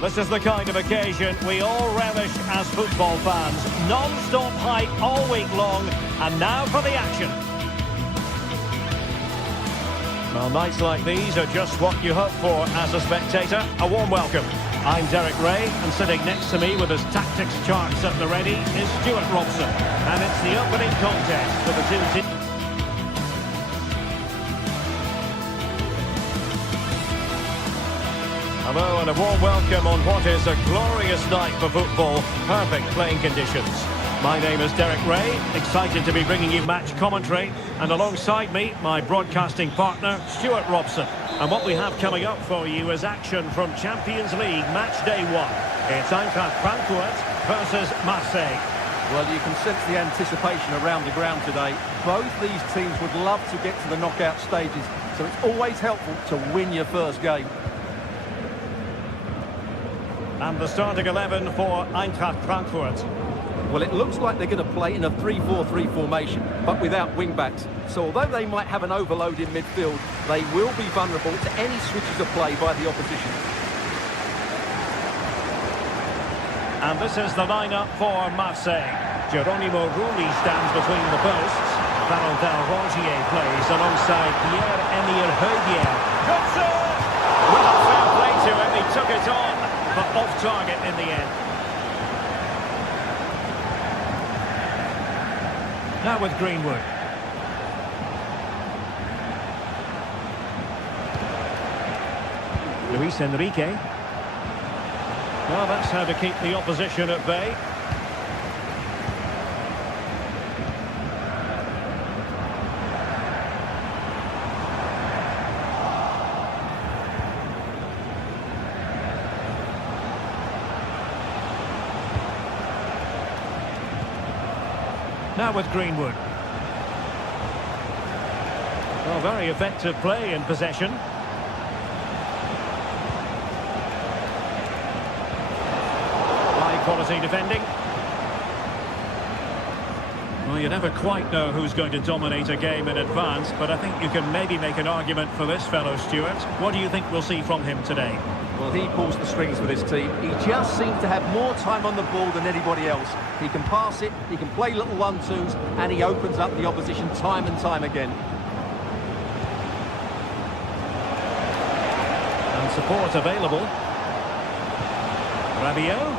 This is the kind of occasion we all relish as football fans. Non-stop hype all week long, and now for the action. Well, nights like these are just what you hope for as a spectator. A warm welcome. I'm Derek Ray, and sitting next to me with his tactics charts at the ready is Stuart Robson. And it's the opening contest for the two teams. Hello and a warm welcome on what is a glorious night for football. Perfect playing conditions. My name is Derek Ray, excited to be bringing you match commentary. And alongside me, my broadcasting partner, Stuart Robson. And what we have coming up for you is action from Champions League match day 1. It's Eintracht Frankfurt versus Marseille. Well, you can sense the anticipation around the ground today. Both these teams would love to get to the knockout stages, so it's always helpful to win your first game. And the starting 11 for Eintracht Frankfurt. Well, it looks like they're going to play in a 3-4-3 formation, but without wing-backs. So although they might have an overload in midfield, they will be vulnerable to any switches of play by the opposition. And this is the lineup for Marseille. Geronimo Rulli stands between the posts. Valentin Rongier plays alongside Pierre-Emile Højbjerg. Good shot! Well, fair play to him, he took it on, but off target in the end. Now with Greenwood. Luis Enrique. Well, that's how to keep the opposition at bay. Now with Greenwood. Well, very effective play in possession. High quality defending. Well, you never quite know who's going to dominate a game in advance, but I think you can maybe make an argument for this fellow, Stuart. What do you think we'll see from him today? Well, he pulls the strings with his team. He just seems to have more time on the ball than anybody else. He can pass it, he can play little 1-2s, and he opens up the opposition time and time again. And support available. Rabiot.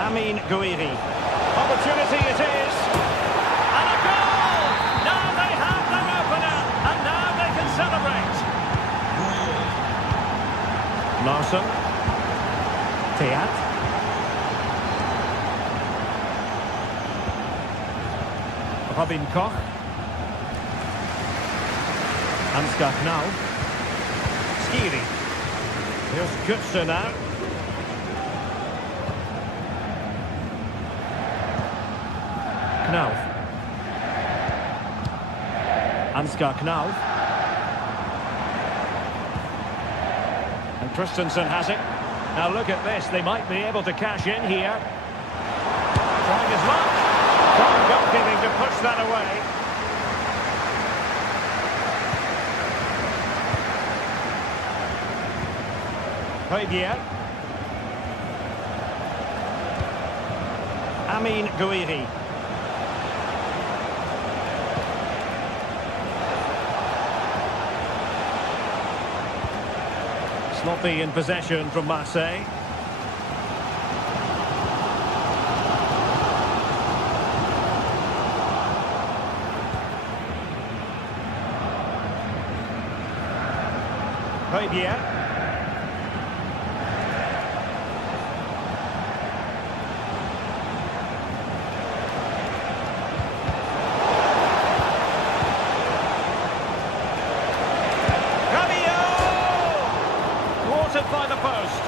Amin Gouiri. Opportunity it is. And a goal! Now they have their opener, and now they can celebrate. Larsson. Theat. Robin Koch. Ansgar Knau. Skiri. Here's Kutzer now. Knauf. Ansgar Knauf. And Christensen has it. Now look at this, they might be able to cash in here. Trying his luck. Trying goalkeeping to push that away. Højbjerg. Amin Gouiri. Sloppy in possession from Marseille. Højbjerg. By the post.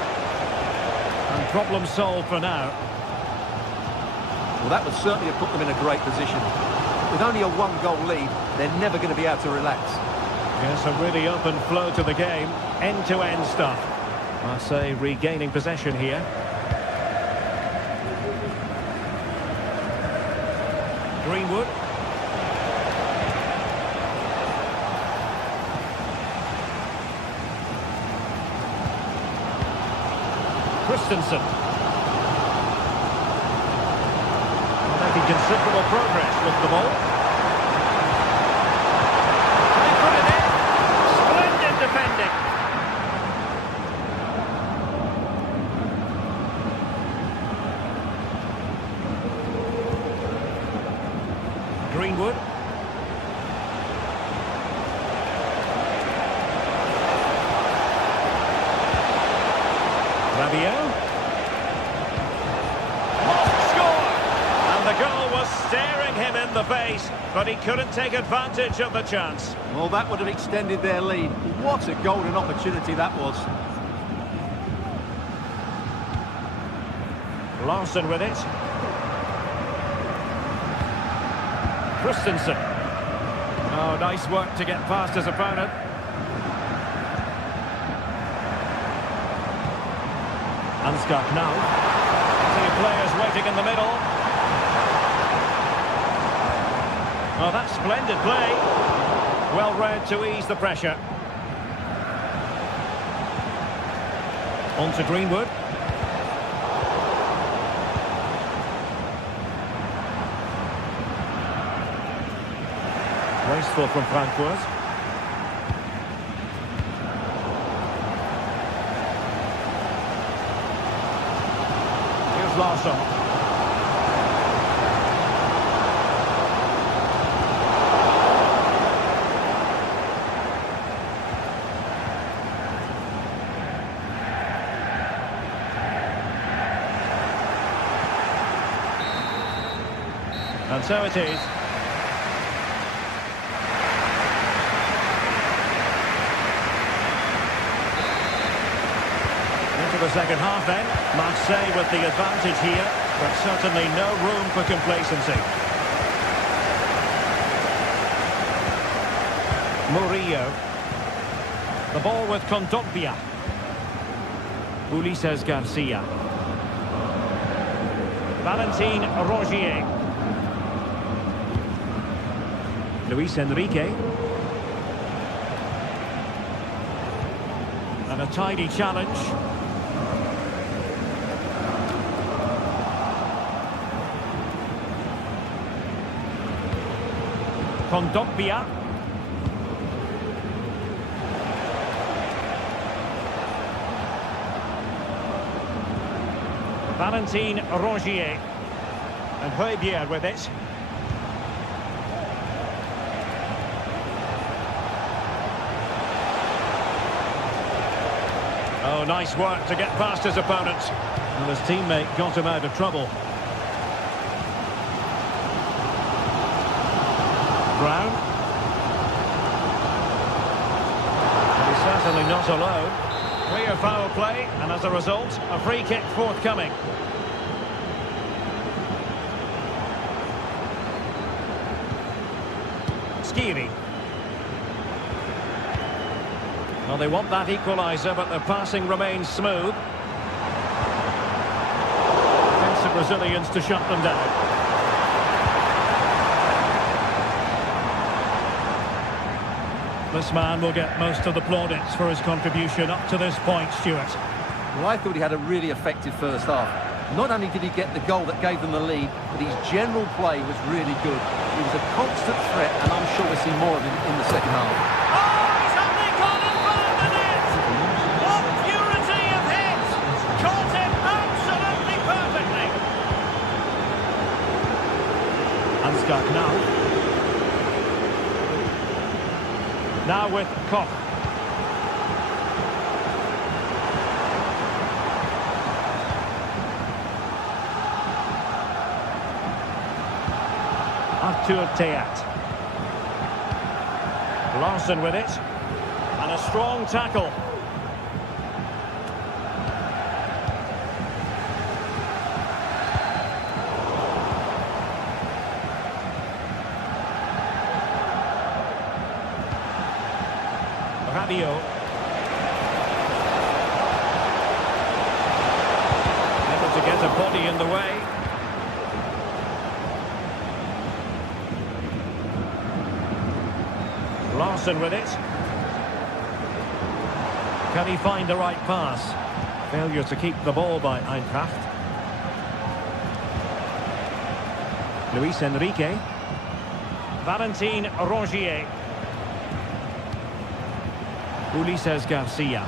And problem solved for now. Well, that would certainly have put them in a great position. With only a one-goal lead, they're never going to be able to relax. Yes, a really open flow to the game. End-to-end stuff. Marseille regaining possession here. Greenwood. Christensen. Making considerable progress with the ball. They put it in. Splendid defending. Greenwood. Rabiot. The goal was staring him in the face, but he couldn't take advantage of the chance. Well, that would have extended their lead. What a golden opportunity that was. Larson with it. Christensen. Oh, nice work to get past his opponent. Ansgar Knau. Two players waiting in the middle. Oh, that's splendid play. Well read to ease the pressure. On to Greenwood. Wasteful from Frankfurt. Here's Larsson. And so it is. Into the second half then. Marseille with the advantage here, but certainly no room for complacency. Murillo. The ball with Kondogbia. Ulises Garcia. Valentin Rongier. Luis Enrique. And a tidy challenge. Kondogbia. Valentin Rongier. And Højbjerg with it. Oh, nice work to get past his opponent. And his teammate got him out of trouble. Brown. And he's certainly not alone. Clear foul play, and as a result, a free kick forthcoming. Skiri. Well, they want that equaliser, but their passing remains smooth. Defensive Brazilians to shut them down. This man will get most of the plaudits for his contribution up to this point, Stuart. Well, I thought he had a really effective first half. Not only did he get the goal that gave them the lead, but his general play was really good. He was a constant threat, and I'm sure we'll see more of him in the second half. Now with Koch. Artur Teat. Larson with it. And a strong tackle. Rabiot. Able to get a body in the way. Larson with it. Can he find the right pass? Failure to keep the ball by Eintracht. Luis Enrique. Valentin Rongier. Ulises Garcia.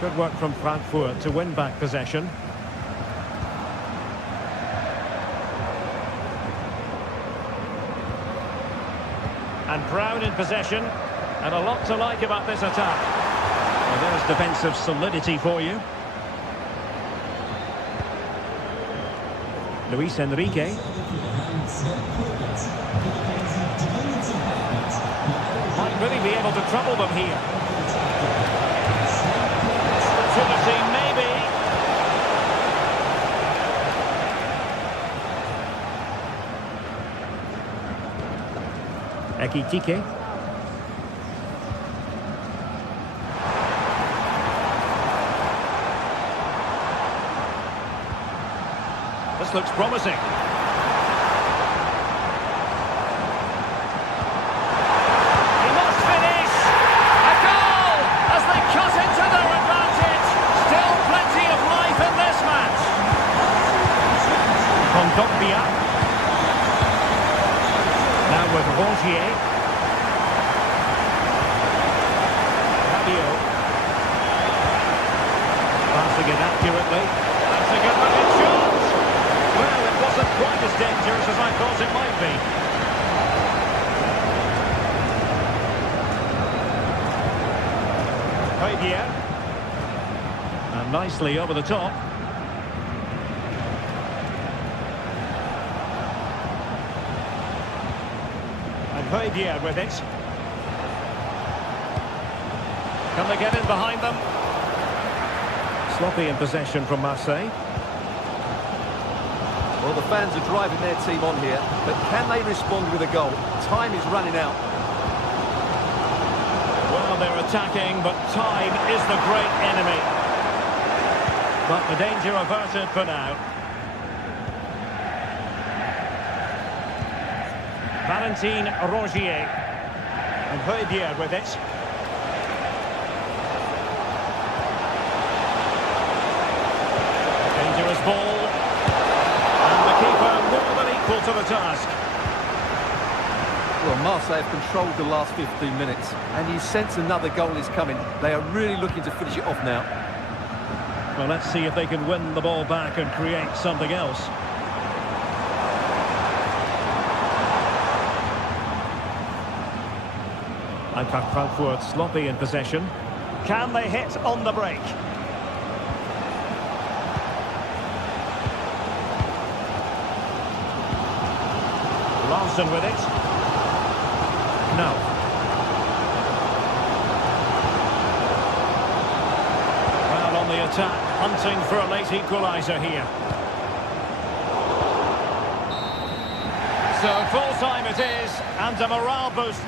Good work from Frankfurt to win back possession. And Brown in possession. And a lot to like about this attack. Well, there's defensive solidity for you. Luis Enrique. Might really be able to trouble them here. Opportunity, maybe. Ekitike. This looks promising. He must finish! A goal! As they cut into their advantage. Still plenty of life in this match. Kondogbia. Now with Rongier. Rabiot. Passing it accurately. That's a good looking shot! Well, it wasn't quite as dangerous as I thought it might be. Højbjerg. And nicely over the top. And Højbjerg with it. Can they get in behind them? Sloppy in possession from Marseille. Well, the fans are driving their team on here, but can they respond with a goal? Time is running out. Well, they're attacking, but time is the great enemy. But the danger averted for now. Valentin Rongier. And Højbjerg with it. Dangerous ball. More than equal to the task. Well, Marseille have controlled the last 15 minutes, and you sense another goal is coming. They are really looking to finish it off now. Well, let's see if they can win the ball back and create something else. Eintracht Frankfurt sloppy in possession. Can they hit on the break? Larson with it. No. Well, on the attack, hunting for a late equaliser here. So full time it is, and a morale boost.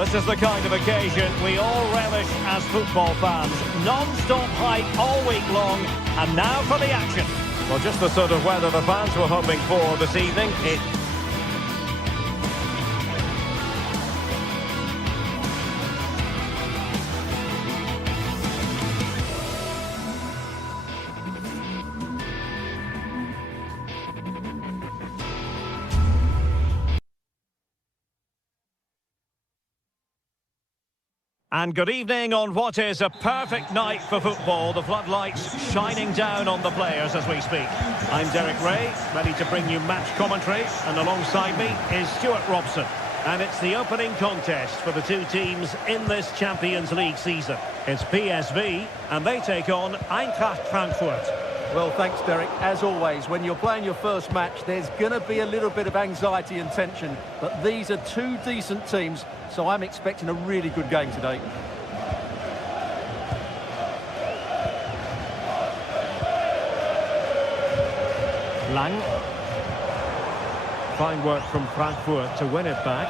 This is the kind of occasion we all relish as football fans. Non-stop hype all week long, and now for the action. Well, just the sort of weather the fans were hoping for this evening. And good evening on what is a perfect night for football. The floodlights shining down on the players as we speak. I'm Derek Ray, ready to bring you match commentary. And alongside me is Stuart Robson. And it's the opening contest for the two teams in this Champions League season. It's PSV, and they take on Eintracht Frankfurt. Well, thanks, Derek. As always, when you're playing your first match, there's going to be a little bit of anxiety and tension. But these are two decent teams, so I'm expecting a really good game today. Lang. Fine work from Frankfurt to win it back.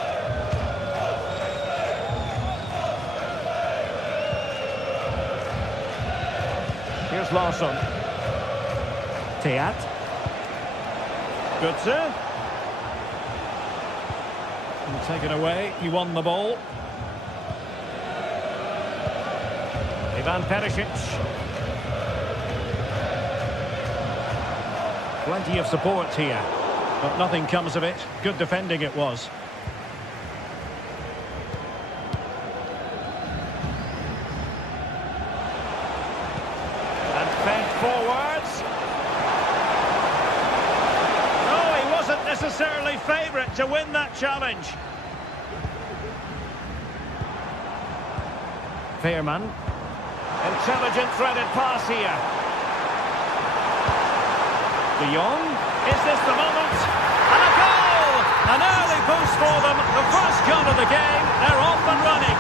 Here's Larsson. Teat. Götze. And taken away, he won the ball. Ivan Perisic. Plenty of support here, but nothing comes of it. Good defending it was. And fed forwards. No, he wasn't necessarily favourite to win that challenge. Veerman. Intelligent threaded pass here. De Jong. Is this the moment? And a goal! An early boost for them. The first goal of the game. They're off and running.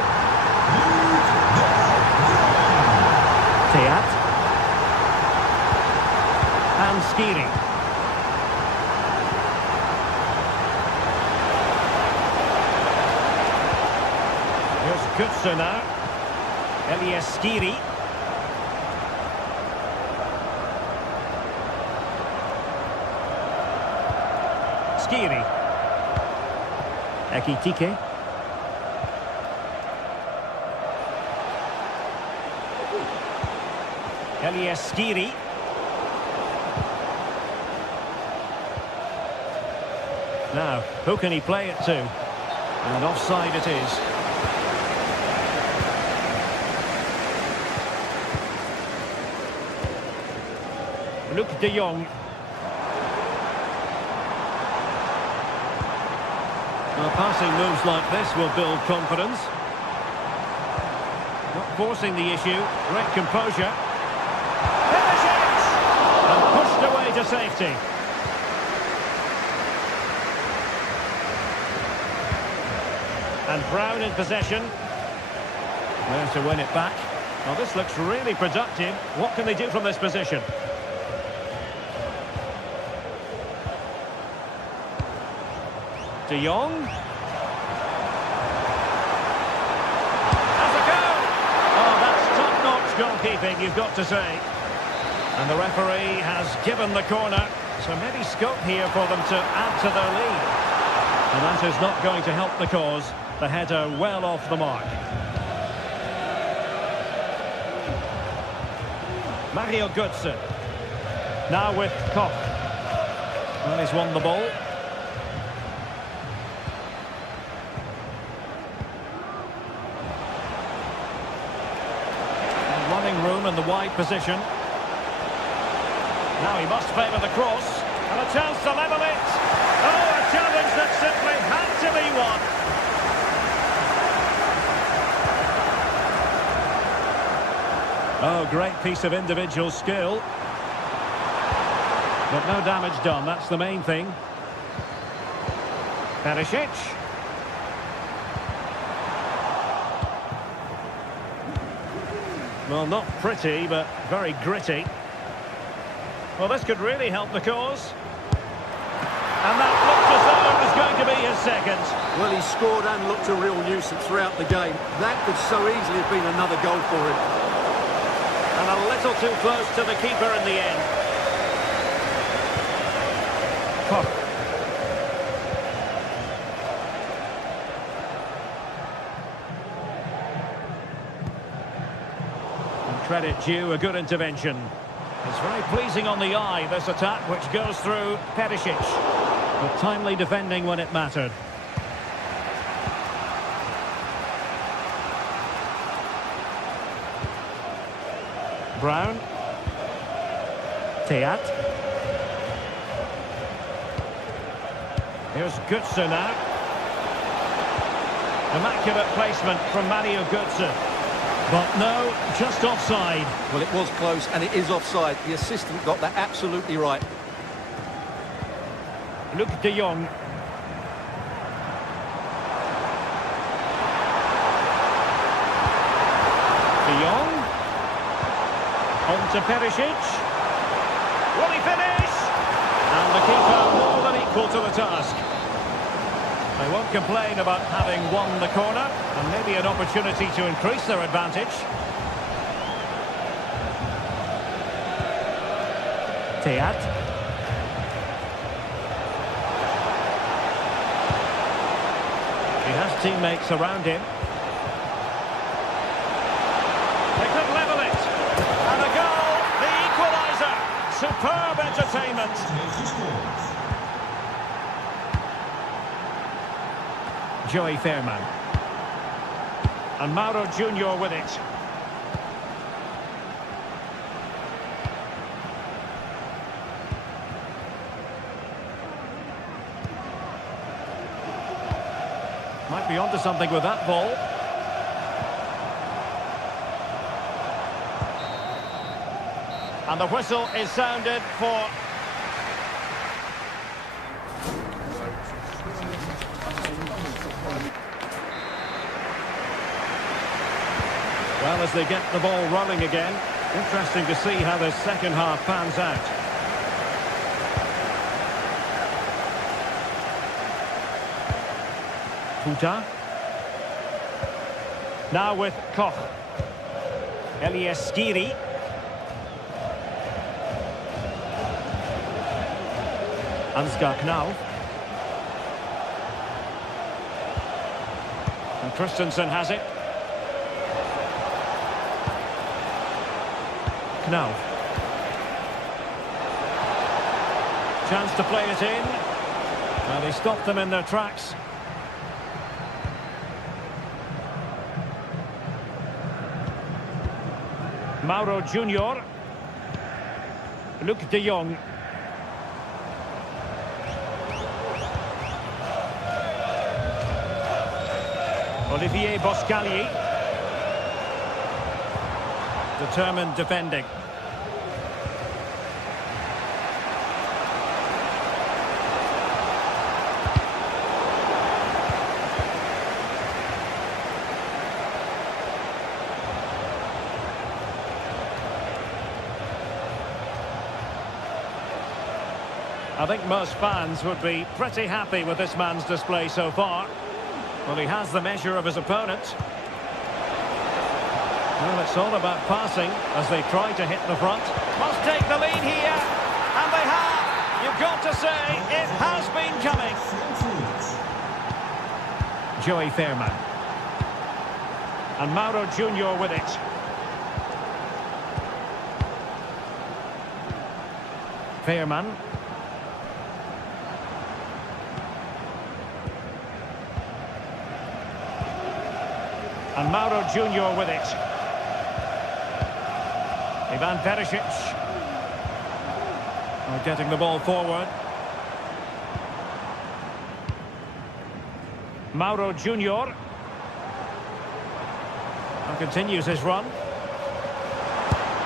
Teat. And Skiri. Here's Götze now. Elias Skiri. Skiri. Ekitike. Elias Skiri. Now, who can he play it to? And offside it is. Luc de Jong. Well, passing moves like this will build confidence. Not forcing the issue. Great composure. Finishes! And pushed away to safety. And Brown in possession. There to win it back. Well, this looks really productive. What can they do from this position? De Jong. Has a go! Oh, that's top-notch goalkeeping, you've got to say. And the referee has given the corner, so maybe scope here for them to add to their lead. And that is not going to help the cause. The header well off the mark. Mario Götze. Now with Koch. Well, he's won the ball. Room in the wide position. Now he must favour the cross. And a chance to level it. Oh, a challenge that simply had to be won. Oh, great piece of individual skill. But no damage done, that's the main thing. Perisic. Well, not pretty, but very gritty. Well, this could really help the cause. And that looked as though it was going to be his second. Well, he scored and looked a real nuisance throughout the game. That could so easily have been another goal for him. And a little too close to the keeper in the end. Koch. Credit due, a good intervention. It's very pleasing on the eye, this attack, which goes through Perisic. But timely defending when it mattered. Brown. Teat. Here's Götze now. Immaculate placement from Mario Götze. But no, just offside. Well, it was close, and it is offside. The assistant got that absolutely right. Luc de Jong. De Jong. On to Perisic. Will he finish? And the keeper more than equal to the task. They won't complain about having won the corner, and maybe an opportunity to increase their advantage. Teat. He has teammates around him. They could level it. And a goal, the equaliser. Superb entertainment. Joey Fairman. And Mauro Junior with it. Might be onto something with that ball. And the whistle is sounded for... Well, as they get the ball rolling again, interesting to see how the second half pans out. Puta. Now with Koch. Elias Skiri. Ansgar Knauf. And Christensen has it. Knauf. Chance to play it in. Well, they stopped them in their tracks. Mauro Junior. Luc de Jong. Olivier Boscagli. Determined defending. I think most fans would be pretty happy with this man's display so far. Well, he has the measure of his opponent. Well, it's all about passing as they try to hit the front. Must take the lead here. And they have. You've got to say, it has been coming. Joey Fairman. And Mauro Junior with it. Fairman. And Mauro Junior with it. Ivan Perisic. We're getting the ball forward. Mauro Junior. And continues his run.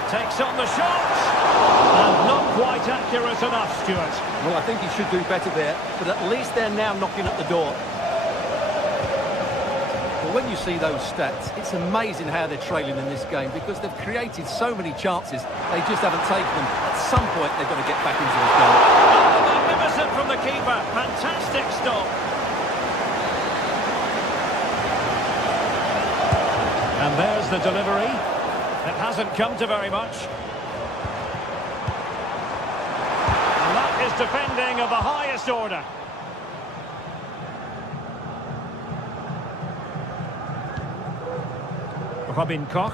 Takes on the shot. And not quite accurate enough, Stuart. Well, I think he should do better there, but at least they're now knocking at the door. When you see those stats, it's amazing how they're trailing in this game because they've created so many chances, they just haven't taken them. At some point, they've got to get back into this game. Oh, magnificent from the keeper. Fantastic stop. And there's the delivery. It hasn't come to very much. And that is defending of the highest order. Robin Koch.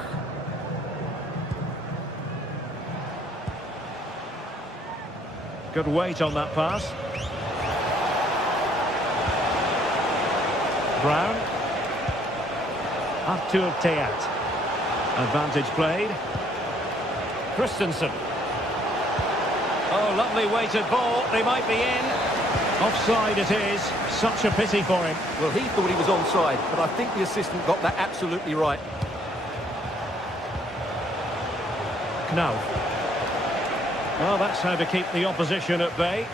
Good weight on that pass. Brown. Artur Teat. Advantage played. Christensen. Oh, lovely weighted ball. They might be in. Offside it is. Such a pity for him. Well, he thought he was onside, but I think the assistant got that absolutely right. Knauf. Well, that's how to keep the opposition at bay.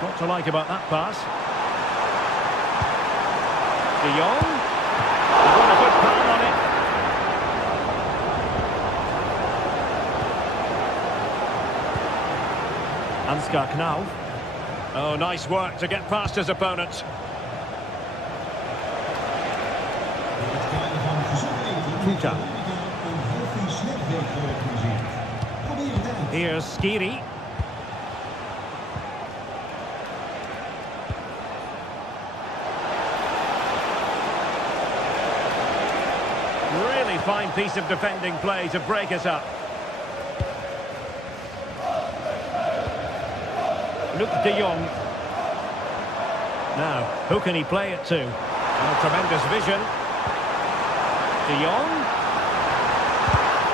What to like about that pass? De Jong. He's got a good palm on it. Ansgar Knauf. Oh, nice work to get past his opponent. Kuta. Here's Skiri. Really fine piece of defending play to break it up. Luc de Jong. Now, who can he play it to? Oh, tremendous vision. De Jong.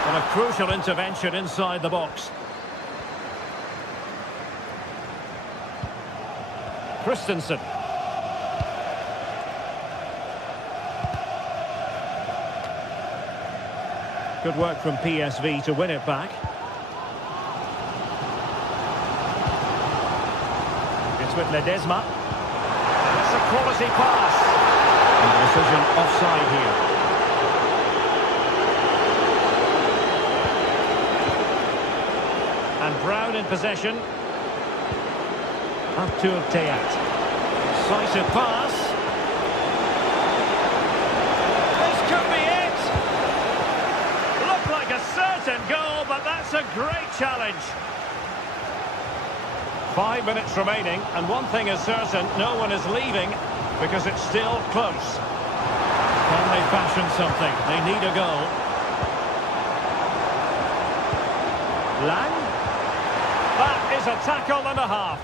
And a crucial intervention inside the box. Christensen. Good work from PSV to win it back. It's with Ledesma. It's a quality pass. And the decision offside here. And Brown in possession. Artur Teat. Decisive pass. This could be it. Looked like a certain goal, but that's a great challenge. 5 minutes remaining, and one thing is certain, no one is leaving because it's still close. Can they fashion something? They need a goal. Lang. That is a tackle and a half.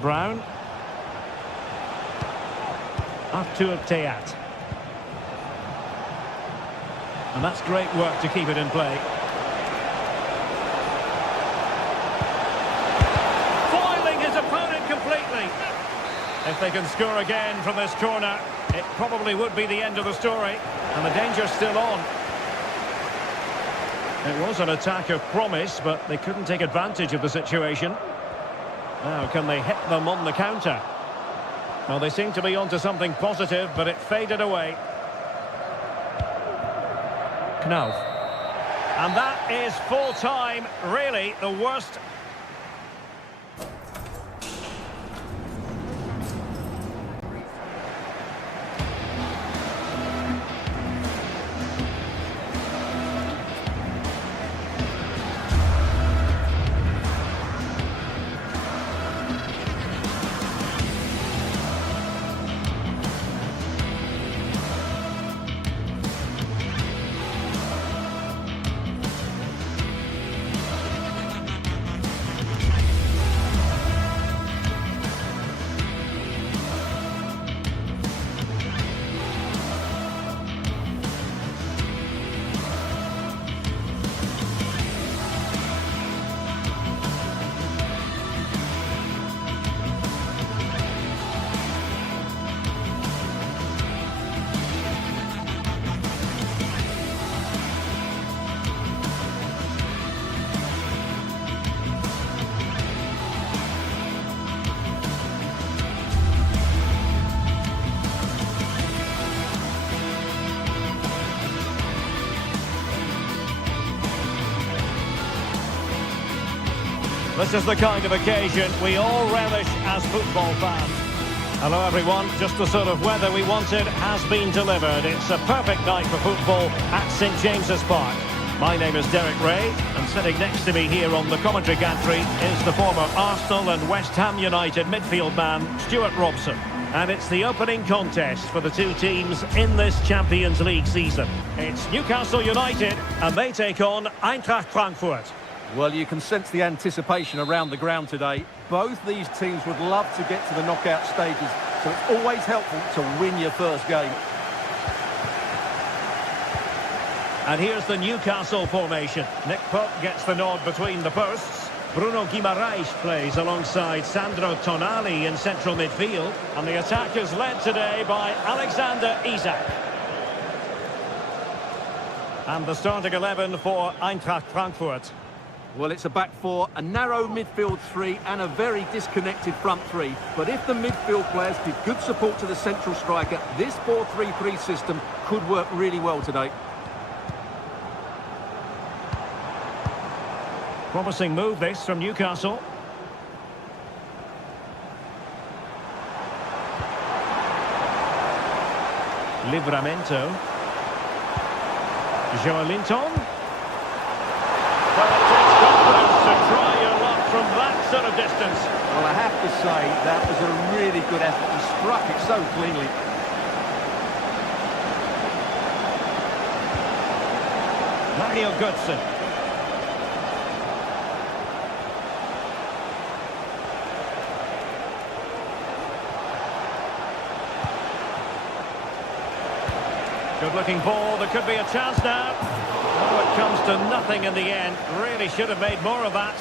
Brown. Artur Teat. And that's great work to keep it in play. Foiling his opponent completely. If they can score again from this corner, it probably would be the end of the story. And the danger's still on. It was an attack of promise, but they couldn't take advantage of the situation. Now, can they hit them on the counter? Well, they seem to be onto something positive, but it faded away. Knauf. And that is full time, really the worst. This is the kind of occasion we all relish as football fans. Hello everyone, just the sort of weather we wanted has been delivered. It's a perfect night for football at St James's Park. My name is Derek Ray, and sitting next to me here on the commentary gantry is the former Arsenal and West Ham United midfield man, Stuart Robson. And it's the opening contest for the two teams in this Champions League season. It's Newcastle United, and they take on Eintracht Frankfurt. Well, you can sense the anticipation around the ground today. Both these teams would love to get to the knockout stages so it's always helpful to win your first game. And here's the Newcastle formation. Nick Pope gets the nod between the posts. Bruno Guimaraes plays alongside Sandro Tonali in central midfield. And the attack is led today by Alexander Isak. And the starting 11 for Eintracht Frankfurt. Well, it's a back four, a narrow midfield three and a very disconnected front three. But if the midfield players give good support to the central striker, this 4-3-3 system could work really well today. Promising move this from Newcastle. Livramento. Joelinton. Well, it takes confidence to try your luck from that sort of distance. Well, I have to say that was a really good effort. He struck it so cleanly. Mario Götze. Good-looking ball. There could be a chance now. Oh, it comes to nothing in the end. Really should have made more of that.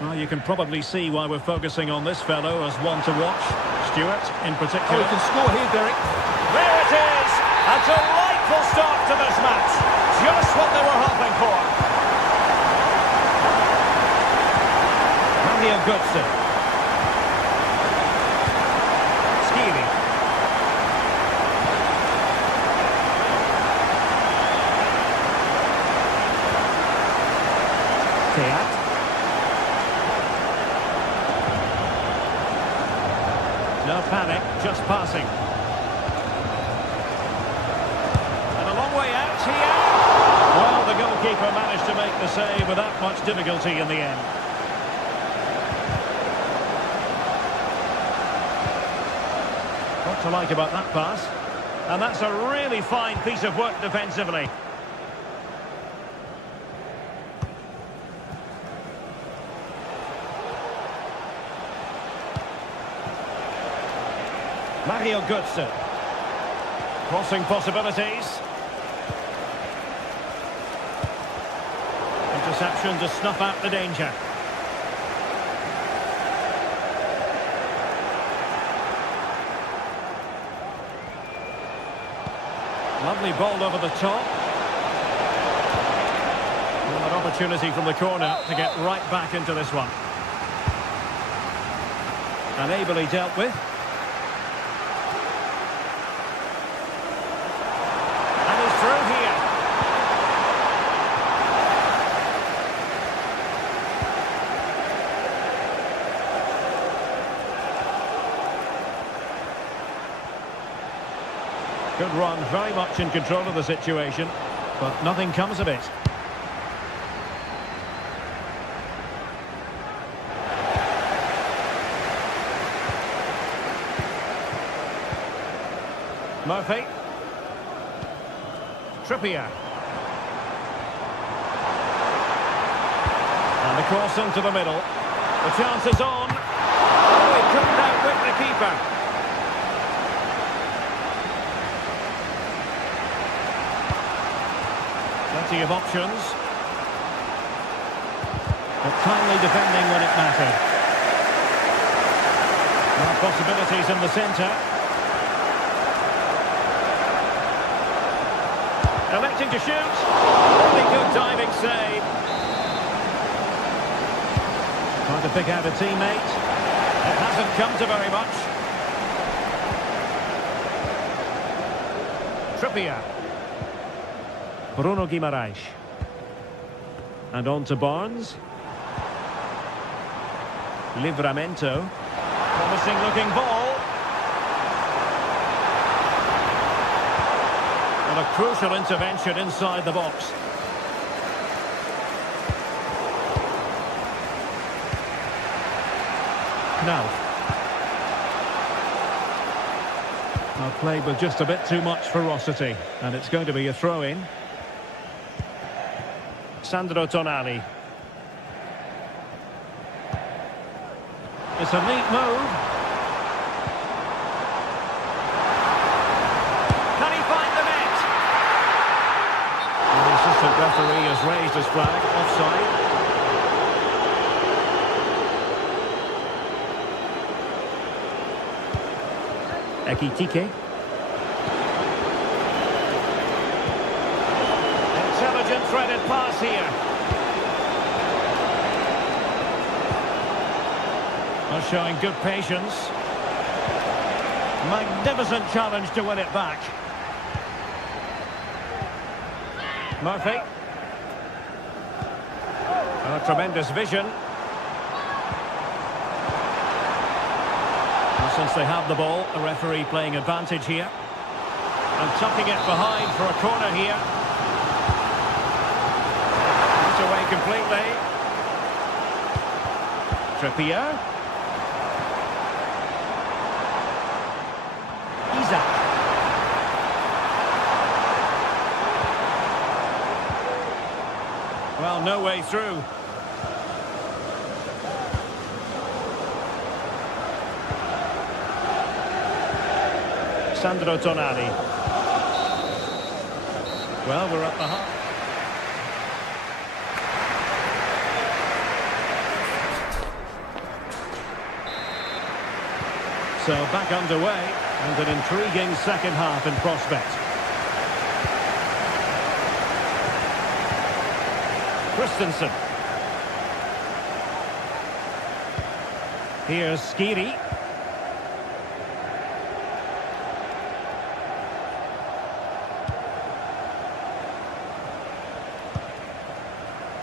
Well, you can probably see why we're focusing on this fellow as one to watch. Stuart, in particular. Oh, he can score here, Derek. There it is! A delightful start to this match. Just what they were hoping for. Mario Götze. No panic, just passing. And a long way out here. Well, the goalkeeper managed to make the save without much difficulty in the end. What to like about that pass? And that's a really fine piece of work defensively. Mario Götze. Crossing possibilities. Interception to snuff out the danger. Lovely ball over the top. Well, an opportunity from the corner to get right back into this one. And ably dealt with. Good run, very much in control of the situation, but nothing comes of it. Murphy. Trippier. And the cross into the middle. The chance is on. Oh, he couldn't outwit the keeper. Plenty of options. But kindly defending when it mattered. More possibilities in the centre. Electing to shoot. Really good diving save. Trying to pick out a teammate. It hasn't come to very much. Trippier. Bruno Guimaraes. And on to Barnes. Livramento. Promising looking ball. And a crucial intervention inside the box. Now. Played with just a bit too much ferocity. And it's going to be a throw-in. Sandro Tonali. It's a neat move. Can he find the net? The assistant referee has raised his flag. Offside. Ekitike. Intelligent threaded pass here. Well, showing good patience. Magnificent challenge to win it back. Murphy. Oh, tremendous vision. And since they have the ball, the referee playing advantage here. And tucking it behind for a corner here. It's away completely. Trippier. Isaac. Well, no way through. Sandro Tonali. Well, we're at the half. So back underway, and an intriguing second half in prospect. Christensen. Here's Skiri.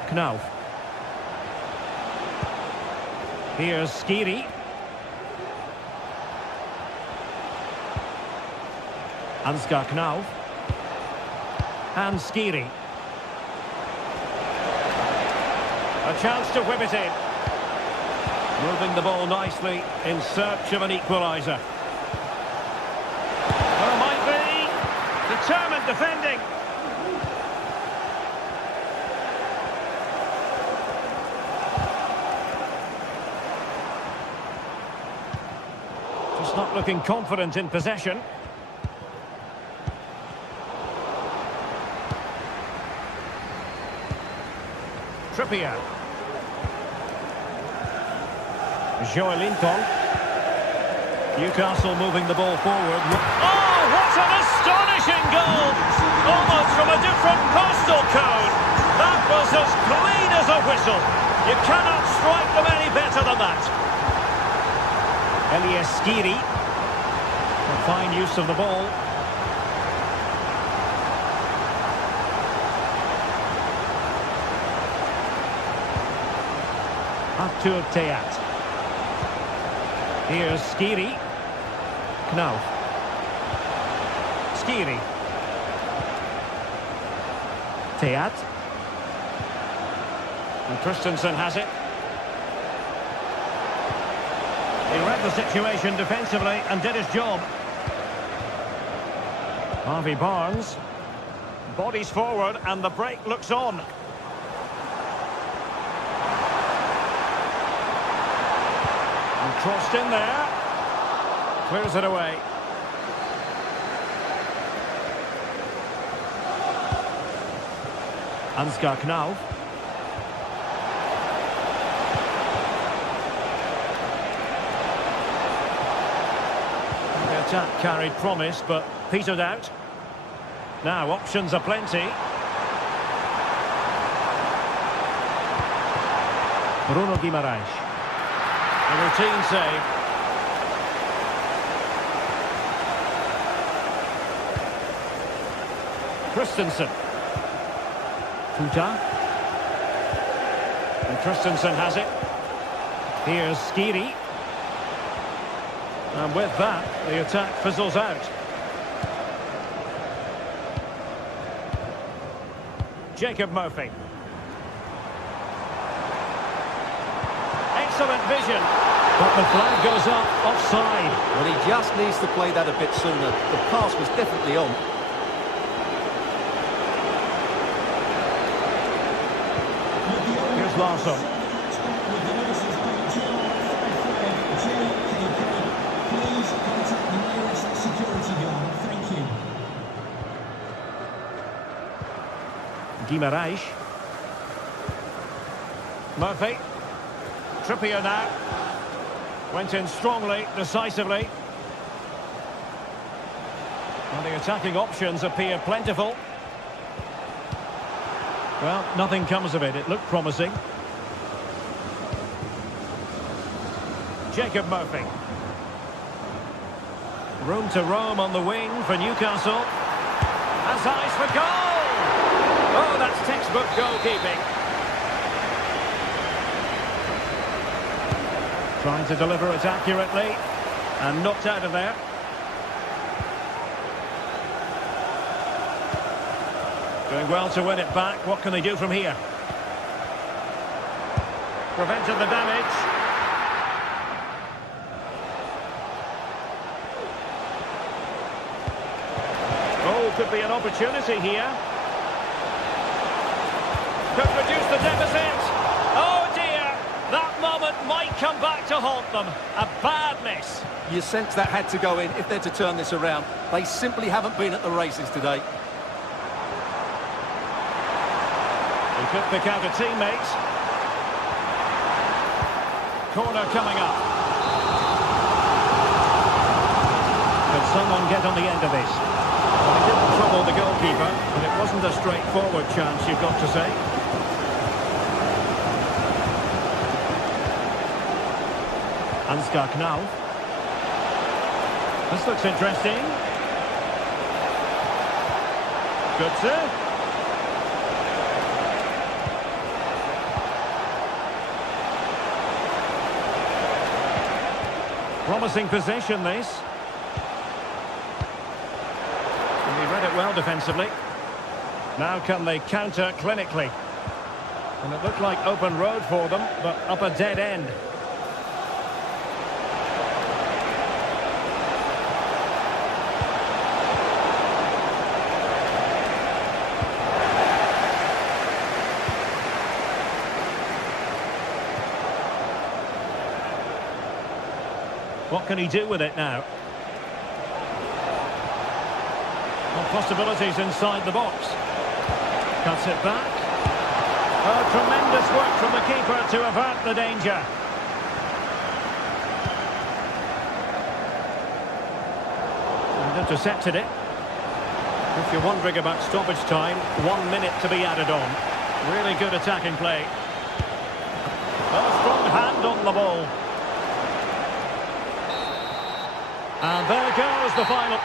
Knauf. Here's Skiri. Ansgar Knauf. And Skiri. A chance to whip it in. Moving the ball nicely in search of an equaliser. Well, might be. Determined defending. Just not looking confident in possession. Trippier. Joelinton. Newcastle moving the ball forward. Oh, what an astonishing goal! Almost from a different postal code. That was as clean as a whistle. You cannot strike them any better than that. Elias Skiri. A fine use of the ball. Artur Teat. Here's Skiri. Knauf. Skiri. Teat. And Christensen has it. He read the situation defensively and did his job. Harvey Barnes. Bodies forward and the break looks on. Crossed in there. Clears it away. Ansgar Knauf. The attack carried promise, but petered out. Now, options are plenty. Bruno Guimaraes. A routine save. Christensen. Futa. And Christensen has it. Here's Skiri. And with that, the attack fizzles out. Jacob Murphy. Excellent vision. But the flag goes up offside. Well, he just needs to play that a bit sooner. The pass was definitely on. Here's Larsson. Guimaraes. Murphy. Trippier now. Went in strongly, decisively. And the attacking options appear plentiful. Well, nothing comes of it. It looked promising. Jacob Murphy. Room to roam on the wing for Newcastle. Has eyes for goal! Oh, that's textbook goalkeeping. Trying to deliver it accurately. And knocked out of there. Doing well to win it back. What can they do from here? Prevented the damage. Oh, could be an opportunity here. Could reduce the deficit. Oh dear, that moment might come back to haunt them. A bad miss. You sense that had to go in if they're to turn this around. They simply haven't been at the races today. He could pick out a teammate. Corner coming up. Could someone get on the end of this? Well, he didn't trouble the goalkeeper, but it wasn't a straightforward chance, you've got to say. Ansgar Knauf. This looks interesting. Good sir. Promising possession, this. And he read it well defensively. Now can they counter clinically? And it looked like open road for them, but up a dead end. What can he do with it now? Well, possibilities inside the box. Cuts it back. Oh, tremendous work from the keeper to avert the danger. And intercepted it. If you're wondering about stoppage time, 1 minute to be added on. Really good attacking play. Well, a strong hand on the ball. And there goes the final.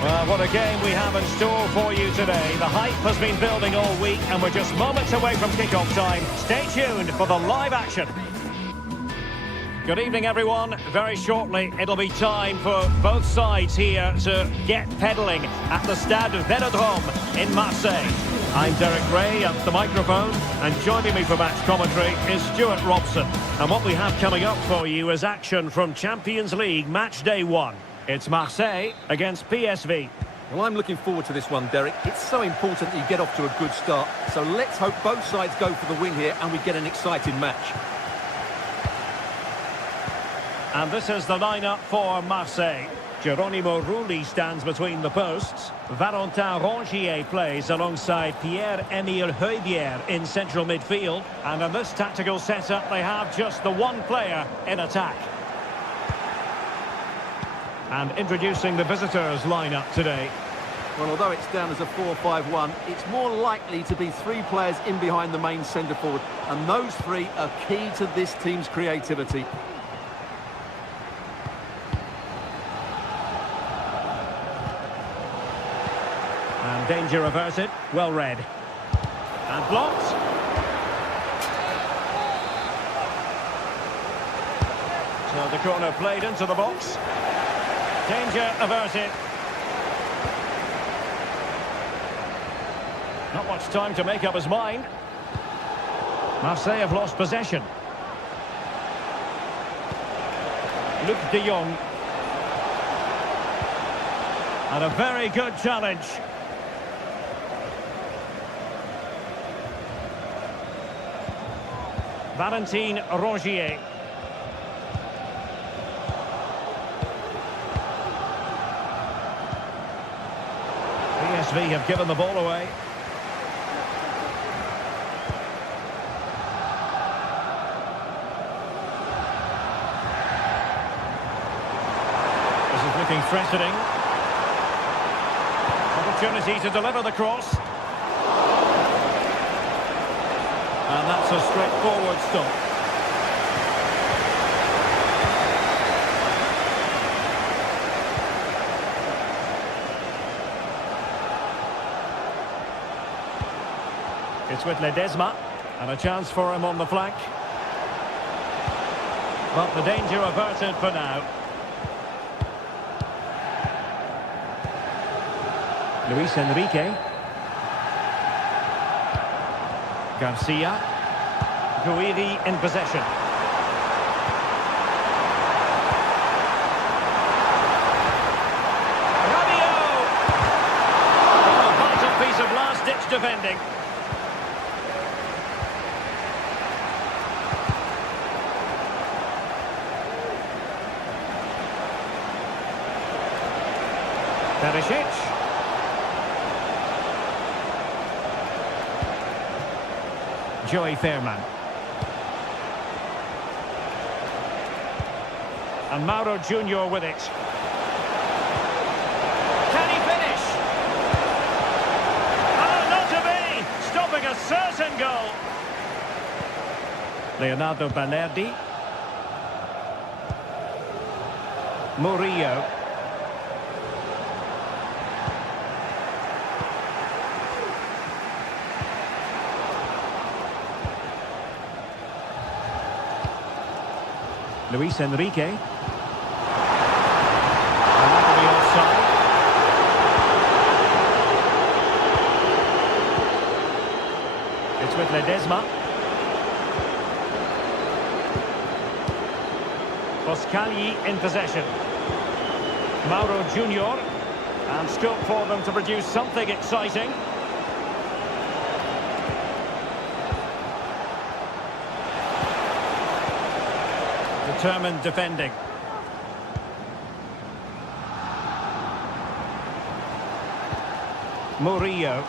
Well, what a game we have in store for you today. The hype has been building all week and we're just moments away from kick-off time. Stay tuned for the live action. Good evening, everyone. Very shortly, it'll be time for both sides here to get pedalling at the Stade Vélodrome in Marseille. I'm Derek Ray at the microphone, and joining me for match commentary is Stuart Robson. And what we have coming up for you is action from Champions League match day 1. It's Marseille against PSV. Well, I'm looking forward to this one, Derek. It's so important that you get off to a good start. So let's hope both sides go for the win here and we get an exciting match. And this is the lineup for Marseille. Geronimo Rulli stands between the posts. Valentin Rongier plays alongside Pierre-Emile Højbjerg in central midfield. And in this tactical setup, they have just the one player in attack. And introducing the visitors' lineup today. Well, although it's down as a 4-5-1, it's more likely to be three players in behind the main centre-forward. And those three are key to this team's creativity. And danger averted, well read. And blocked. So the corner played into the box. Danger averted. Not much time to make up his mind. Marseille have lost possession. Luc de Jong. And a very good challenge. Valentin Rongier. PSV have given the ball away. This is looking threatening. Opportunity to deliver the cross. And that's a straightforward stop. It's with Ledesma, and a chance for him on the flank. But the danger averted for now. Luis Enrique. Garcia. Guiri in possession. Rabiot! A vital piece of last-ditch defending. Perisic. Joey Fairman. And Mauro Junior with it. Can he finish? Oh, not to be! Stopping a certain goal. Leonardo Balerdi. Murillo. Luis Enrique. And that will be offside. It's with Ledesma. Boscagli in possession. Mauro Junior. And scope for them to produce something exciting. Determined defending. Murillo.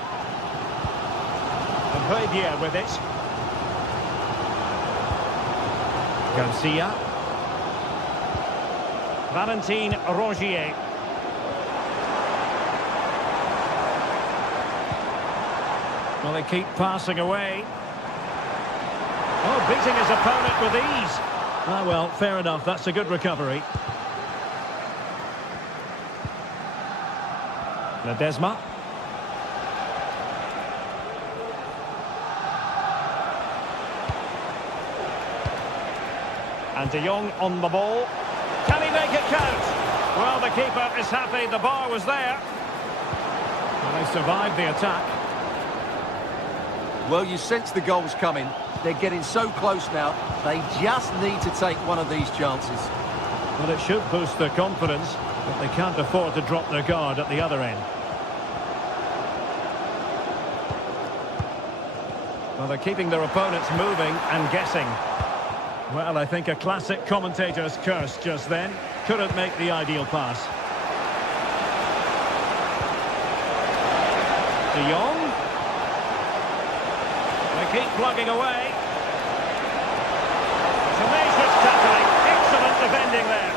And Højbjerg with it. Garcia. Valentin Rongier. Well, they keep passing away. Oh, beating his opponent with ease. Ah, well, fair enough. That's a good recovery. Ledesma. And de Jong on the ball. Can he make it count? Well, the keeper is happy. The bar was there. Well, they survived the attack. Well, you sense the goals coming. They're getting so close now, they just need to take one of these chances. Well, it should boost their confidence, but they can't afford to drop their guard at the other end. Well, they're keeping their opponents moving and guessing. Well, I think a classic commentator's curse just then. Couldn't make the ideal pass. De Jong. They keep plugging away. Tenacious tackling. Excellent defending there.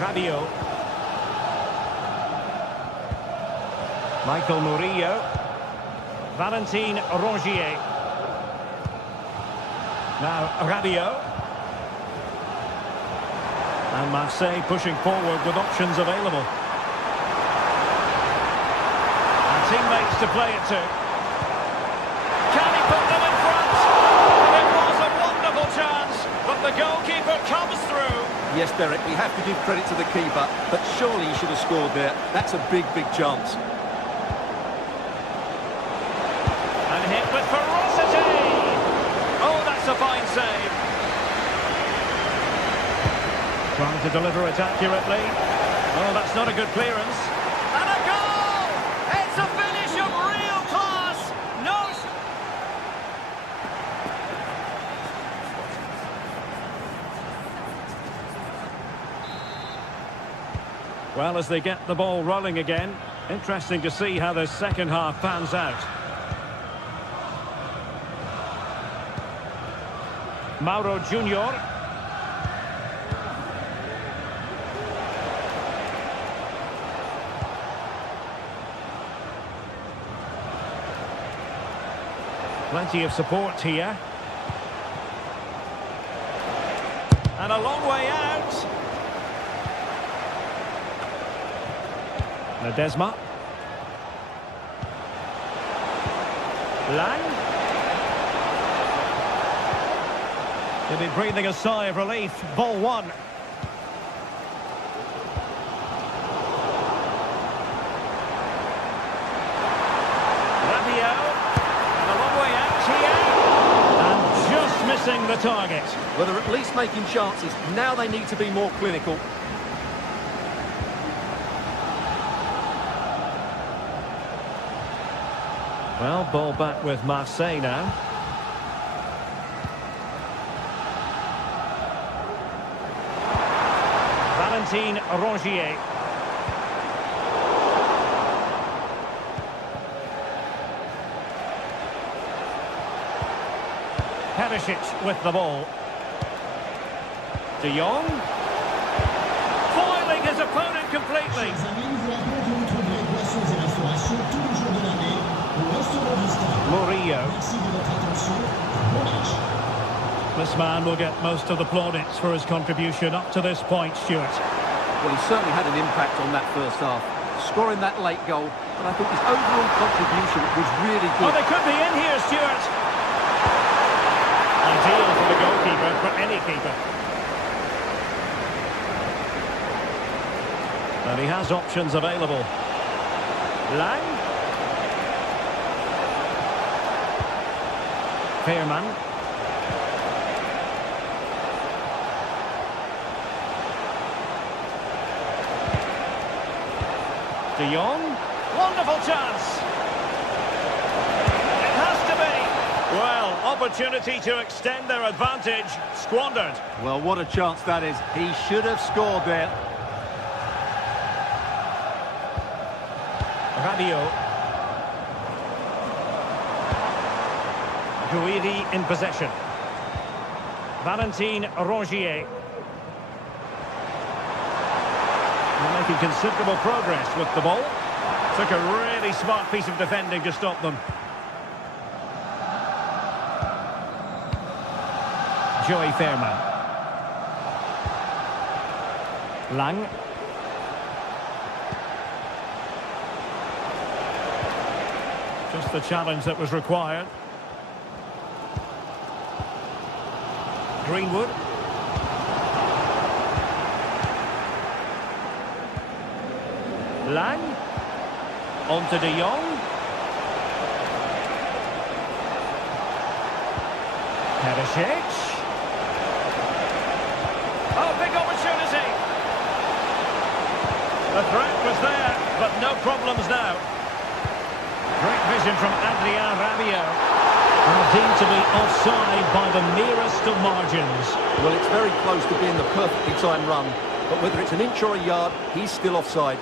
Rabiot. Michael Murillo. Valentin Rongier. Now Rabiot. And Marseille pushing forward with options available. And teammates to play it to. Can he put them in front? It was a wonderful chance, but the goalkeeper comes through. Yes, Derek, we have to give credit to the keeper, but surely he should have scored there. That's a big, big chance. And hit with ferocity. Oh, that's a fine save. Trying to deliver it accurately. Oh, that's not a good clearance. And a goal! It's a finish of real class. No. Well, as they get the ball rolling again, interesting to see how the second half pans out. Mauro Junior. Plenty of support here. And a long way out. Ledesma. Lang. He'll be breathing a sigh of relief. Ball one. Missing the target. Well, they're at least making chances. Now they need to be more clinical. Well, ball back with Marseille now. Valentin Rongier. Perisic with the ball. De Jong. Foiling his opponent completely. Murillo. This man will get most of the plaudits for his contribution up to this point, Stuart. Well, he certainly had an impact on that first half. Scoring that late goal, but I think his overall contribution was really good. Oh, they could be in here, Stuart. Ideal for the goalkeeper, for any keeper. And he has options available. Lang. Fairman. De Jong. Wonderful chance. It has to be. Well, opportunity to extend their advantage. Squandered. Well, what a chance that is. He should have scored there. Rabiot. Guiri in possession. Valentin Rongier. They're making considerable progress with the ball. Took a really smart piece of defending to stop them. Joey Fairman. Lang. Just the challenge that was required. Greenwood. Lang. On to De Jong. Perisic. Oh, big opportunity. The threat was there, but no problems now. decision from Adrien Rabiot. Deemed to be offside by the merest of margins. Well, it's very close to being the perfectly timed run, but whether it's an inch or a yard, he's still offside.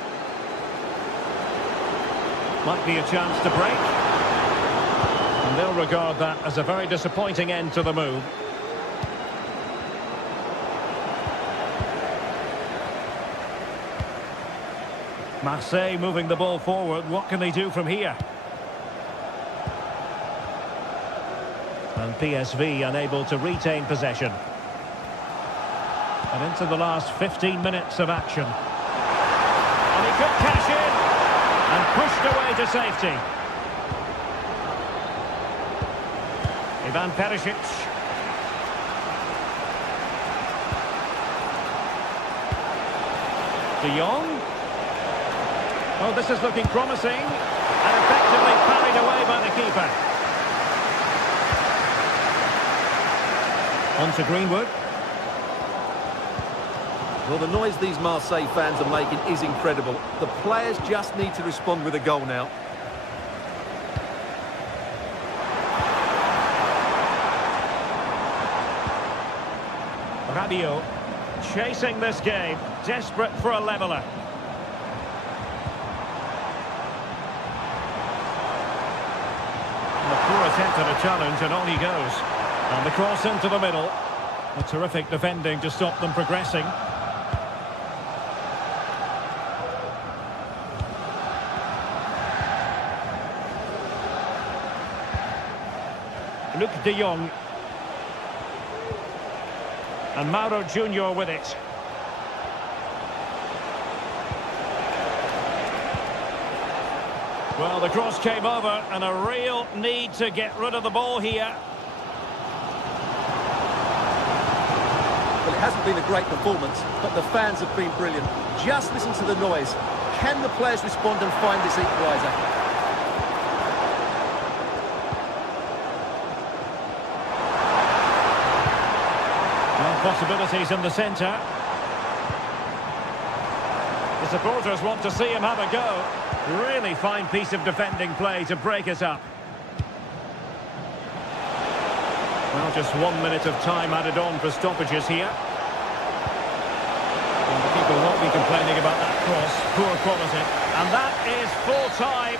Might be a chance to break. And they'll regard that as a very disappointing end to the move. Marseille moving the ball forward. What can they do from here? And PSV unable to retain possession. And into the last 15 minutes of action. And he could cash in. And pushed away to safety. Ivan Perisic. De Jong. Oh, this is looking promising. And effectively parried away by the keeper. On to Greenwood. Well, the noise these Marseille fans are making is incredible. The players just need to respond with a goal now. Rabiot chasing this game, desperate for a leveller. And a poor attempt at a challenge, and on he goes. And the cross into the middle. A terrific defending to stop them progressing. Luc de Jong. And Mauro Junior with it. Well, the cross came over, and a real need to get rid of the ball here. Well, it hasn't been a great performance, but the fans have been brilliant. Just listen to the noise. Can the players respond and find this equaliser? Possibilities in the centre. The supporters want to see him have a go. Really fine piece of defending play to break it up. Well, just 1 minute of time added on for stoppages here. And the people won't be complaining about that cross. Poor quality. And that is full time.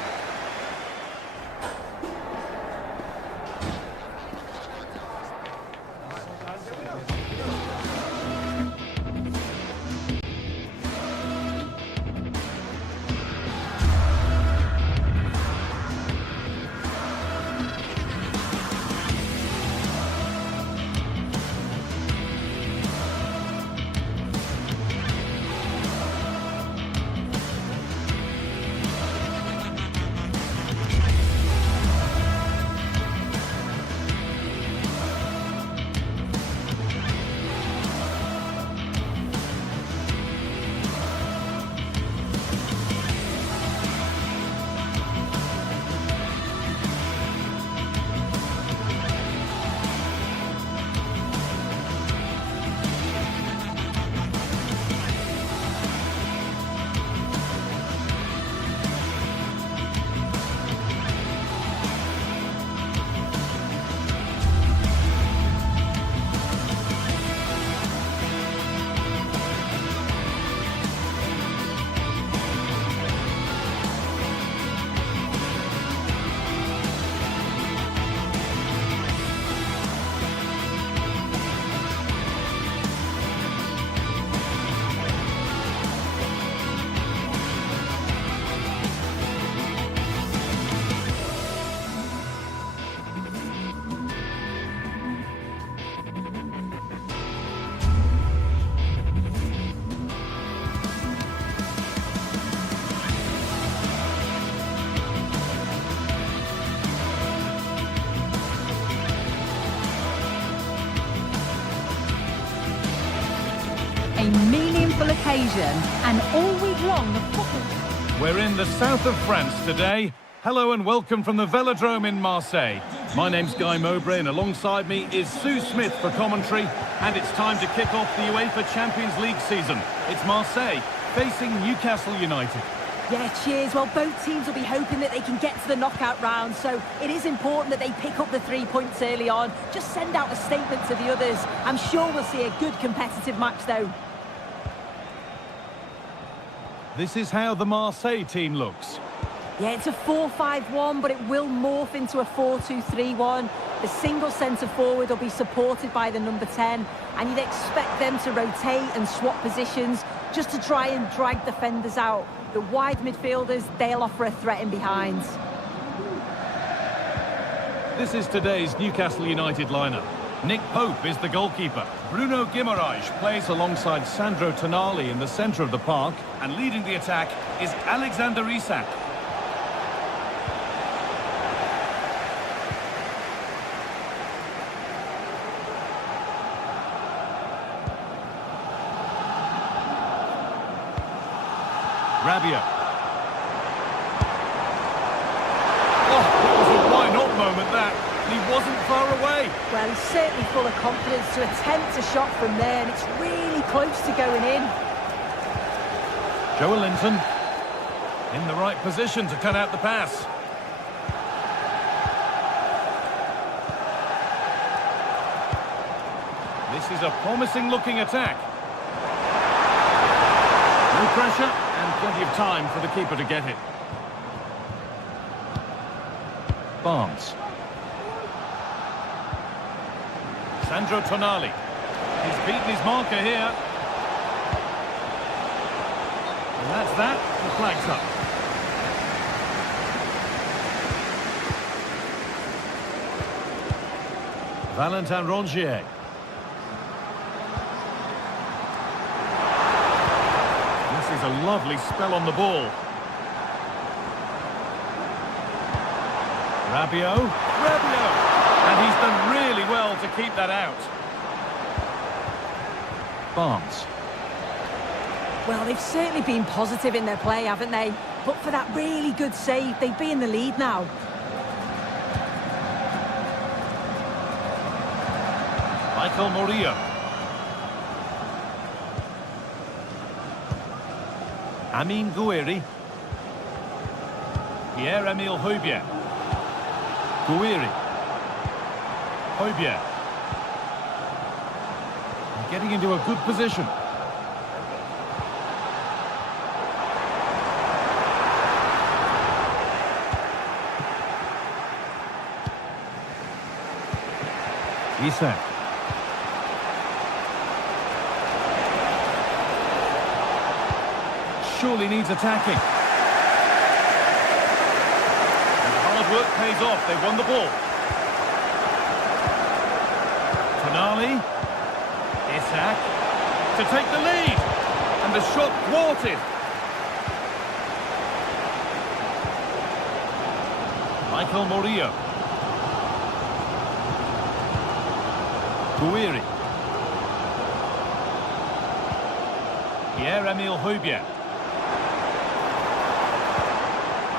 A meaningful occasion, and all week long the football... We're in the south of France today. Hello and welcome from the Velodrome in Marseille. My name's Guy Mowbray and alongside me is Sue Smith for commentary. And it's time to kick off the UEFA Champions League season. It's Marseille facing Newcastle United. Yeah, cheers. Well, both teams will be hoping that they can get to the knockout round, so it is important that they pick up the 3 points early on. Just send out a statement to the others. I'm sure we'll see a good competitive match, though. This is how the Marseille team looks. Yeah, it's a 4-5-1, but it will morph into a 4-2-3-1. The single centre-forward will be supported by the number 10, and you'd expect them to rotate and swap positions just to try and drag defenders out. The wide midfielders, they'll offer a threat in behind. This is today's Newcastle United lineup. Nick Pope is the goalkeeper. Bruno Guimaraes plays alongside Sandro Tonali in the centre of the park, and leading the attack is Alexander Isak. Rabiot. Oh, it was a why-not moment, that. He wasn't far away. Well, he's certainly full of confidence to attempt a shot from there, and it's really close to going in. Joelinton in the right position to cut out the pass. This is a promising-looking attack. No pressure and plenty of time for the keeper to get it. Barnes. Sandro Tonali. He's beaten his marker here. And that's that. The flag's up. Valentin Rongier. This is a lovely spell on the ball. Rabiot. And he's done really well to keep that out. Barnes. Well, they've certainly been positive in their play, haven't they? But for that really good save, they'd be in the lead now. Michael Murillo. Amin Gouiri. Pierre-Emile Højbjerg. Gouiri. Højbjerg. Getting into a good position. Isak. Surely needs attacking. And the hard work pays off. They've won the ball. Tonali. Isak. To take the lead. And the shot thwarted. Michael Murillo. Gouiri. Pierre-Emile Højbjerg.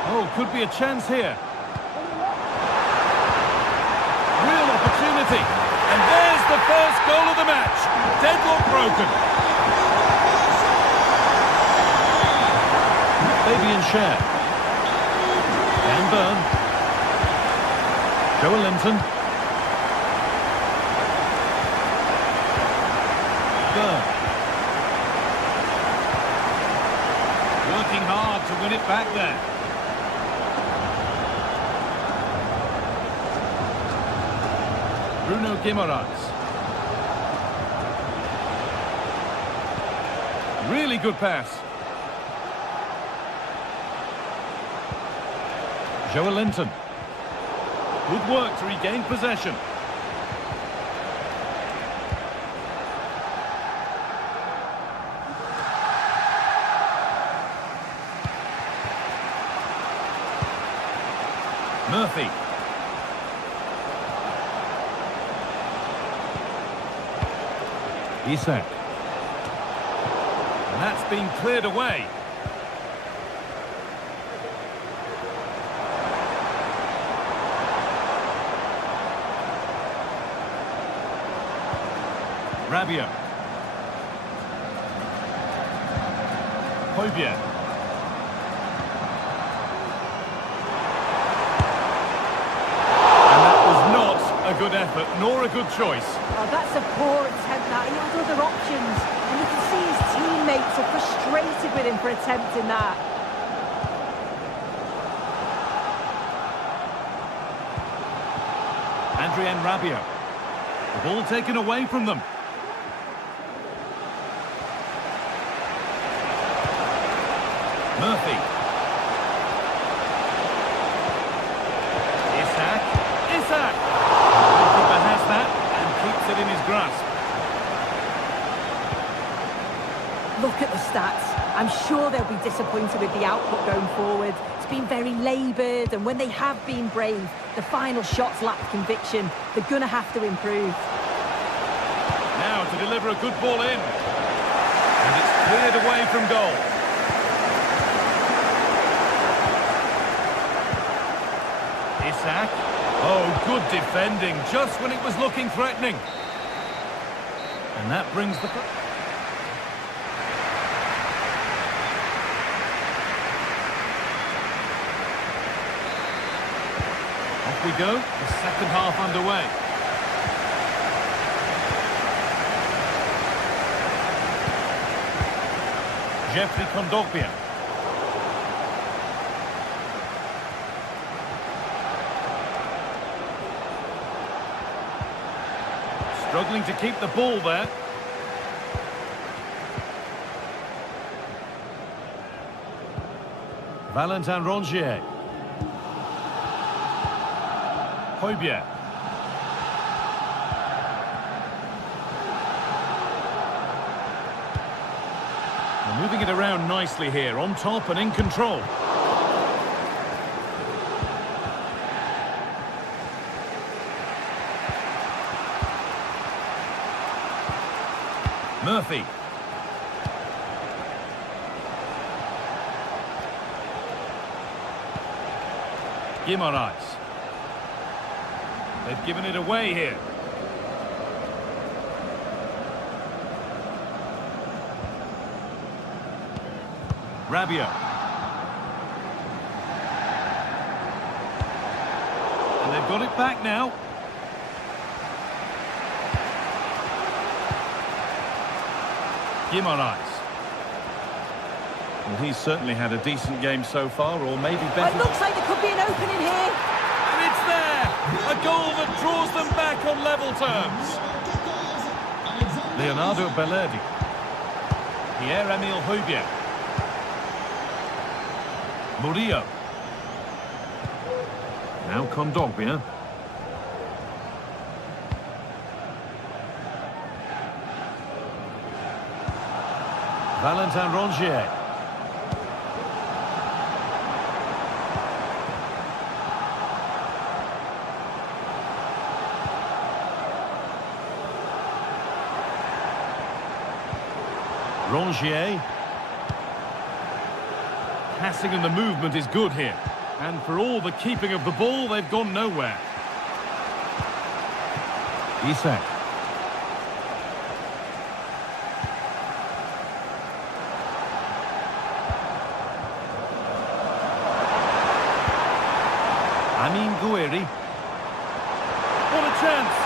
Oh, could be a chance here. Real opportunity. And there's the first goal of the match. Deadlock broken. Fabian Schär. Dan Burn. Joelinton. Burn. Working hard to win it back there. Bruno Guimaraes. Really good pass. Joelinton. Good work to regain possession. Murphy. Isak. And that's been cleared away. Rabiot. Højbjerg. but nor a good choice. Oh, that's a poor attempt, that. He had other options. And you can see his teammates are frustrated with him for attempting that. Adrien Rabiot. The ball taken away from them. Murphy. Isak. The goalkeeper has that and keeps it in his grasp. Look at the stats. I'm sure they'll be disappointed with the output going forward. It's been very laboured, and when they have been brave, the final shots lack conviction. They're going to have to improve. Now to deliver a good ball in. And it's cleared away from goal. Isak. Oh, good defending, just when it was looking threatening. And that brings the... Off we go, the second half underway. Jeffrey Kondogbia. Struggling to keep the ball there. Valentin Rongier. Højbjerg. They're moving it around nicely here, on top and in control. Murphy. Guimaraes. They've given it away here. Rabiot. And they've got it back now. Guimaraes. Well, he's certainly had a decent game so far, or maybe better. It looks like there could be an opening here. And it's there! A goal that draws them back on level terms. Leonardo Bellerdi. Pierre-Emile Højbjerg. Murillo. Now Kondogbia. Valentin Rongier. Rongier. Passing and the movement is good here. And for all the keeping of the ball, they've gone nowhere. Isak. Amin Gouiri. What a chance!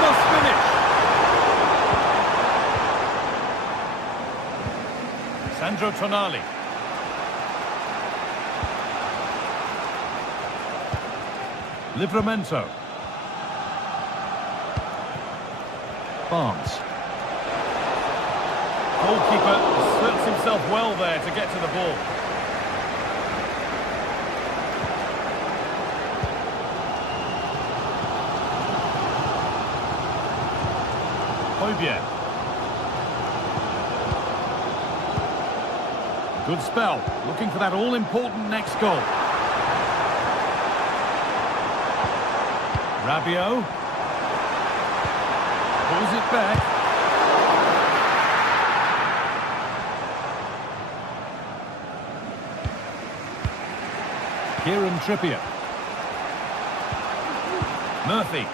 Must finish! Sandro Tonali. Livramento. Barnes. Goalkeeper asserts himself well there to get to the ball. Højbjerg. Good spell, looking for that all-important next goal. Rabiot. Pulls it back. Kieran Trippier. Murphy.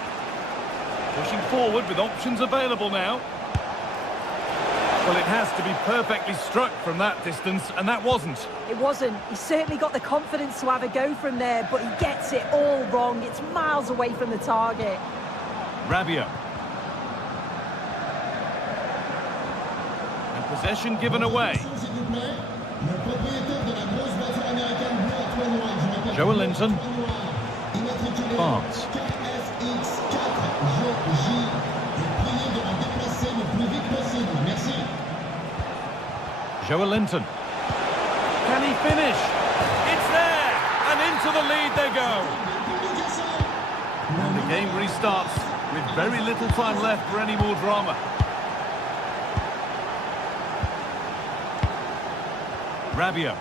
Pushing forward with options available now. Well, it has to be perfectly struck from that distance, and that wasn't. It wasn't. He's certainly got the confidence to have a go from there, but he gets it all wrong. It's miles away from the target. Rabiot. And possession given away. Joelinton. Barnes. Joelinton. Can he finish? It's there! And into the lead they go. And the game restarts with very little time left for any more drama. Rabiot.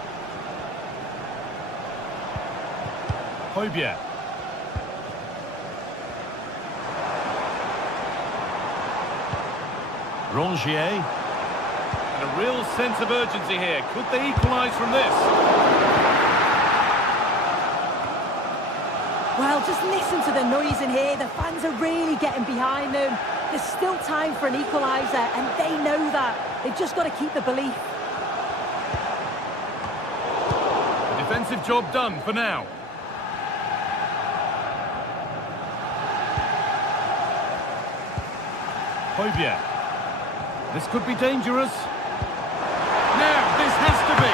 Højbjerg. Rongier. And a real sense of urgency here. Could they equalise from this? Well, just listen to the noise in here. The fans are really getting behind them. There's still time for an equaliser, and they know that. They've just got to keep the belief. A defensive job done for now. Højbjerg. This could be dangerous. Now, this has to be.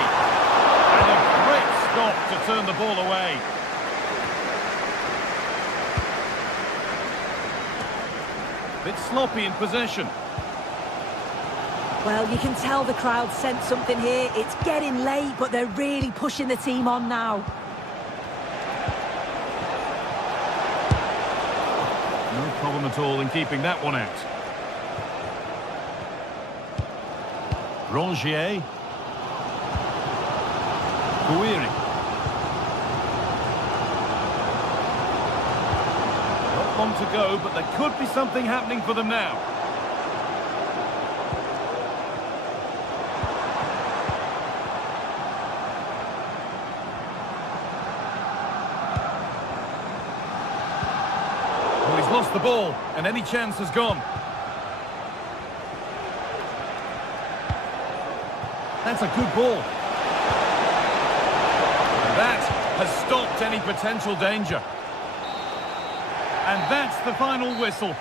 And a great stop to turn the ball away. Bit sloppy in possession. Well, you can tell the crowd sense something here. It's getting late, but they're really pushing the team on now. No problem at all in keeping that one out. Rongier. Guiri. Not long to go, but there could be something happening for them now. Oh, he's lost the ball, and any chance has gone. That's a good ball. That has stopped any potential danger. And that's the final whistle.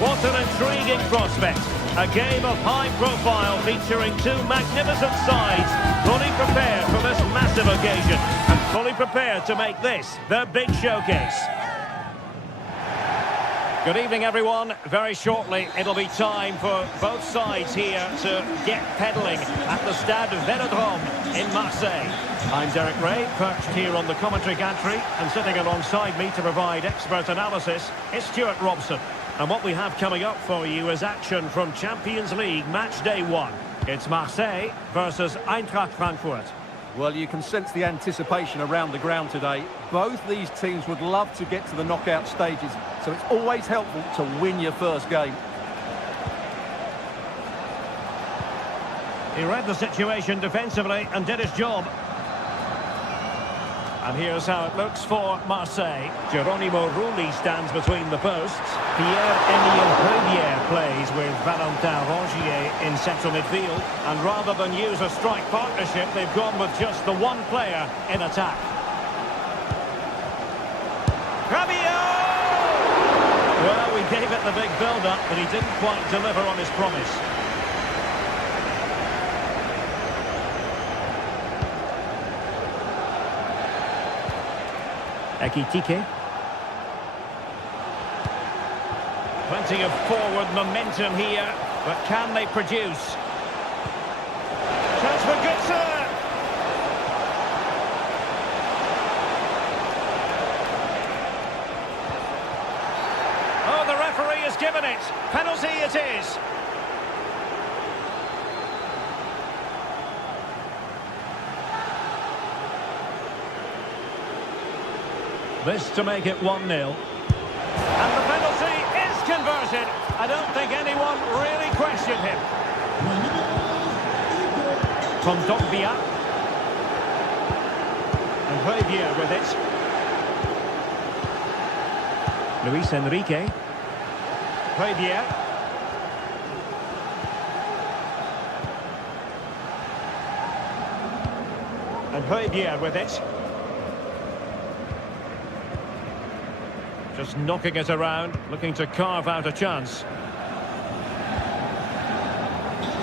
What an intriguing prospect. A game of high profile featuring two magnificent sides, fully prepared for this massive occasion and fully prepared to make this their big showcase. Good evening, everyone. Very shortly, it'll be time for both sides here to get pedalling at the Stade Vélodrome in Marseille. I'm Derek Ray, perched here on the commentary gantry, and sitting alongside me to provide expert analysis is Stuart Robson. And what we have coming up for you is action from Champions League match day 1. It's Marseille versus Eintracht Frankfurt. Well, you can sense the anticipation around the ground today. Both these teams would love to get to the knockout stages, so it's always helpful to win your first game. He read the situation defensively and did his job. And here's how it looks for Marseille. Geronimo Rulli stands between the posts. Pierre-Emile Högier plays with Valentin Rongier in central midfield. And rather than use a strike partnership, they've gone with just the one player in attack. Rabiot! Well, we gave it the big build-up, but he didn't quite deliver on his promise. Ekitike. Plenty of forward momentum here, but can they produce? Chance for Götze! Oh, the referee has given it. Penalty it is. This to make it 1-0. And the penalty is converted. I don't think anyone really questioned him. From Dogbia. And Högier with it. Luis Enrique. Högier. And Högier with it. Just knocking it around, looking to carve out a chance.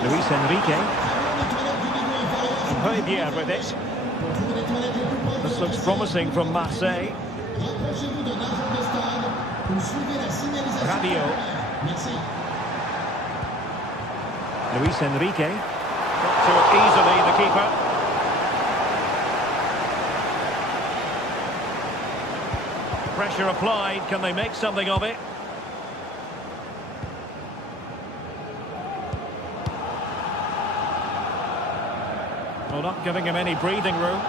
Luis Enrique. Högier with it. This looks promising from Marseille. Rabiot. Luis Enrique. Not so easily, the keeper. Pressure applied, can they make something of it? Well, not giving him any breathing room.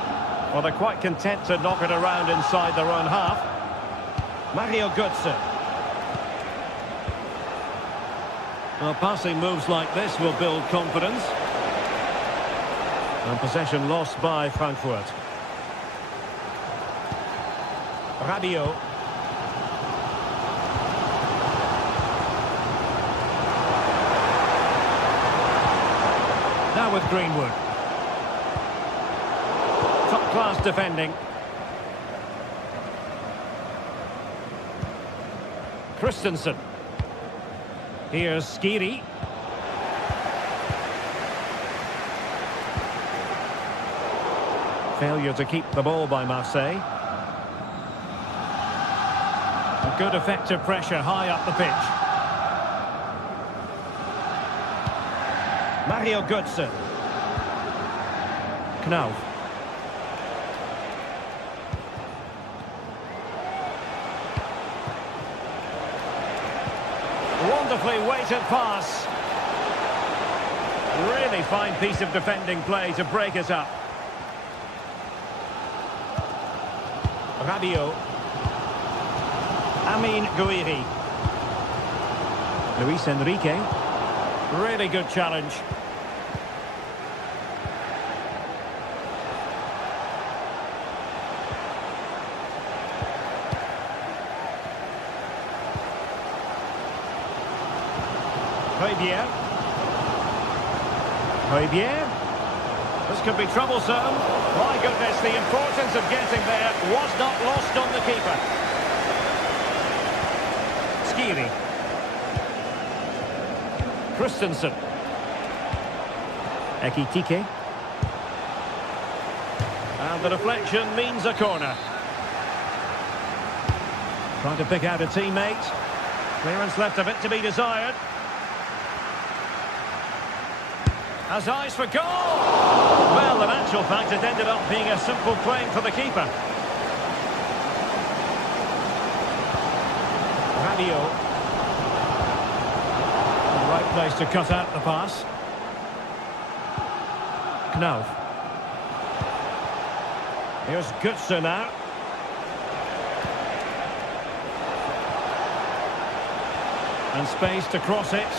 Well, they're quite content to knock it around inside their own half. Mario Götze. Well, passing moves like this will build confidence. And possession lost by Frankfurt. Rabiot. Now with Greenwood. Top-class defending. Christensen. Here's Skiri. Failure to keep the ball by Marseille. Good effective pressure high up the pitch. Mario Götze. Knauf. Wonderfully weighted pass. Really fine piece of defending play to break it up. Rabiot. Amin Gouiri. Luis Enrique. Really good challenge. Högier. Högier. This could be troublesome. My goodness, the importance of getting there was not lost on the keeper. Skiri. Christensen. Ekitike. And the deflection means a corner. Trying to pick out a teammate. Clearance left a bit to be desired. Has eyes for goal! Well, in actual fact, it ended up being a simple claim for the keeper. Radio. The right place to cut out the pass. Knauf. Here's Götze now. And space to cross it.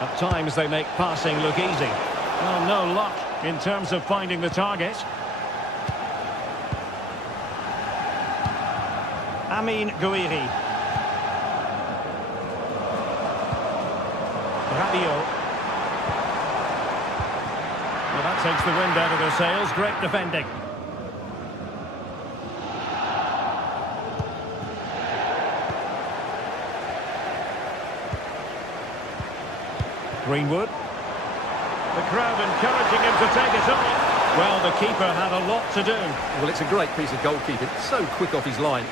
At times they make passing look easy. Well, no luck in terms of finding the target. Amin Gouiri. Rabiot. Well, that takes the wind out of their sails. Great defending. Greenwood. The crowd encouraging him to take it on. Well, the keeper had a lot to do. Well, it's a great piece of goalkeeping. So quick off his line.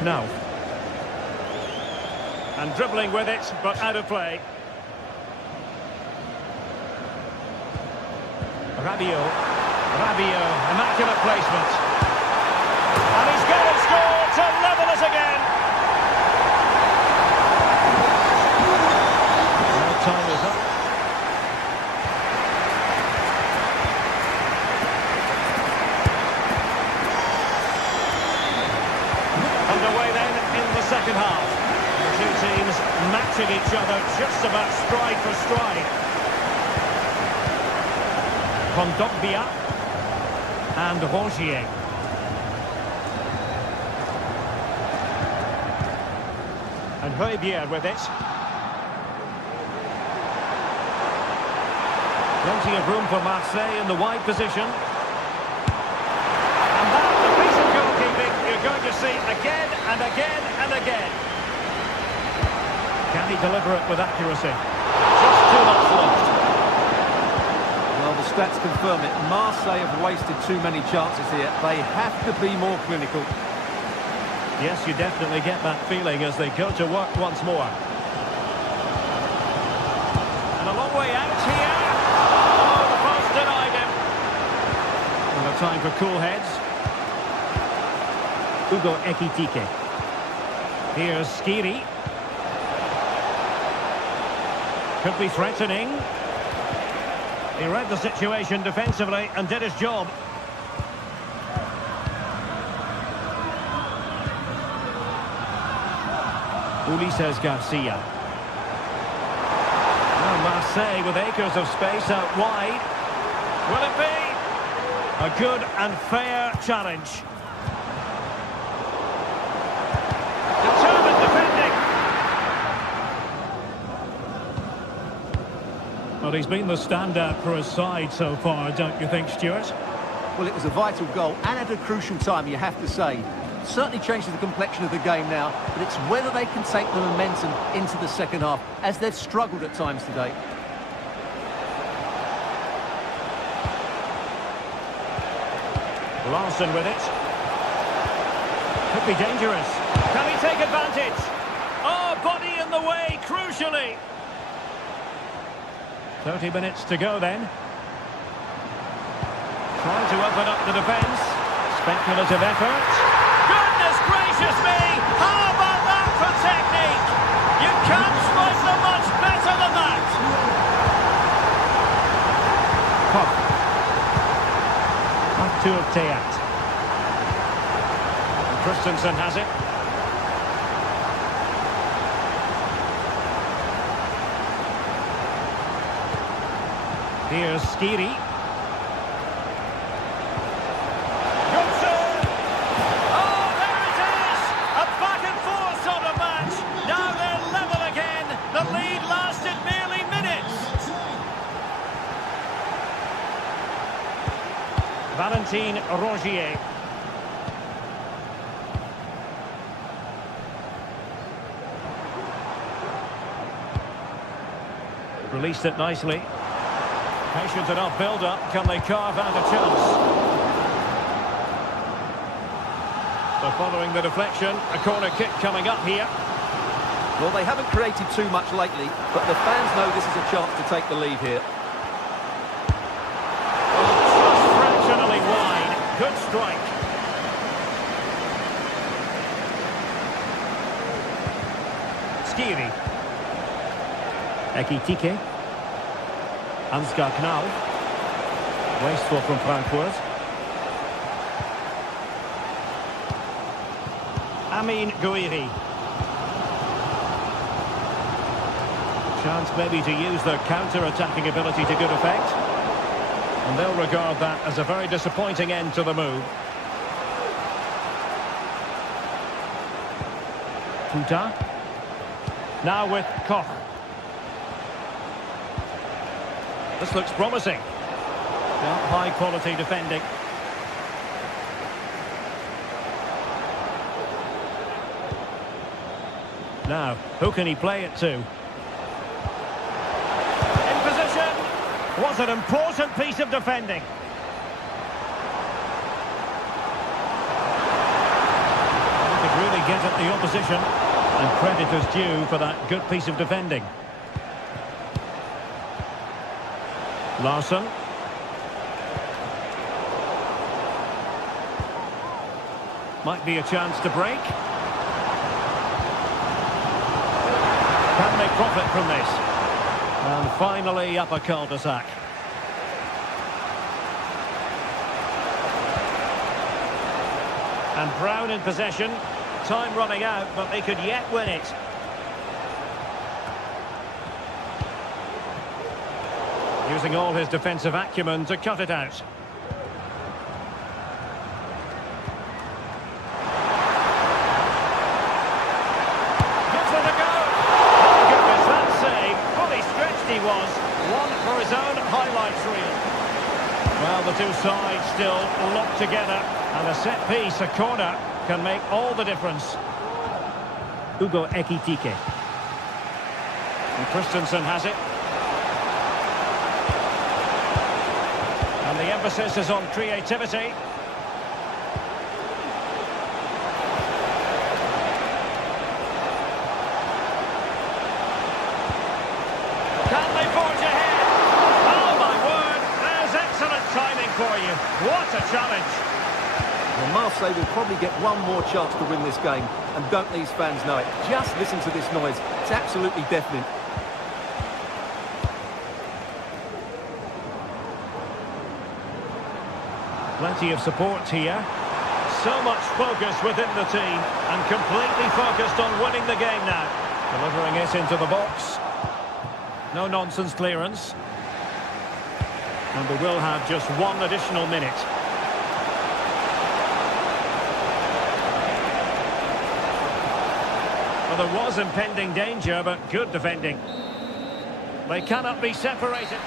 Knauf. And dribbling with it, but out of play. Rabiot. Rabiot, immaculate placement. And he's got to score to level it again. Well, time is up. Underway then in the second half. The two teams matching each other just about stride for stride. Kondogbia and Rongier. And Højbjerg with it. Plenty of room for Marseille in the wide position. And that's the piece of goalkeeping you're going to see again and again and again. Can he deliver it with accuracy? Just too much left. Well, the stats confirm it. Marseille have wasted too many chances here. They have to be more clinical. Yes, you definitely get that feeling as they go to work once more. And a long way out here. Oh, the post denied him. And a time for cool heads. Hugo Ekitike. Here's Skiri. Could be threatening. He read the situation defensively and did his job. Ulises Garcia. Now Marseille with acres of space out wide. Will it be? A good and fair challenge. Determined defending. Well, he's been the standout for his side so far, don't you think, Stuart? Well, it was a vital goal and at a crucial time, you have to say. Certainly changes the complexion of the game now, but it's whether they can take the momentum into the second half, as they've struggled at times today. Larson with it. Could be dangerous. Can he take advantage? Oh, body in the way, crucially. 30 minutes to go then. Trying to open up the defence. Speculative effort. Goodness gracious me! How about that for technique? You can't slice them much better than that. Pop. Artur Theat. Christensen has it. Here's Skiri. Götze! Oh, there it is! A back and forth sort of match. Now they're level again. The lead lasted merely minutes. Valentin Rongier. Released it nicely. Patient enough build-up. Can they carve out a chance? So following the deflection, a corner kick coming up here. Well, they haven't created too much lately, but the fans know this is a chance to take the lead here. Just fractionally wide. Good strike. Skiri. Ekitike. Ansgar Knau. Wasteful from Frankfurt. Amin Gouiri. Chance maybe to use their counter-attacking ability to good effect. And they'll regard that as a very disappointing end to the move. Tuta. Now with Koch. This looks promising. Well, high-quality defending. Now, who can he play it to? In position! Was an important piece of defending. He could really get at the opposition. And credit is due for that good piece of defending. Larsson. Might be a chance to break. Can they profit from this? And finally up a cul-de-sac. And Brown in possession. Time running out, but they could yet win it. Using all his defensive acumen to cut it out. Gives it a go. Oh, goodness, that save. Fully stretched he was. One for his own highlights reel. Well, the two sides still locked together. And a set piece, a corner, can make all the difference. Hugo Ekitike. And Christensen has it. And the emphasis is on creativity. Can they forge ahead? Oh my word, there's excellent timing for you. What a challenge. Well, Marseille will probably get one more chance to win this game, and don't these fans know it? Just listen to this noise. It's absolutely deafening. Plenty of support here. So much focus within the team, and completely focused on winning the game now. Delivering it into the box. No nonsense clearance. And we will have just one additional minute. Well, there was impending danger, but good defending. They cannot be separated.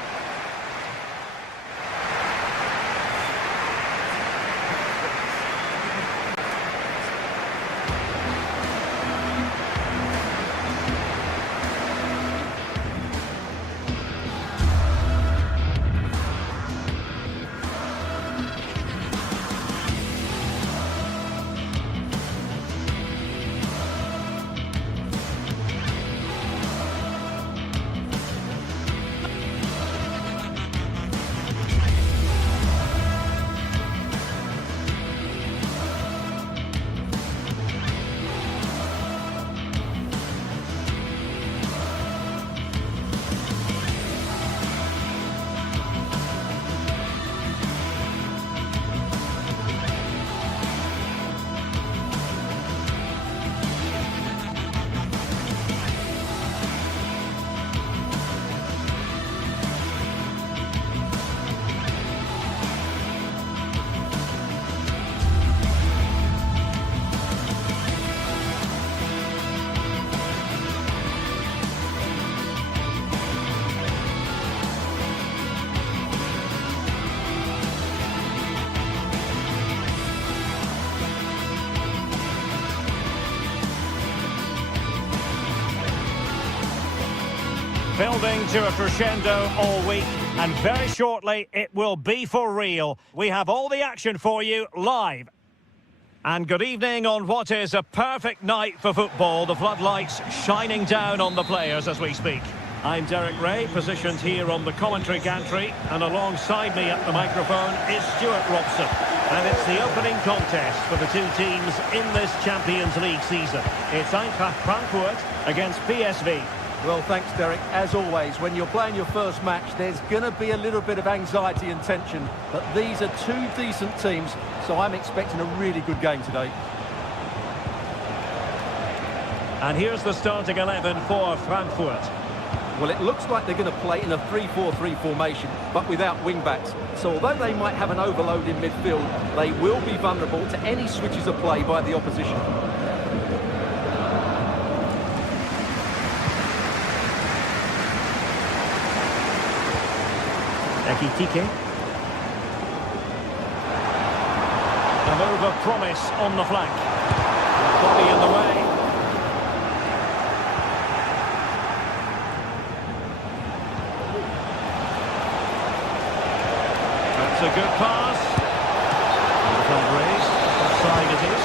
Building to a crescendo all week, and very shortly it will be for real. We have all the action for you live. And good evening on what is a perfect night for football. The floodlights shining down on the players as we speak. I'm Derek Ray, positioned here on the commentary gantry, and alongside me at the microphone is Stuart Robson. And it's the opening contest for the two teams in this Champions League season. It's Eintracht Frankfurt against PSV. Well, thanks, Derek. As always, when you're playing your first match, there's going to be a little bit of anxiety and tension. But these are two decent teams, so I'm expecting a really good game today. And here's the starting 11 for Frankfurt. Well, it looks like they're going to play in a 3-4-3 formation, but without wing-backs. So although they might have an overload in midfield, they will be vulnerable to any switches of play by the opposition. Ekitike. An over-promise on the flank. Body in the way. That's a good pass. Flag raised. Offside it is.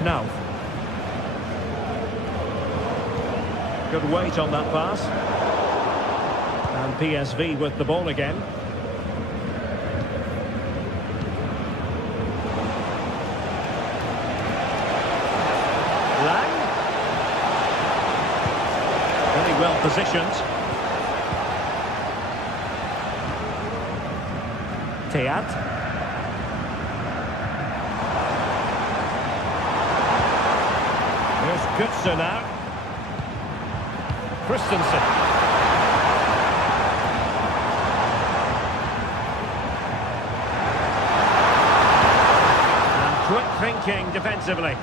Knauf. Good weight on that pass. And PSV with the ball again. Lang. Very well positioned. Teat. Here's Götze now. Christensen. And quick thinking defensively.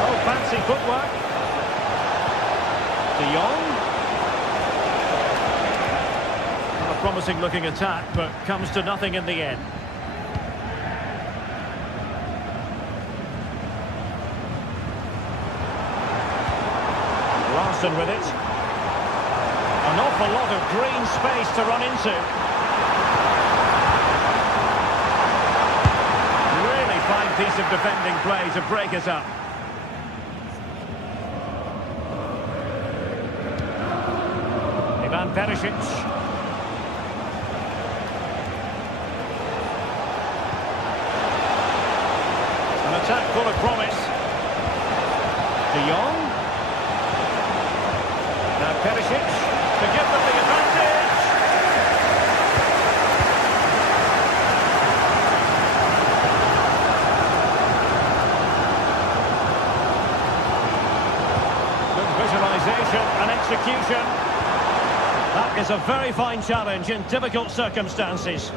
Oh, fancy footwork. De Jong. A promising looking attack, but comes to nothing in the end. With it. An awful lot of green space to run into. Really fine piece of defending play to break it up. Ivan Perisic. An attack full of promise. De Jong. Now Perisic to give them the advantage. Good visualisation and execution. That is a very fine challenge in difficult circumstances.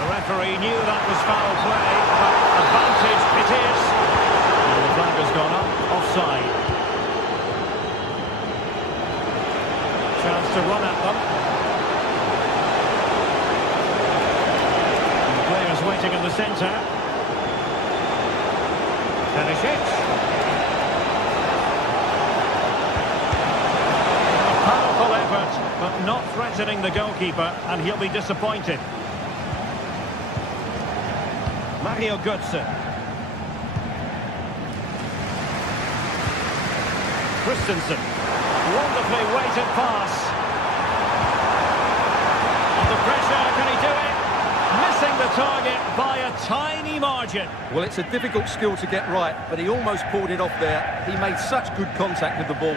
The referee knew that was foul play, but advantage it is. And the flag has gone up. Offside. Chance to run at them. And the players waiting in the centre. Perisic. A powerful effort, but not threatening the goalkeeper, and he'll be disappointed. Mario Götze. Christensen, wonderfully weighted pass. Under pressure, can he do it? Missing the target by a tiny margin. Well, it's a difficult skill to get right, but he almost pulled it off there. He made such good contact with the ball.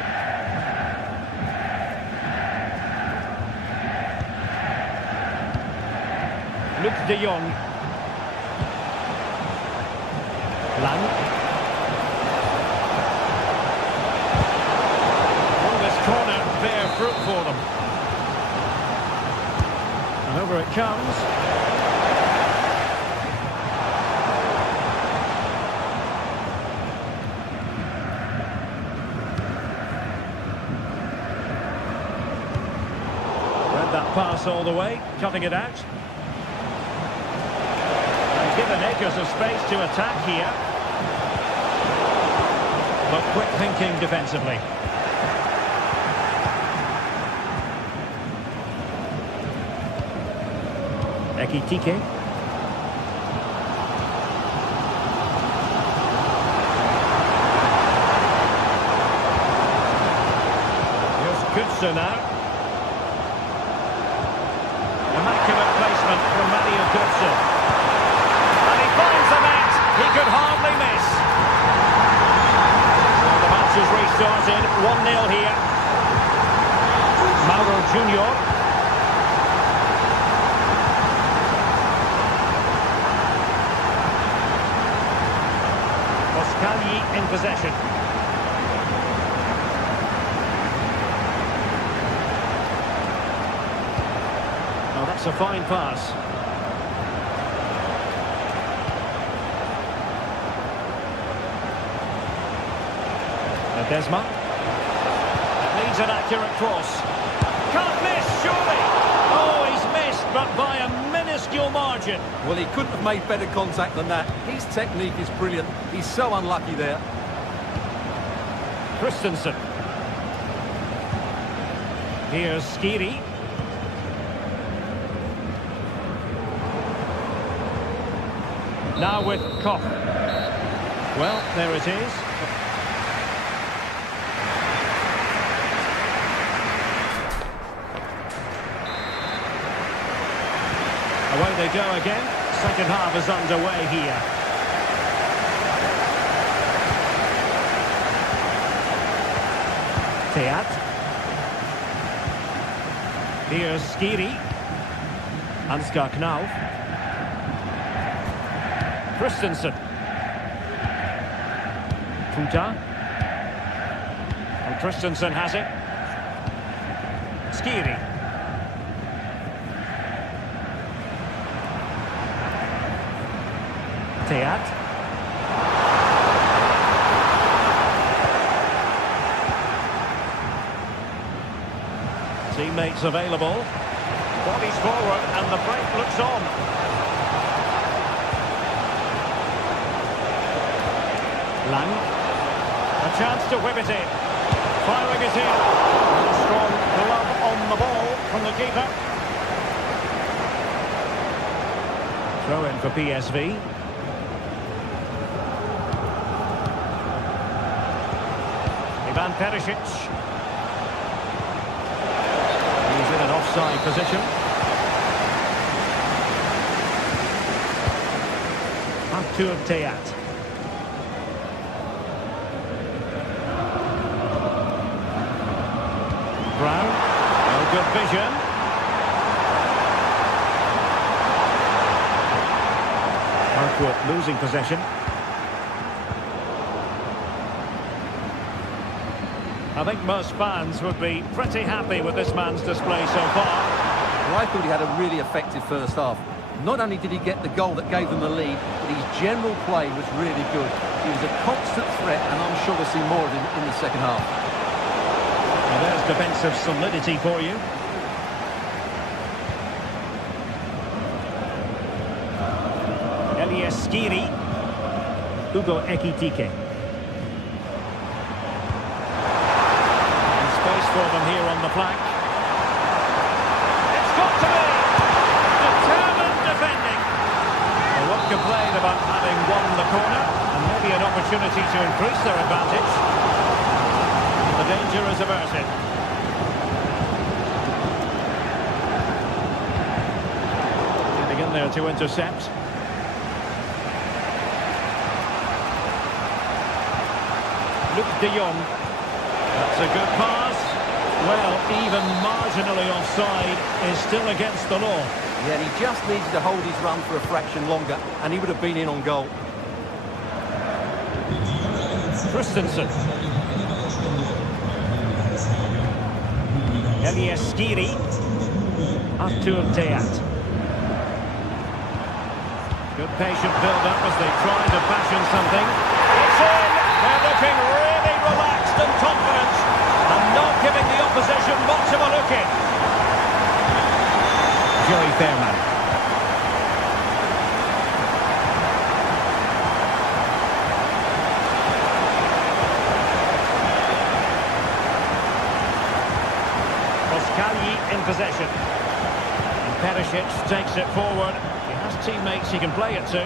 Luc de Jong. Lang. Corner bear fruit for them. And over it comes. Read that pass all the way, cutting it out. And given acres of space to attack here. But quick thinking defensively. Ekitike. Here's now. Immaculate placement from Mario Götze. And he finds the net. He could hardly miss. So the match has restarted. 1-0 here. Mauro Junior. Oscagli in possession. That's a fine pass. Desma. Needs an accurate cross. Can't miss, surely. Oh, he's missed, but by a minuscule margin. Well, he couldn't have made better contact than that. His technique is brilliant. He's so unlucky there. Christensen. Here's Skiri. Now with Koch. Well, there it is. Away they go again. Second half is underway here. Teat. Here's Skiri. Ansgar Knauf. Christensen. Puta. And Christensen has it. Skiri. Teat. Teammates available. Bodies forward and the break looks on. Lang. A chance to whip it in. Firing it in. And a strong glove on the ball from the keeper. Throw in for PSV. Ivan Perisic. He's in an offside position. Artur Teat. Brown. Well, good vision. Harcourt losing possession. I think most fans would be pretty happy with this man's display so far. Well, I thought he had a really effective first half. Not only did he get the goal that gave them the lead, but his general play was really good. He was a constant threat, and I'm sure we'll see more of him in the second half. Well, there's defensive solidity for you. Elias Skiri. Hugo Ekitike. For them here on the flank. It's got to be! Determined defending. They won't complain about having won the corner, and maybe an opportunity to increase their advantage. The danger is averted. Getting in there to intercept. Luc de Jong. That's a good pass. Well, even marginally offside is still against the law. Yeah, and he just needs to hold his run for a fraction longer, and he would have been in on goal. Christensen. Elias Skiri. Artur Teat. Good patient build-up as they try to fashion something. It's in! They're looking really relaxed and confident. And not giving the opposition much of a look in. Joey Fairman. in possession. And Perisic takes it forward. He has teammates he can play it to.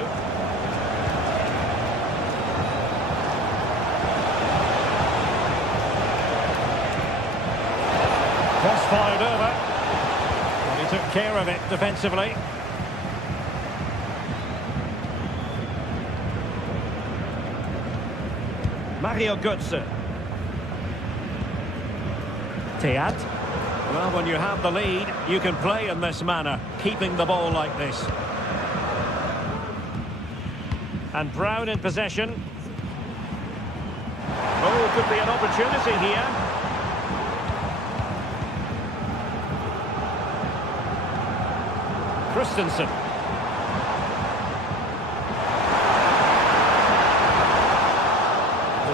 Cross fired over. Well, he took care of it defensively. Mario Götze. Teat. Well, when you have the lead, you can play in this manner, keeping the ball like this. And Brown in possession. Oh, could be an opportunity here. Christensen.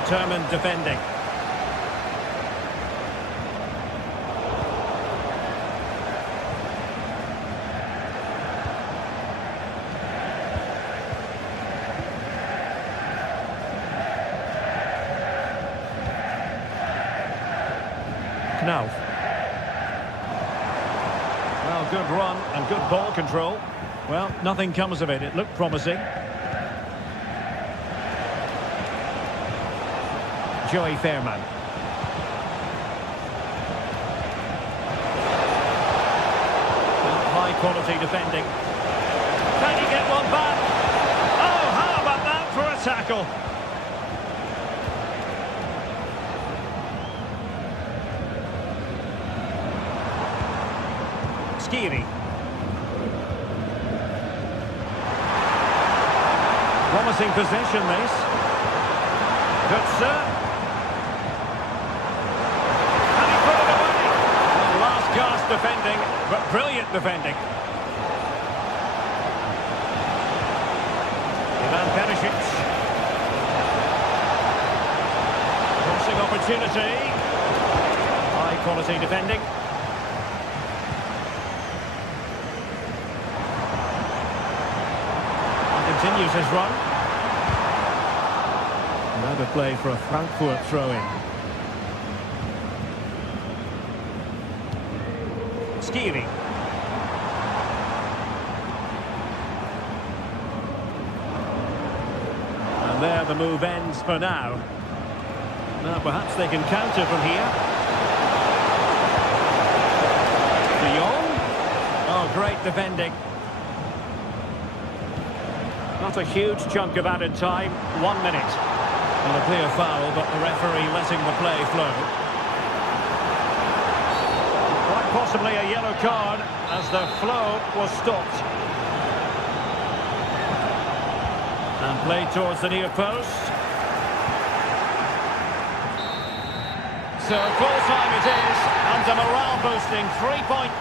Determined defending. Knauf. Well, good run and good ball control. Well, nothing comes of it. It looked promising. Joey Fairman. High quality defending. Can he get one back? Oh, how about that for a tackle? Skiri. Promising possession this. Götze. Last-gasp defending, but brilliant defending. Ivan Perisic. Crossing opportunity. High-quality defending. Continues his run. Another play for a Frankfurt throw-in. Skiri. And there the move ends for now. Now perhaps they can counter from here. De Jong. Oh, great defending. Not a huge chunk of added time. 1 minute. And a clear foul, but the referee letting the play flow. Quite possibly a yellow card as the flow was stopped. And played towards the near post. So full time it is, and a morale-boosting 3-point.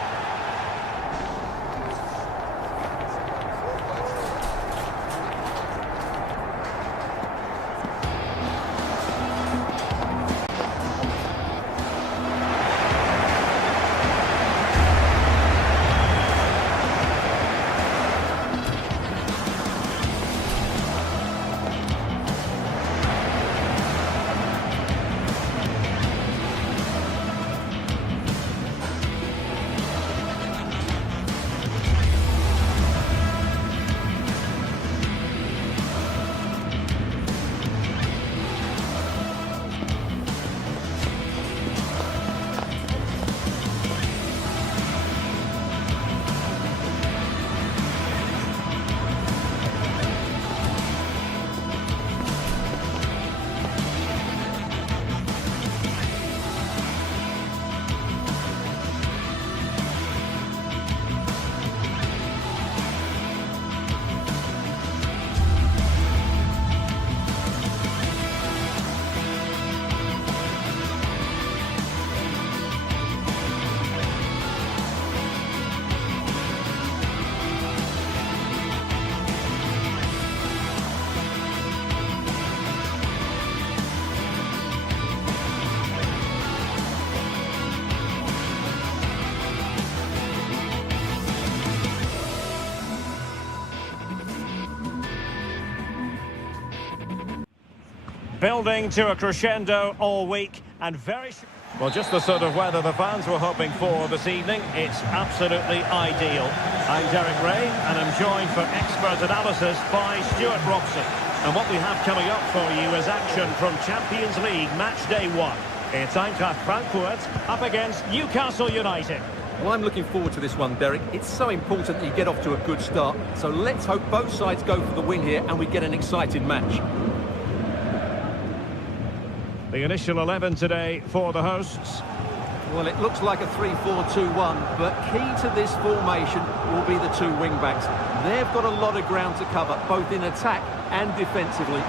Building to a crescendo all week and very... Well, just the sort of weather the fans were hoping for this evening. It's absolutely ideal. I'm Derek Ray, and I'm joined for expert analysis by Stuart Robson. And what we have coming up for you is action from Champions League Match Day 1. It's Eintracht Frankfurt up against Newcastle United. Well, I'm looking forward to this one, Derek. It's so important that you get off to a good start. So let's hope both sides go for the win here and we get an exciting match. The initial 11 today for the hosts. Well, it looks like a 3-4-2-1, but key to this formation will be the two wing-backs. They've got a lot of ground to cover, both in attack and defensively.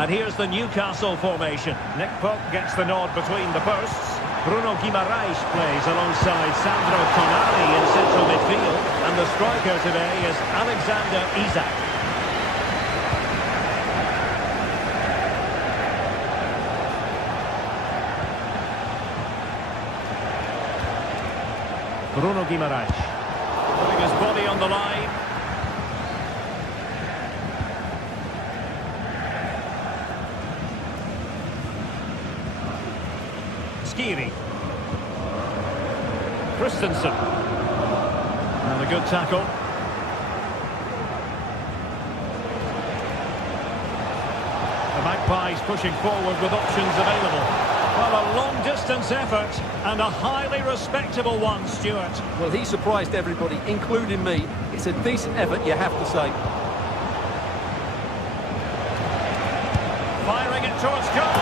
And here's the Newcastle formation. Nick Pope gets the nod between the posts. Bruno Guimaraes plays alongside Sandro Tonali in central midfield. And the striker today is Alexander Isak. Bruno Guimaraes putting his body on the line. Skiri. Christensen. And a good tackle. The Magpies pushing forward with options available. Well, a long-distance effort and a highly respectable one, Stuart. Well, he surprised everybody, including me. It's a decent effort, you have to say. Firing it towards goal!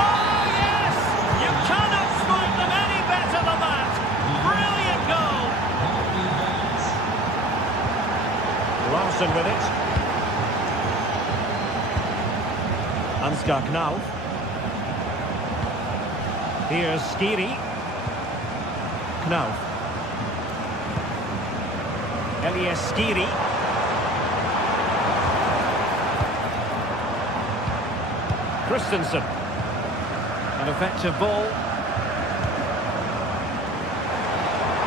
Oh, yes! You cannot strike them any better than that! Brilliant goal! Larson with it. Ansgar Knauf. Here's Skiri. Knauf. Elias Skiri. Christensen. An effective ball.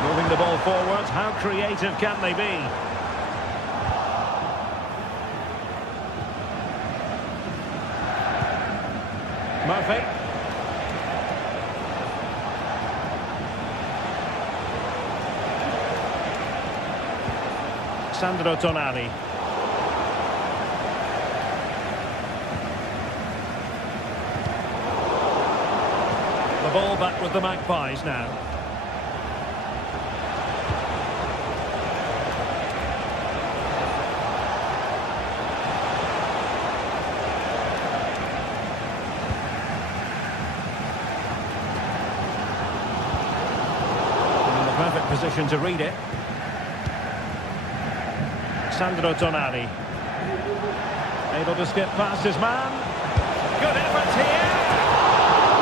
Moving the ball forward. How creative can they be? Murphy. Sandro Tonali. The ball back with the Magpies now. In the perfect position to read it. Sandro Tonali. Able to skip past his man. Good effort here.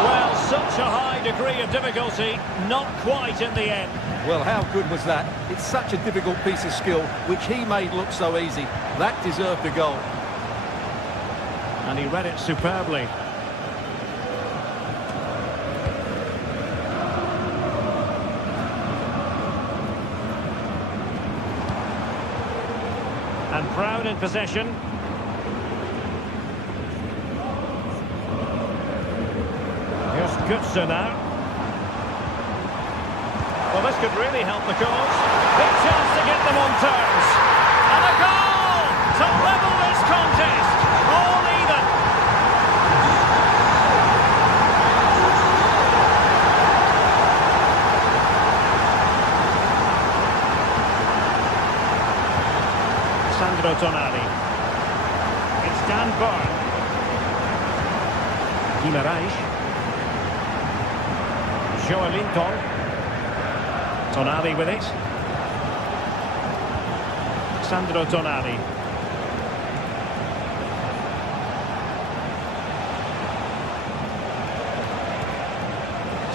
Well, such a high degree of difficulty, not quite in the end. Well, how good was that? It's such a difficult piece of skill, which he made look so easy. That deserved a goal. And he read it superbly. And Brown in possession. Here's Götze now. Well, this could really help the cause. Big chance to get them on terms. And a goal to level this contest. All even. Sandro Tonali. It's Dan Burn. Guimaraes. Joelinton. Tonali with it. Sandro Tonali.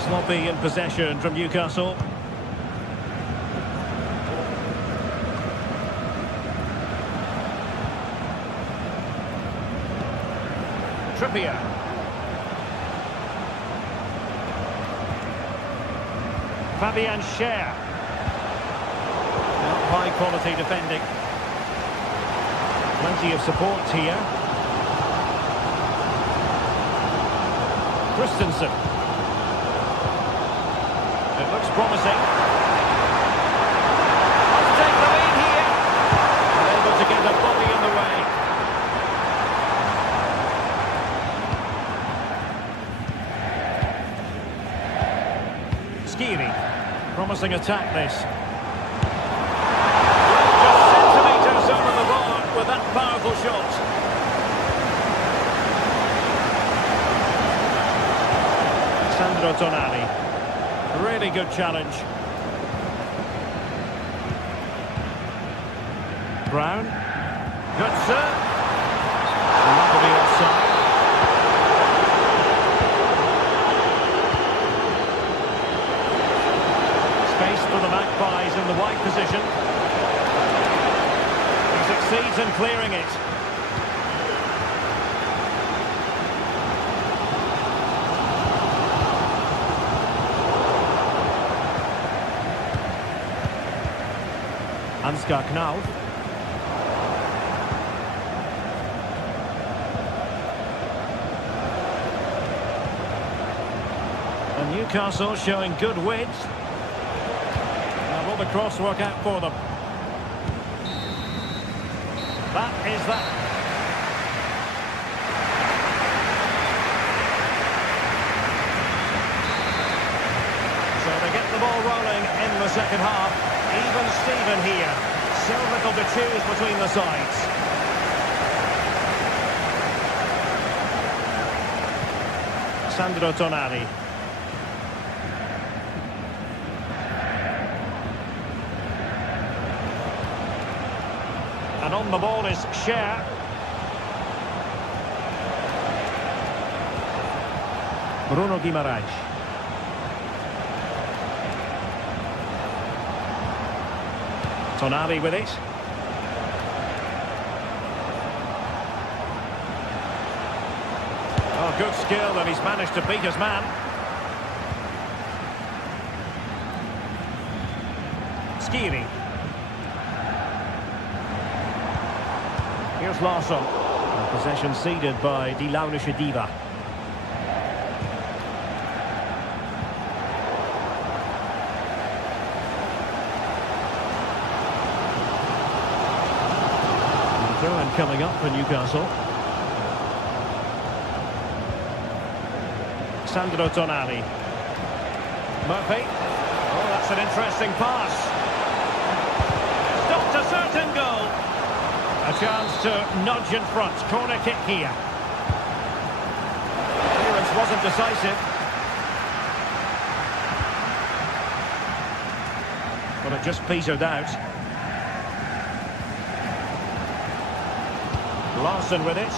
Sloppy in possession from Newcastle. Trippier. Fabian Schär. High quality defending. Plenty of support here. Christensen. It looks promising. Let's take the lead here. Able to get a body in the way. Skiri. Promising attack this. Just centimetres over the bar with that powerful shot. Sandro Tonali. Really good challenge. Brown. Good sir. And that will be offside. Space for the Magpies in the wide position. He succeeds in clearing it. Ansgar Knauf. And Newcastle showing good width. Now will the cross work out for them? That is that. So they get the ball rolling in the second half. Even Steven here. So little to choose between the sides. Sandro Tonali. And on the ball is Cher. Bruno Guimaraes. Tonali with it. Oh, good skill, and he's managed to beat his man. Skiri. Here's Larsson. Possession ceded by Di Launische Diva. And coming up for Newcastle. Sandro Tonali. Murphy. Oh, that's an interesting pass. Stopped a certain goal. A chance to nudge in front. Corner kick here. Clearance wasn't decisive. But it just petered out. Larsson with it.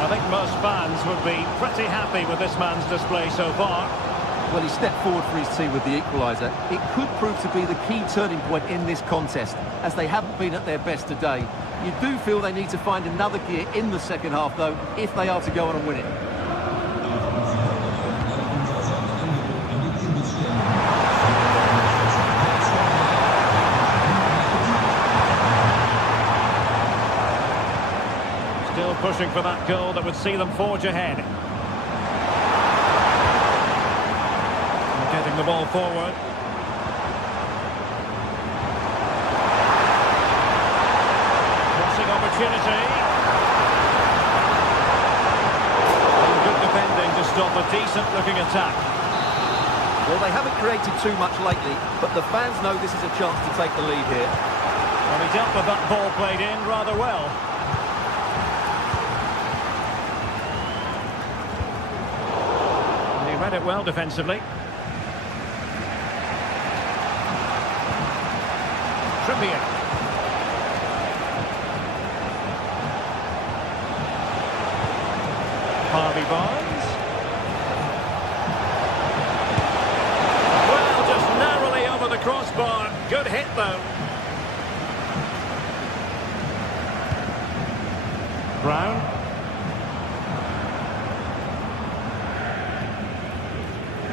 I think most fans would be pretty happy with this man's display so far. Well, he stepped forward for his team with the equaliser. It could prove to be the key turning point in this contest, as they haven't been at their best today. You do feel they need to find another gear in the second half, though, if they are to go on and win it. Still pushing for that goal that would see them forge ahead. And getting the ball forward. Crossing opportunity. And good defending to stop a decent-looking attack. Well, they haven't created too much lately, but the fans know this is a chance to take the lead here. Well, he dealt with that ball played in rather well. Read it well defensively. Trippier. Harvey Barnes. Well, just narrowly over the crossbar. Good hit though. Brown.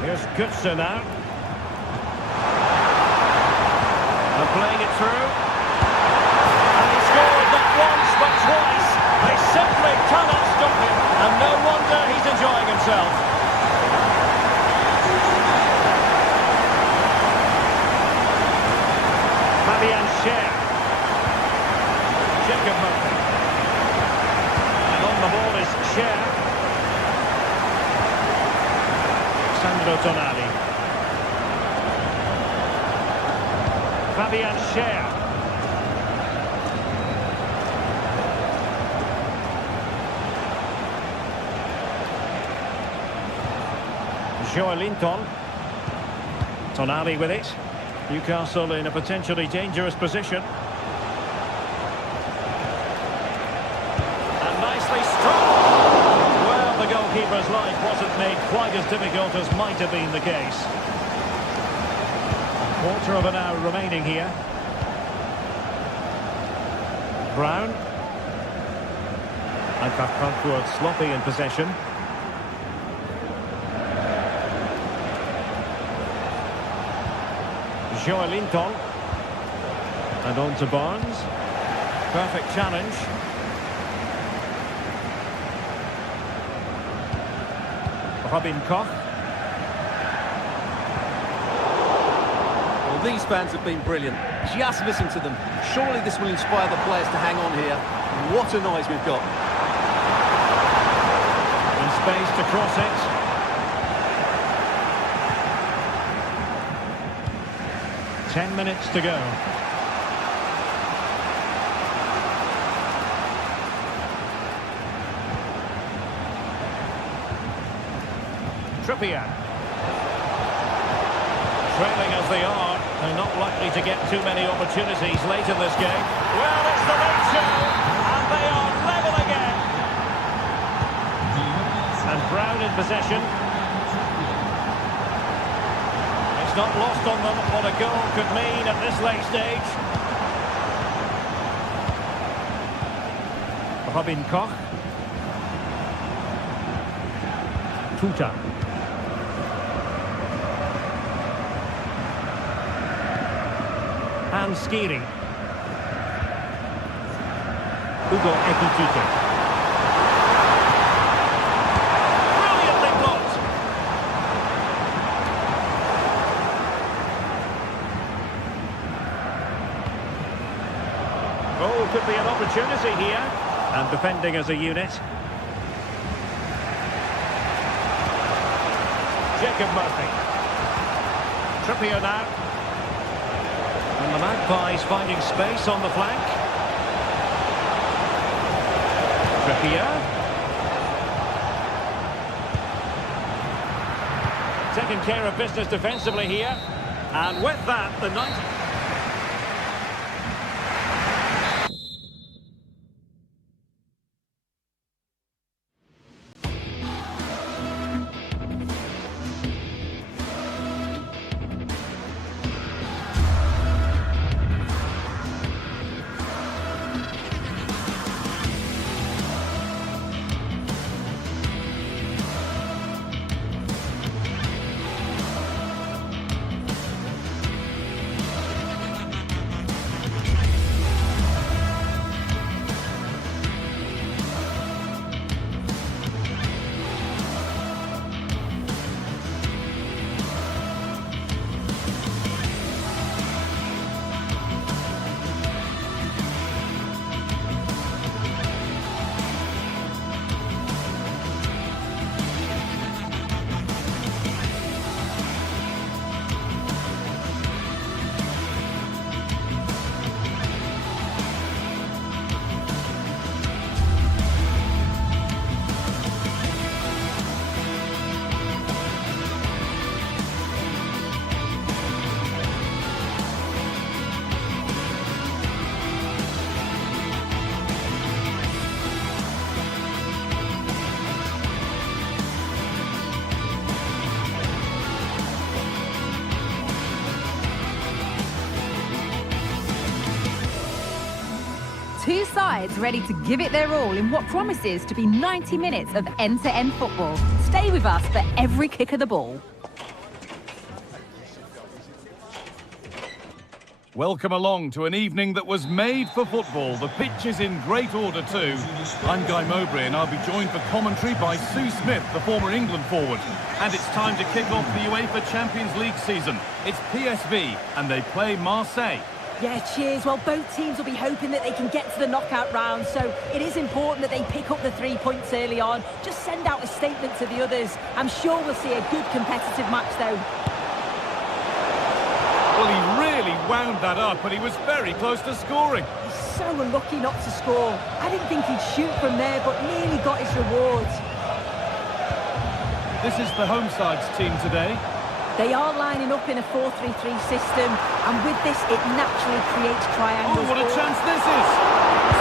Here's Götze now. And playing it through. And he scored not once but twice. They simply cannot stop him. And no one Jacob Murphy. And on the ball is Cher. Sandro Tonali. Fabian Cher. Joelinton. Tonali with it. Newcastle in a potentially dangerous position. And nicely struck. Well, the goalkeeper's life wasn't made quite as difficult as might have been the case. Quarter of an hour remaining here. Brown. And Frankfurt sloppy in possession. Joelinton. And on to Barnes. Perfect challenge. Robin Koch. Well, these fans have been brilliant. Just listen to them. Surely this will inspire the players to hang on here. What a noise we've got. In space to cross it. Ten minutes to go. Trippier. Trailing as they are, they're not likely to get too many opportunities late in this game. Well, it's the late show, and they are level again. And Brown in possession. It's not lost on them what a goal could mean at this late stage. Robin Koch. Tuta. And Skiri. Hugo Ekitike. Brilliantly blocked. Oh, could be an opportunity here. And defending as a unit. Jacob Murphy. Trippier now. And the Magpies finding space on the flank. Trippier. Taking care of business defensively here. And with that, the 90... Two sides ready to give it their all in what promises to be 90 minutes of end-to-end football. Stay with us for every kick of the ball. Welcome along to an evening that was made for football. The pitch is in great order too. I'm Guy Mowbray and I'll be joined for commentary by Sue Smith, the former England forward. And it's time to kick off the UEFA Champions League season. It's PSV and they play Marseille. Yeah, cheers. Well, both teams will be hoping that they can get to the knockout round, so it is important that they pick up the 3 points early on. Just send out a statement to the others. I'm sure we'll see a good competitive match, though. Well, he really wound that up, and he was very close to scoring. He's so unlucky not to score. I didn't think he'd shoot from there, but nearly got his rewards. This is the home side's team today. They are lining up in a 4-3-3 system, and with this, it naturally creates triangles. Oh, what a chance this is!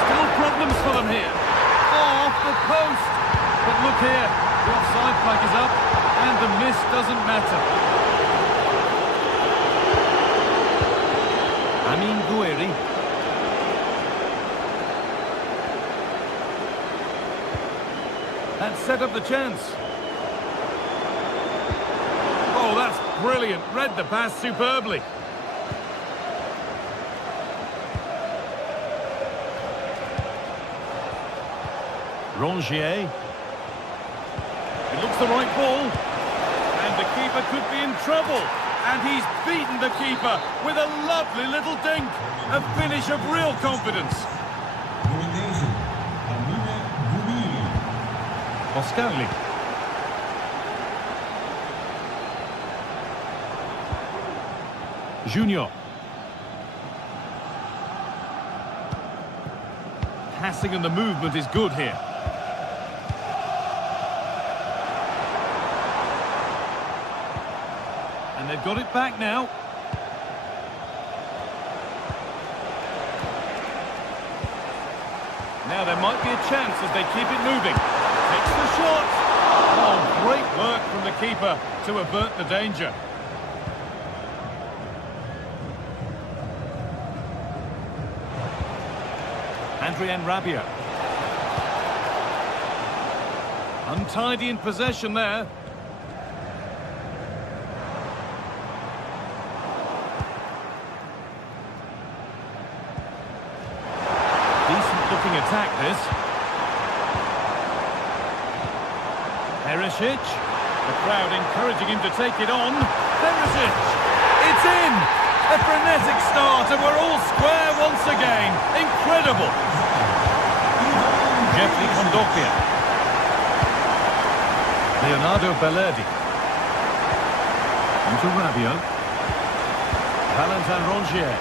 Still problems for them here. Oh, off the post! But look here, the offside flag is up, and the miss doesn't matter. Amin Gouiri. That set up the chance. Oh, that's brilliant. Read the pass superbly. Rongier. It looks the right ball. And the keeper could be in trouble. And he's beaten the keeper with a lovely little dink. A finish of real confidence. Oscarli. Junior. Passing and the movement is good here. And they've got it back now. Now there might be a chance as they keep it moving. Takes the shot. Oh, great work from the keeper to avert the danger. Adrien Rabiot. Untidy in possession there. Decent looking attack this. Perisic. The crowd encouraging him to take it on. Perisic. It's in! A frenetic start and we're all square once again. Incredible! Jeffrey Kondogbia. Leonardo Bellerdi. Into Rabiot. Valentin Rongier.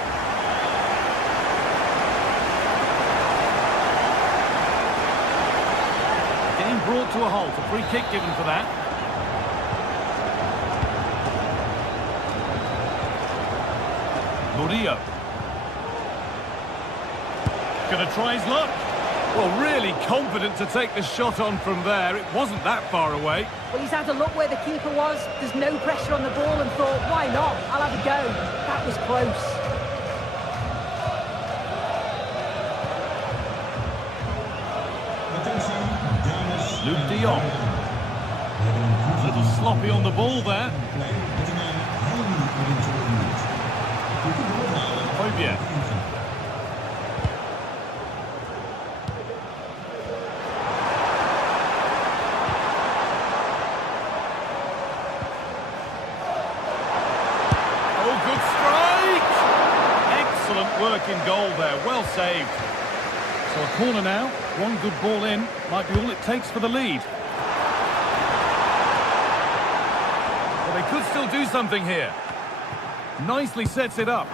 Game brought to a halt. A free kick given for that. Murillo. Gonna try his luck. Well, really confident to take the shot on from there. It wasn't that far away. Well, he's had a look where the keeper was. There's no pressure on the ball and thought, why not? I'll have a go. That was close. Luke de Jong. A little sloppy on the ball there. Højbjerg. Oh, good strike! Excellent work in goal there, well saved. So a corner now, one good ball in, might be all it takes for the lead. Well, they could still do something here. Nicely sets it up.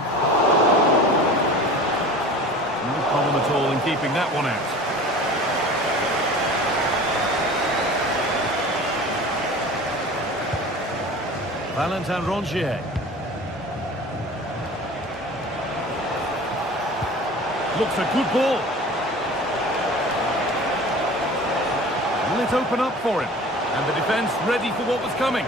No problem at all in keeping that one out. Valentin Rongier. Looks a good ball. Will it open up for him? And the defence ready for what was coming.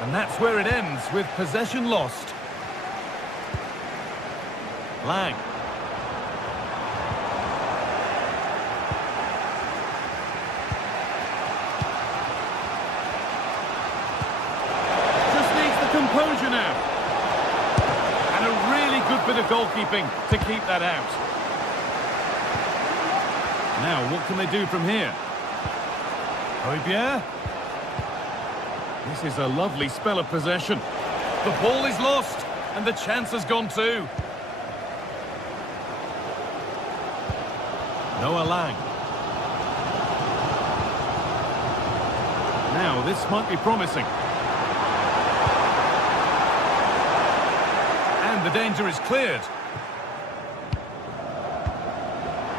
And that's where it ends, with possession lost. Lang. Just needs the composure now. And a really good bit of goalkeeping to keep that out. Now, what can they do from here? Højbjerg. This is a lovely spell of possession. The ball is lost, and the chance has gone too. Noah Lang. Now, this might be promising. And the danger is cleared.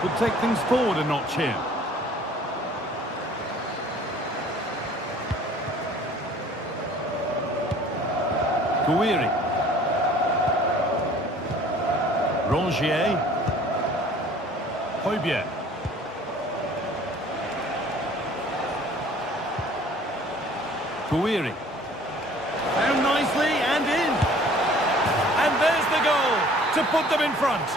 Could take things forward a notch here. Gouiri. Rongier. Højbjerg. Gouiri. Found nicely and in. And there's the goal to put them in front.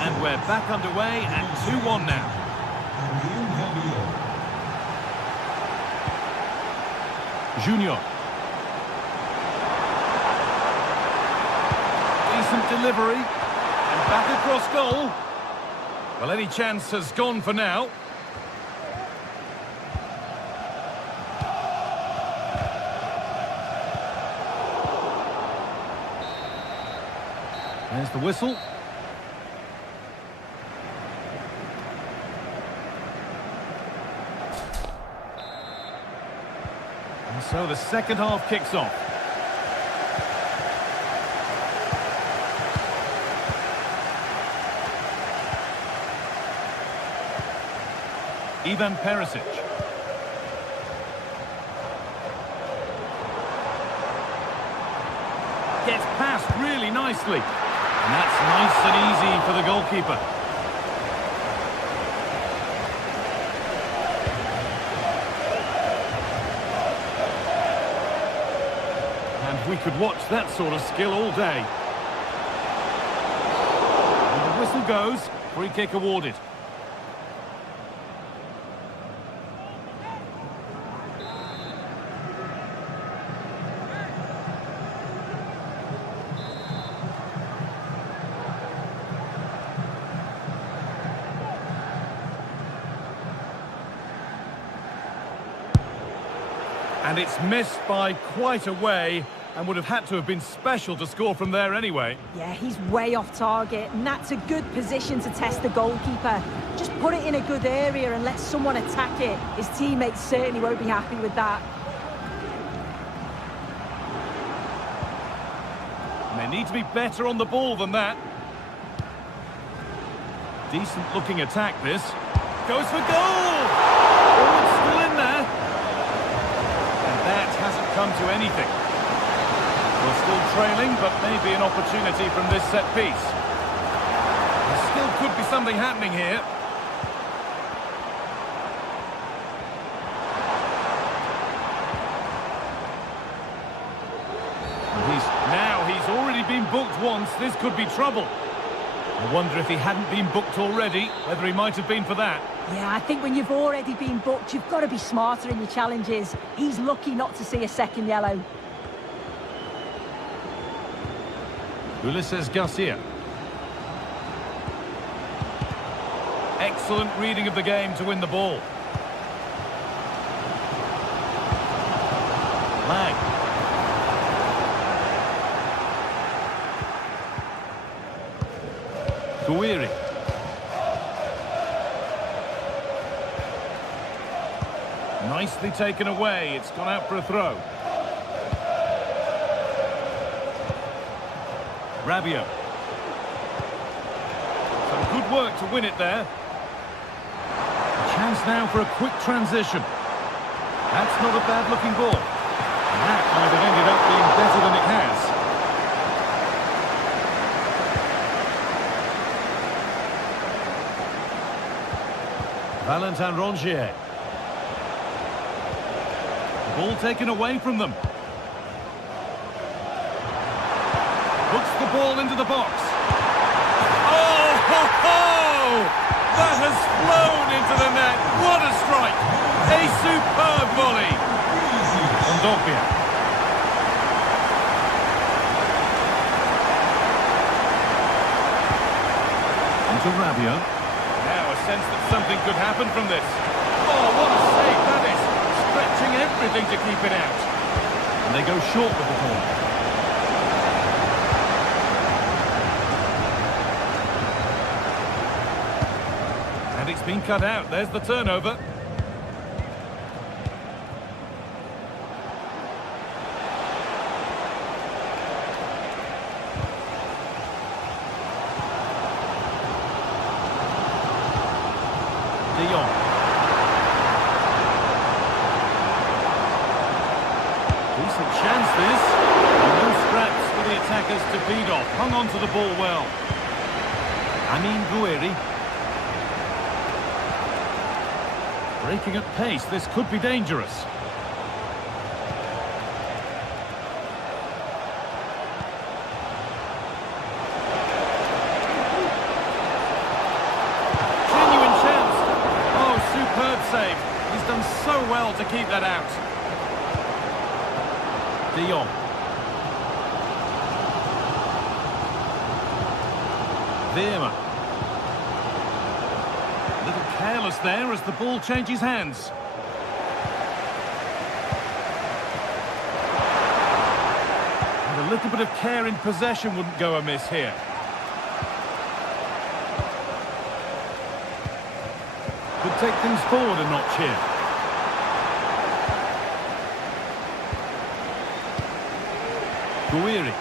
And we're back underway and 2-1 now. Junior. Decent delivery. And back across goal. Well, any chance has gone for now. There's the whistle. And so the second half kicks off. Ivan Perisic. Gets past really nicely. And that's nice and easy for the goalkeeper. And we could watch that sort of skill all day. And the whistle goes, free kick awarded. And it's missed by quite a way, and would have had to have been special to score from there anyway. Yeah, he's way off target, and that's a good position to test the goalkeeper. Just put it in a good area and let someone attack it. His teammates certainly won't be happy with that. And they need to be better on the ball than that. Decent looking attack, this. Goes for goal! Oh, it's still in there. That hasn't come to anything. We're still trailing, but maybe an opportunity from this set piece. There still could be something happening here. He's already been booked once. This could be trouble. I wonder if he hadn't been booked already, whether he might have been for that. Yeah, I think when you've already been booked, you've got to be smarter in your challenges. He's lucky not to see a second yellow. Ulises Garcia. Excellent reading of the game to win the ball. Lang. Gouiri. Nicely taken away. It's gone out for a throw. Rabiot. Some good work to win it there. A chance now for a quick transition. That's not a bad-looking ball. And that might have ended up being better than it has. Valentin Rongier. The ball taken away from them. Puts the ball into the box. Oh, ho, ho! That has flown into the net. What a strike! A superb volley. Kondogbia. Into Rabiot. Now a sense that something could happen from this. Oh, what a save that is! Stretching everything to keep it out. And they go short with the ball. And it's been cut out. There's the turnover. De Jong. Decent chance this. And no scraps for the attackers to feed off. Hung on to the ball well. Amin Gouiri. Breaking at pace, this could be dangerous. Genuine chance. Oh, superb save. He's done so well to keep that out. De Jong. Veerman. Careless there as the ball changes hands. And a little bit of care in possession wouldn't go amiss here. Could take things forward a notch here. Gouiri.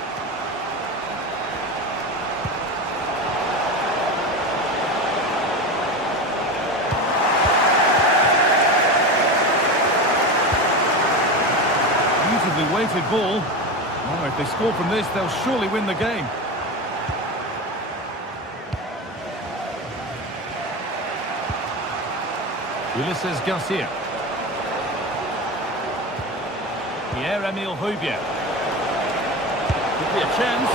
Weighted ball. Oh, if they score from this, they'll surely win the game. Ulises Garcia. Pierre-Emile Højbjerg. Could be a chance.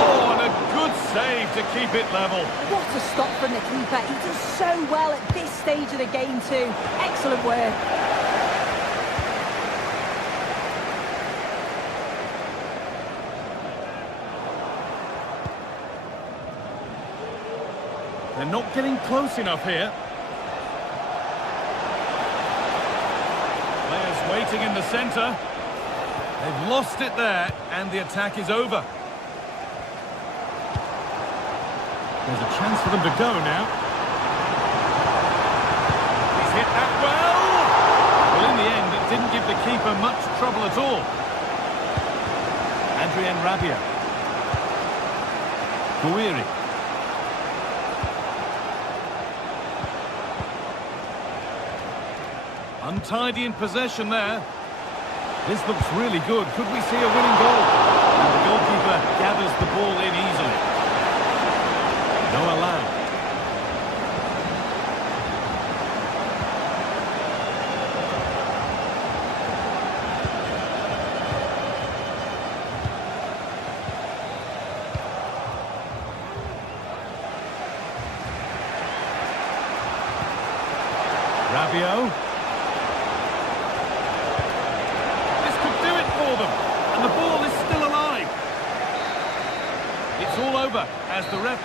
Oh, and a good save to keep it level. What a stop from the keeper. He does so well at this stage of the game too. Excellent work. They're not getting close enough here. Players waiting in the centre. They've lost it there, and the attack is over. There's a chance for them to go now. He's hit that well! Well, in the end, it didn't give the keeper much trouble at all. Adrien Rabiot. Gouiri. Untidy in possession there. This looks really good. Could we see a winning goal? And the goalkeeper gathers the ball in easily. No allowed. Rabiot. And the ball is still alive. It's all over as the ref...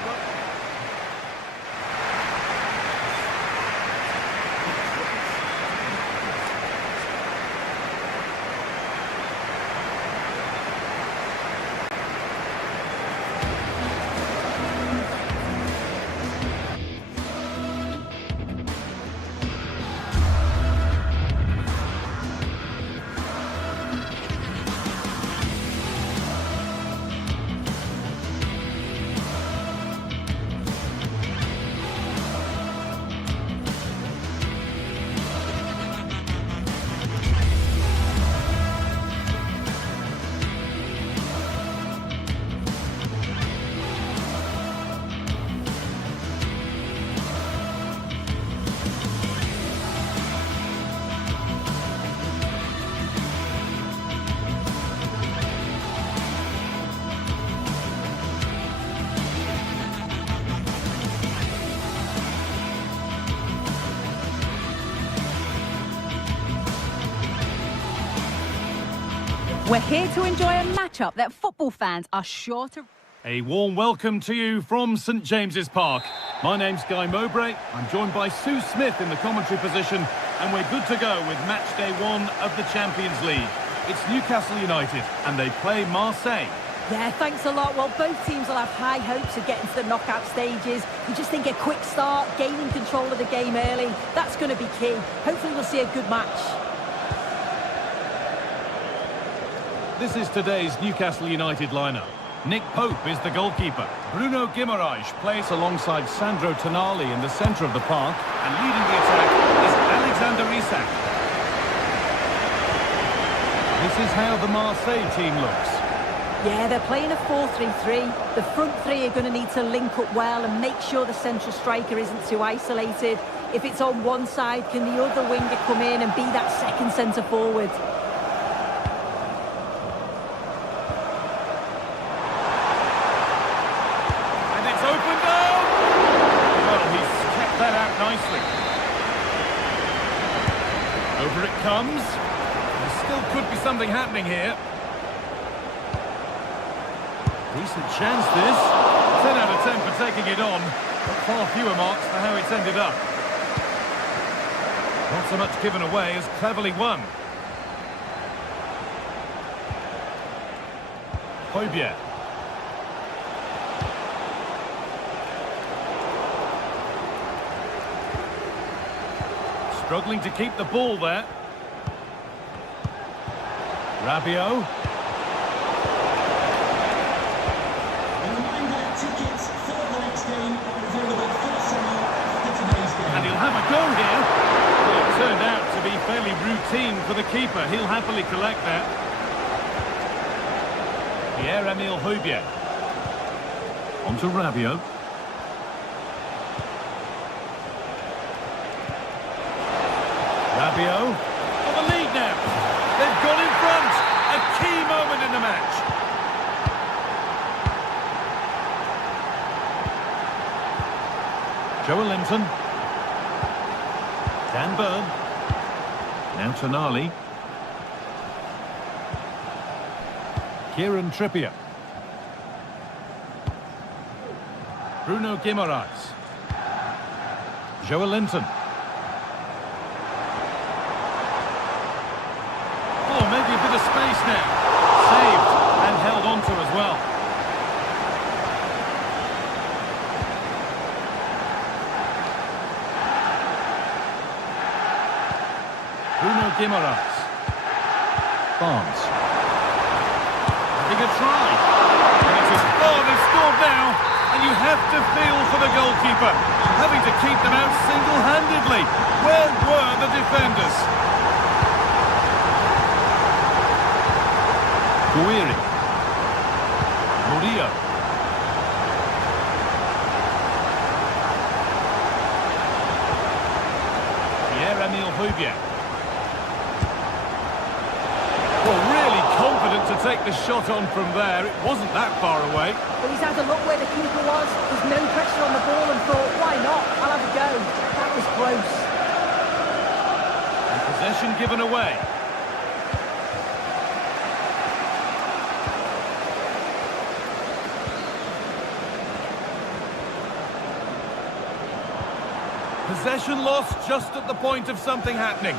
We're here to enjoy a matchup that football fans are sure to... A warm welcome to you from St James's Park. My name's Guy Mowbray. I'm joined by Sue Smith in the commentary position And we're good to go with match day 1 of the Champions League. It's Newcastle United, and they play Marseille. Yeah, thanks a lot. Well, both teams will have high hopes of getting to the knockout stages. You just think a quick start, gaining control of the game early, that's going to be key. Hopefully we'll see a good match. This is today's Newcastle United lineup. Nick Pope is the goalkeeper. Bruno Guimaraes plays alongside Sandro Tonali in the centre of the park, and leading the attack is Alexander Isak. This is how the Marseille team looks. Yeah, they're playing a 4-3-3. The front three are going to need to link up well and make sure the central striker isn't too isolated. If it's on one side, can the other winger come in and be that second centre forward? And it's opened up! Well, he's kept that out nicely. Over it comes. There still could be something happening here. Decent chance this. 10 out of 10 for taking it on, but far fewer marks for how it's ended up. Not so much given away as cleverly won. Højbjerg. Struggling to keep the ball there. Rabiot. And he'll have a go here. Well, it turned out to be fairly routine for the keeper. He'll happily collect that. Pierre-Emile Højbjerg. On to Rabiot. Rabiot. For the lead now. They've got in front. A key moment in the match. Joelinton. Dan Burn. Now Tonali. Kieran Trippier. Bruno Guimaraes. Joelinton. Oh, maybe a bit of space now. Saved and held on to as well. Bruno Guimaraes. Barnes. Having a try. And it's as far they've scored now. And you have to feel for the goalkeeper. Having to keep them out single-handedly. Where were the defenders? Guiri. Murillo. Pierre-Emile Højbjerg. Well, really confident to take the shot on from there. It wasn't that far away. Well, he's had a look where the keeper was. There's no pressure on the ball and thought, why not? I'll have a go. That was close. And possession given away. Possession lost just at the point of something happening.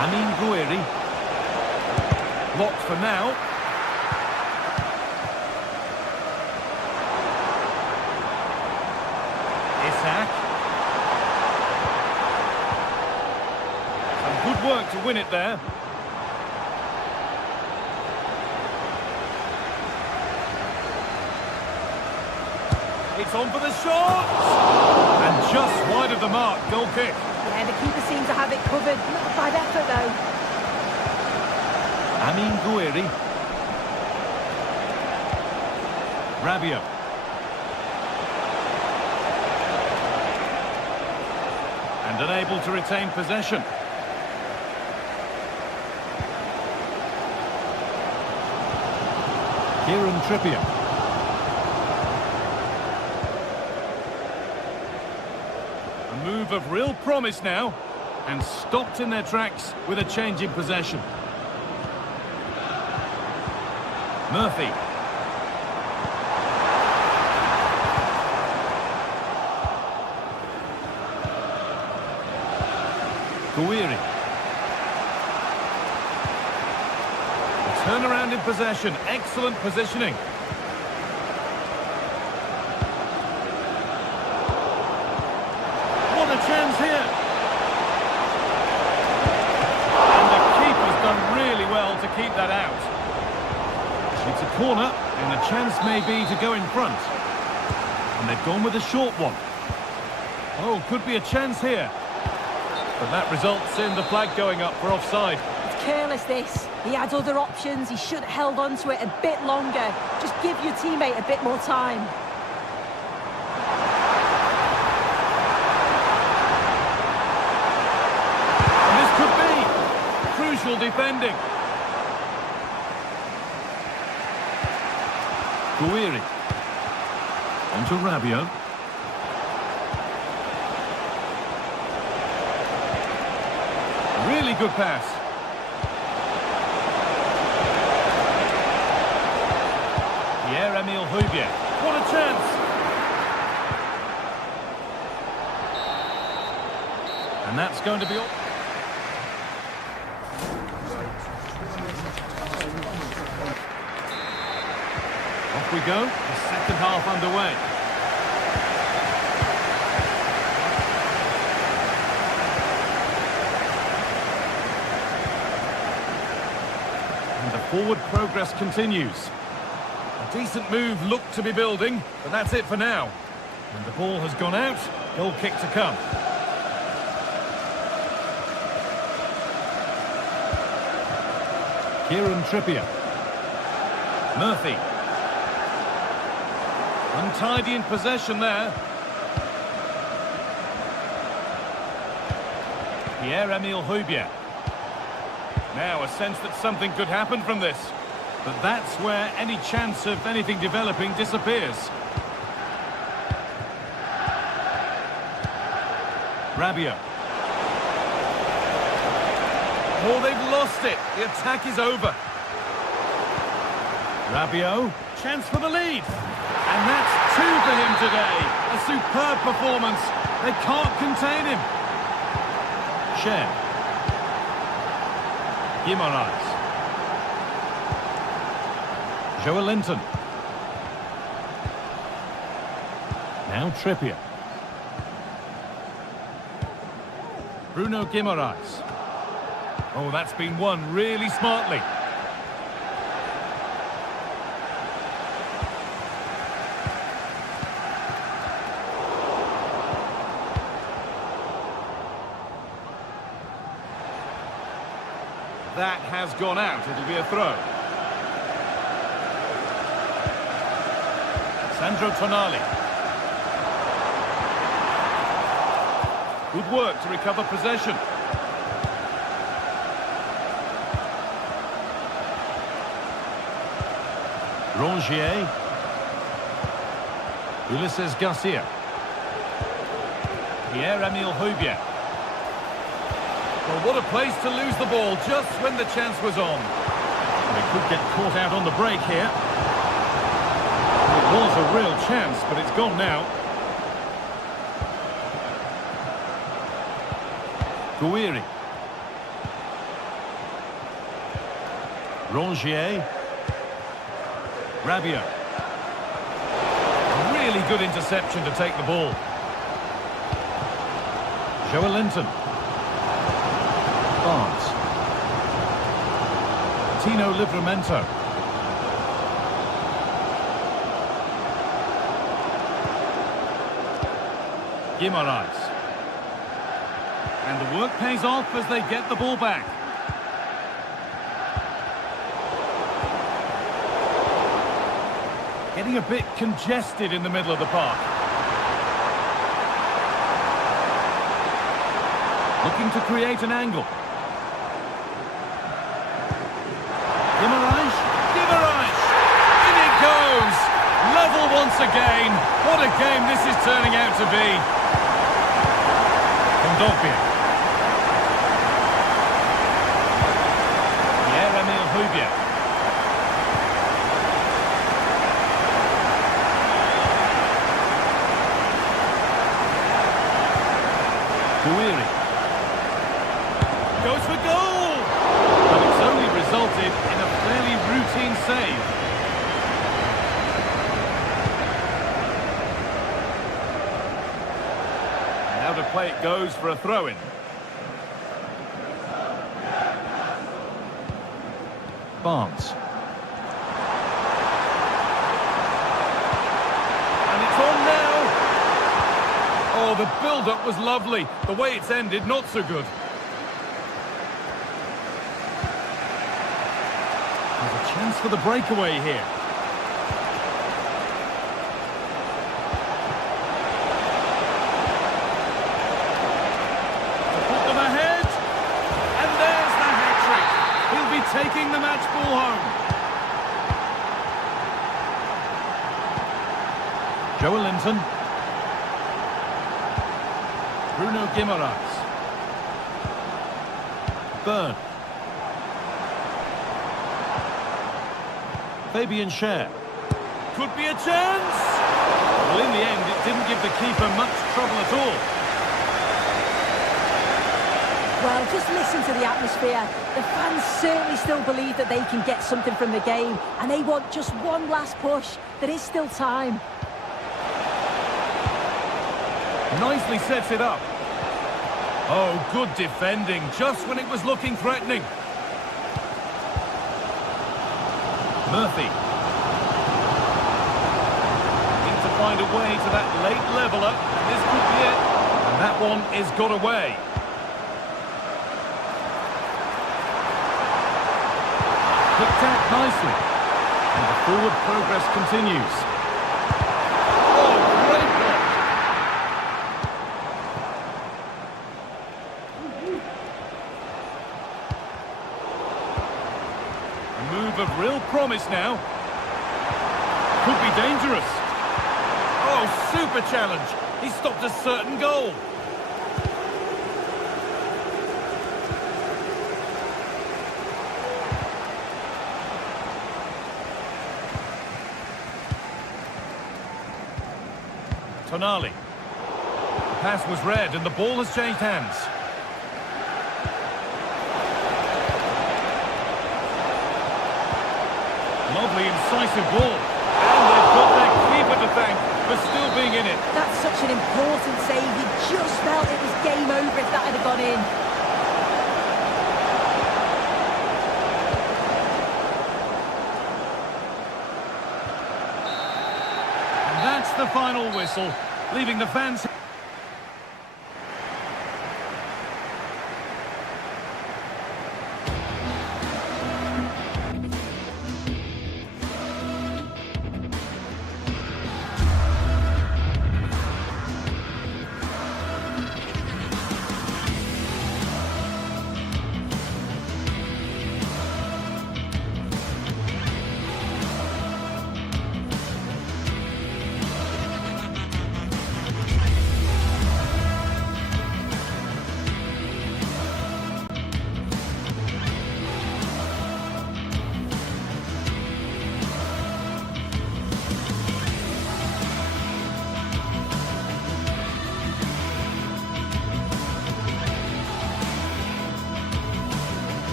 Amine Gouiri. Blocked for now. Isak. Some good work to win it there. It's on for the shot! And just wide of the mark, goal kick. Yeah, the keeper seems to have it covered. Not by effort, though. Amine Gouiri. Rabiot. And unable to retain possession. Kieran Trippier. A move of real promise now, and stopped in their tracks with a change in possession. Murphy. Guiri. Turnaround in possession. Excellent positioning. What a chance here. And the keeper's done really well to keep that out. It's a corner, and the chance may be to go in front. And they've gone with a short one. Oh, could be a chance here. But that results in the flag going up for offside. It's careless, this. He had other options. He should have held on to it a bit longer. Just give your teammate a bit more time. And this could be crucial defending. Guiri. On to Rabiot. Really good pass. Pierre-Emile Højbjerg. What a chance! And that's going to be all. Off we go. The second half underway. And the forward progress continues. A decent move looked to be building, but that's it for now. And the ball has gone out. Goal kick to come. Kieran Trippier. Murphy. Untidy in possession there. Pierre-Emile Højbjerg. Now a sense that something could happen from this. But that's where any chance of anything developing disappears. Rabiot. Oh, they've lost it. The attack is over. Rabiot. Chance for the lead. And that's 2 for him today. A superb performance. They can't contain him. Cher. Guimaraes. Joelinton. Now Trippier. Bruno Guimaraes. Oh, that's been won really smartly. That has gone out. It'll be a throw. Sandro Tonali. Good work to recover possession. Rongier. Ulises Garcia. Pierre-Emile Højbjerg. Well, what a place to lose the ball just when the chance was on. They could get caught out on the break here. It was a real chance, but it's gone now. Guiri. Rongier. Rabiot. Really good interception to take the ball. Joelinton. Barnes. Tino Livramento. Guimaraes. And the work pays off as they get the ball back. Getting a bit congested in the middle of the park. Looking to create an angle. Guimaraes. Guimaraes! In it goes! Level once again. What a game this is turning out to be. Kondogbia. Pierre-Emile Højbjerg. Guiri. play it goes for a throw-in. Barnes. And it's on now. Oh, the build-up was lovely. The way it's ended, not so good. There's a chance for the breakaway here. To put them ahead. And there's the hat-trick. He'll be taking the match ball home. Joelinton. Bruno Guimaraes. Byrne. Fabian Schär. Could be a chance! Well, in the end, it didn't give the keeper much trouble at all. Well, just listen to the atmosphere. The fans certainly still believe that they can get something from the game, and they want just one last push. There is still time. Nicely sets it up. Oh, good defending, just when it was looking threatening. Murphy. Need to find a way to that late leveller, and this could be it. And that one is got away. Picked out nicely. And the forward progress continues. Oh, great block. A move of real promise now. Could be dangerous. Oh, super challenge. He stopped a certain goal. Tonali. The pass was read and the ball has changed hands. Lovely, incisive ball. And they've got their keeper to thank for still being in it. That's such an important save. You just felt it was game over if that had gone in. And that's the final whistle, leaving the fans...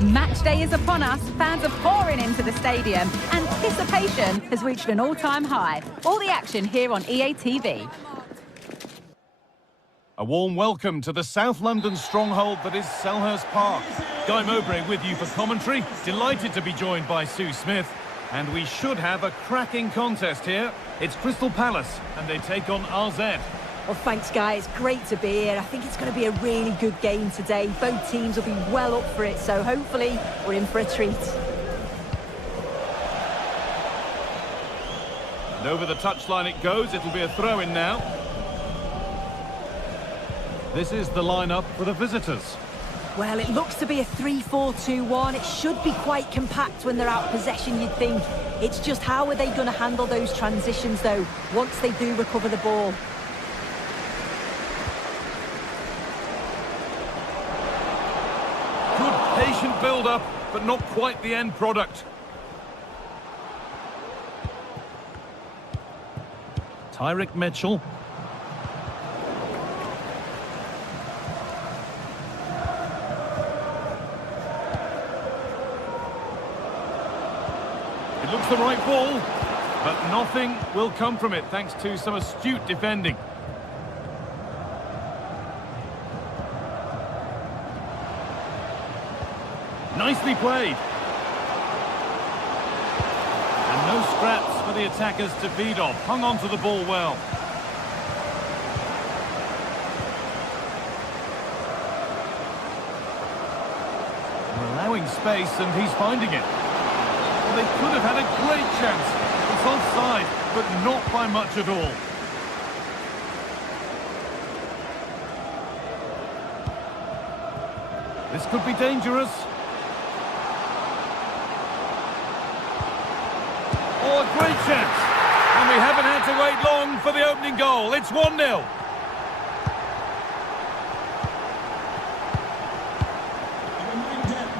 Match day is upon us. Fans are pouring into the stadium. Anticipation has reached an all-time high. All the action here on EA TV. A warm welcome to the South London stronghold that is Selhurst Park. Guy Mowbray with you for commentary. Delighted to be joined by Sue Smith. And we should have a cracking contest here. It's Crystal Palace, and they take on RZ. Well, thanks, guys. Great to be here. I think it's going to be a really good game today. Both teams will be well up for it, so hopefully we're in for a treat. And over the touchline it goes. It'll be a throw-in now. This is the lineup for the visitors. Well, it looks to be a 3-4-2-1. It should be quite compact when they're out of possession, you'd think. It's just how are they going to handle those transitions, though, once they do recover the ball? Good patient build-up, but not quite the end product. Tyrick Mitchell. It looks the right ball, but nothing will come from it thanks to some astute defending. Nicely played. And no scraps for the attackers to feed off. Hung on to the ball well. They're allowing space and he's finding it. Well, they could have had a great chance. It's offside, but not by much at all. This could be dangerous. Oh, a great chance. And we haven't had to wait long for the opening goal. It's 1-0.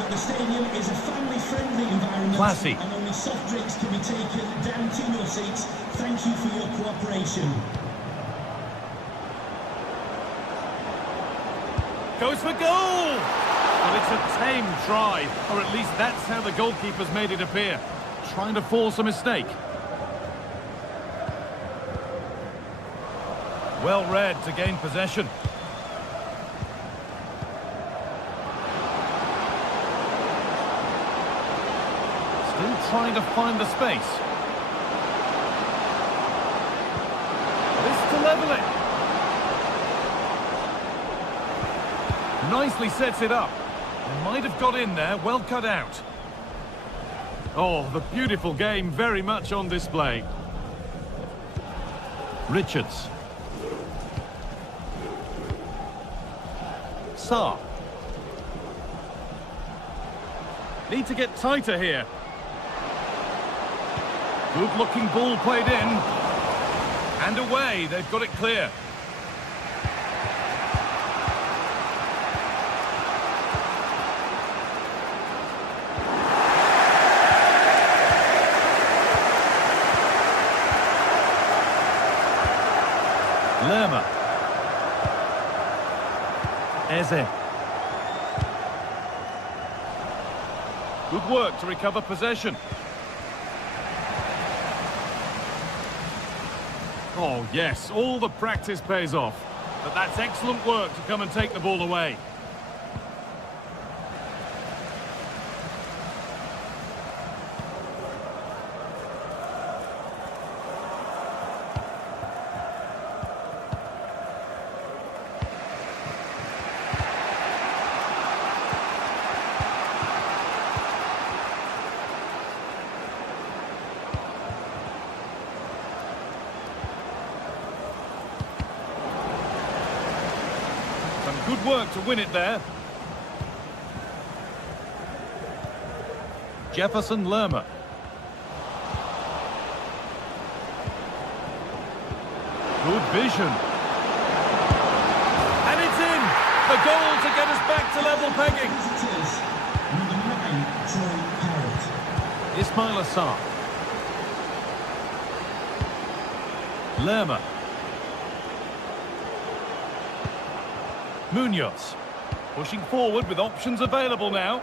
The stadium is a family-friendly environment. Classy. And only soft drinks can be taken down to your seats. Thank you for your cooperation. Goes for goal! But it's a tame try, or at least that's how the goalkeeper's made it appear. Trying to force a mistake. Well read to gain possession. Still trying to find the space. This to level it. Nicely sets it up. They might have got in there, well cut out. Oh, the beautiful game very much on display. Richards. Sarr. Need to get tighter here. Good-looking ball played in. And away, they've got it clear. Lerma. Eze. Good work to recover possession. Oh, yes, all the practice pays off. But that's excellent work to come and take the ball away. Good work to win it there. Jefferson Lerma. Good vision. And it's in! The goal to get us back to level pegging. Number 9, Troy Parrott. Ismail Assar. Lerma. Munoz. Pushing forward with options available now.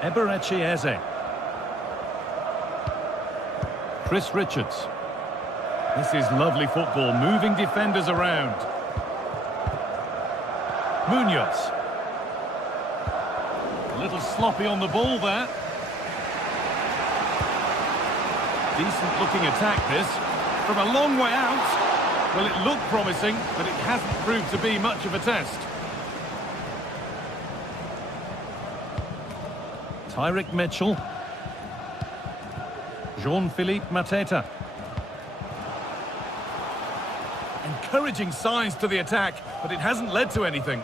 Eberechi Eze. Chris Richards. This is lovely football, moving defenders around. Munoz. A little sloppy on the ball there. Decent looking attack this. From a long way out. Well, it looked promising, but it hasn't proved to be much of a test. Tyrick Mitchell. Jean-Philippe Mateta. encouraging signs to the attack, but it hasn't led to anything.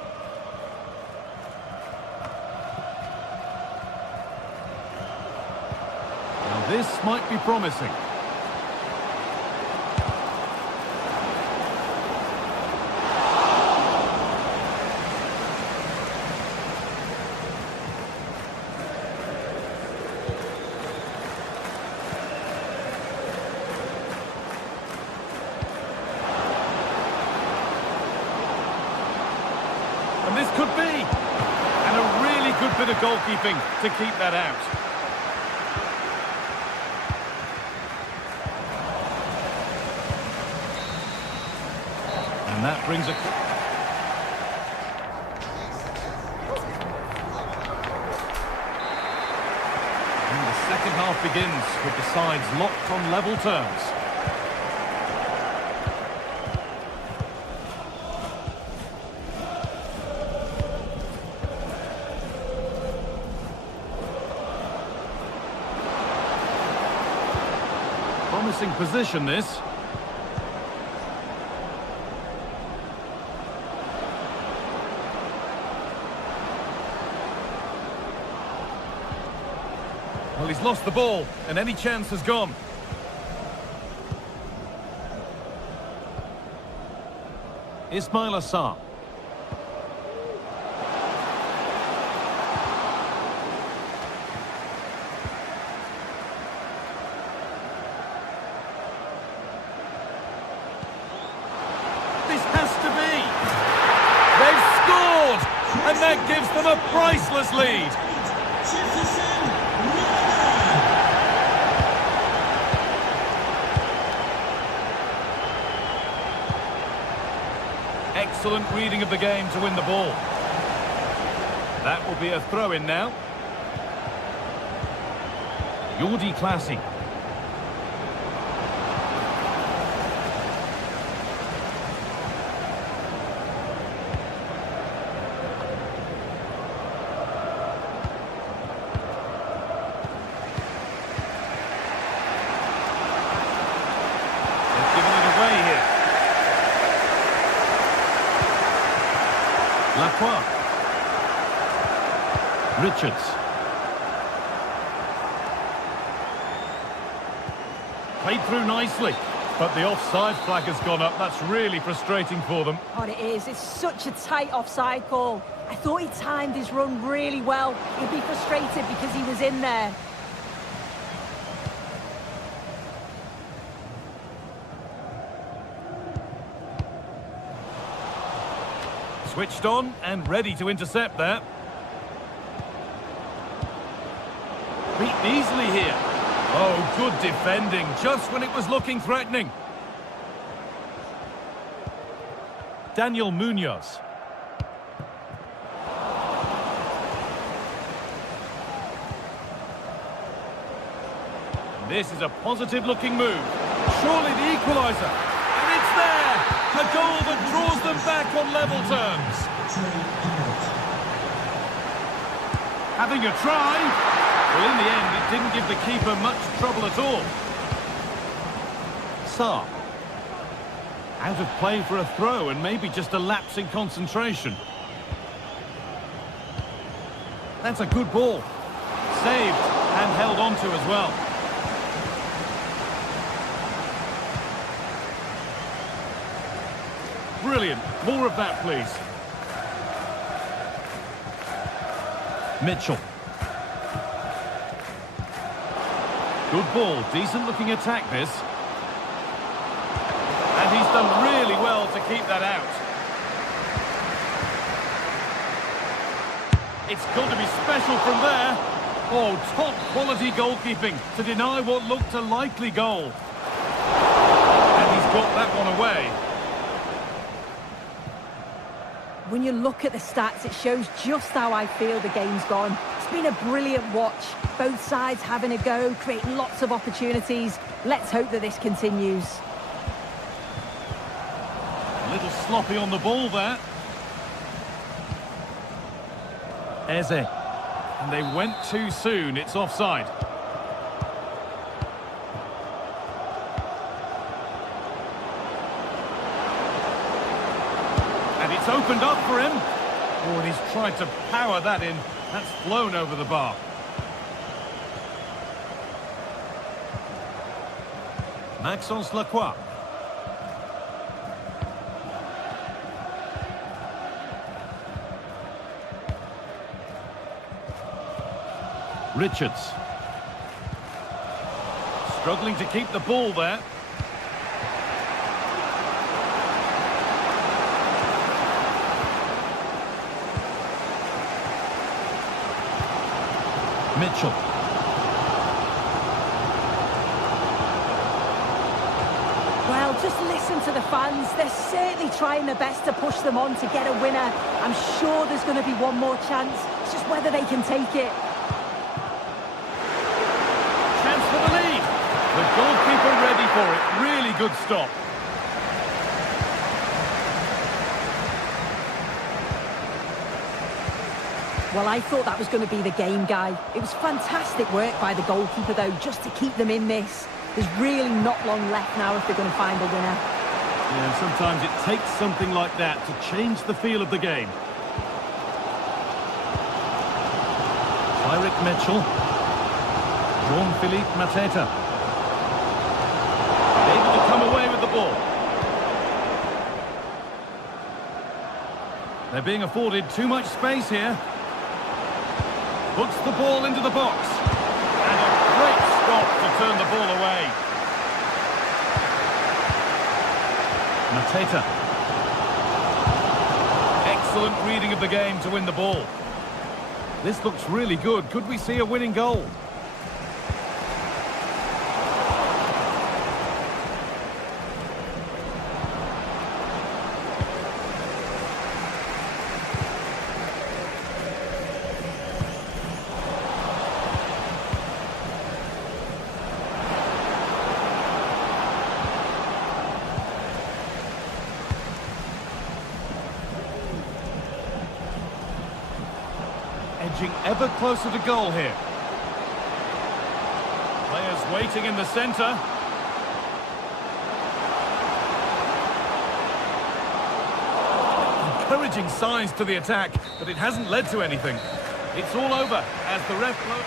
Now this might be promising. And this could be. And a really good bit of goalkeeping to keep that out. And that brings a... And the second half begins with the sides locked on level terms. Promising position, this. Well, he's lost the ball, and any chance has gone. Ismail Assar. This has to be. They've scored, and that gives them a priceless lead. Excellent reading of the game to win the ball. That will be a throw-in now. Jordi Clasie. They've given it away here. Lacroix. Richards. Played through nicely, but the offside flag has gone up. That's really frustrating for them. Oh, it is. It's such a tight offside call. I thought he timed his run really well. He'd be frustrated because he was in there. Switched on and ready to intercept there. Beaten easily here. Oh, good defending, just when it was looking threatening. Daniel Munoz. This is a positive-looking move. Surely the equaliser. And it's there! A goal that draws them back on level terms. Having a try. Well, in the end, it didn't give the keeper much trouble at all. Sarr. Out of play for a throw and maybe just a lapse in concentration. That's a good ball. Saved and held on to as well. Brilliant. More of that, please. Mitchell. Good ball. Decent looking attack, this. And he's done really well to keep that out. It's got to be special from there. Oh, top quality goalkeeping to deny what looked a likely goal. And he's got that one away. When you look at the stats, it shows just how I feel the game's gone. It's been a brilliant watch. Both sides having a go, creating lots of opportunities. Let's hope that this continues. A little sloppy on the ball there. Eze. And they went too soon. It's offside. It's opened up for him. Oh, and he's tried to power that in. That's flown over the bar. Maxence Lacroix. Richards. Struggling to keep the ball there. Mitchell. Well, just listen to the fans. They're certainly trying their best to push them on to get a winner. I'm sure there's going to be one more chance. It's just whether they can take it. Chance for the lead. The goalkeeper ready for it. Really good stop. Well, I thought that was going to be the game, Guy. It was fantastic work by the goalkeeper, though, just to keep them in this. There's really not long left now if they're going to find a winner. Yeah, sometimes it takes something like that to change the feel of the game. Tyrick Mitchell. Jean-Philippe Mateta. Able to come away with the ball. They're being afforded too much space here. Puts the ball into the box. And a great stop to turn the ball away. Mateta. Excellent reading of the game to win the ball. This looks really good. Could we see a winning goal? Edging ever closer to goal here. Players waiting in the centre. Encouraging signs to the attack, but it hasn't led to anything. It's all over as the ref blows.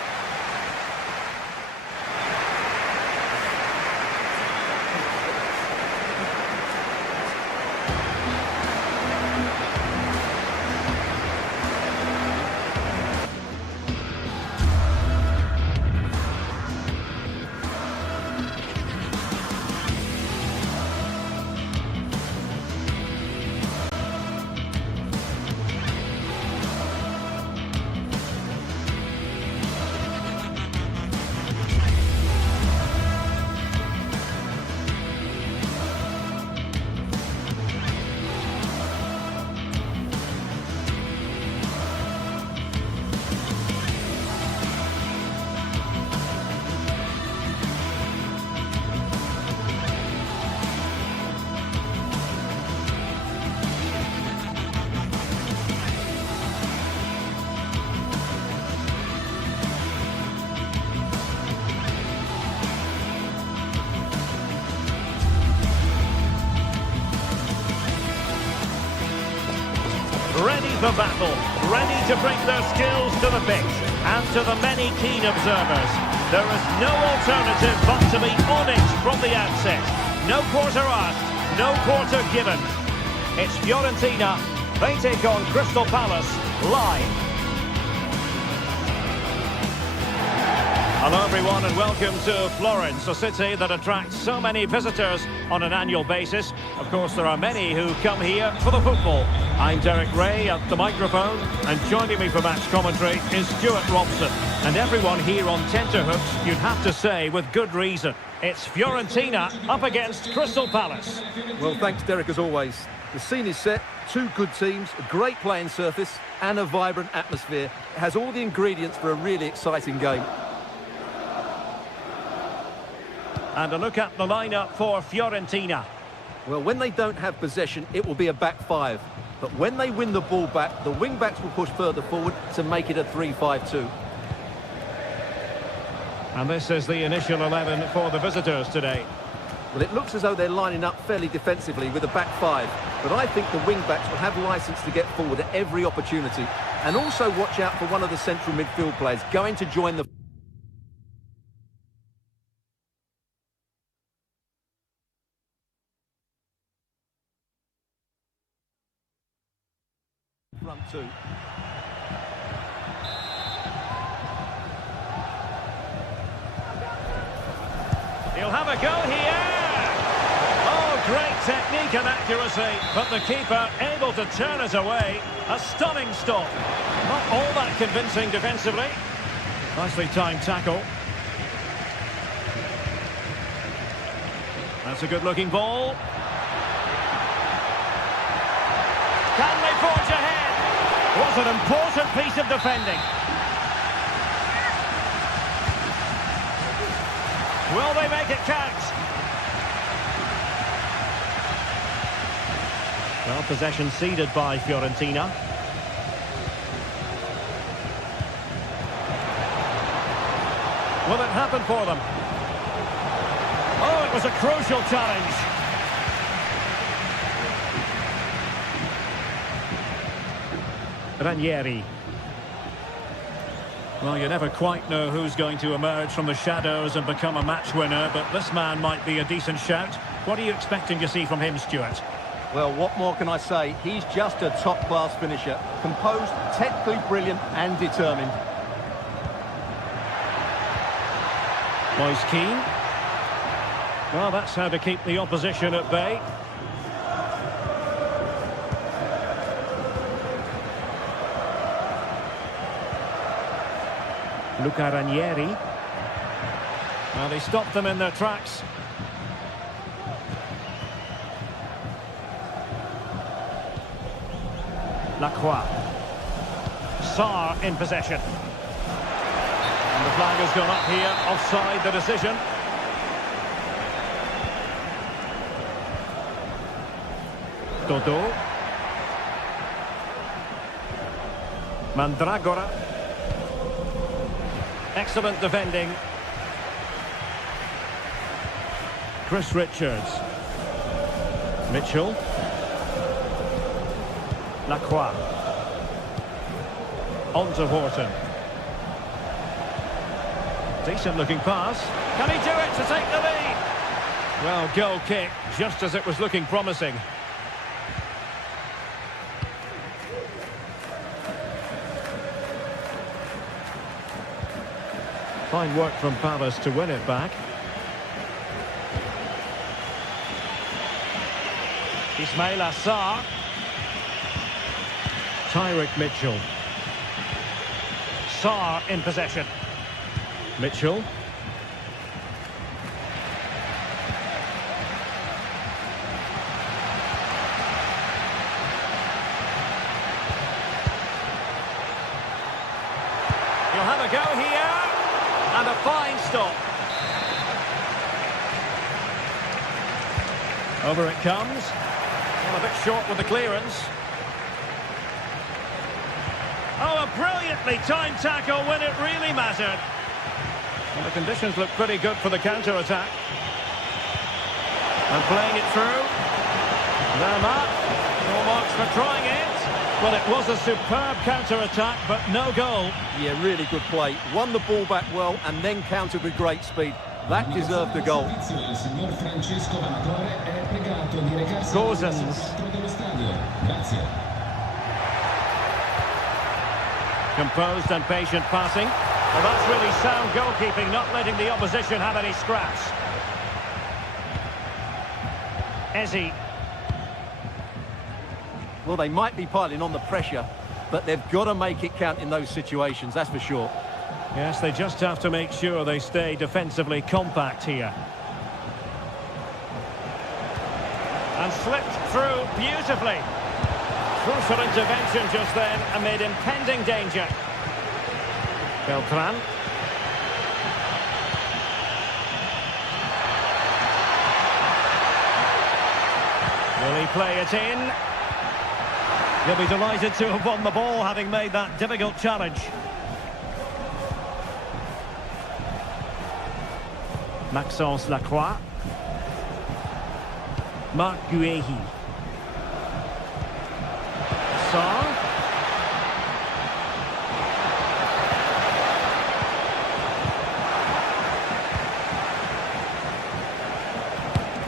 Ready for battle, ready to bring their skills to the pitch, and to the many keen observers, there is no alternative but to be on it from the outset. No quarter asked, no quarter given. It's Fiorentina, they take on Crystal Palace live. Hello everyone and welcome to Florence, a city that attracts so many visitors on an annual basis. Of course, there are many who come here for the football. I'm Derek Ray at the microphone, and joining me for match commentary is Stuart Robson. And everyone here on tenterhooks, you'd have to say with good reason. It's Fiorentina up against Crystal Palace. Well, thanks, Derek, as always. The scene is set, two good teams, a great playing surface, and a vibrant atmosphere. It has all the ingredients for a really exciting game. And a look at the lineup for Fiorentina. Well, when they don't have possession, it will be a back five. But when they win the ball back, the wing-backs will push further forward to make it a 3-5-2. And this is the initial 11 for the visitors today. Well, it looks as though they're lining up fairly defensively with a back five, but I think the wing-backs will have licence to get forward at every opportunity. And also watch out for one of the central midfield players going to join the front two. He'll have a go here. Oh, great technique and accuracy, but the keeper able to turn it away. A stunning stop. Not all that convincing defensively. Nicely timed tackle. That's a good-looking ball. Can they forge ahead? Was an important piece of defending. Will they make it count? Well, possession ceded by Fiorentina. Will it happen for them? Oh, it was a crucial challenge. Ranieri. Well, you never quite know who's going to emerge from the shadows and become a match winner, but this man might be a decent shout. What are you expecting to see from him, Stuart? Well, what more can I say? He's just a top-class finisher. Composed, technically brilliant and determined. Moise Keane. Well, that's how to keep the opposition at bay. Luca Ranieri. Well, they stopped them in their tracks. Lacroix. Sarr in possession. And the flag has gone up here, offside the decision. Dodo. Mandragora. Excellent defending. Chris Richards. Mitchell. Lacroix. On to Horton. Decent looking pass. Can he do it to take the lead? Well, goal kick, just as it was looking promising. Fine work from Palace to win it back. Ismail Assar. Tyrick Mitchell. Sarr in possession. Mitchell. He'll have a go here. And a fine stop. Over it comes. Well, a bit short with the clearance. Oh, a brilliantly timed tackle when it really mattered. And the conditions look pretty good for the counter-attack. And playing it through. Verma. No marks for trying it. Well, it was a superb counter-attack, but no goal. Yeah, really good play. Won the ball back well and then countered with great speed. That deserved a goal. Gozens. Composed and patient passing. Well, that's really sound goalkeeping, not letting the opposition have any scraps. Eze. Well, they might be piling on the pressure, but they've got to make it count in those situations, that's for sure. Yes, they just have to make sure they stay defensively compact here. And slipped through beautifully. Crucial intervention just then amid impending danger. Beltran. Will he play it in? He'll be delighted to have won the ball, having made that difficult challenge. Maxence Lacroix. Marc Guehi. Sarr.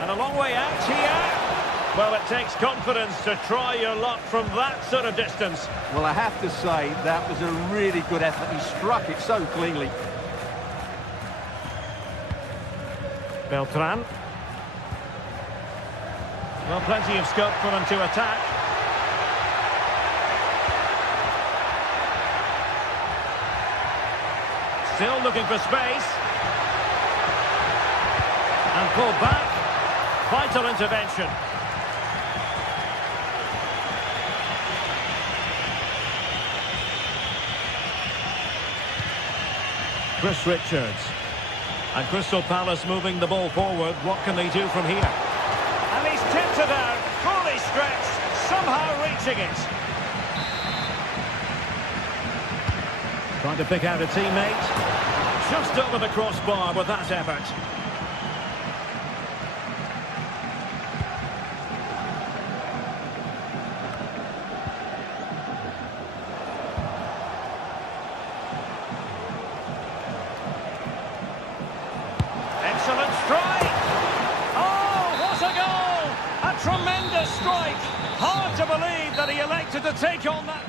And a long way out here. Well, it takes confidence to try your luck from that sort of distance. Well, I have to say, that was a really good effort. He struck it so cleanly. Beltran. Well, plenty of scope for them to attack. Still looking for space. And pulled back. Vital intervention. Chris Richards. And Crystal Palace moving the ball forward. What can they do from here? And he's tipped it out, fully stretched, somehow reaching it. Trying to pick out a teammate. Just over the crossbar with that effort. Excellent strike! Oh, what a goal! A tremendous strike! Hard to believe that he elected to take on that.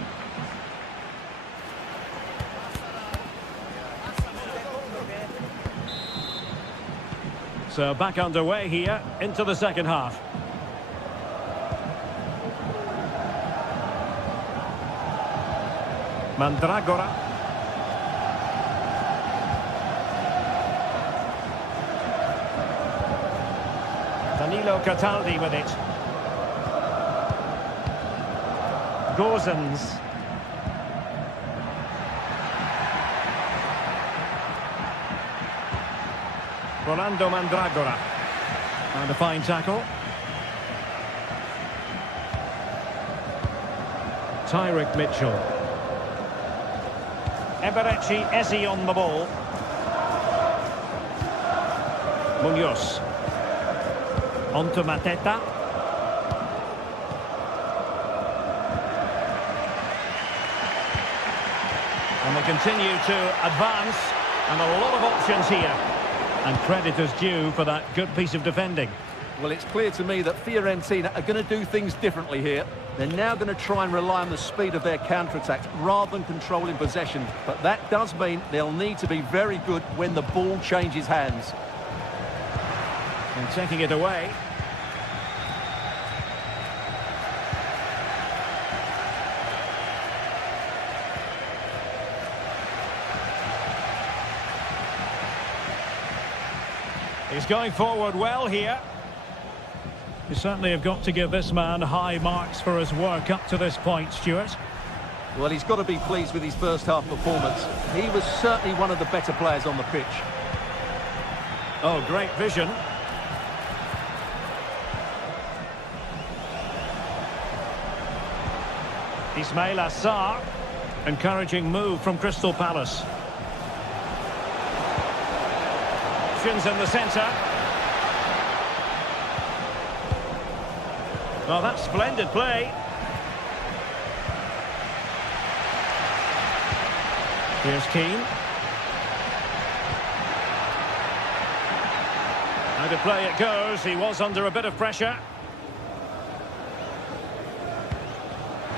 So back underway here into the second half. Mandragora. Danilo Cataldi with it. Gozens. Rolando Mandragora. And a fine tackle. Tyrick Mitchell. Eberechi Eze on the ball. Munoz. On to Mateta. And they continue to advance. And a lot of options here. And credit is due for that good piece of defending. Well, it's clear to me that Fiorentina are going to do things differently here. They're now going to try and rely on the speed of their counter-attacks rather than controlling possession. But that does mean they'll need to be very good when the ball changes hands. And taking it away. He's going forward well here. You certainly have got to give this man high marks for his work up to this point, Stuart. Well, he's got to be pleased with his first half performance. He was certainly one of the better players on the pitch. Oh, great vision. Ismail Assar. Encouraging move from Crystal Palace. Options in the centre. Well, that's splendid play. Here's Keane. How to play it goes. He was under a bit of pressure.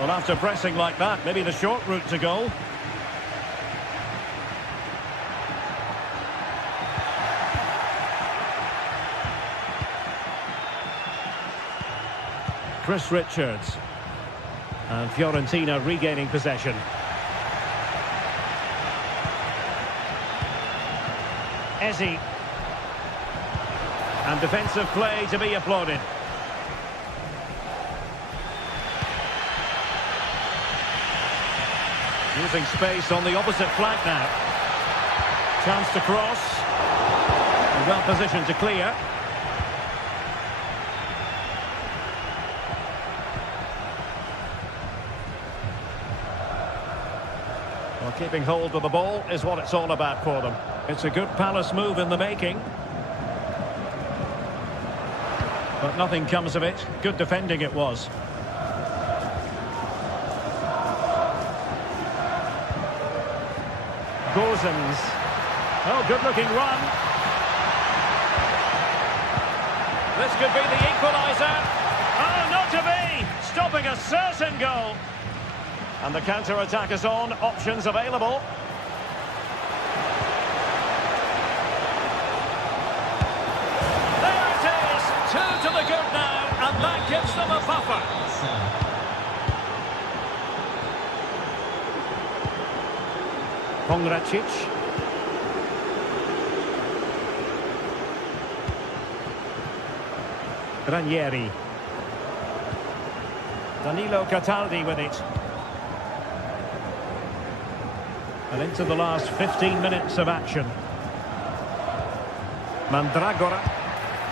Well, after pressing like that, maybe the short route to goal. Chris Richards. And Fiorentina regaining possession. Eze. And defensive play to be applauded. Using space on the opposite flank now. Chance to cross. And well positioned to clear. Well, keeping hold of the ball is what it's all about for them. It's a good Palace move in the making. But nothing comes of it. Good defending it was. Gozens. Oh, good-looking run. This could be the equaliser. Oh, not to be! Stopping a certain goal. And the counter-attack is on. Options available. There it is! 2 to the good now, and that gives them a buffer. Pongracic. Ranieri. Danilo Cataldi with it. And into the last 15 minutes of action. Mandragora.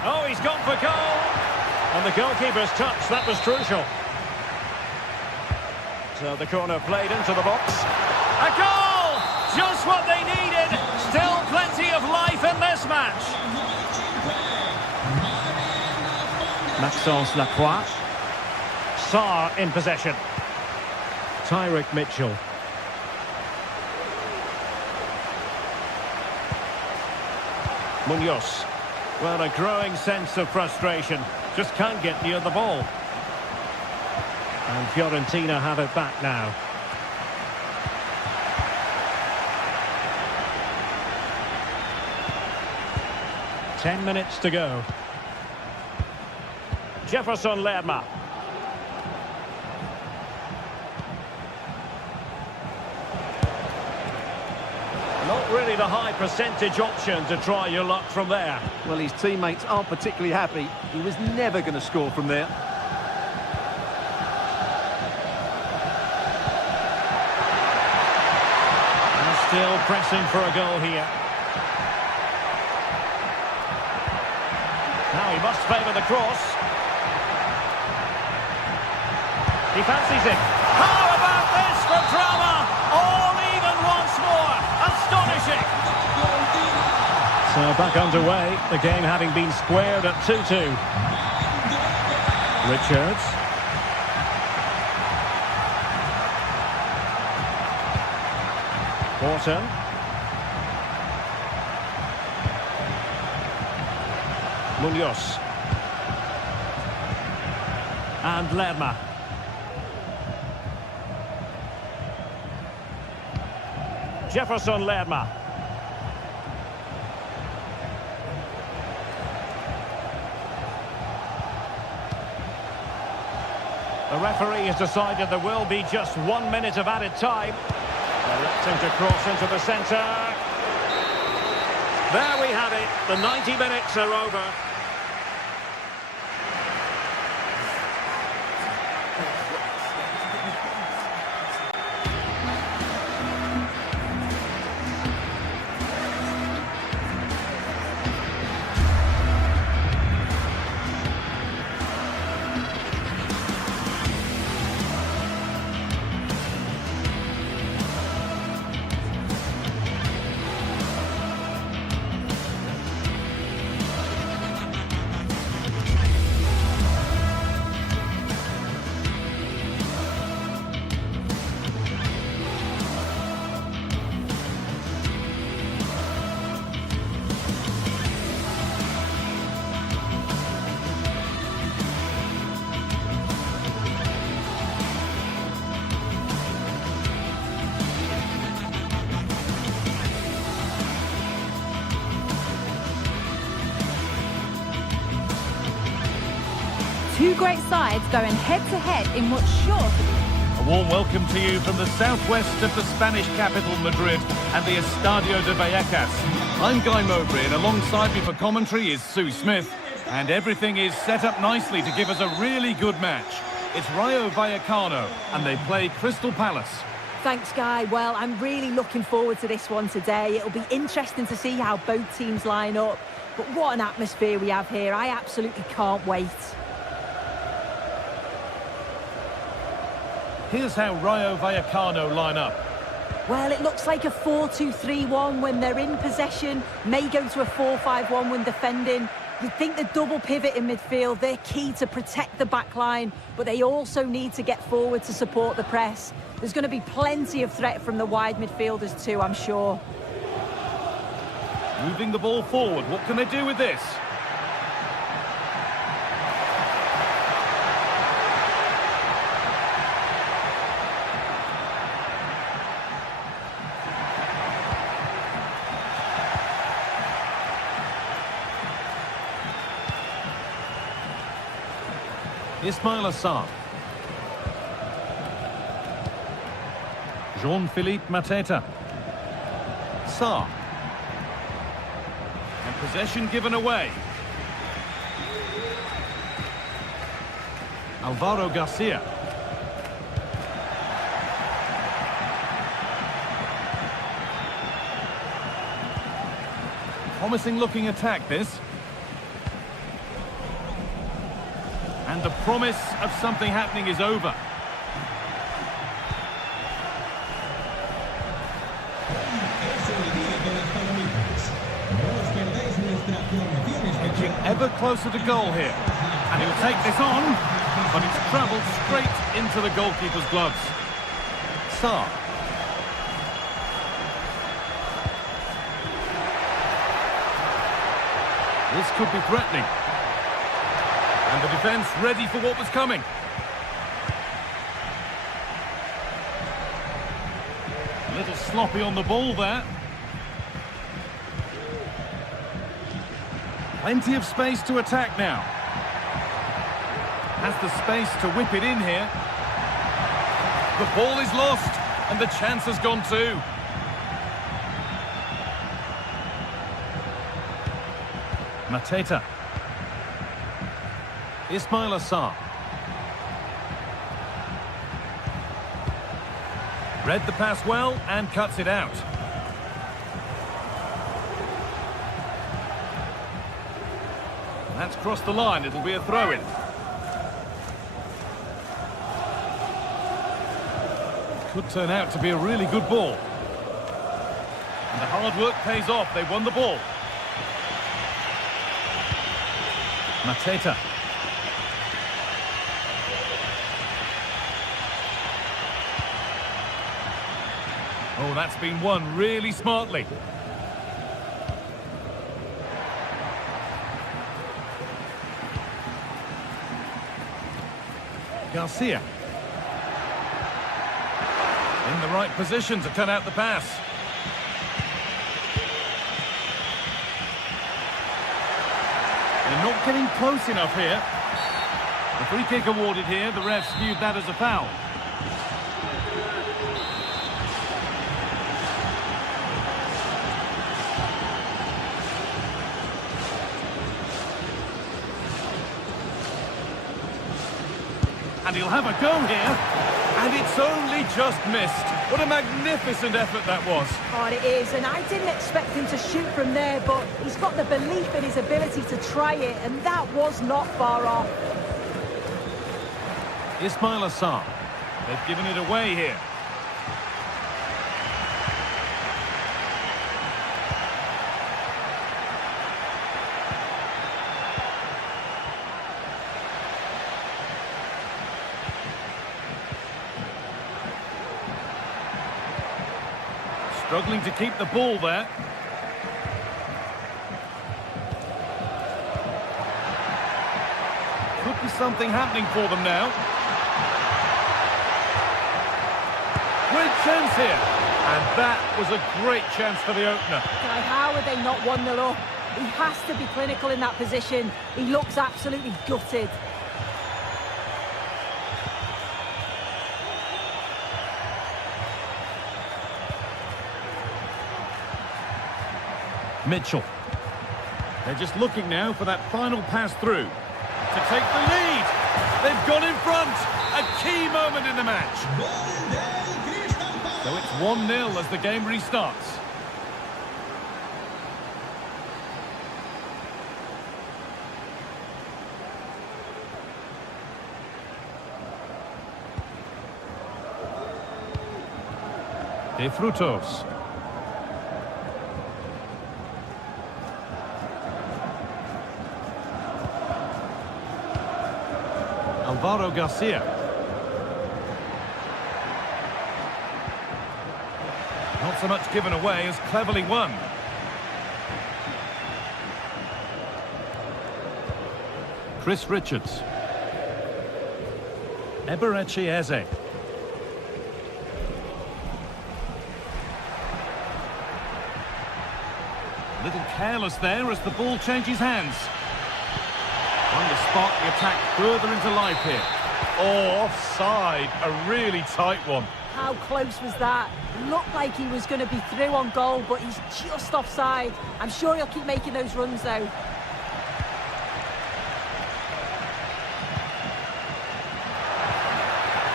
Oh, he's gone for goal! And the goalkeeper's touch, that was crucial. So the corner played into the box. A goal! Just what they needed! Still plenty of life in this match. Maxence Lacroix. Sarr in possession. Tyrick Mitchell. Munoz. Well, a growing sense of frustration. Just can't get near the ball. And Fiorentina have it back now. Ten minutes to go. Jefferson Lerma. Not really the high percentage option to try your luck from there. Well, his teammates aren't particularly happy. He was never going to score from there. And still pressing for a goal here. Now he must favour the cross. He fancies it. How about this for drama? All even once more. Astonishing. So back underway, the game having been squared at 2-2. Richards. Wharton. Munoz. And Lerma. Jefferson Lerma. The referee has decided there will be just 1 minute of added time. Electing to cross into the centre. There we have it. The 90 minutes are over. Two great sides going head-to-head in what's sure to be... A warm welcome to you from the southwest of the Spanish capital, Madrid, and the Estadio de Vallecas. I'm Guy Mowbray, and alongside me for commentary is Sue Smith. And everything is set up nicely to give us a really good match. It's Rayo Vallecano, and they play Crystal Palace. Thanks, Guy. Well, I'm really looking forward to this one today. It'll be interesting to see how both teams line up. But what an atmosphere we have here. I absolutely can't wait. Here's how Rayo Vallecano line up. Well, it looks like a 4-2-3-1 when they're in possession. May go to a 4-5-1 when defending. You'd think the double pivot in midfield, they're key to protect the back line, but they also need to get forward to support the press. There's going to be plenty of threat from the wide midfielders too, I'm sure. Moving the ball forward, what can they do with this? Ismail Assar. Jean-Philippe Mateta. Sarr. And possession given away. Alvaro Garcia. Promising looking attack this. And the promise of something happening is over. Edging ever closer to goal here. And he'll take this on, but it's travelled straight into the goalkeeper's gloves. Sarr. This could be threatening. And the defence ready for what was coming. A little sloppy on the ball there. Plenty of space to attack now. Has the space to whip it in here. The ball is lost, and the chance has gone too. Mateta. Ismail Assar. Read the pass well and cuts it out. That's crossed the line, it'll be a throw-in. Could turn out to be a really good ball. And the hard work pays off, they won the ball. Mateta. Oh, that's been won really smartly. Garcia. In the right position to cut out the pass. They're not getting close enough here. The free kick awarded here, the refs viewed that as a foul. And he'll have a go here, and it's only just missed. What a magnificent effort that was. Oh, it is, and I didn't expect him to shoot from there, but he's got the belief in his ability to try it, and that was not far off. Ismail Assar. They've given it away here. Struggling to keep the ball there. Could be something happening for them now. Great chance here. And that was a great chance for the opener. Guy, how are they not 1-0 up? He has to be clinical in that position. He looks absolutely gutted. Mitchell. They're just looking now for that final pass through to take the lead. They've gone in front. A key moment in the match. So it's 1-0 as the game restarts. De Frutos. Alvaro Garcia. Not so much given away as cleverly won. Chris Richards. Eberechi Eze. A little careless there as the ball changes hands. Trying to spark the attack further into life here. Oh, offside. A really tight one. How close was that? Looked like he was going to be through on goal, but he's just offside. I'm sure he'll keep making those runs, though.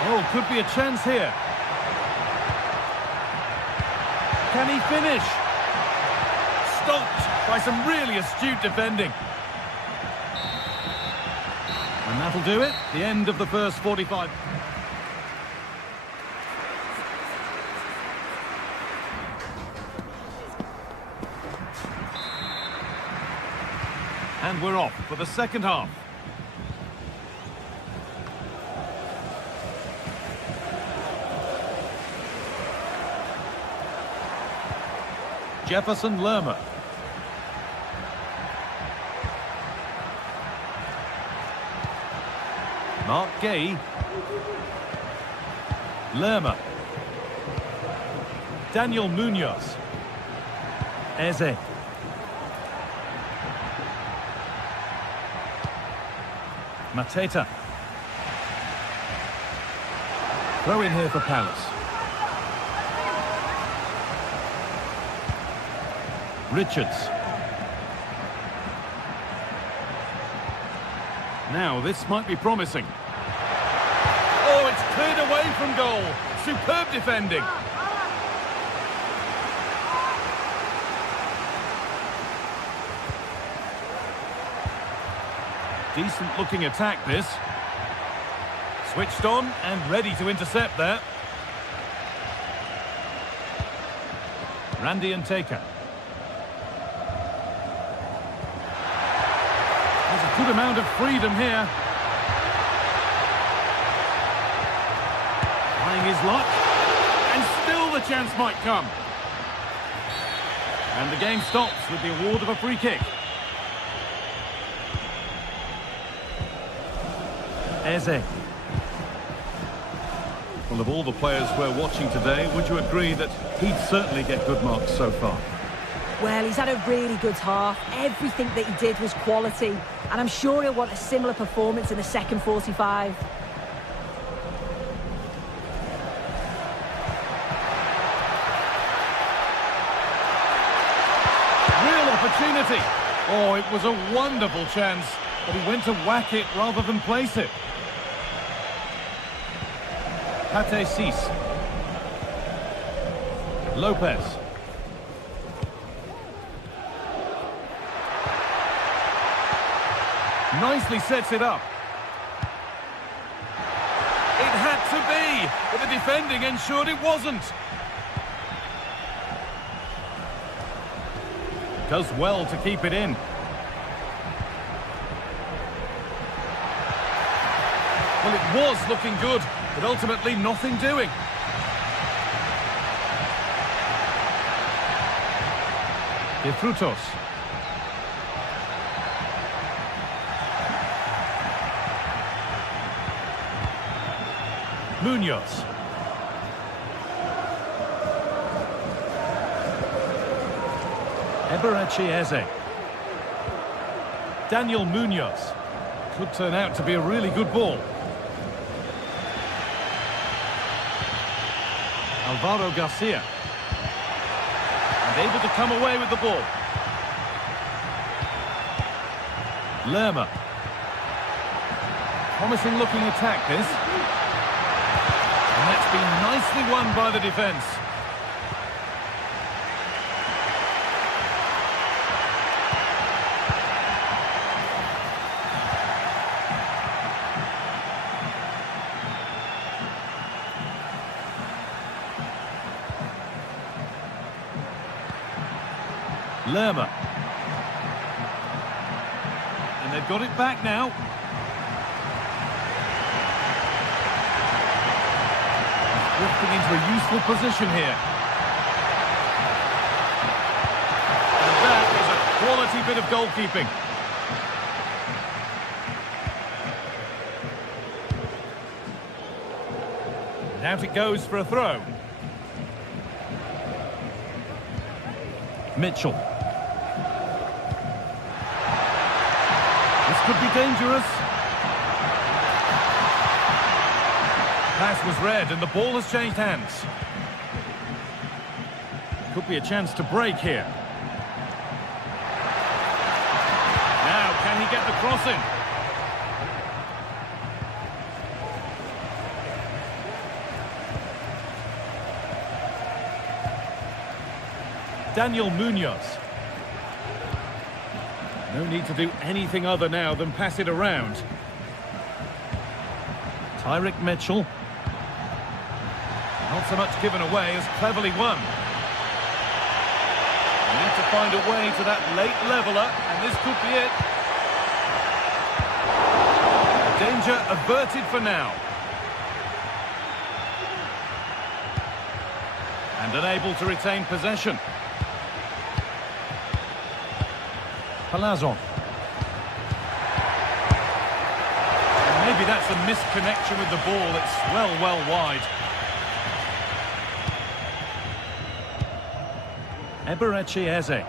Oh, could be a chance here. Can he finish? Stopped by some really astute defending. And that'll do it. The end of the first 45. And we're off for the second half. Jefferson Lerma. Mark Gay. Lerma. Daniel Munoz. Eze. Mateta. Throw in here for Palace. Richards. Now this might be promising. Oh, it's cleared away from goal. Superb defending. Decent looking attack this. Switched on and ready to intercept there. Randy and Taker. There's a good amount of freedom here. Trying his luck. And still the chance might come. And the game stops with the award of a free kick. Eze. Well, of all the players we're watching today, would you agree that he'd certainly get good marks so far? Well, he's had a really good half. Everything that he did was quality. And I'm sure he'll want a similar performance in the second 45. Real opportunity. Oh, it was a wonderful chance, but he went to whack it rather than place it. Pate Cis. Lopez. Nicely sets it up. It had to be, but the defending ensured it wasn't. Does well to keep it in. Well, it was looking good, but ultimately nothing doing. De Frutos. Munoz. Eberechi Eze. Daniel Munoz. Could turn out to be a really good ball. Alvaro Garcia. And able to come away with the ball. Lerma. Promising looking attack this. And that's been nicely won by the defence. Lerma. And they've got it back now. Drifting into a useful position here. And that is a quality bit of goalkeeping. And out it goes for a throw. Mitchell. This could be dangerous. Pass was read and the ball has changed hands. Could be a chance to break here. Now, can he get the cross in? Daniel Munoz. No need to do anything other now than pass it around. Tyrick Mitchell. Not so much given away as cleverly won. They need to find a way to that late leveller, and this could be it. Danger averted for now. And unable to retain possession. Palazzo. Maybe that's a misconnection with the ball. It's well wide. Eberechi Eze.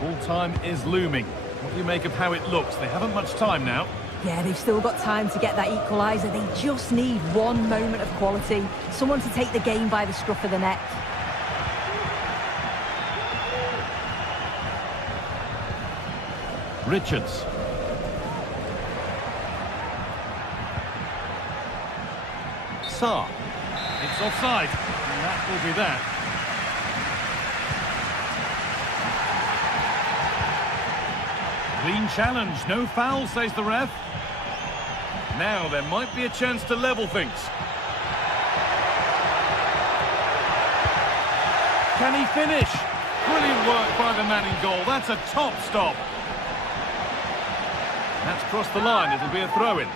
Full time is looming. What do you make of how it looks? They haven't much time now. Yeah, they've still got time to get that equaliser. They just need one moment of quality. Someone to take the game by the scruff of the neck. Richards. Sarr. It's offside. And that will be that. Clean challenge. No foul, says the ref. Now there might be a chance to level things. Can he finish? Brilliant work by the man in goal. That's a top stop. That's crossed the line. It'll be a throw-in.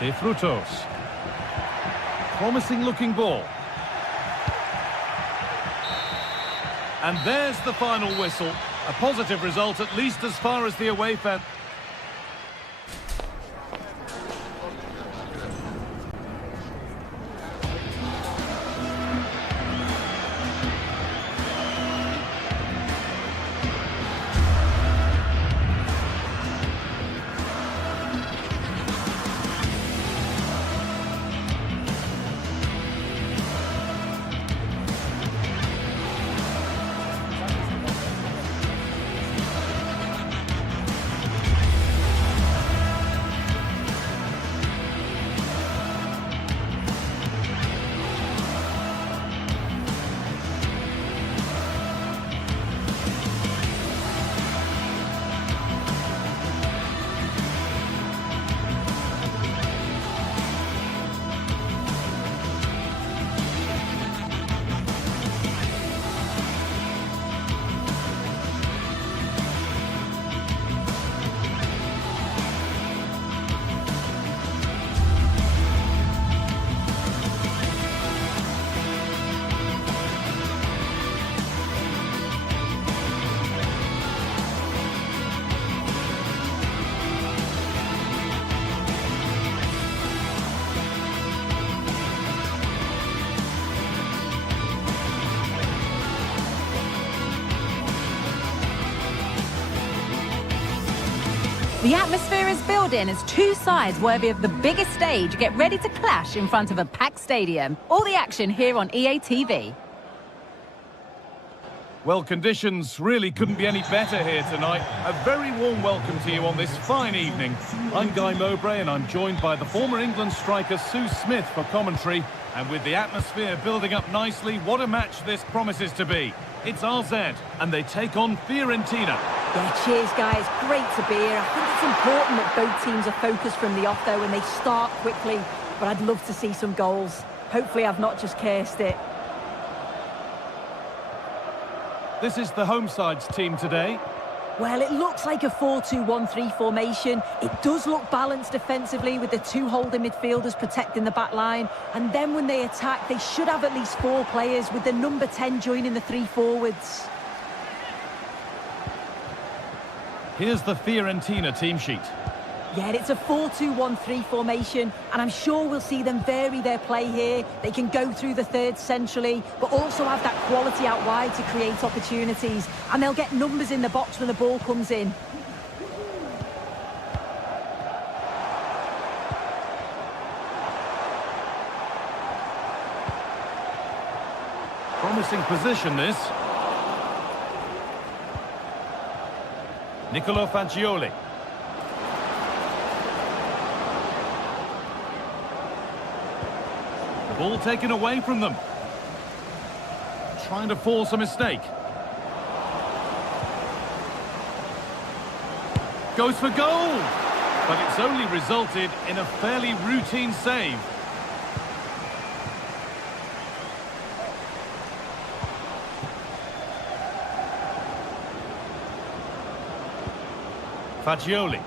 De Frutos. Promising looking ball. And there's the final whistle. A positive result, at least as far as the away fan. The atmosphere is building as two sides worthy of the biggest stage get ready to clash in front of a packed stadium. All the action here on EA TV. Well, conditions really couldn't be any better here tonight. A very warm welcome to you on this fine evening. I'm Guy Mowbray and I'm joined by the former England striker Sue Smith for commentary. And with the atmosphere building up nicely, what a match this promises to be. It's RZ and they take on Fiorentina. Yeah, cheers, guys. Great to be here. I think it's important that both teams are focused from the off, though, and they start quickly. But I'd love to see some goals. Hopefully I've not just cursed it. This is the home side's team today. Well, it looks like a 4-2-1-3 formation. It does look balanced defensively with the two holding midfielders protecting the back line. And then when they attack, they should have at least 4 players with the number 10 joining the 3 forwards. Here's the Fiorentina team sheet. Yeah, it's a 4-2-1-3 formation, and I'm sure we'll see them vary their play here. They can go through the third centrally, but also have that quality out wide to create opportunities. And they'll get numbers in the box when the ball comes in. Promising position, this. Nicolo Fagioli. The ball taken away from them. Trying to force a mistake. Goes for goal! But it's only resulted in a fairly routine save. Fagioli.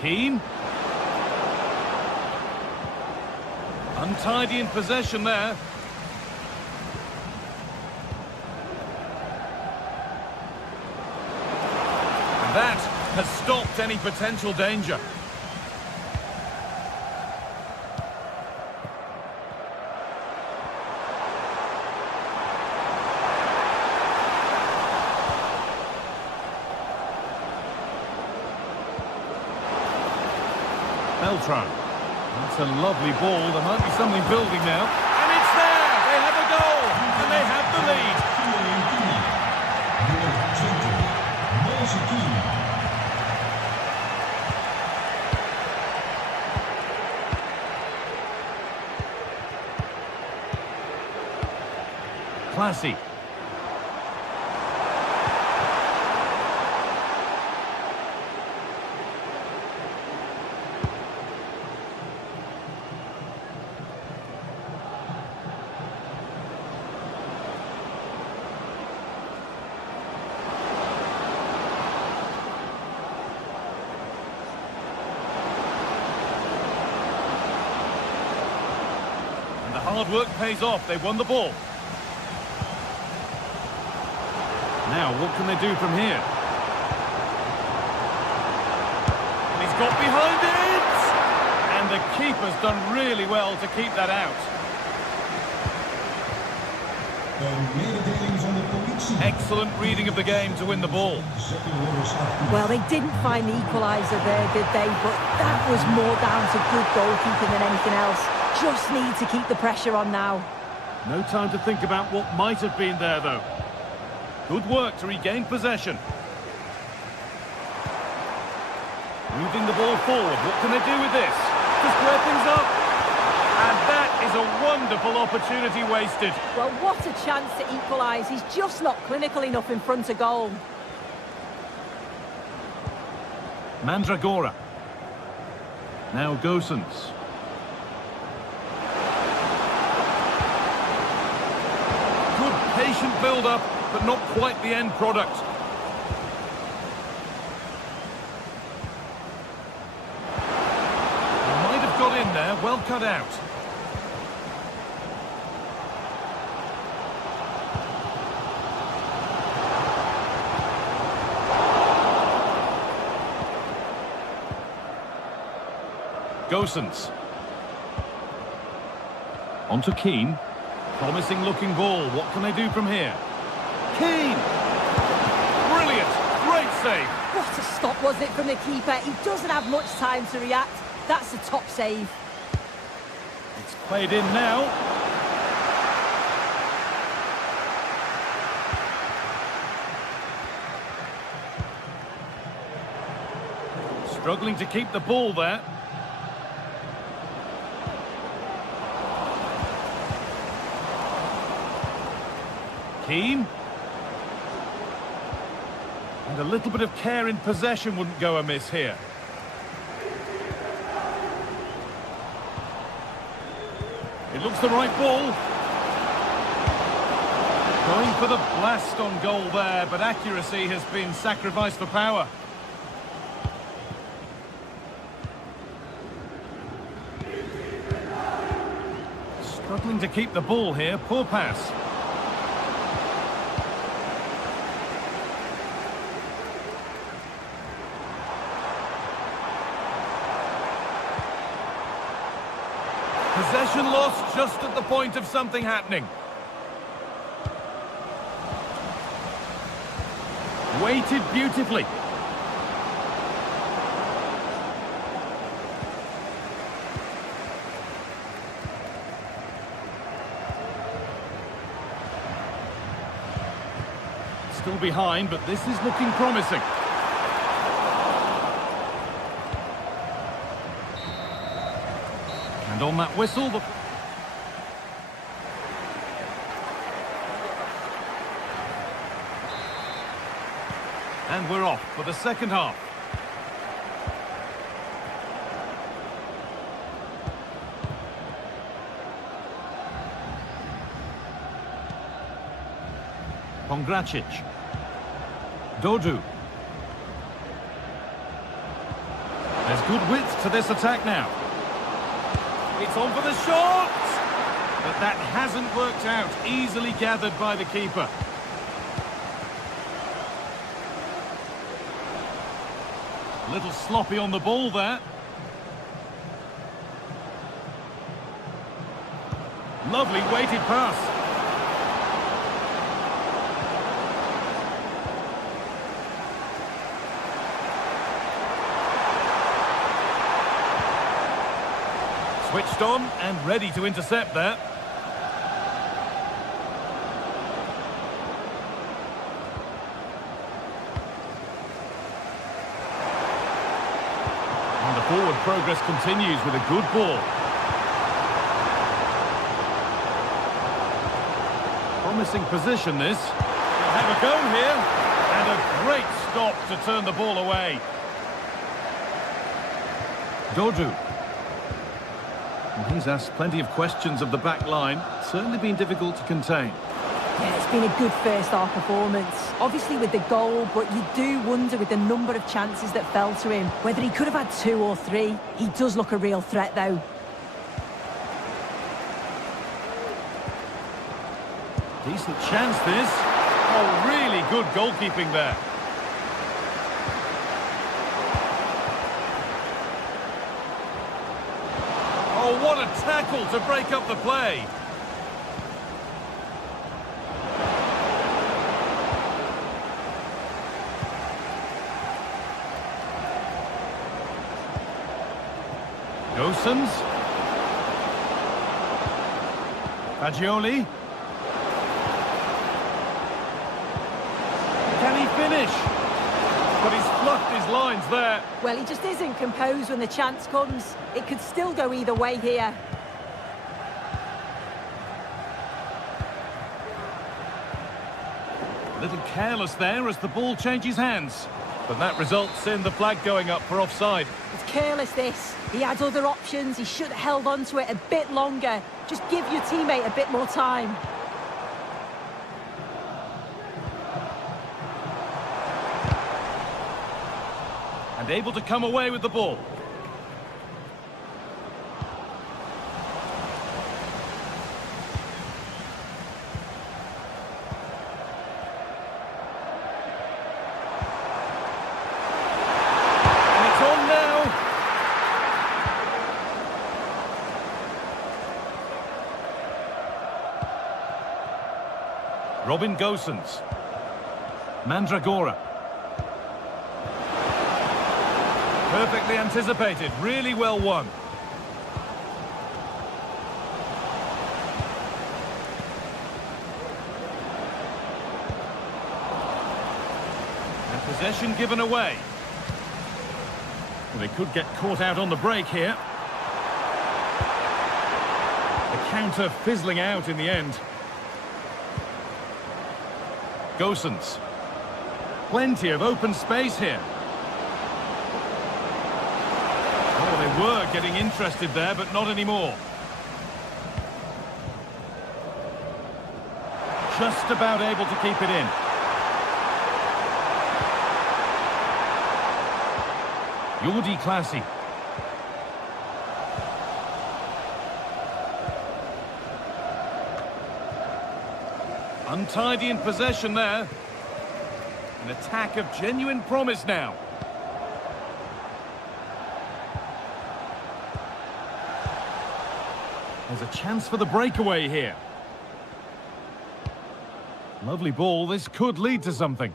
Keane. Untidy in possession there. And that has stopped any potential danger. Beltran. That's a lovely ball. There might be something building now. And it's there! They have a goal! And they have the lead. Classy. Hard work pays off. They won the ball. Now, what can they do from here? And he's got behind it! And the keeper's done really well to keep that out. Excellent reading of the game to win the ball. Well, they didn't find the equaliser there, did they? But that was more down to good goalkeeping than anything else. Just need to keep the pressure on now. No time to think about what might have been there, though. Good work to regain possession. Moving the ball forward. What can they do with this? To square things up. And that is a wonderful opportunity wasted. Well, what a chance to equalise. He's just not clinical enough in front of goal. Mandragora. Now Gosens. Good patient build-up, but not quite the end product. Might have got in there, well cut out. Gosens. On to Keane. Promising looking ball. What can they do from here? Keane! Brilliant! Great save! What a stop, wasn't it, from the keeper? He doesn't have much time to react. That's a top save. It's played in now. Struggling to keep the ball there. Keane. And a little bit of care in possession wouldn't go amiss here. It looks the right ball. Going for the blast on goal there, but accuracy has been sacrificed for power. Struggling to keep the ball here, poor pass. Possession lost just at the point of something happening. Weighted beautifully. Still behind, but this is looking promising. And on that whistle, and we're off for the second half. Pongracic. Dodu. There's good width to this attack now. It's on for the shot! But that hasn't worked out. Easily gathered by the keeper. A little sloppy on the ball there. Lovely weighted pass. Switched on and ready to intercept there. And the forward progress continues with a good ball. Promising position this. They'll have a go here. And a great stop to turn the ball away. Dodu. And he's asked plenty of questions of the back line. Certainly been difficult to contain. Yeah, it's been a good first half performance. Obviously with the goal, but you do wonder with the number of chances that fell to him, whether he could have had 2 or 3. He does look a real threat though. Decent chance this. Oh, really good goalkeeping there. Oh, what a tackle to break up the play. Gosens. Fagioli. Can he finish? But he's fluffed his lines there. Well, he just isn't composed when the chance comes. It could still go either way here. A little careless there as the ball changes hands. But that results in the flag going up for offside. It's careless, this. He had other options. He should have held on to it a bit longer. Just give your teammate a bit more time. And able to come away with the ball. And it's on now. Robin Gosens. Mandragora. Perfectly anticipated, really well won. And possession given away. Well, they could get caught out on the break here. The counter fizzling out in the end. Gosens. Plenty of open space here. They were getting interested there, but not anymore. just about able to keep it in. Jordi Classy. Untidy in possession there. An attack of genuine promise now. There's a chance for the breakaway here. Lovely ball. This could lead to something.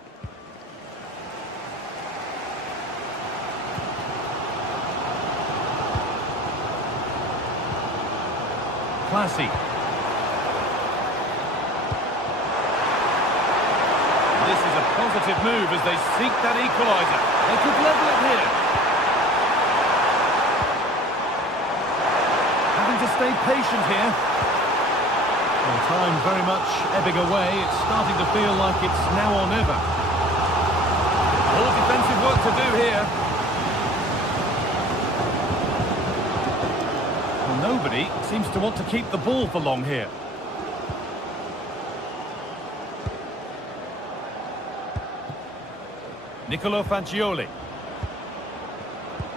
Classy. This is a positive move as they seek that equaliser. They could level it here. Having to stay patient here. Well, time very much ebbing away. It's starting to feel like it's now or never. All defensive work to do here. Well, nobody seems to want to keep the ball for long here. Nicolo Fagioli.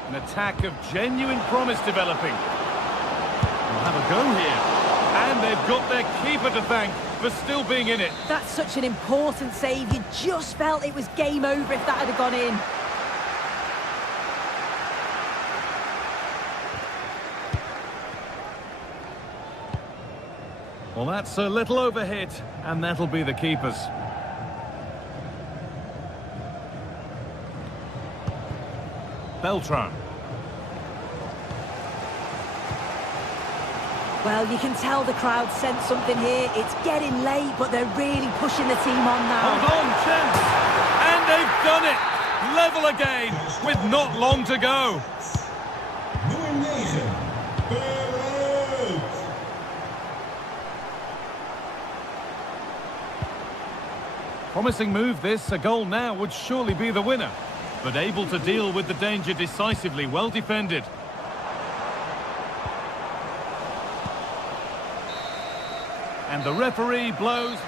An attack of genuine promise developing. They'll have a go here. And they've got their keeper to thank for still being in it. That's such an important save. You just felt it was game over if that had gone in. Well, that's a little overhit, and that'll be the keeper's. Beltran. Well, you can tell the crowd sensed something here. It's getting late, but they're really pushing the team on now. Hold on, chance! And they've done it! Level again, with not long to go. Promising move this, a goal now would surely be the winner. But able to deal with the danger decisively, well defended. And the referee blows.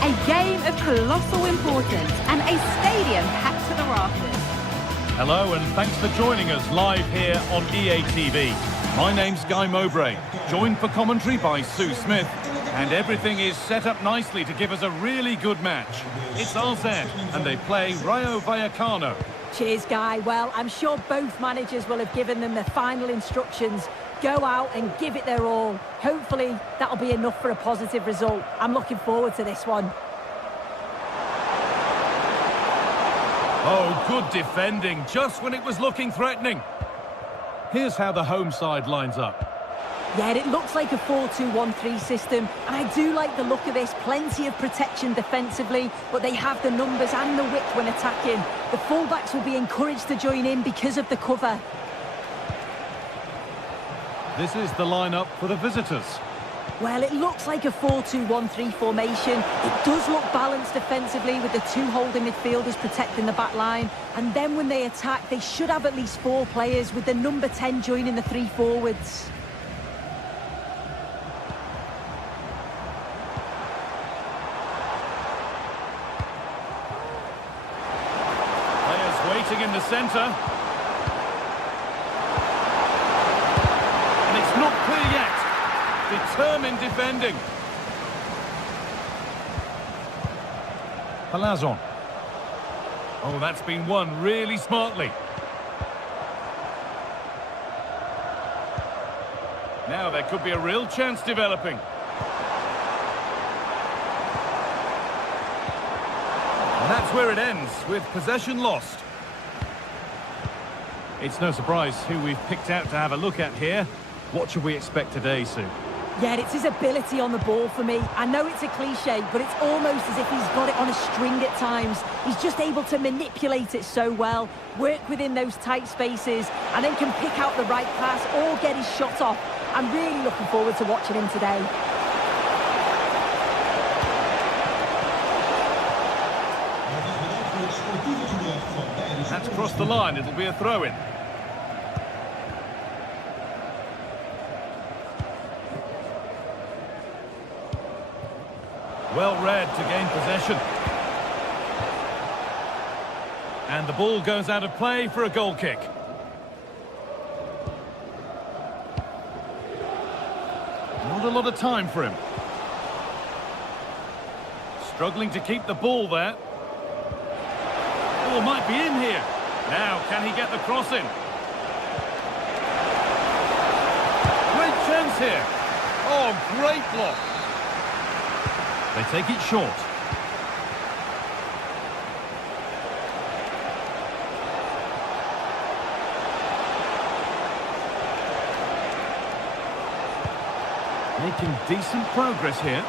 A game of colossal importance and a stadium packed to the rafters. Hello and thanks for joining us live here on EA TV. My name's Guy Mowbray, joined for commentary by Sue Smith, and everything is set up nicely to give us a really good match. It's RZ and they play Rayo Vallecano. Cheers, Guy. Well, I'm sure both managers will have given them their final instructions. Go out and give it their all. Hopefully, that'll be enough for a positive result. I'm looking forward to this one. Oh, good defending, just when it was looking threatening. Here's how the home side lines up. Yeah, it looks like a 4-2-1-3 system, and I do like the look of this. Plenty of protection defensively, but they have the numbers and the width when attacking. The fullbacks will be encouraged to join in because of the cover. This is the lineup for the visitors. Well, it looks like a 4-2-1-3 formation. It does look balanced defensively with the two holding midfielders protecting the back line. And then when they attack, they should have at least 4 players, with the number 10 joining the 3 forwards. Waiting in the centre. And it's not clear yet. Determined defending. Palazon. Oh, that's been won really smartly. Now there could be a real chance developing. And that's where it ends, with possession lost. It's no surprise who we've picked out to have a look at here. What should we expect today, Sue? Yeah, it's his ability on the ball for me. I know it's a cliche, but it's almost as if he's got it on a string at times. He's just able to manipulate it so well, work within those tight spaces, and then can pick out the right pass or get his shot off. I'm really looking forward to watching him today. That's crossed the line. It'll be a throw-in. Well read to gain possession. And the ball goes out of play for a goal kick. Not a lot of time for him. Struggling to keep the ball there. Oh, might be in here. Now, can he get the cross in? Great chance here. Oh, great block. They take it short. Making decent progress here.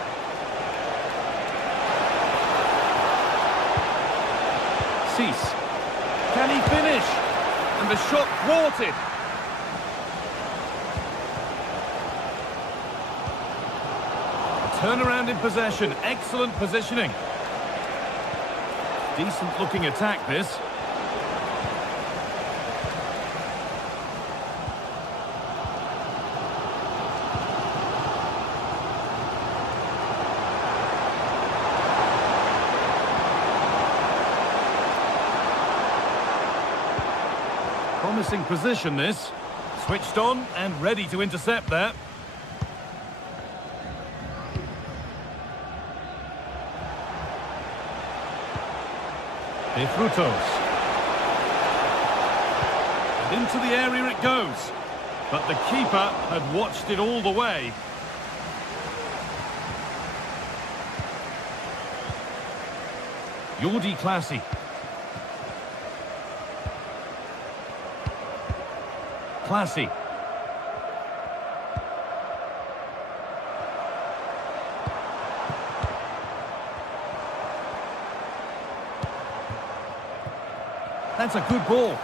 Cease. Can he finish? And the shot thwarted. Turnaround in possession. Excellent positioning. Decent looking attack, this. Promising position, this. Switched on and ready to intercept that. De Frutos. And into the area it goes. But the keeper had watched it all the way. Jordi Classy. Classy. That's a good ball.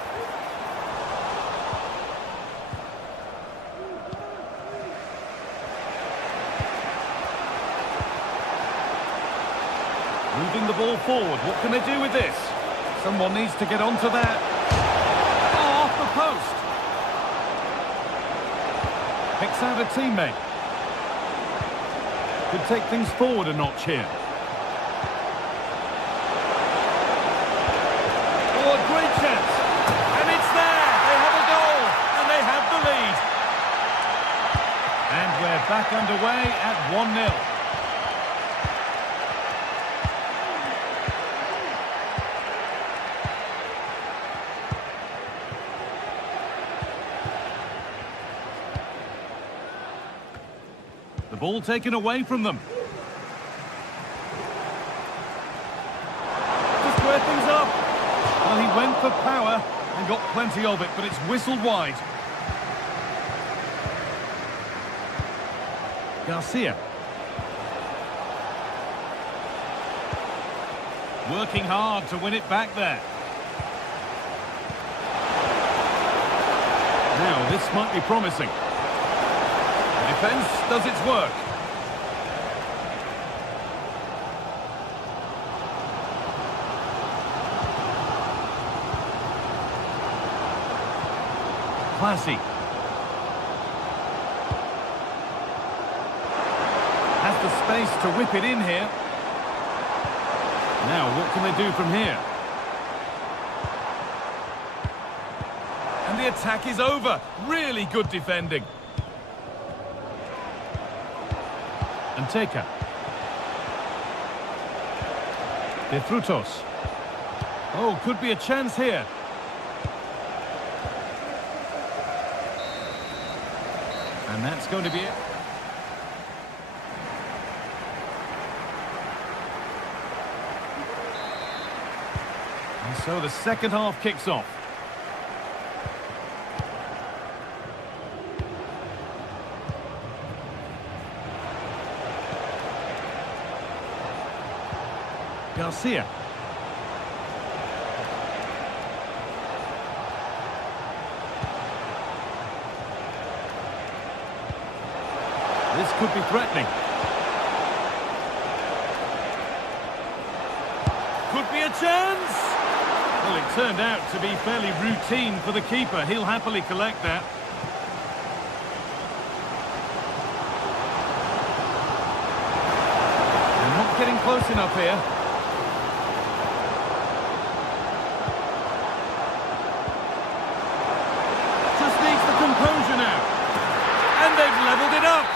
Moving the ball forward. What can they do with this? Someone needs to get onto that. Oh, off the post. Picks out a teammate. Could take things forward a notch here. Oh, a great chance. And it's there. They have a goal. And they have the lead. And we're back underway at 1-0. The ball taken away from them. To square things up. Well, he went for power and got plenty of it, but it's whistled wide. Garcia. Working hard to win it back there. Now, this might be promising. The defence does its work. Classy. Has the space to whip it in here. Now, what can they do from here? And the attack is over. Really good defending. And Teka. De Frutos. Oh, could be a chance here. And that's going to be it. And so the second half kicks off. Garcia. This could be threatening. Could be a chance! Well, it turned out to be fairly routine for the keeper. He'll happily collect that. They're not getting close enough here. Just needs the composure now. And they've levelled it up.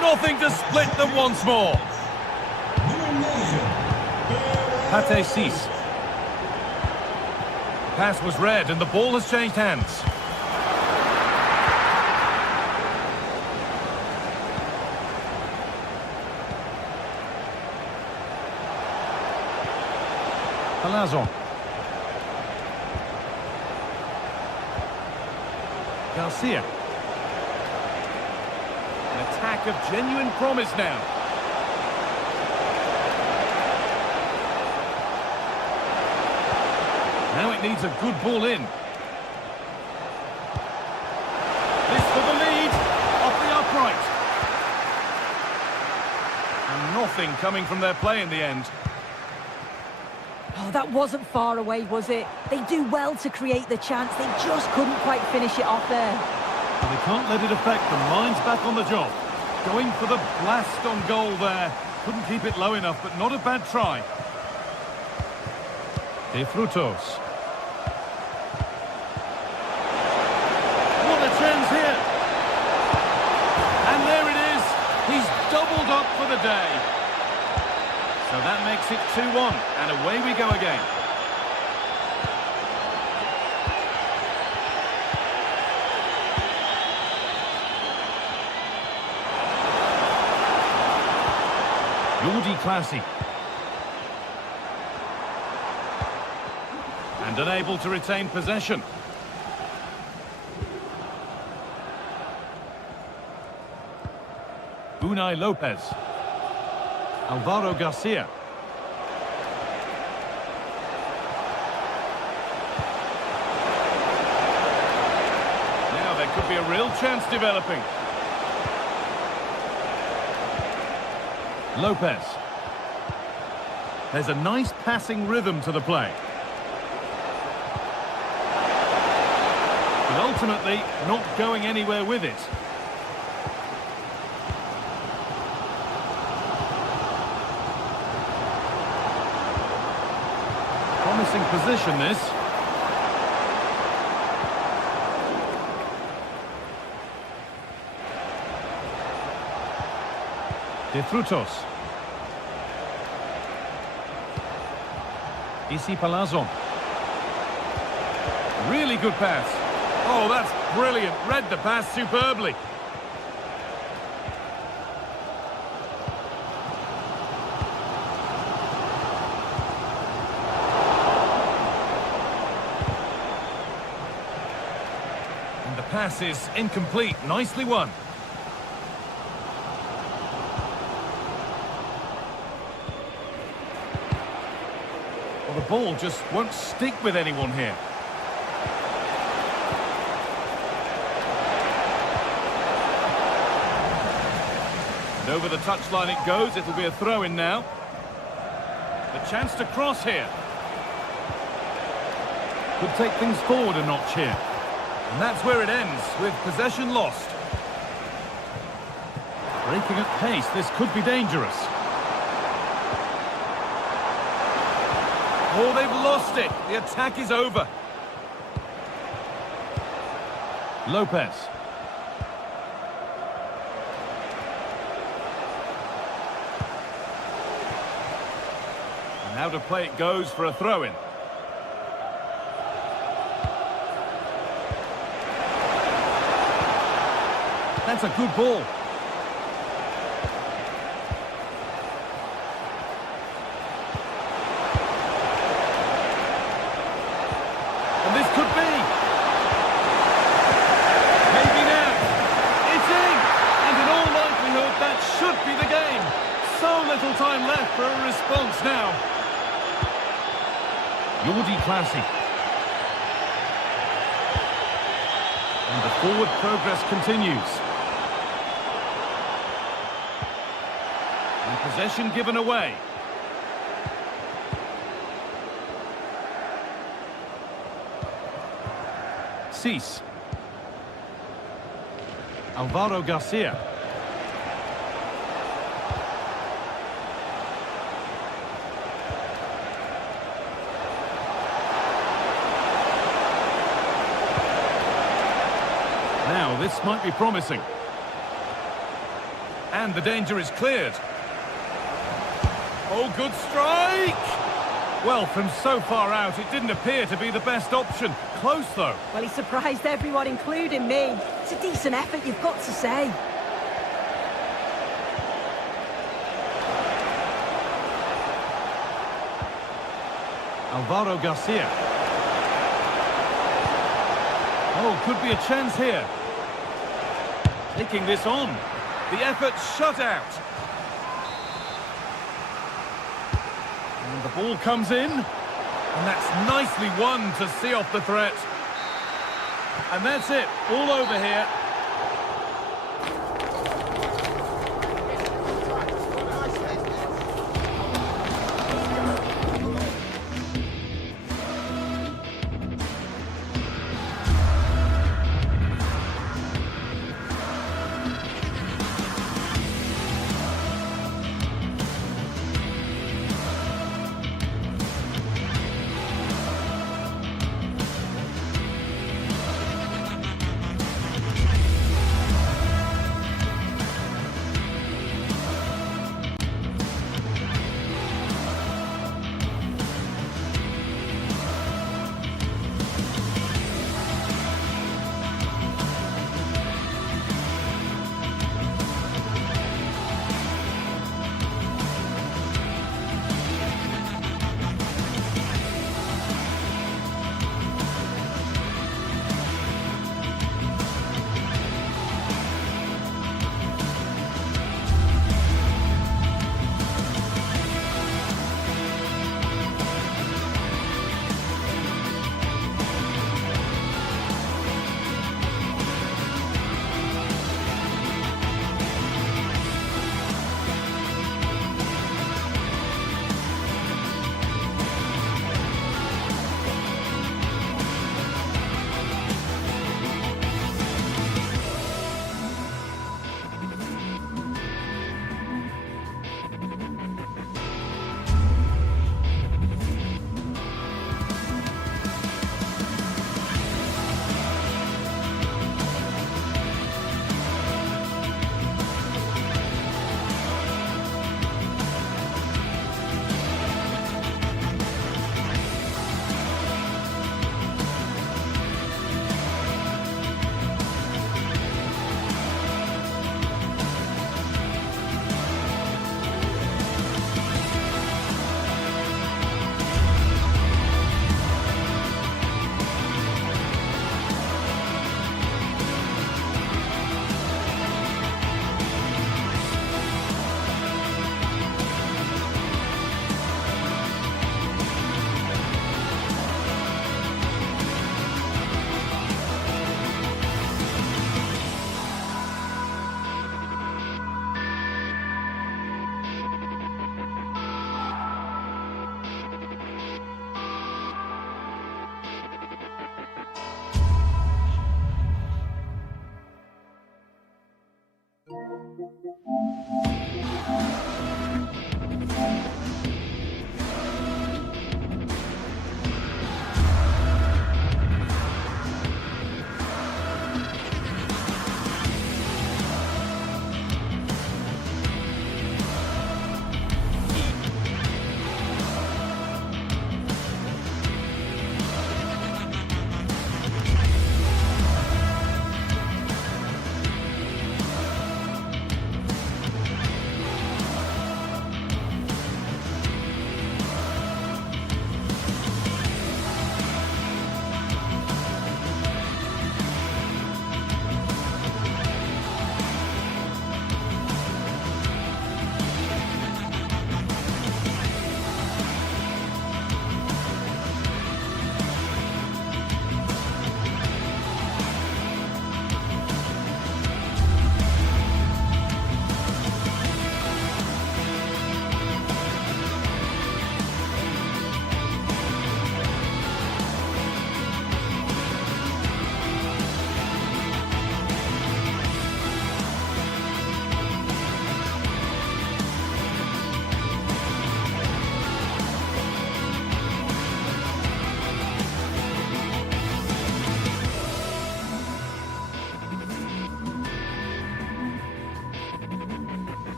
Nothing to split them once more. Pate Cis. Pass was read and the ball has changed hands. Palazzo. Garcia. An attack of genuine promise now. Now it needs a good ball in. This for the lead. Off the upright. And nothing coming from their play in the end. Oh, that wasn't far away, was it? They do well to create the chance. They just couldn't quite finish it off there. But they can't let it affect them. Mind's back on the job. Going for the blast on goal there. Couldn't keep it low enough, but not a bad try. De Frutos. What a chance here. And there it is. He's doubled up for the day. So that makes it 2-1, and away we go again. Jordi Classy. And unable to retain possession. Unai Lopez. Alvaro Garcia. Now there could be a real chance developing. Lopez. There's a nice passing rhythm to the play. But ultimately, not going anywhere with it. Promising position, this. De Frutos. Isi Palazzo. Really good pass. Oh, that's brilliant. Read the pass superbly. And the pass is incomplete. Nicely won. ball just won't stick with anyone here. And over the touchline it goes. It'll be a throw-in now. The chance to cross here. Could take things forward a notch here. And that's where it ends, with possession lost. Breaking at pace, this could be dangerous. Oh, they've lost it. The attack is over. Lopez. And now to play it goes for a throw-in. That's a good ball. And this could be. Maybe now. It's in. And in all likelihood, that should be the game. So little time left for a response now. Jordi Classy. And the forward progress continues. And possession given away. Cease. Alvaro Garcia. Now, this might be promising. And the danger is cleared. Oh, good strike! Well, from so far out, it didn't appear to be the best option. Close, though. Well, he surprised everyone, including me. It's a decent effort, you've got to say. Alvaro Garcia. Oh, could be a chance here. Taking this on. The effort shut out. And the ball comes in. And that's nicely won to see off the threat. And that's it. All over here.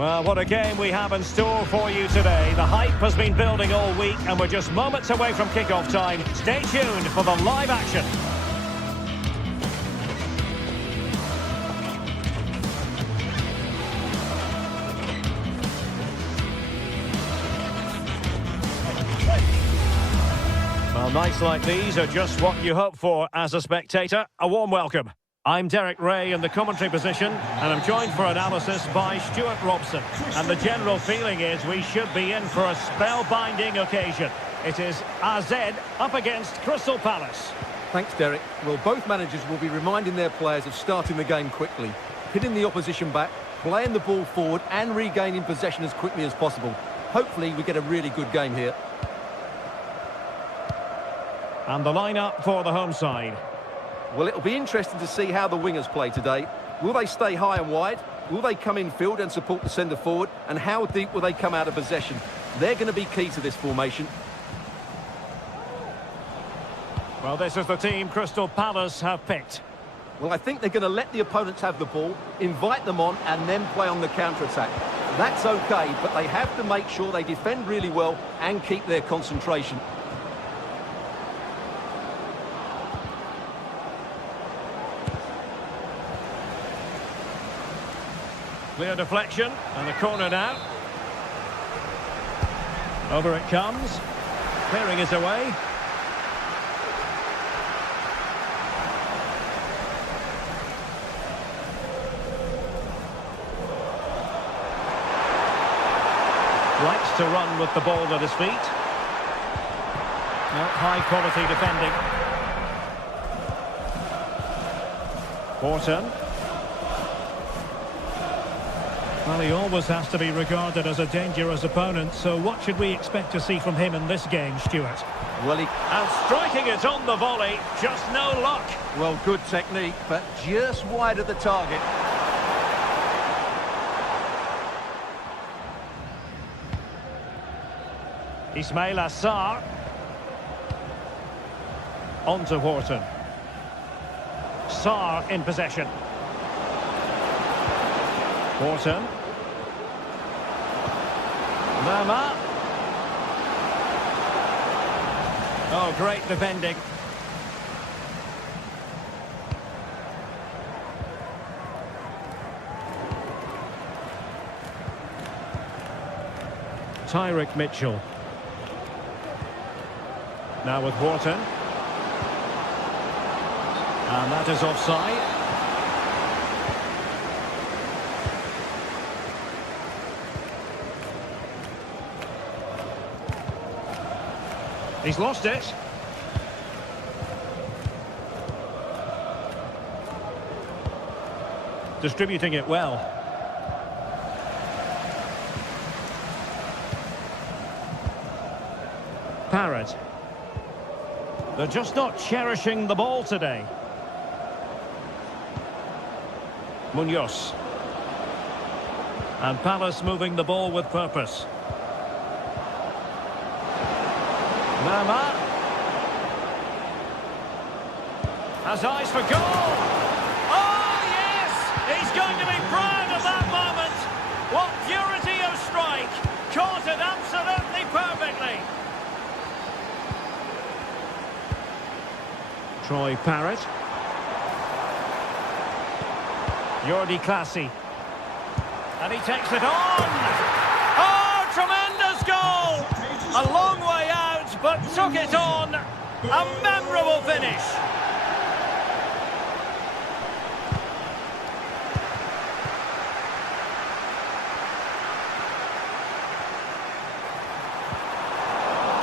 Well, what a game we have in store for you today. The hype has been building all week and we're just moments away from kick-off time. Stay tuned for the live action. Well, nights like these are just what you hope for as a spectator. A warm welcome. I'm Derek Ray in the commentary position, and I'm joined for analysis by Stuart Robson. And the general feeling is we should be in for a spellbinding occasion. It is AZ up against Crystal Palace. Thanks, Derek. Well, both managers will be reminding their players of starting the game quickly, hitting the opposition back, playing the ball forward and regaining possession as quickly as possible. Hopefully we get a really good game here. And the lineup for the home side. Well, it'll be interesting to see how the wingers play today. Will they stay high and wide? Will they come in field and support the centre forward? And how deep will they come out of possession? They're going to be key to this formation. Well, this is the team Crystal Palace have picked. Well, I think they're going to let the opponents have the ball, invite them on, and then play on the counter-attack. That's okay, but they have to make sure they defend really well and keep their concentration. Clear deflection, and a corner now. Over it comes. Clearing is away. Likes to run with the ball at his feet. High quality defending. Horton. Well, he always has to be regarded as a dangerous opponent, so what should we expect to see from him in this game, Stuart? Well, And striking it on the volley, just no luck. Well, good technique, but just wide of the target. Ismail Assar. On to Horton. Sarr in possession. Horton. Lerma. Oh, great defending. Tyrick Mitchell. Now with Horton. And that is offside. He's lost it. Distributing it well. Parrott. They're just not cherishing the ball today. Munoz. And Palace moving the ball with purpose. Lerma has eyes for goal. Oh, yes! He's going to be proud of that moment. What purity of strike. Caught it absolutely perfectly. Troy Parrott. Jordi Classy. And he takes it on. Oh, tremendous goal! A long way out, but took it on. A memorable finish.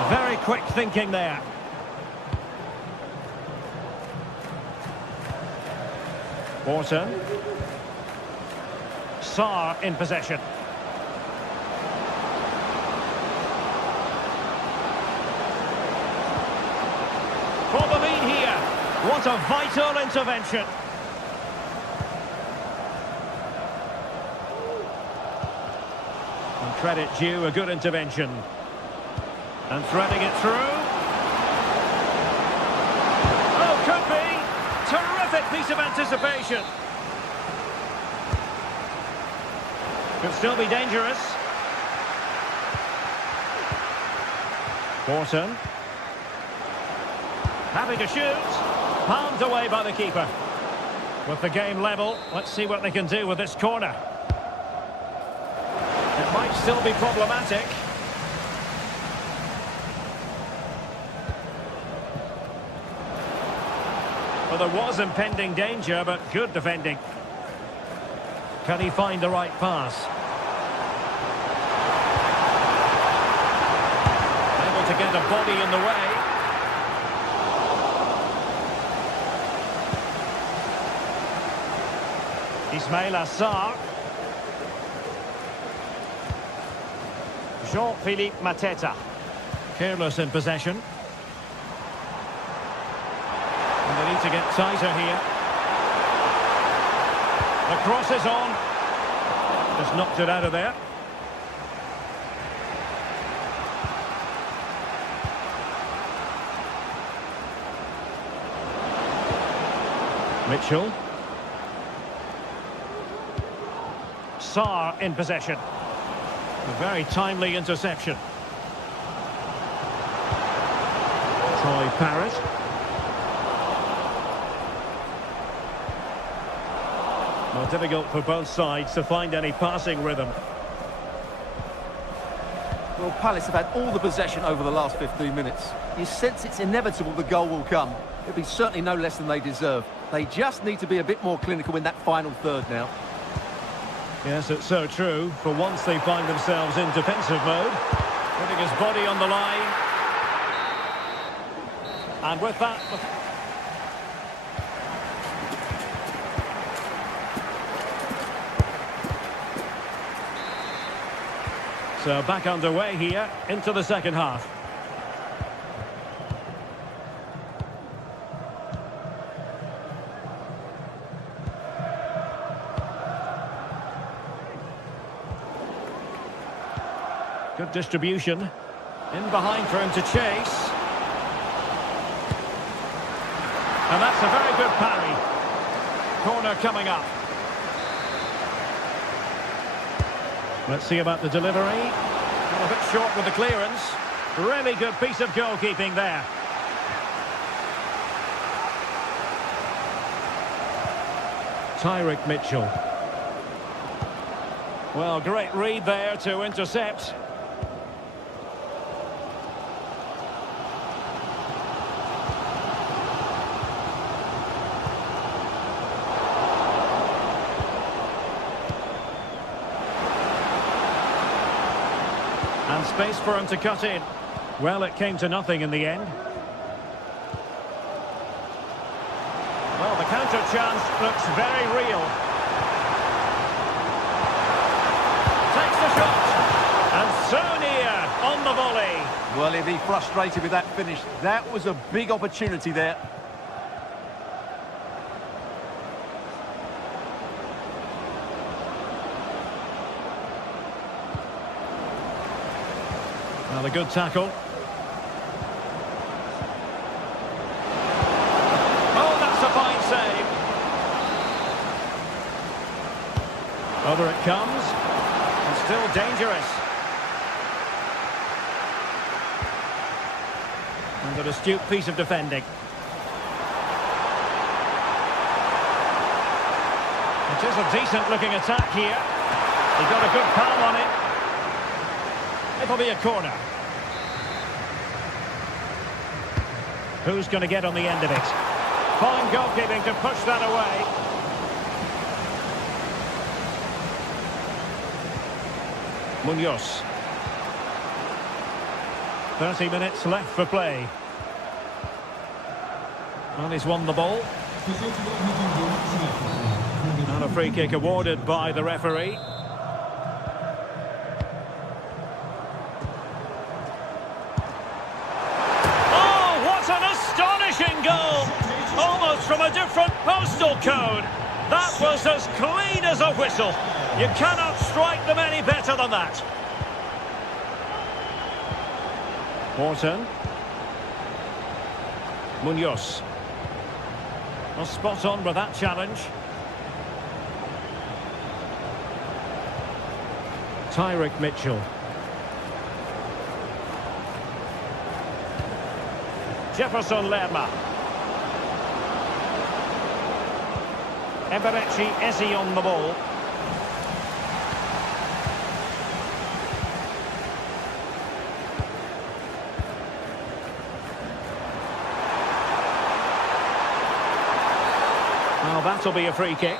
Very quick thinking there. Horton. Sarr in possession. For the lead here. What a vital intervention. And credit due, a good intervention. And threading it through. Oh, could be. Terrific piece of anticipation. Could still be dangerous. Wharton. Having a shoot. Palmed away by the keeper. With the game level, let's see what they can do with this corner. It might still be problematic. Well, there was impending danger, but good defending. Can he find the right pass? Able to get a body in the way. Ismail Assar. Jean-Philippe Mateta. Careless in possession. And they need to get tighter here. The cross is on. Just knocked it out of there. Mitchell. Sarr in possession. A very timely interception. Troy Parrott. Well, difficult for both sides to find any passing rhythm. Well, Palace have had all the possession over the last 15 minutes. You sense it's inevitable the goal will come. It'll be certainly no less than they deserve. They just need to be a bit more clinical in that final third now. Yes, it's so true. For once they find themselves in defensive mode. Putting his body on the line. And with that... So back underway here into the second half. Good distribution. In behind for him to chase. And that's a very good parry. Corner coming up. Let's see about the delivery. A bit short with the clearance. Really good piece of goalkeeping there. Tyrick Mitchell. Well, great read there to intercept. And space for him to cut in. Well, it came to nothing in the end. Well, the counter chance looks very real. Takes the shot. And so near on the volley. Well, he'll be frustrated with that finish. That was a big opportunity there. Well, a good tackle. Oh, that's a fine save. Over it comes. And still dangerous. And an astute piece of defending. It is a decent-looking attack here. He got a good palm on it. It'll be a corner. Who's going to get on the end of it? Fine goalkeeping to push that away. Munoz. 30 minutes left for play. Well, he's won the ball. And a free kick awarded by the referee. Almost from a different postal code. That was as clean as a whistle. You cannot strike them any better than that. Wharton. Munoz. Well, spot on with that challenge. Tyrick Mitchell. Jefferson Lerma. Eberechi Eze on the ball. Well, that'll be a free kick.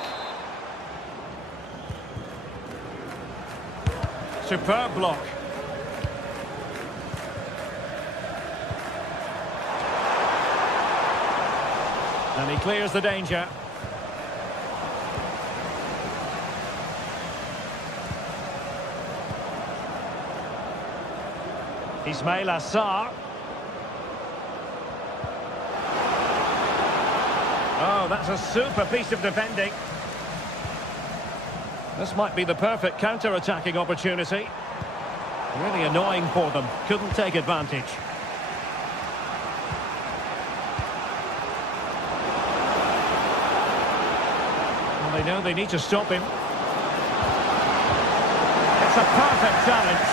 Superb block. And he clears the danger. Ismail Assar. Oh, that's a super piece of defending. This might be the perfect counter-attacking opportunity. Really annoying for them. Couldn't take advantage. Well, they know they need to stop him. It's a perfect challenge.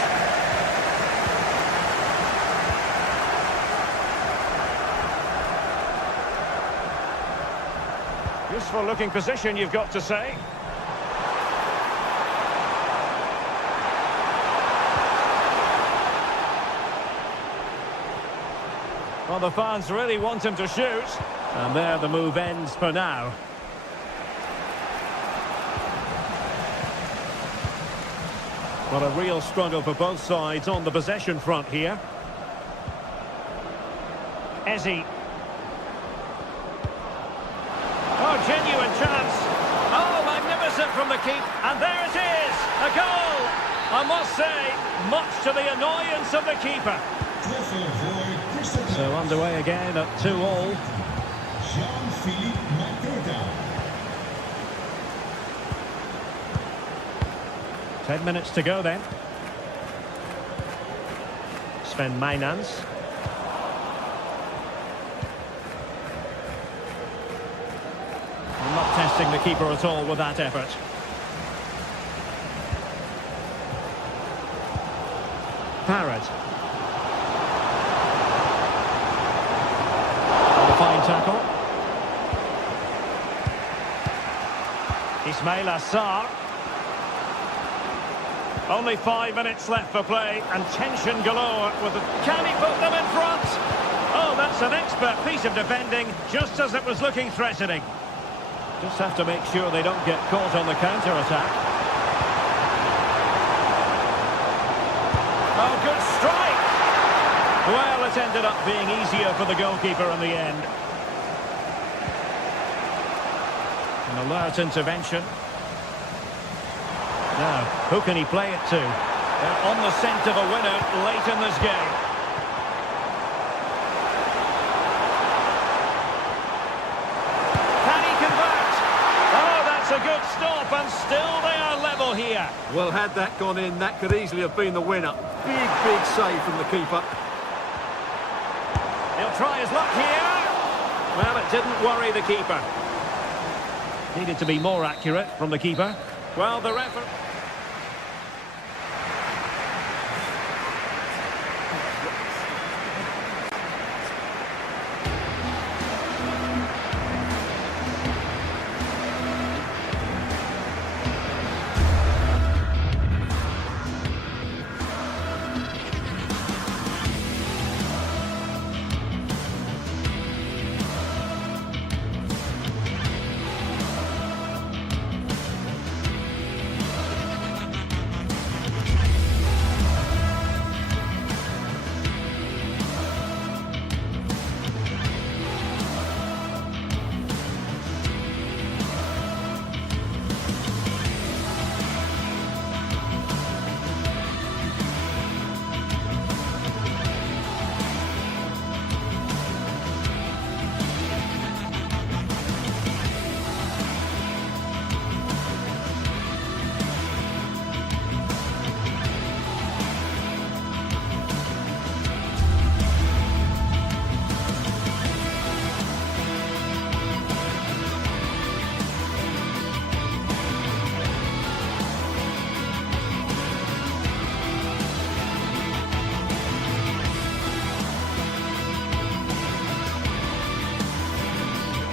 Useful looking position, you've got to say. Well, the fans really want him to shoot. And there the move ends for now. Well, a real struggle for both sides on the possession front here. Eze. Oh, genuine chance. Oh, magnificent from the keep. And there it is, a goal. I must say, much to the annoyance of the keeper. So underway again at 2-2. 10 minutes to go then. Sven Mainans. Not testing the keeper at all with that effort. Parrott. A fine tackle. Ismail Assar. Only 5 minutes left for play and tension galore with the... Can he put them in front? Oh, that's an expert piece of defending, just as it was looking threatening. Just have to make sure they don't get caught on the counter-attack. Oh, good strike! Well, it ended up being easier for the goalkeeper in the end. An alert intervention. Now, who can he play it to? They're on the scent of a winner late in this game. Can he convert? Oh, that's a good stop, and still they are level here. Well, had that gone in, that could easily have been the winner. Big, big save from the keeper. He'll try his luck here. Well, it didn't worry the keeper. Needed to be more accurate from the keeper. Well, the referee...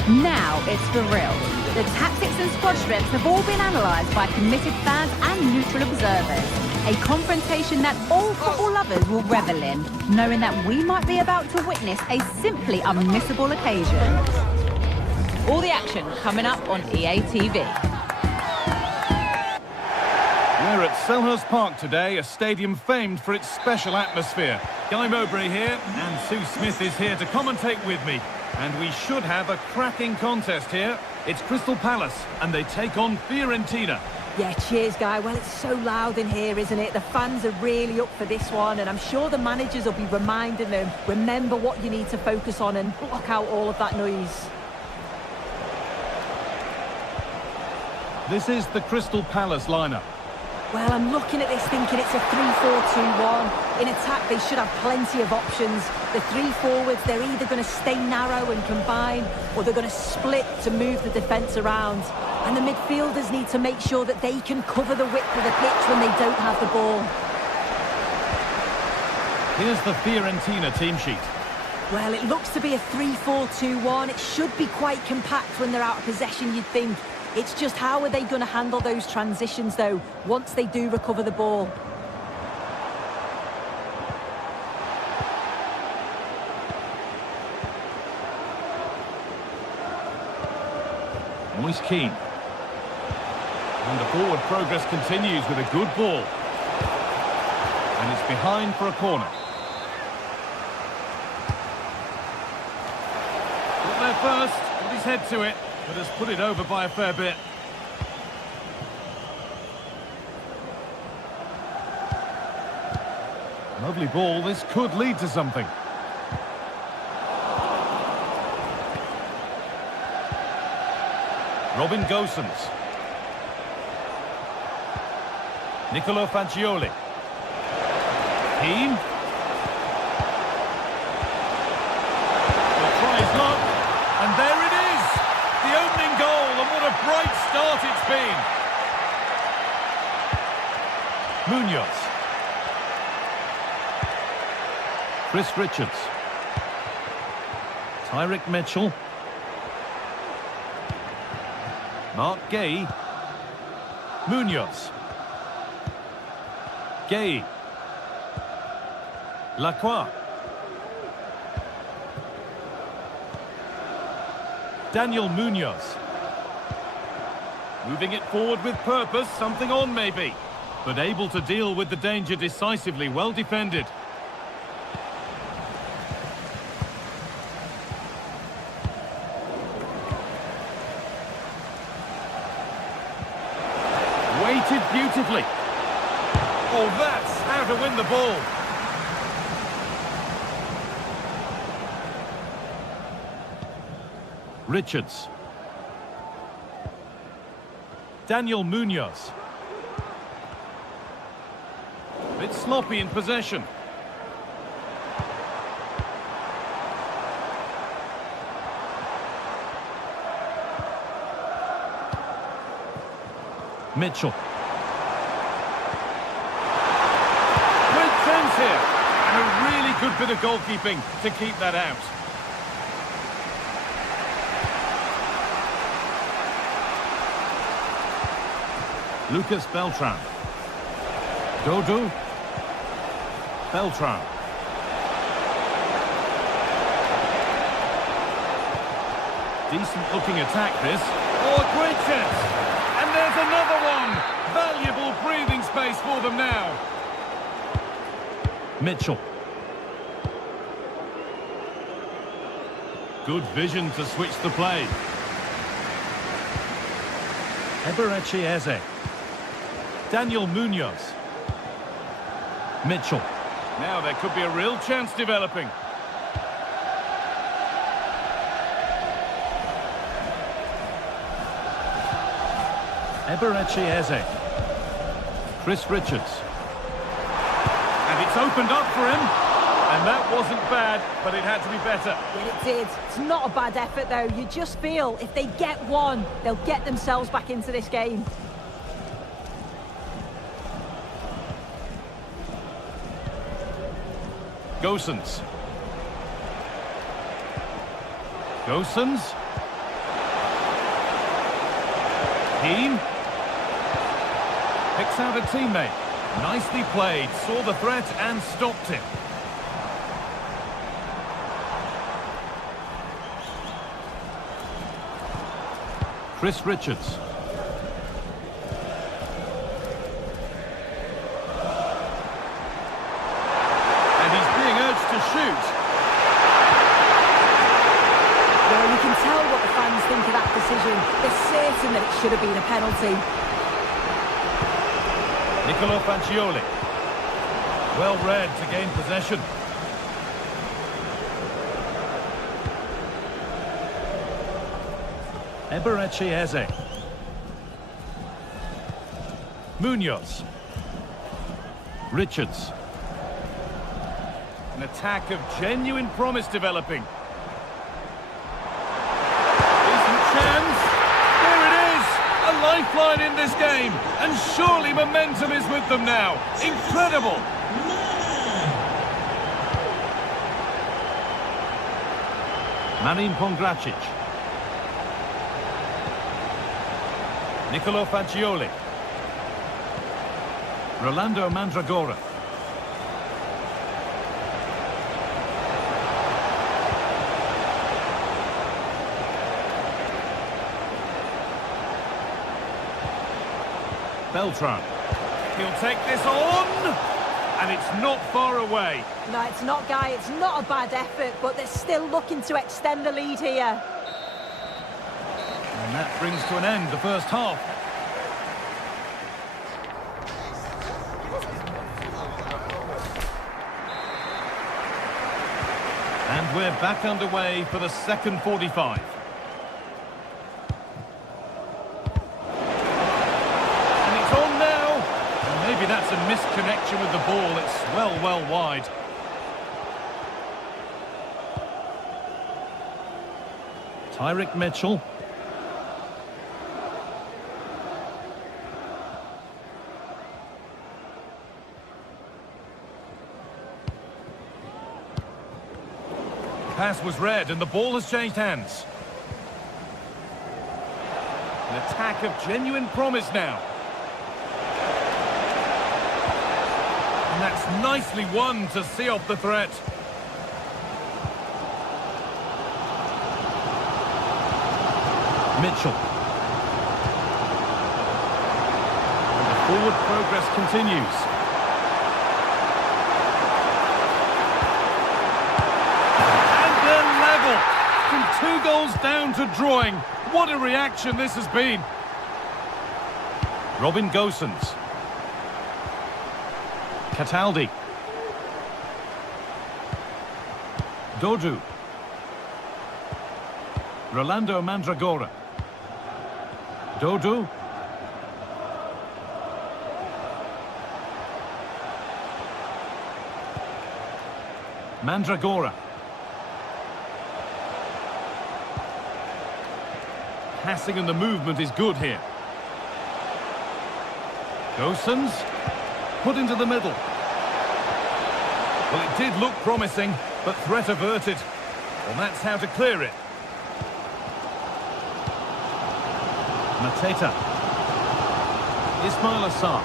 Now it's for real. The tactics and squad strips have all been analysed by committed fans and neutral observers. A confrontation that all football lovers will revel in, knowing that we might be about to witness a simply unmissable occasion. All the action coming up on EA TV. We're at Selhurst Park today, a stadium famed for its special atmosphere. Guy Mowbray here, and Sue Smith is here to commentate with me. And we should have a cracking contest here. It's Crystal Palace, and they take on Fiorentina. Yeah, cheers, Guy. Well, it's so loud in here, isn't it? The fans are really up for this one, and I'm sure the managers will be reminding them, remember what you need to focus on and block out all of that noise. This is the Crystal Palace lineup. Well, I'm looking at this thinking it's a 3-4-2-1. In attack, they should have plenty of options. The three forwards, they're either going to stay narrow and combine, or they're going to split to move the defence around. And the midfielders need to make sure that they can cover the width of the pitch when they don't have the ball. Here's the Fiorentina team sheet. Well, it looks to be a 3-4-2-1. It should be quite compact when they're out of possession, you'd think. It's just how are they going to handle those transitions, though, once they do recover the ball? Moise Keane. And the forward progress continues with a good ball. And it's behind for a corner. Got there first, put his head to it, but has put it over by a fair bit. Lovely ball, this could lead to something. Robin Gosens. Nicolo Fagioli. Keane. The try is not, and there it is! The opening goal, and what a bright start it's been! Munoz. Chris Richards. Tyrick Mitchell. Mark Gay. Munoz. Gay. Lacroix. Daniel Munoz. Moving it forward with purpose, something on maybe. But able to deal with the danger decisively, well defended. Weighted beautifully. Oh, that's how to win the ball. Richards. Daniel Munoz. Bit sloppy in possession. Mitchell. Great chance here. And a really good bit of goalkeeping to keep that out. Lucas Beltran. Dodo. Beltran. Decent looking attack this. Oh, a great chance. And there's another one. Valuable breathing space for them now. Mitchell. Good vision to switch the play. Eberechi Eze. Daniel Munoz. Mitchell. Now there could be a real chance developing. Eberechi Eze. Chris Richards. And it's opened up for him. And that wasn't bad, but it had to be better. Yeah, it did. It's not a bad effort, though. You just feel if they get one, they'll get themselves back into this game. Gosens. Gosens. Keane. Picks out a teammate. Nicely played. Saw the threat and stopped him. Chris Richards. And he's being urged to shoot. Well, you can tell what the fans think of that decision. They're certain that it should have been a penalty. Nicolo Fagioli. Well read to gain possession. Eberechi Eze. Munoz. Richards. An attack of genuine promise developing. Decent chance. There it is! A lifeline in this game. And surely momentum is with them now. Incredible! Marin Pongracic. Nicolo Fagioli. Rolando Mandragora. Beltran. He'll take this on, and it's not far away. No, it's not, Guy. It's not a bad effort, but they're still looking to extend the lead here. And that brings to an end the first half. And we're back underway for the second 45. And it's on now. And maybe that's a misconnection with the ball. It's well wide. Tyrick Mitchell. Pass was read and the ball has changed hands. An attack of genuine promise now. And that's nicely won to see off the threat. Mitchell. And the forward progress continues. From 2 goals down to drawing. What a reaction this has been. Robin Gosens. Cataldi. Dodu. Rolando Mandragora. Dodu. Mandragora. Passing and the movement is good here. Gosens put into the middle. Well, it did look promising, but threat averted. Well, that's how to clear it. Mateta. Ismail Assar.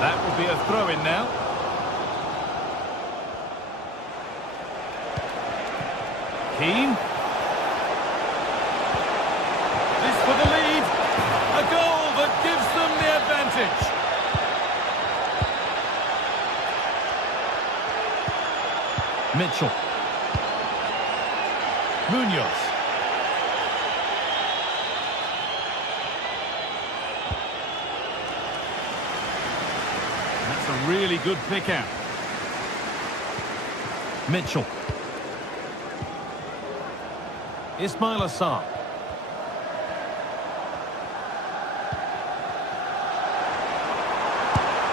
That will be a throw-in now. Keane. For the lead, a goal that gives them the advantage. Mitchell. Munoz. That's a really good pick out. Mitchell. Ismail Assar.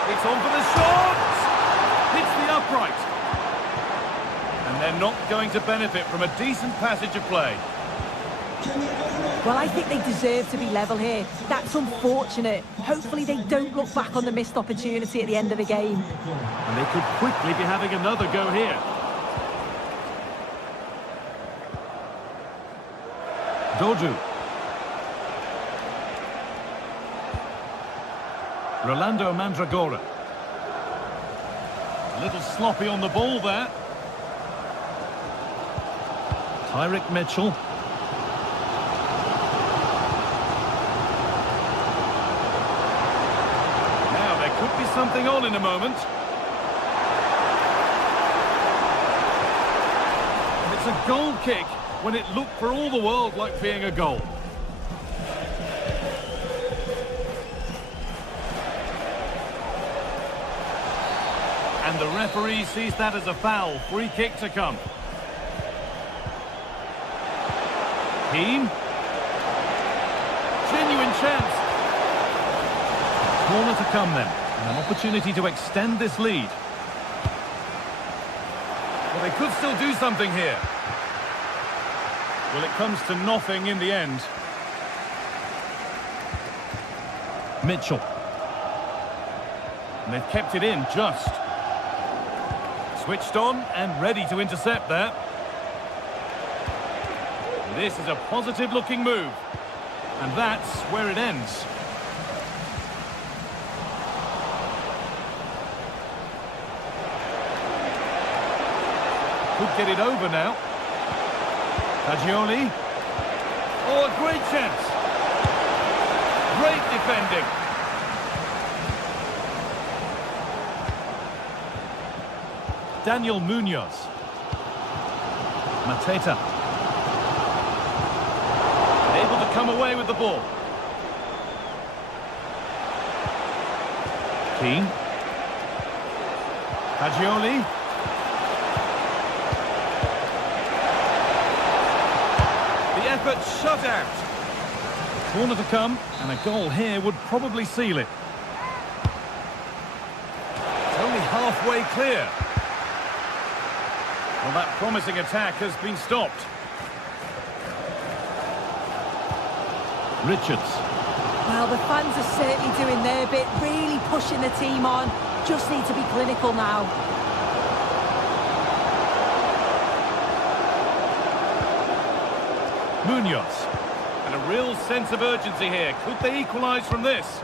It's on for the shot! Hits the upright. And they're not going to benefit from a decent passage of play. Well, I think they deserve to be level here. That's unfortunate. Hopefully they don't look back on the missed opportunity at the end of the game. And they could quickly be having another go here. Dodu. Rolando Mandragora. A little sloppy on the ball there. Tyrick Mitchell. Now there could be something on in a moment. And it's a goal kick when it looked for all the world like being a goal. And the referee sees that as a foul. Free kick to come. Keane. Genuine chance. Corner to come then. And an opportunity to extend this lead. Well, they could still do something here. Well, it comes to nothing in the end. Mitchell. And they've kept it in just. Switched on and ready to intercept there. This is a positive-looking move. And that's where it ends. Could get it over now. Fagioli. Oh, a great chance. Great defending. Daniel Munoz. Mateta. Able to come away with the ball. Keane. Fagioli. The effort shut out. Corner to come, and a goal here would probably seal it. It's only halfway clear. Well, that promising attack has been stopped. Richards. Well, the fans are certainly doing their bit, really pushing the team on. Just need to be clinical now. Munoz. And a real sense of urgency here. Could they equalise from this?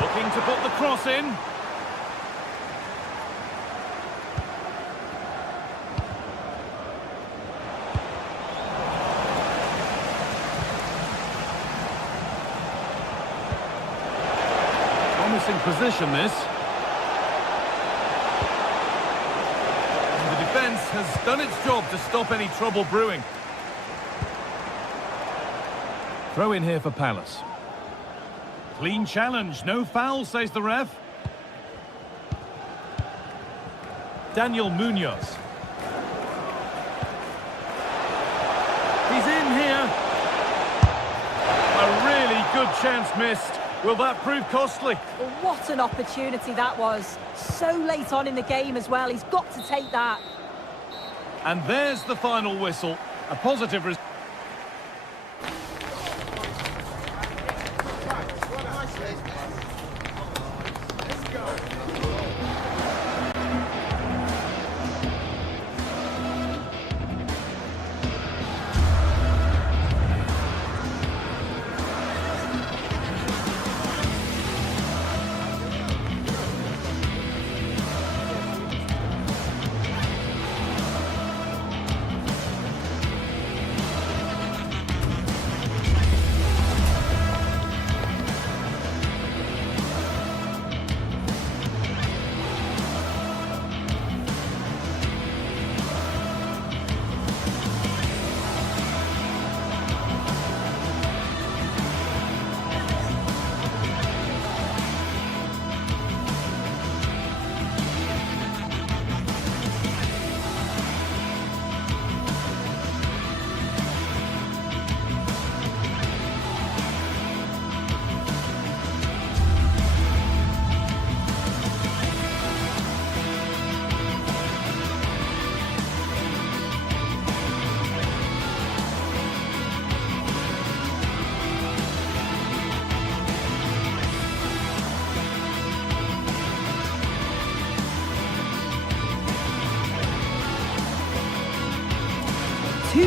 Looking to put the cross in. Promising position, this. And the defence has done its job to stop any trouble brewing. Throw in here for Palace. Clean challenge, no foul, says the ref. Daniel Munoz. He's in here. A really good chance missed. Will that prove costly? Well, what an opportunity that was. So late on in the game as well. He's got to take that. And there's the final whistle. A positive result.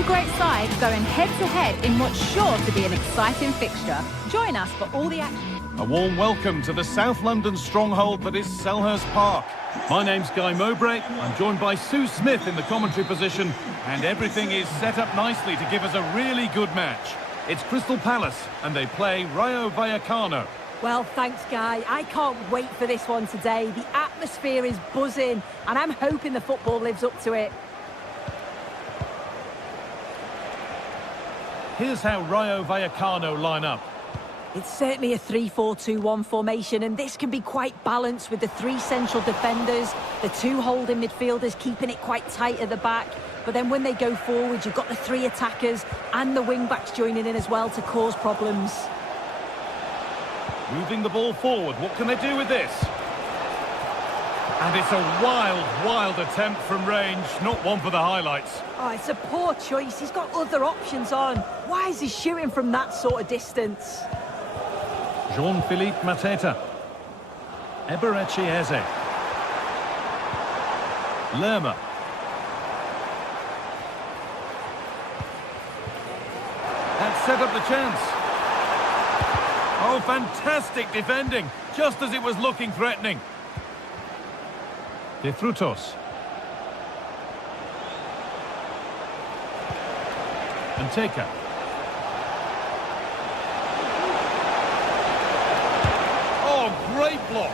great sides going head-to-head in what's sure to be an exciting fixture. Join us for all the action. A warm welcome to the South London stronghold that is Selhurst Park. My name's Guy Mowbray. I'm joined by Sue Smith in the commentary position, and everything is set up nicely to give us a really good match. It's Crystal Palace, and they play Rayo Vallecano. Well, thanks, Guy. I can't wait for this one today. The atmosphere is buzzing, and I'm hoping the football lives up to it. Here's how Rayo Vallecano line up. It's certainly a 3-4-2-1 formation, and this can be quite balanced with the three central defenders, the two holding midfielders keeping it quite tight at the back. But then when they go forward, you've got the three attackers and the wing-backs joining in as well to cause problems. Moving the ball forward, what can they do with this? And it's a wild, wild attempt from range, not one for the highlights. Oh, it's a poor choice. He's got other options on. Why is he shooting from that sort of distance? Jean-Philippe Mateta. Eberechi Eze. Lerma. That set up the chance. Oh, fantastic defending, just as it was looking threatening. De Frutos. And Teka. Oh, great block.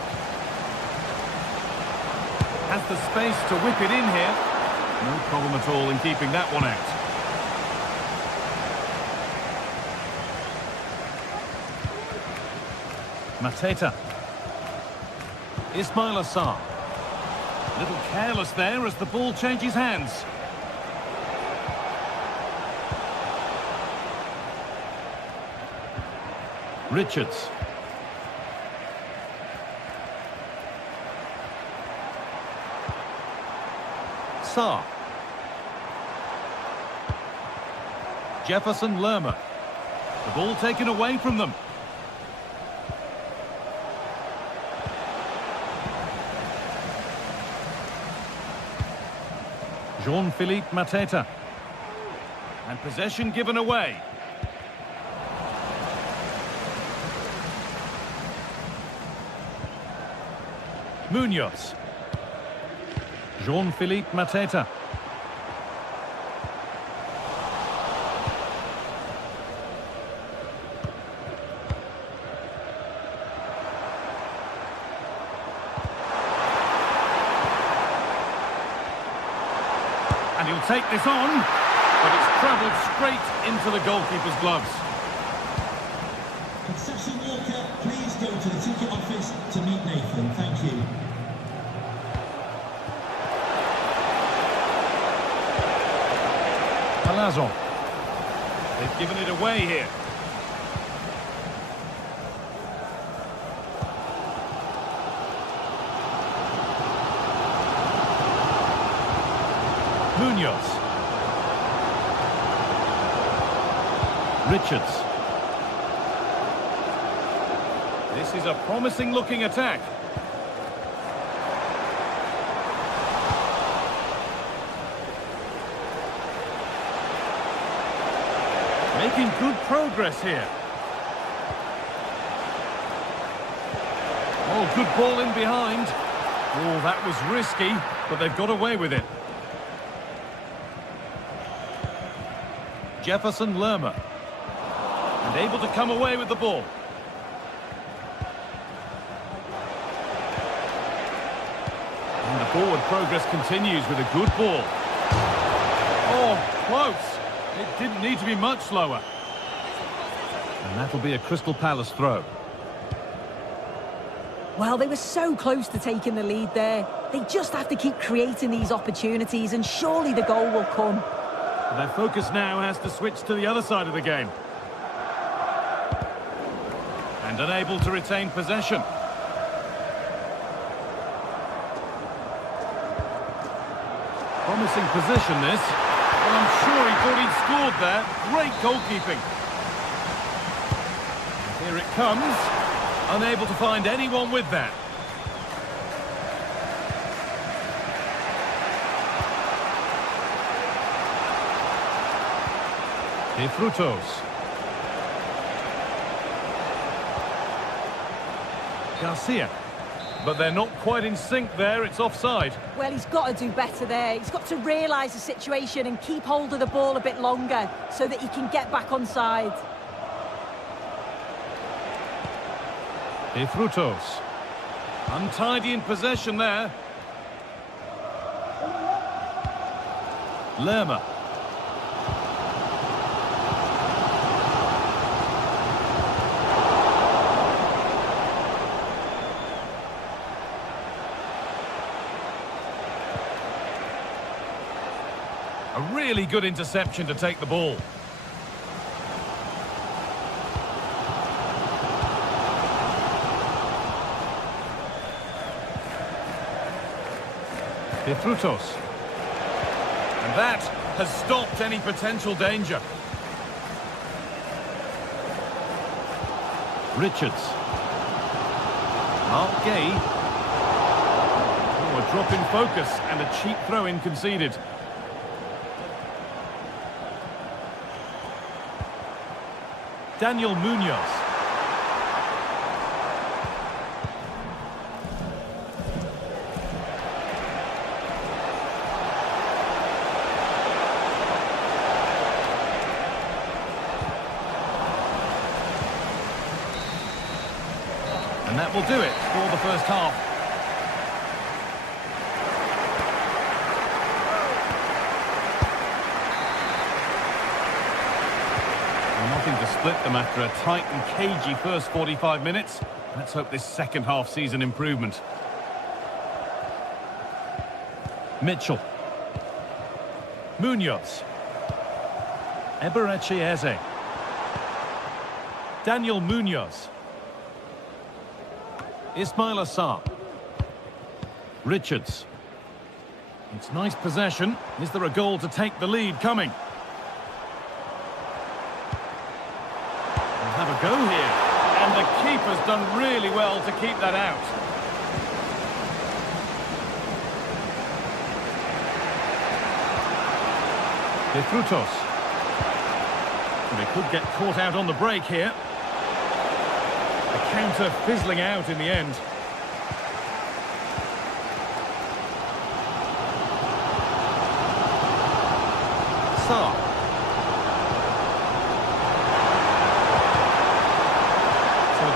Has the space to whip it in here. No problem at all in keeping that one out. Mateta. Ismail Assar. A little careless there as the ball changes hands. Richards. Sarr. Jefferson Lerma. The ball taken away from them. Jean-Philippe Mateta. And possession given away. Munoz. Jean-Philippe Mateta. And he'll take this on, but it's travelled straight into the goalkeeper's gloves. Concession Walker, please go to the ticket office to meet Nathan. Thank you. Palazzo. They've given it away here. Munoz. Richards. This is a promising looking attack. Making good progress here. Oh, good ball in behind. Oh, that was risky, but they've got away with it. Jefferson Lerma. And able to come away with the ball. And the forward progress continues with a good ball. Oh, close. It didn't need to be much slower. And that'll be a Crystal Palace throw. Well, they were so close to taking the lead there. They just have to keep creating these opportunities, and surely the goal will come. Their focus now has to switch to the other side of the game. And unable to retain possession. Promising position, this. Well, I'm sure he thought he'd scored there. Great goalkeeping. Here it comes. Unable to find anyone with that. De Frutos. Garcia. But they're not quite in sync there, it's offside. Well, he's got to do better there. He's got to realise the situation and keep hold of the ball a bit longer so that he can get back on side. De Frutos. Untidy in possession there. Lerma. A really good interception to take the ball. De Frutos. And that has stopped any potential danger. Richards. Mark Gay. Oh, a drop in focus and a cheap throw-in conceded. Daniel Munoz. And that will do it for the first half. Nothing to split them after a tight and cagey first 45 minutes. Let's hope this second half sees an improvement. Mitchell. Munoz. Eberechi Eze. Daniel Munoz. Ismail Assar. Richards. It's nice possession. Is there a goal to take the lead coming? Have a go here, and the keeper's done really well to keep that out. De Frutos. They could get caught out on the break here. The counter fizzling out in the end. Sarr.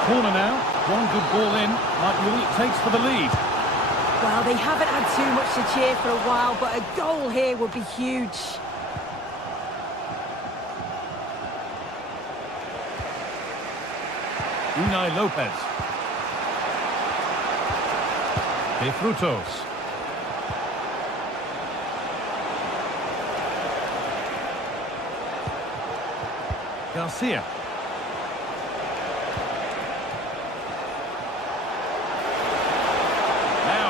Corner now, one good ball in, might be all it takes for the lead. Well, they haven't had too much to cheer for a while, but a goal here would be huge. Unai Lopez. De Frutos. Garcia.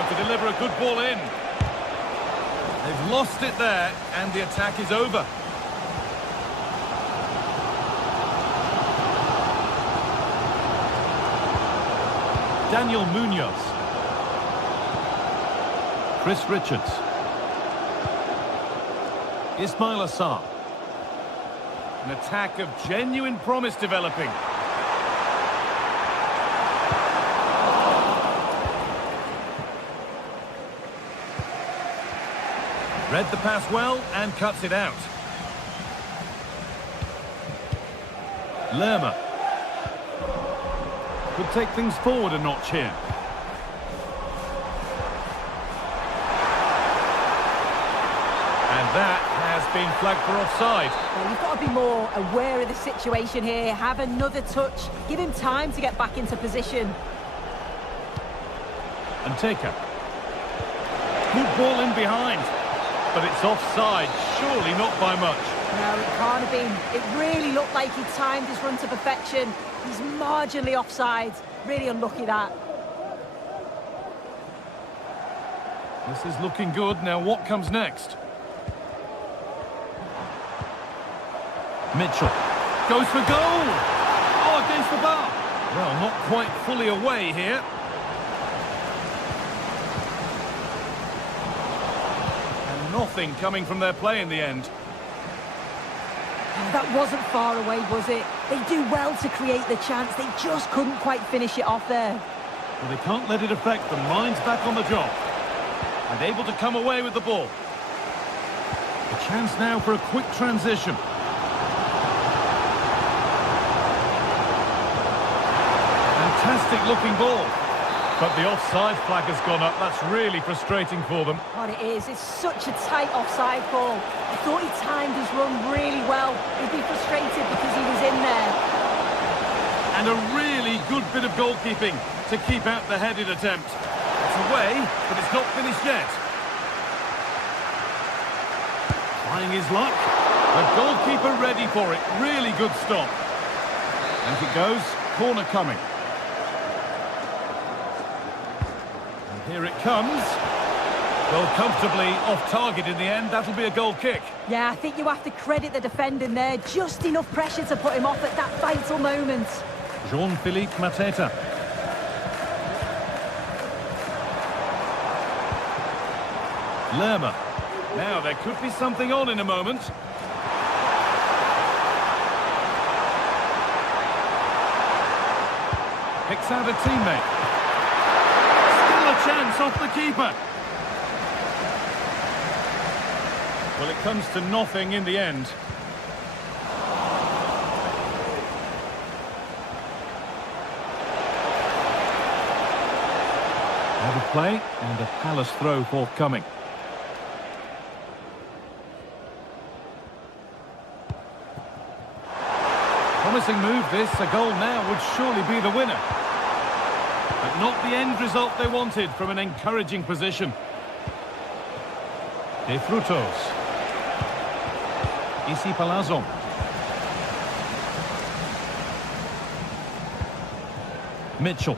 To deliver a good ball in. They've lost it there, and the attack is over. Daniel Munoz. Chris Richards. Ismail Assar. An attack of genuine promise developing. Read the pass well and cuts it out. Lerma. Could take things forward a notch here. And that has been flagged for offside. Well, you've got to be more aware of the situation here. Have another touch. Give him time to get back into position. And Taker. Good ball in behind. But it's offside, surely not by much. No, it can't have been. It really looked like he timed his run to perfection. He's marginally offside. Really unlucky that. This is looking good. Now what comes next? Mitchell. Goes for goal! Oh, against the bar. Well, not quite fully away here. Nothing coming from their play in the end. That wasn't far away, was it? They do well to create the chance. They just couldn't quite finish it off there. Well, they can't let it affect them. Mind's back on the job. And able to come away with the ball. A chance now for a quick transition. Fantastic looking ball. But the offside flag has gone up. That's really frustrating for them. What it is, it's such a tight offside ball. I thought he timed his run really well. He'd be frustrated because he was in there. And a really good bit of goalkeeping to keep out the headed attempt. It's away, but it's not finished yet. Trying his luck. The goalkeeper ready for it. Really good stop. And it goes. Corner coming. And here it comes. Well, comfortably off target in the end. That'll be a goal kick. Yeah, I think you have to credit the defending there. Just enough pressure to put him off at that vital moment. Jean-Philippe Mateta. Lerma. Now, there could be something on in a moment. Picks out a teammate. Still a chance off the keeper. Well, it comes to nothing in the end. Out of play, and a Palace throw forthcoming. Promising move this, a goal now would surely be the winner. But not the end result they wanted from an encouraging position. De Frutos. Isi Palazzo. Mitchell.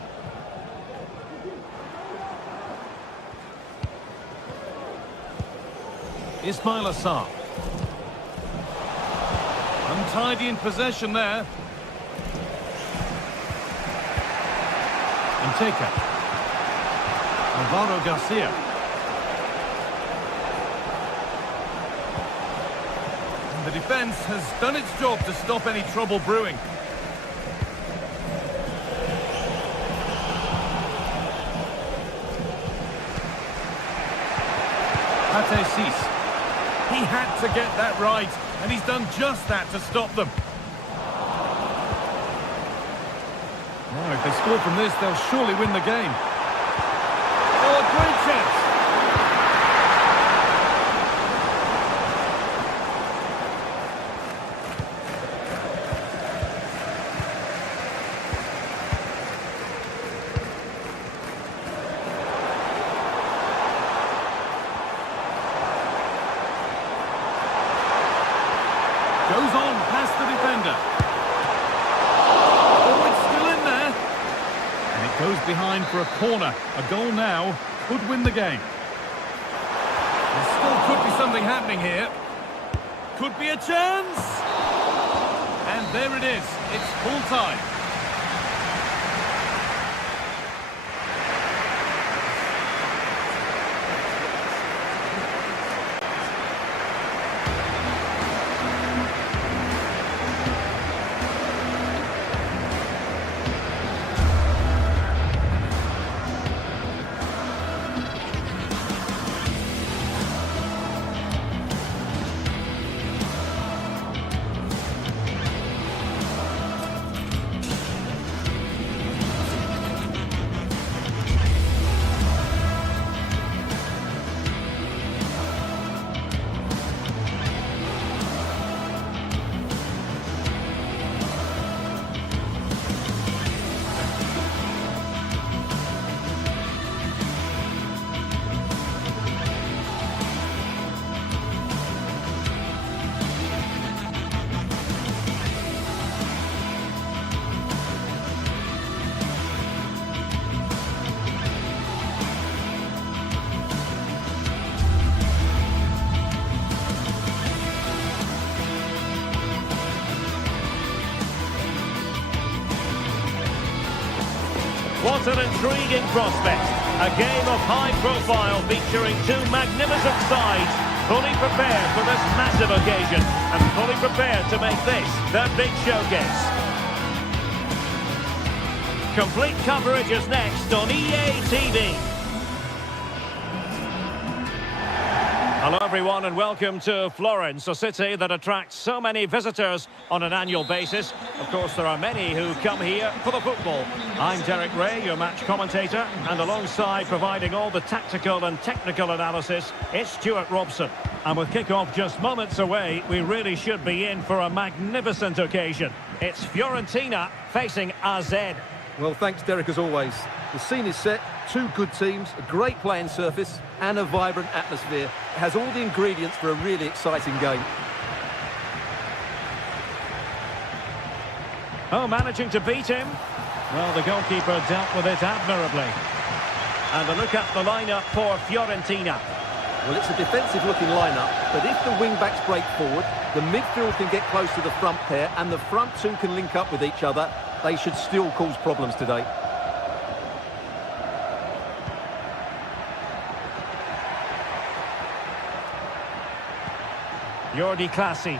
Ismail Assar. Untidy in possession there. Inteka. Alvaro Garcia. And the defence has done its job to stop any trouble brewing. Pate Cis. He had to get that right, and he's done just that to stop them. Now, if they score from this, they'll surely win the game. Oh, a great chance! Goes on past the defender. Oh, it's still in there. And it goes behind for a corner. A goal now could win the game. There still could be something happening here. Could be a chance. And there it is. It's full time. What an intriguing prospect. A game of high profile featuring two magnificent sides fully prepared for this massive occasion and fully prepared to make this their big showcase. Complete coverage is next on EA TV. Hello everyone and welcome to Florence, a city that attracts so many visitors on an annual basis. Of course, there are many who come here for the football. I'm Derek Ray, your match commentator, and alongside providing all the tactical and technical analysis, it's Stuart Robson. And with kick-off just moments away, we really should be in for a magnificent occasion. It's Fiorentina facing AZ. Well, thanks, Derek, as always. The scene is set, two good teams, a great playing surface and a vibrant atmosphere. It has all the ingredients for a really exciting game. Oh, managing to beat him. Well, the goalkeeper dealt with it admirably. And a look at the lineup for Fiorentina. Well, it's a defensive-looking lineup, but if the wing-backs break forward, the midfield can get close to the front pair and the front two can link up with each other, they should still cause problems today. Jordi Classy.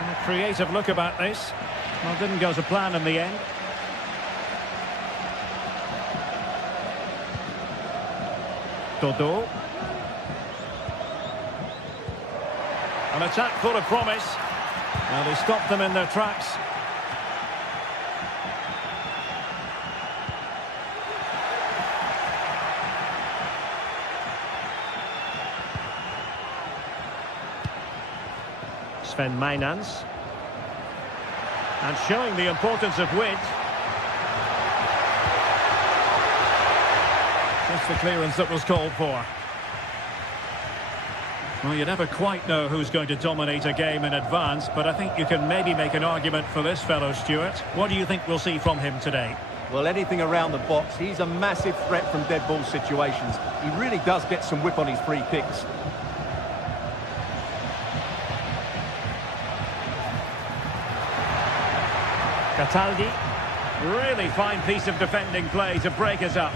A creative look about this. Well, didn't go to plan in the end. Dodo. An attack full of promise. Well, they stopped them in their tracks. Sven Mainans. And showing the importance of width. Just the clearance that was called for. Well, you never quite know who's going to dominate a game in advance, but I think you can maybe make an argument for this fellow, Stuart. What do you think we'll see from him today? Well, anything around the box. He's a massive threat from dead ball situations. He really does get some whip on his free kicks. Cataldi. Really fine piece of defending play to break us up.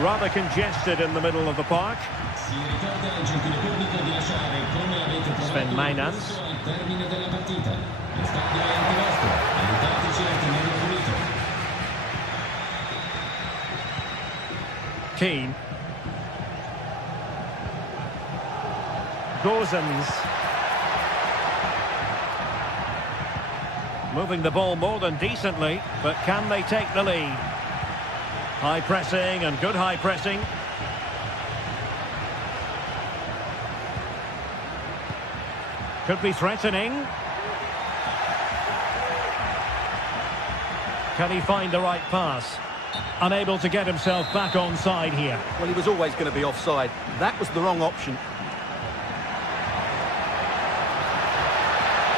Rather congested in the middle of the park. Sven Mainans. Keane. Gozens. Moving the ball more than decently, but can they take the lead? High pressing and good high pressing. Could be threatening. Can he find the right pass? Unable to get himself back onside here. Well, he was always going to be offside. That was the wrong option.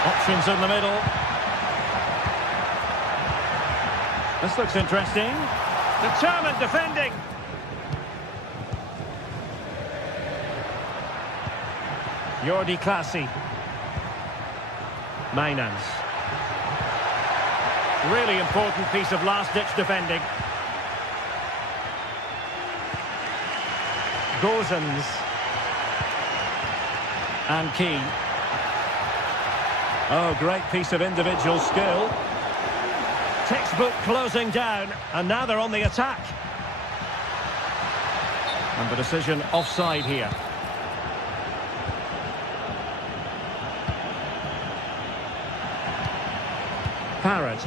Options in the middle. This looks interesting. Determined defending. Jordi Classy. Mainans. Really important piece of last-ditch defending. Gozens. And Keane. Oh, great piece of individual skill. Textbook closing down, and now they're on the attack. And the decision offside here. Parrott.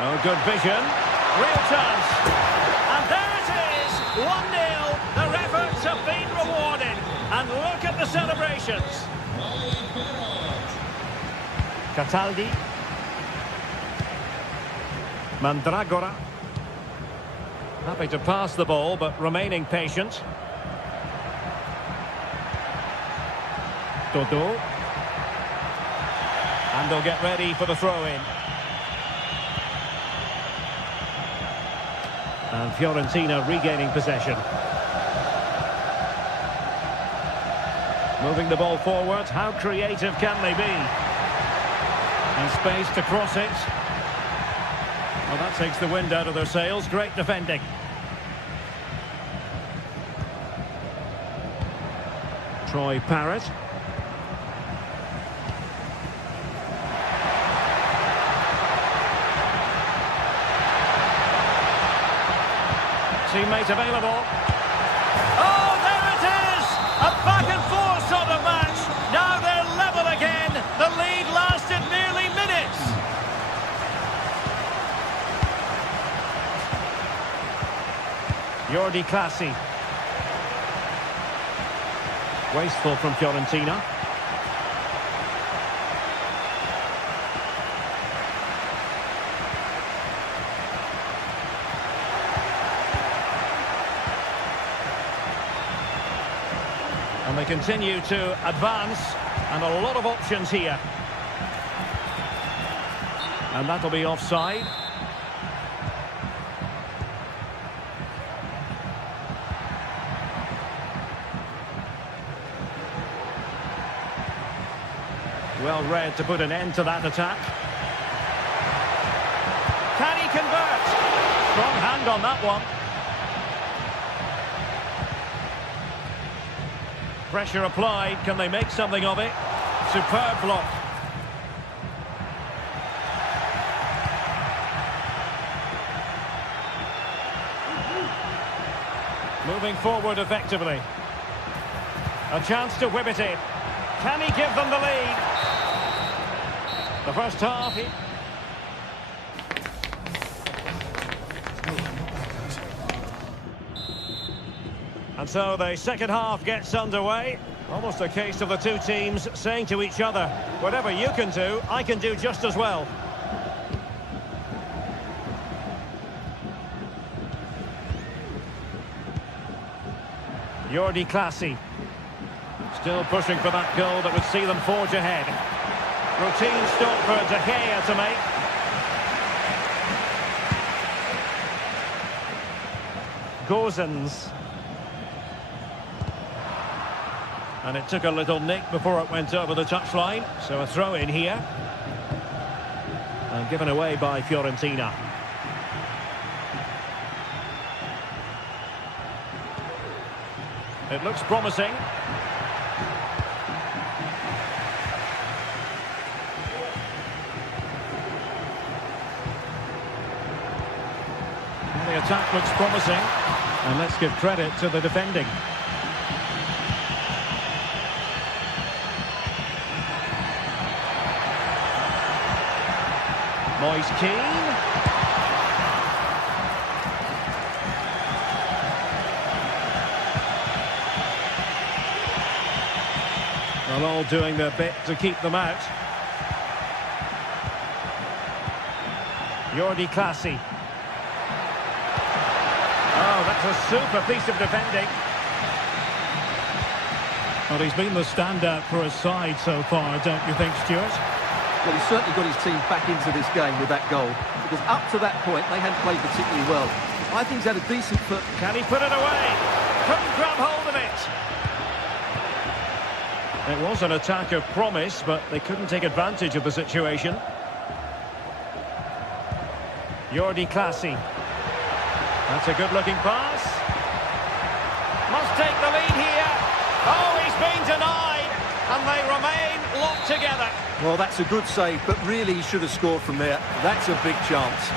Oh, good vision. Real chance. And there it is! 1-0. Their efforts have been rewarded. And look at the celebrations. Cataldi. Mandragora. Happy to pass the ball, but remaining patient. Dodo. And they'll get ready for the throw-in. And Fiorentina regaining possession. Moving the ball forward. How creative can they be? And space to cross it. Well, that takes the wind out of their sails. Great defending. Troy Parrott. Teammate available. Oh, there it is! A back and forth sort of match. Now they're level again. The lead lasted nearly minutes. Jordi Clasie. Wasteful from Fiorentina. And they continue to advance, and a lot of options here. And that'll be offside. Well read to put an end to that attack. Can he convert? Strong hand on that one. Pressure applied. Can they make something of it? Superb block. Moving forward effectively. A chance to whip it in. Can he give them the lead? The first half. And so the second half gets underway. Almost a case of the two teams saying to each other, whatever you can do, I can do just as well. Jordi Clasie. Still pushing for that goal that would see them forge ahead. Routine stop for De Gea to make. Gozens. And it took a little nick before it went over the touchline. So a throw in here. And given away by Fiorentina. It looks promising. And the attack looks promising. And let's give credit to the defending. Moise Keane. Well, all doing their bit to keep them out. Jordi Clasie. Oh, that's a super piece of defending. Well, he's been the standout for his side so far, don't you think, Stuart? Well, he's certainly got his team back into this game with that goal, because up to that point, they hadn't played particularly well. I think he's had a decent foot. Can he put it away? Couldn't grab hold of it. It was an attack of promise, but they couldn't take advantage of the situation. Jordi Clasie. That's a good-looking pass. Must take the lead here. Oh, he's been denied, and they remain locked together. Well, that's a good save, but really he should have scored from there. That's a big chance.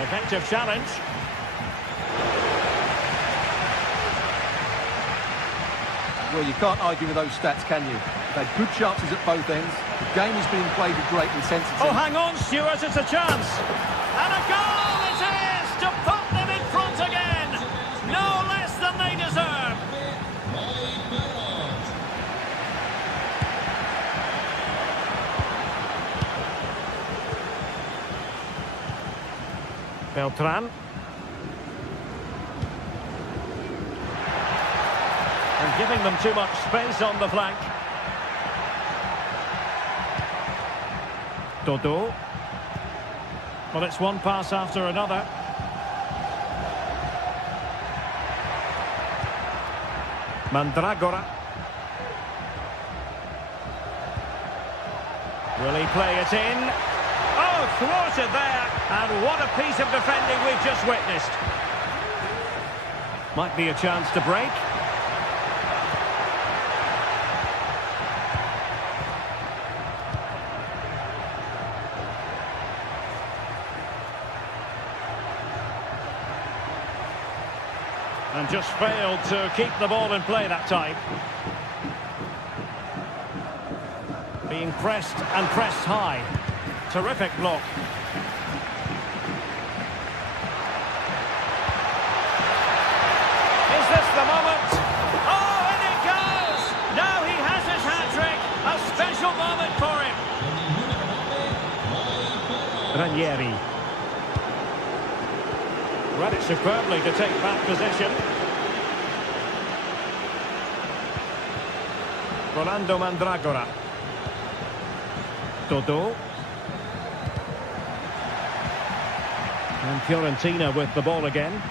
Effective challenge. Well, you can't argue with those stats, can you? They've had good chances at both ends. The game is being played with great intensity. Oh, hang on, Stuart, it's a chance. And a goal it is to put them in front again. No less than they deserve. Beltran. And giving them too much space on the flank. Dodo. Well, it's one pass after another. Mandragora. Will he play it in? Oh, thwarted there. And what a piece of defending we've just witnessed. Might be a chance to break. And just failed to keep the ball in play that time. Being pressed and pressed high. Terrific block. Is this the moment? Oh, in it goes! Now he has his hat-trick. A special moment for him. Ranieri. Read it superbly to take back possession. Rolando Mandragora. Dodo. And Fiorentina with the ball again.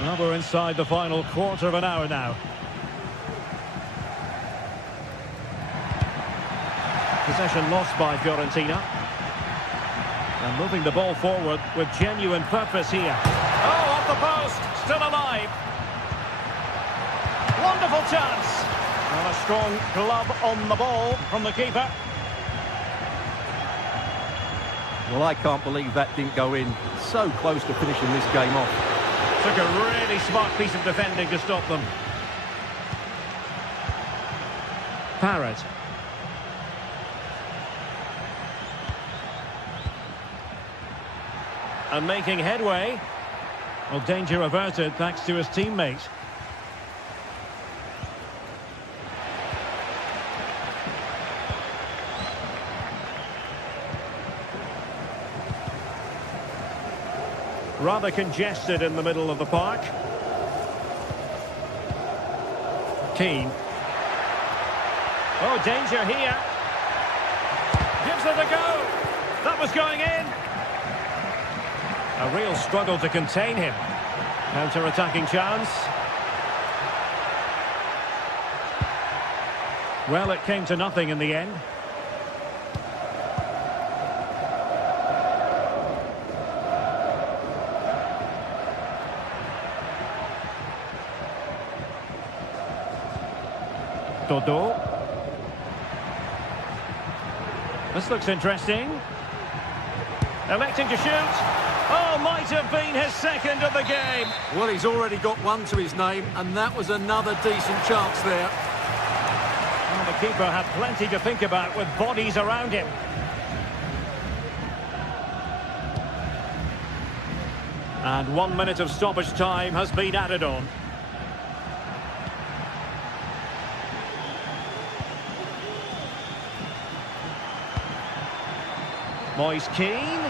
Well, we're inside the final quarter of an hour now. Possession lost by Fiorentina. And moving the ball forward with genuine purpose here. Oh, off the post, still alive. Wonderful chance. And a strong glove on the ball from the keeper. Well, I can't believe that didn't go in. So close to finishing this game off. Took a really smart piece of defending to stop them. Parrott. And making headway. Well, danger averted thanks to his teammate. Rather congested in the middle of the park. Keane. Oh, danger here. Gives it a go. That was going in. A real struggle to contain him. Counter-attacking chance. Well, it came to nothing in the end. Dodo. This looks interesting. Electing to shoot. Oh, might have been his second of the game. Well, he's already got one to his name, and that was another decent chance there. Well, the keeper had plenty to think about with bodies around him. And 1 minute of stoppage time has been added on. Moise Keane.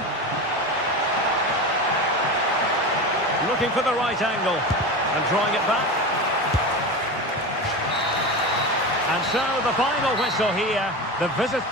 Looking for the right angle and drawing it back. And so the final whistle here. The visit.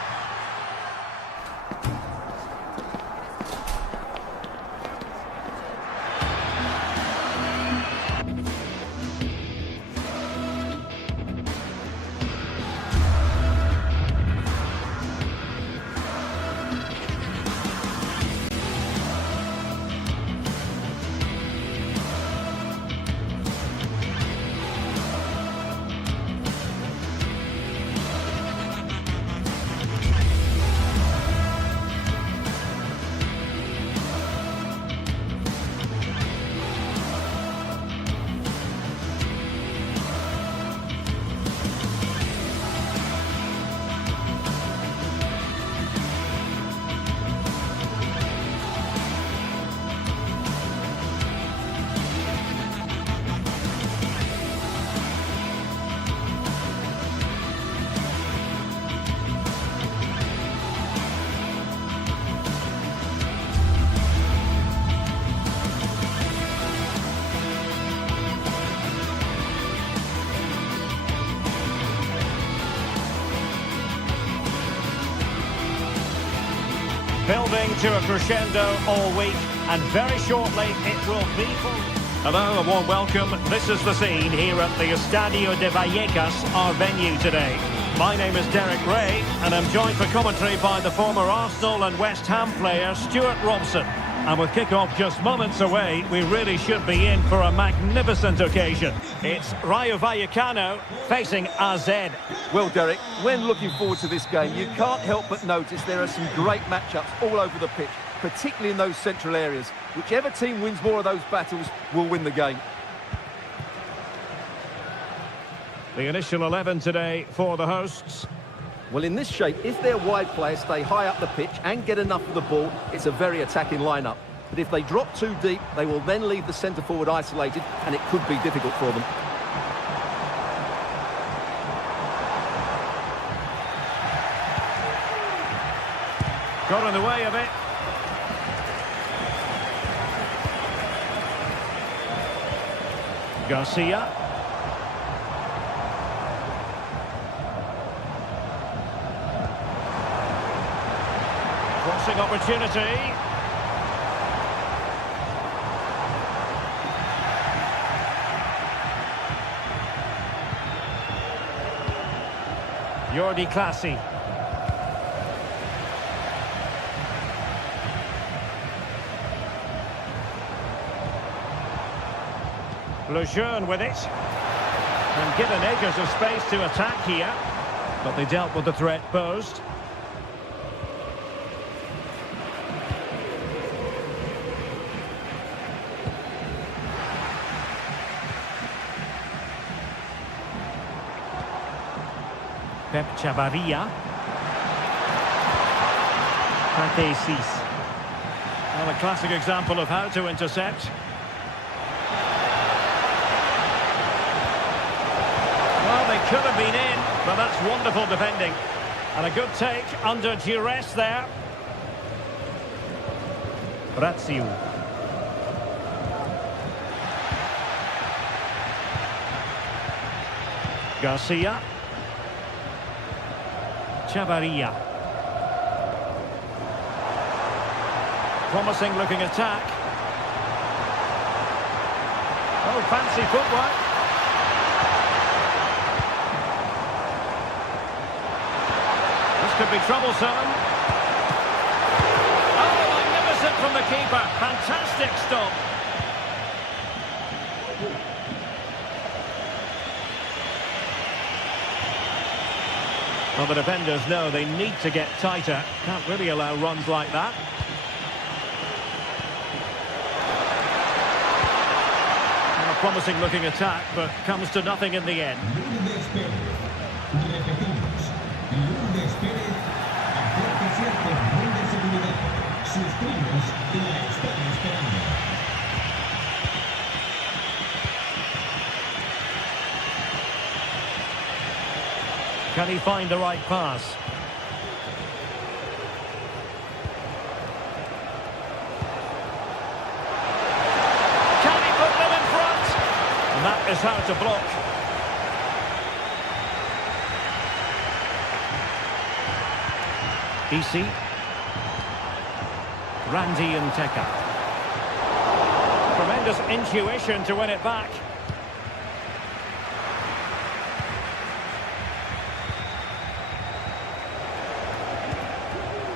Building to a crescendo all week, and very shortly it will be for... Hello, a warm welcome. This is the scene here at the Estadio de Vallecas, our venue today. My name is Derek Ray, and I'm joined for commentary by the former Arsenal and West Ham player Stuart Robson. And with kick-off just moments away, we really should be in for a magnificent occasion. It's Rayo Vallecano facing AZ. Well, Derek, when looking forward to this game, you can't help but notice there are some great matchups all over the pitch, particularly in those central areas. Whichever team wins more of those battles will win the game. The initial 11 today for the hosts. Well, in this shape, if their wide players stay high up the pitch and get enough of the ball, it's a very attacking lineup. But if they drop too deep, they will then leave the centre-forward isolated, and it could be difficult for them. Got in the way of it. Garcia. Crossing opportunity. Jordi Classy. Lejeune with it. And given acres of space to attack here. But they dealt with the threat posed. Pep Chavarria. Patesis. Well, a classic example of how to intercept. Well, they could have been in, but that's wonderful defending. And a good take under duress there. Razziu. Garcia. Chavarria. Promising looking attack. Oh, fancy footwork. This could be troublesome. Oh, magnificent from the keeper. Fantastic stop. Well, the defenders know they need to get tighter. Can't really allow runs like that. And a promising looking attack, but comes to nothing in the end. Can he find the right pass? Can he put them in front? And that is how to block. Isi. Randy and Teka. Tremendous intuition to win it back.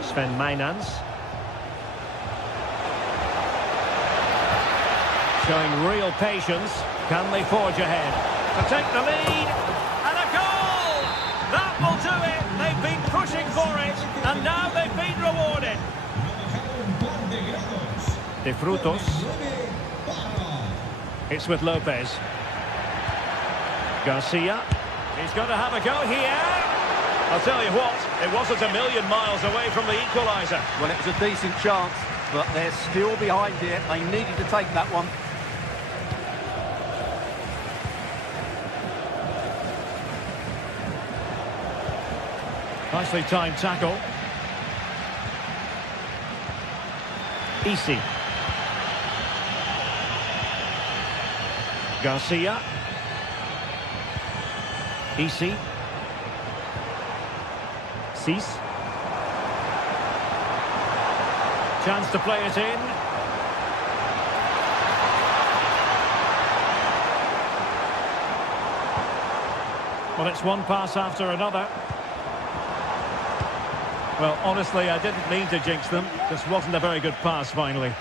Sven Mainans. Showing real patience. Can they forge ahead? To take the lead. And a goal! That will do it. They've been pushing for it. And now they've been rewarded. De Frutos. It's with Lopez. Garcia. He's going to have a go here. I'll tell you what, it wasn't a million miles away from the equaliser. Well, it was a decent chance, but they're still behind here. They needed to take that one. Nicely timed tackle. Isi. Garcia. Isi. Cease. Chance to play it in. Well, it's one pass after another. Well, honestly, I didn't mean to jinx them. This wasn't a very good pass, finally.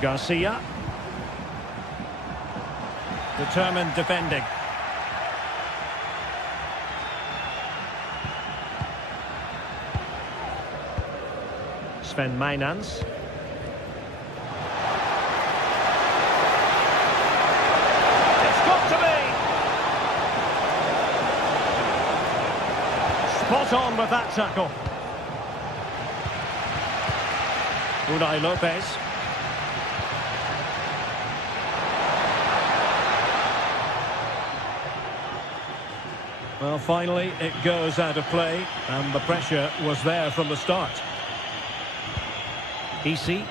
Garcia. Determined defending. Sven Mainans. It's got to be! Spot on with that tackle. Unai Lopez. Well, finally, it goes out of play, and the pressure was there from the start. Easy.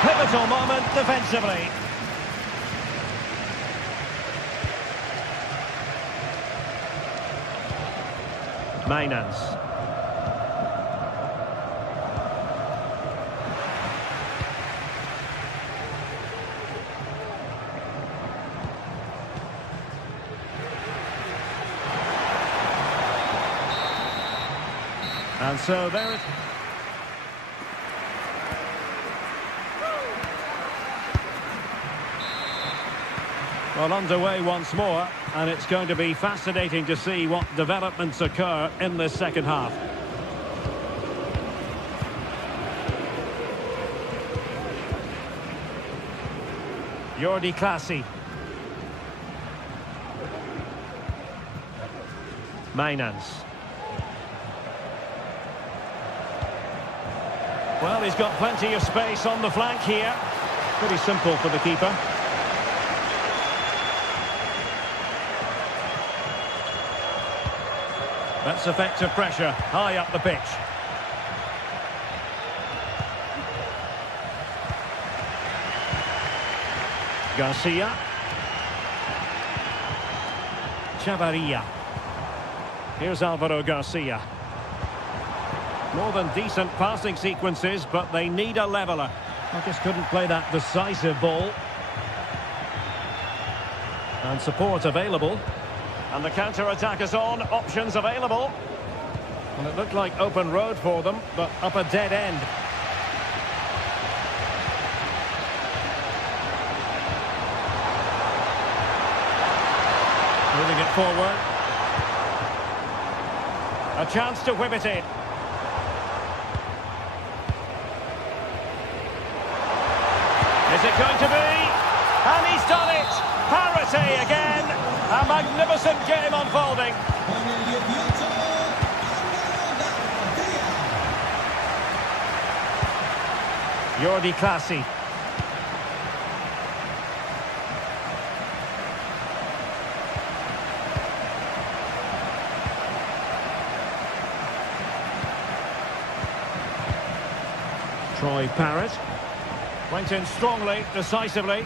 Pivotal moment defensively. Mainans. And so there it... Well, underway once more, and it's going to be fascinating to see what developments occur in this second half. Jordi Clasie. Mainans. Well, he's got plenty of space on the flank here. Pretty simple for the keeper. That's effective pressure, high up the pitch. Garcia. Chavarria. Here's Alvaro Garcia. More than decent passing sequences, but they need a leveller. I just couldn't play that decisive ball. And support available. And the counter-attack is on, options available. Well, it looked like open road for them, but up a dead end. Moving it forward. A chance to whip it in. Is it going to be? And he's done it! Parity again! A magnificent game unfolding. Jordi Clasie. Troy Parrott. Went in strongly, decisively.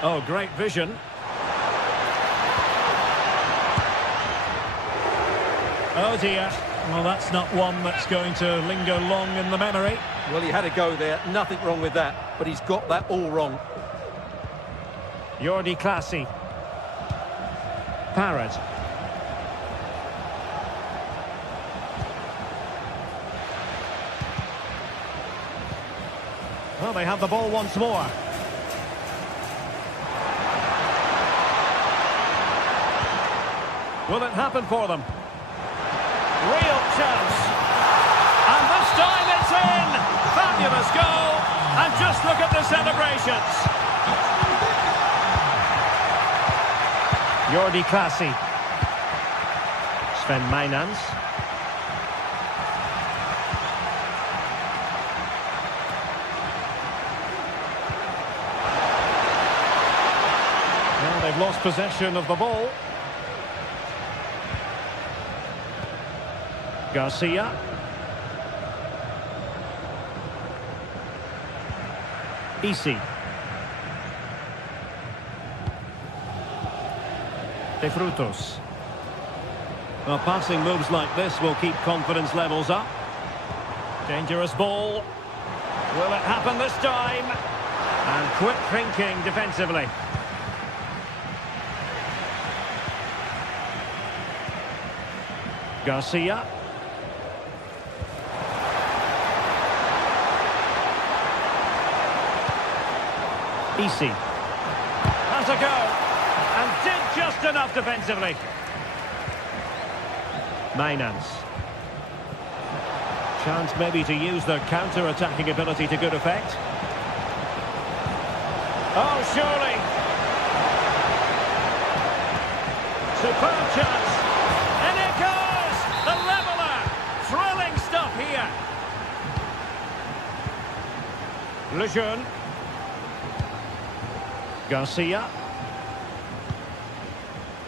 Oh, great vision. Oh dear. Well, that's not one that's going to linger long in the memory. Well, he had a go there. Nothing wrong with that. But he's got that all wrong. Jordi Clasie. Parrott. Well, they have the ball once more. Will it happen for them? Real chance. And this time it's in! Fabulous goal! And just look at the celebrations. Jordi Clasie. Sven Mainans. Well, they've lost possession of the ball. Garcia. Easy. De Frutos. Well, passing moves like this will keep confidence levels up. Dangerous ball. Will it happen this time? And quick thinking defensively. Garcia. Easy. Has a go. And did just enough defensively. Mainans. Chance maybe to use their counter-attacking ability to good effect. Oh, surely. Superb chance. And it goes! The leveller! Thrilling stuff here. Lejeune. Garcia.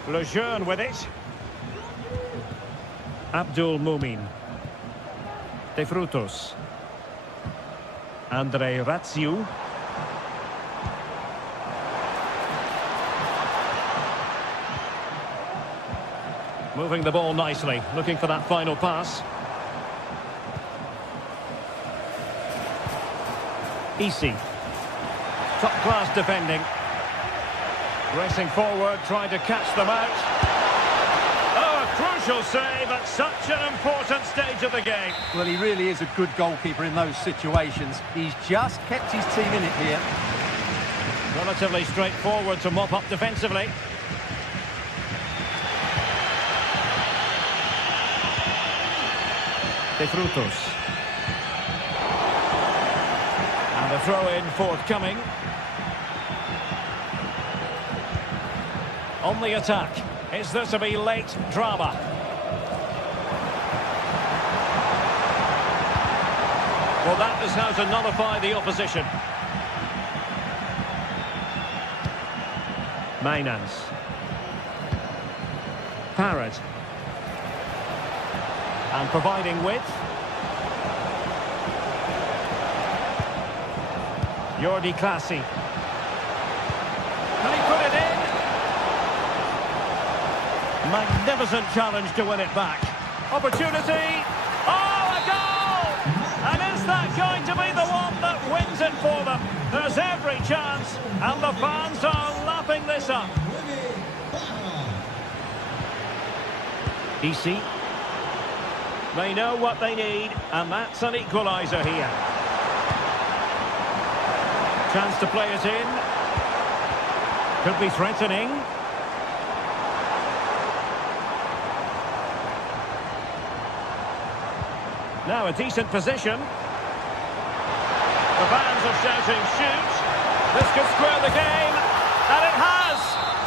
Lejeune with it. Abdul Mumin. De Frutos. Andre Ratsiu. Moving the ball nicely, looking for that final pass. Easy. Top-class defending. Racing forward, trying to catch them out. Oh, a crucial save at such an important stage of the game. Well, he really is a good goalkeeper in those situations. He's just kept his team in it here. Relatively straightforward to mop up defensively. De Frutos. And a throw-in forthcoming. On the attack. Is there to be late drama? Well, that is how to nullify the opposition. Mainans. Parrott. And providing width. Jordi Clasie. Can he put it in? Magnificent challenge to win it back. Opportunity. Oh, a goal! And is that going to be the one that wins it for them? There's every chance, and the fans are lapping this up. Easy. They know what they need, and that's an equaliser here. Chance to play it in. Could be threatening. Now a decent position. The fans are shouting, shoot. This could square the game. And it has.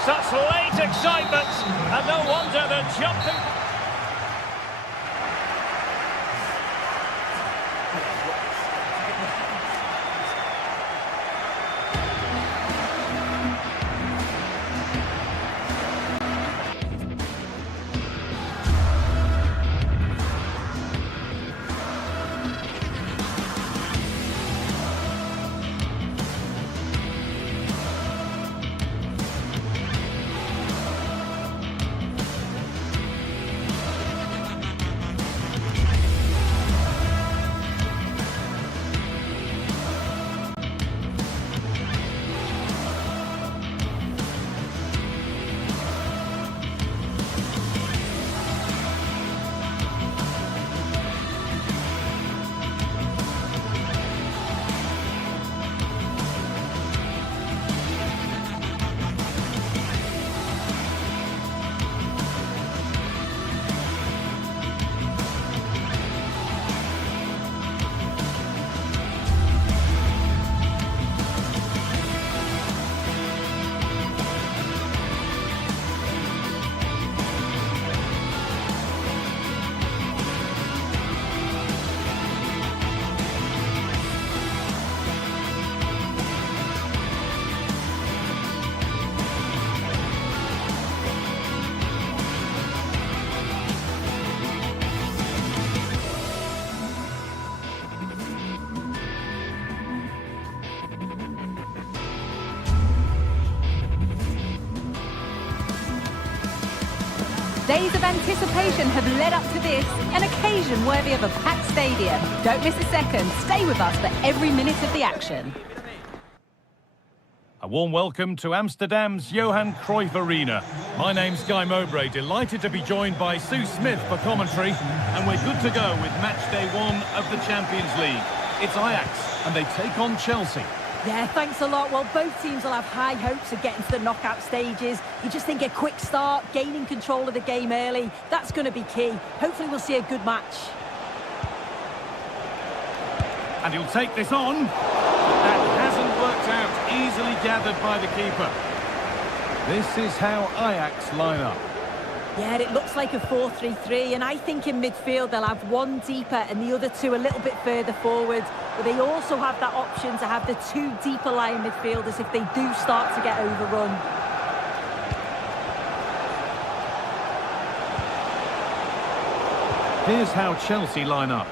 Such late excitement. And no wonder they're jumping. Days of anticipation have led up to this, an occasion worthy of a packed stadium. Don't miss a second. Stay with us for every minute of the action. A warm welcome to Amsterdam's Johan Cruyff Arena. My name's Guy Mowbray, delighted to be joined by Sue Smith for commentary, and we're good to go with match day 1 of the Champions League. It's Ajax, and they take on Chelsea. Yeah, thanks a lot. Well, both teams will have high hopes of getting to the knockout stages. You just think a quick start, gaining control of the game early, that's going to be key. Hopefully we'll see a good match. And he'll take this on. That hasn't worked out. Easily gathered by the keeper. This is how Ajax line up. Yeah, it looks like a 4-3-3, and I think in midfield they'll have one deeper and the other two a little bit further forward. But they also have that option to have the two deeper lying midfielders if they do start to get overrun. Here's how Chelsea line up.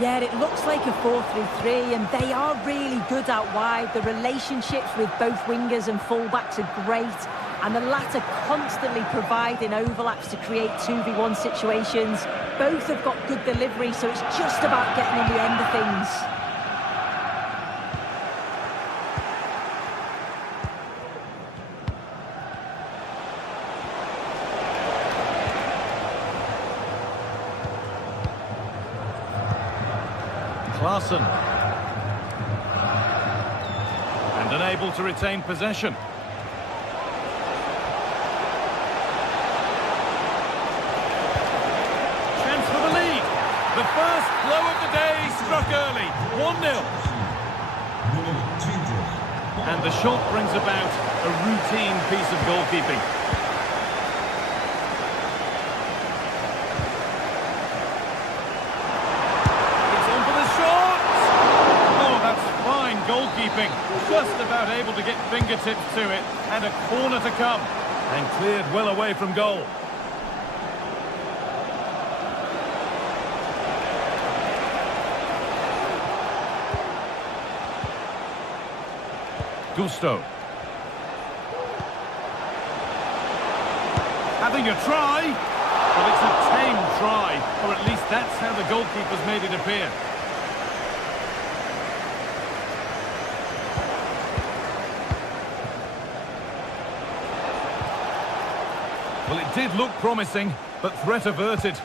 Yeah, it looks like a 4-3-3, and they are really good out wide. The relationships with both wingers and fullbacks are great, and the latter constantly providing overlaps to create 2v1 situations. Both have got good delivery, so it's just about getting in the end of things. Klaassen. And unable to retain possession. Chance for the lead. The first blow of the day struck early. 1-0. And the shot brings about a routine piece of goalkeeping. Goalkeeping, just about able to get fingertips to it, and a corner to come, and cleared well away from goal. Gusto. Having a try, but it's a tame try, or at least that's how the goalkeeper's made it appear. Well, it did look promising, but threat averted.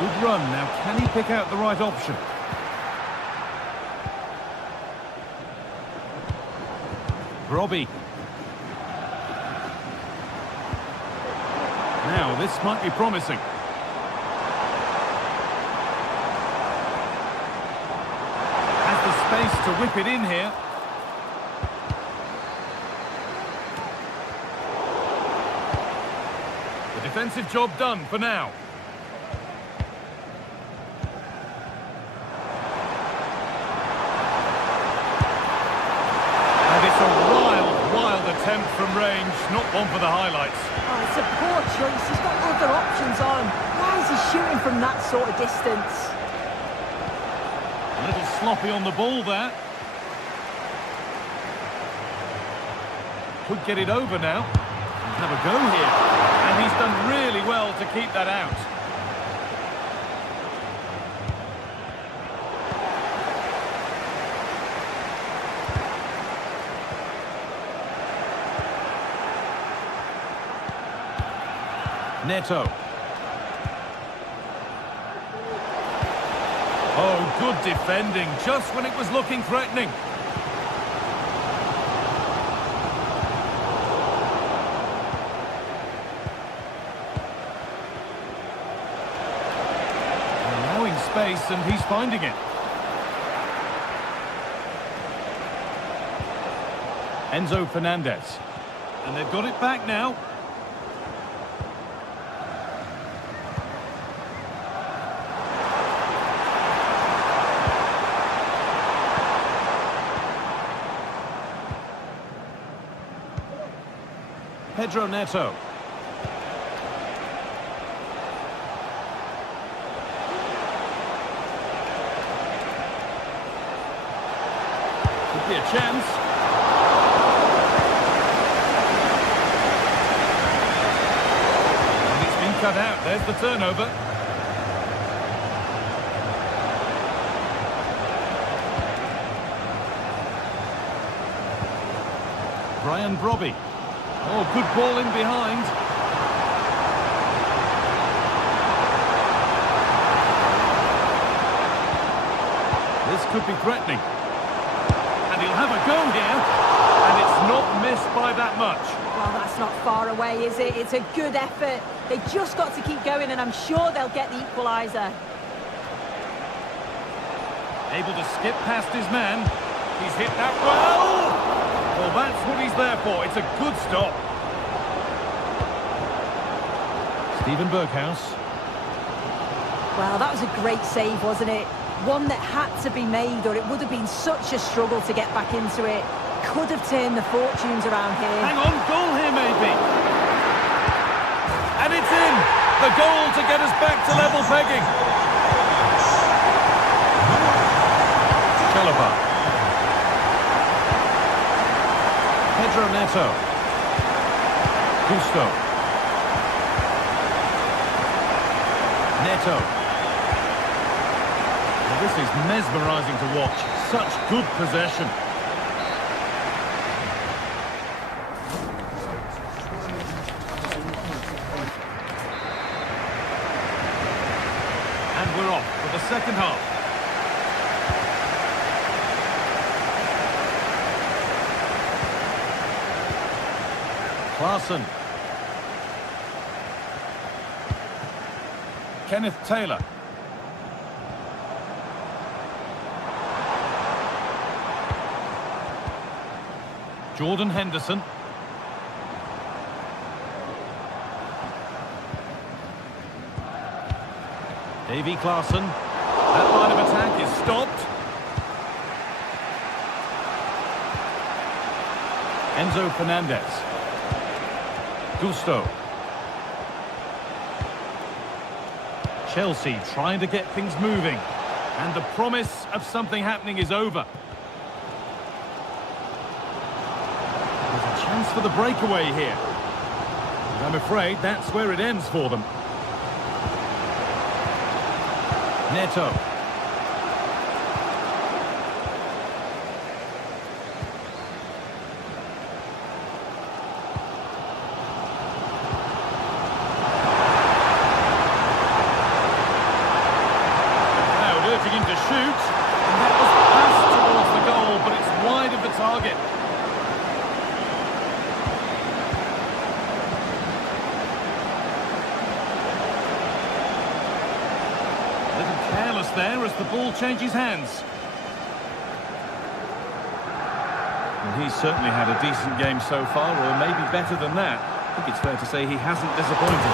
Good run. Now, can he pick out the right option? Robbie. Now, this might be promising. Space to whip it in here. The defensive job done for now. And it's a wild attempt from range, not one for the highlights. Oh, it's a poor choice. He's got other options on. Why is he shooting from that sort of distance? A little sloppy on the ball there. Could get it over now. Have a go here. And he's done really well to keep that out. Neto. Oh, good defending, just when it was looking threatening. Allowing space, and he's finding it. Enzo Fernandez. And they've got it back now. Pedro Neto. cut out. There's the turnover. Brian Brobby. Oh, good ball in behind. This could be threatening. And he'll have a go here. And it's not missed by that much. Well, that's not far away, is it? It's a good effort. They just got to keep going, and I'm sure they'll get the equaliser. Able to skip past his man. He's hit that well. Well, that's what he's there for. It's a good stop. Stephen Berghaus. Well, that was a great save, wasn't it? One that had to be made, or it would have been such a struggle to get back into it. Could have turned the fortunes around here. Hang on, goal here maybe. And it's in. The goal to get us back to level pegging. Chalobah. Pedro Neto. Gusto. Neto. Well, this is mesmerising to watch. Such good possession. And we're off for the second half. Klaassen. Kenneth Taylor. Jordan Henderson. Davy Klaassen. That line of attack is stopped. Enzo Fernandez. Gusto. Chelsea trying to get things moving. And the promise of something happening is over. There's a chance for the breakaway here. And I'm afraid that's where it ends for them. Neto. Urging him to shoot, and that was passed towards the goal, but it's wide of the target. A little careless there as the ball changes hands. Well, he's certainly had a decent game so far, or maybe better than that. I think it's fair to say he hasn't disappointed.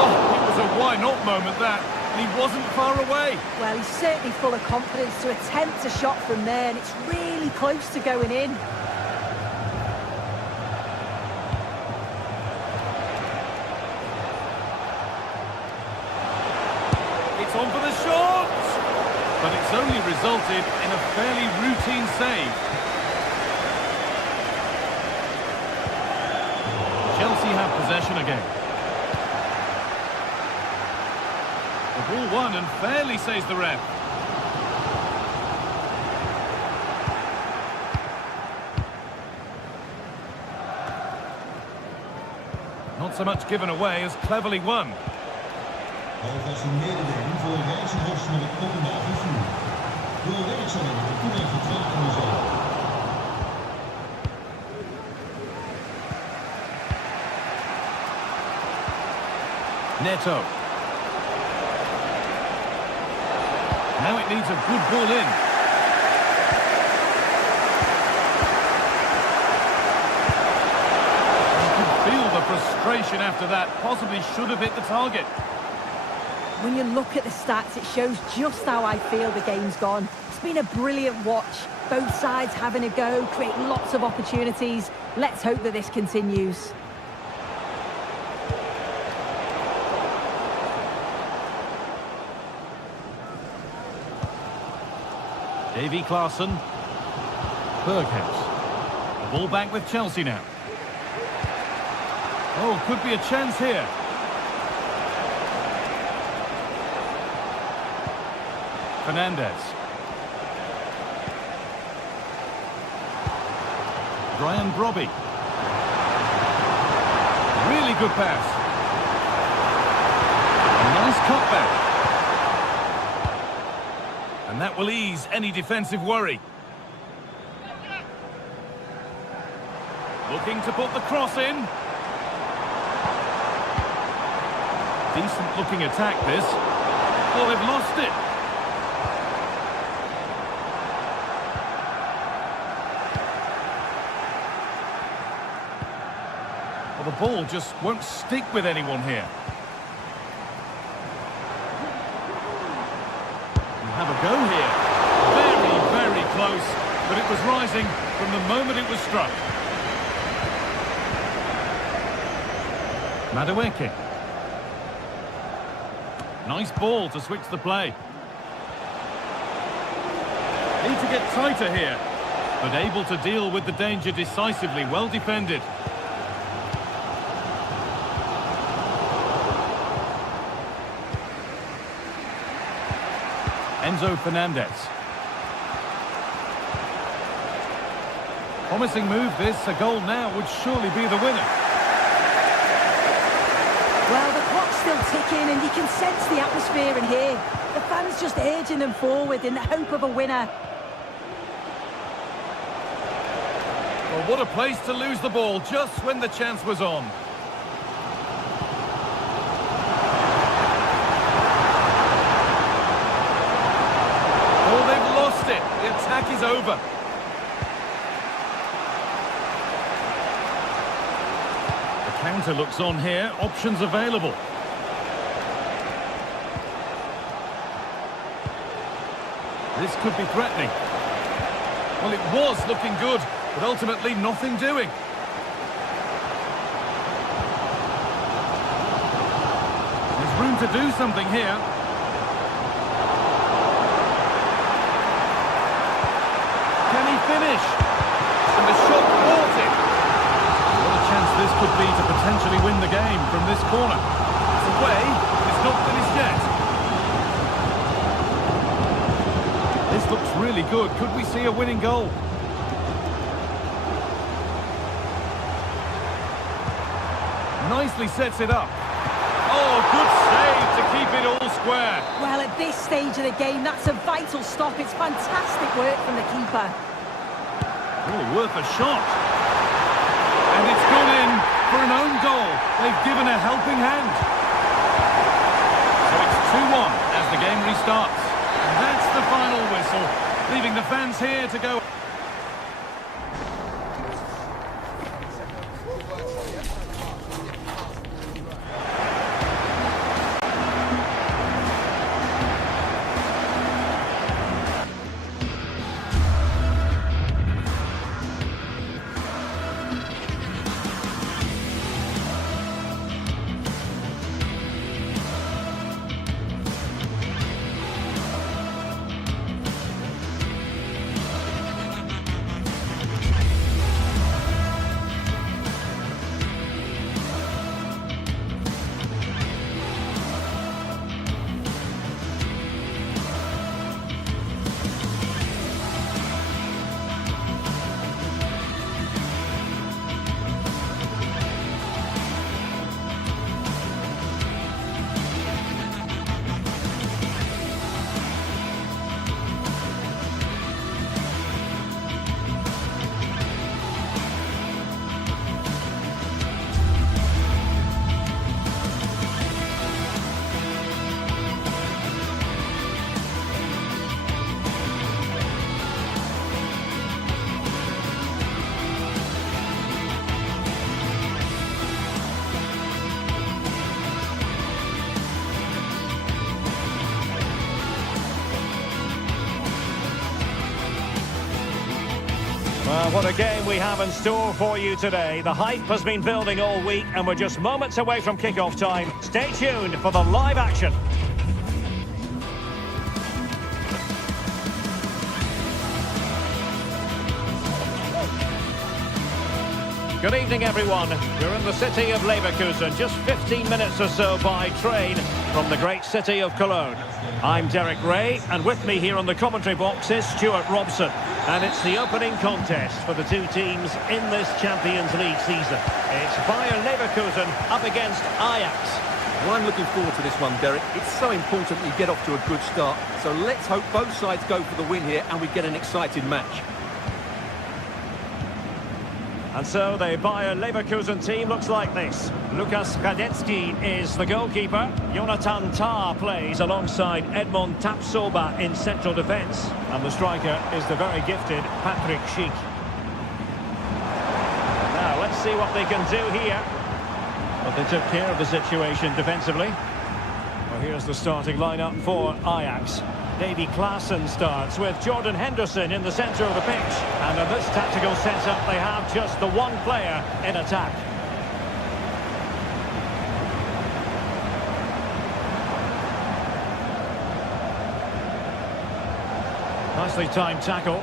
Oh, it was a why-not moment, that. And he wasn't far away. Well, he's certainly full of confidence to attempt a shot from there, and it's really close to going in. It's on for the shot! But it's only resulted in a fairly routine save. Chelsea have possession again. The ball won and fairly, says the ref. Not so much given away as cleverly won. Alvast een mededeling voor reizigers met het openbaar vervoer. Door werkzaamheden kunnen er vertragingen zijn. Neto. Now it needs a good ball in. You can feel the frustration after that. Possibly should have hit the target. When you look at the stats, it shows just how I feel the game's gone. It's been a brilliant watch. Both sides having a go, creating lots of opportunities. Let's hope that this continues. Davy Klaassen. Berghaus. The ball back with Chelsea now. Oh, could be a chance here. Fernandez. Brian Brobby. Really good pass. A nice cutback. And that will ease any defensive worry. Looking to put the cross in. Decent looking attack this. Oh, they've lost it. Well, the ball just won't stick with anyone here. You have a go here. Very, very close. But it was rising from the moment it was struck. Madueke. Nice ball to switch the play. Need to get tighter here, but able to deal with the danger decisively. Well defended. Enzo Fernandez. Promising move this. A goal now would surely be the winner. Well, the clock's still ticking and you can sense the atmosphere in here. The fans just urging them forward in the hope of a winner. Well, what a place to lose the ball just when the chance was on. Oh, they've lost it. The attack is over. Counter looks on here, options available. This could be threatening. Well, it was looking good, but ultimately nothing doing. There's room to do something here. Can he finish? And the shot caught it. Chance this could be to potentially win the game from this corner. It's away, it's not finished yet. This looks really good. Could we see a winning goal? Nicely sets it up. Oh, good save to keep it all square. Well, at this stage of the game, that's a vital stop. It's fantastic work from the keeper. Oh, worth a shot. And it's gone in for an own goal. They've given a helping hand. So it's 2-1 as the game restarts. And that's the final whistle, leaving the fans here to go. Well, what a game we have in store for you today. The hype has been building all week and we're just moments away from kick-off time. Stay tuned for the live action. Good evening, everyone. We're in the city of Leverkusen, just 15 minutes or so by train from the great city of Cologne. I'm Derek Ray, and with me here on the commentary box is Stuart Robson. And it's the opening contest for the two teams in this Champions League season. It's Bayer Leverkusen up against Ajax. Well, I'm looking forward to this one, Derek. It's so important you get off to a good start. So let's hope both sides go for the win here and we get an exciting match. And so the Bayer Leverkusen team looks like this. Lukas Radetzky is the goalkeeper. Jonathan Tah plays alongside Edmond Tapsoba in central defence. And the striker is the very gifted Patrick Schick. Now, let's see what they can do here. But they took care of the situation defensively. Well, here's the starting lineup for Ajax. Davy Klaassen starts with Jordan Henderson in the centre of the pitch. And in this tactical setup, they have just the one player in attack. Nicely timed tackle.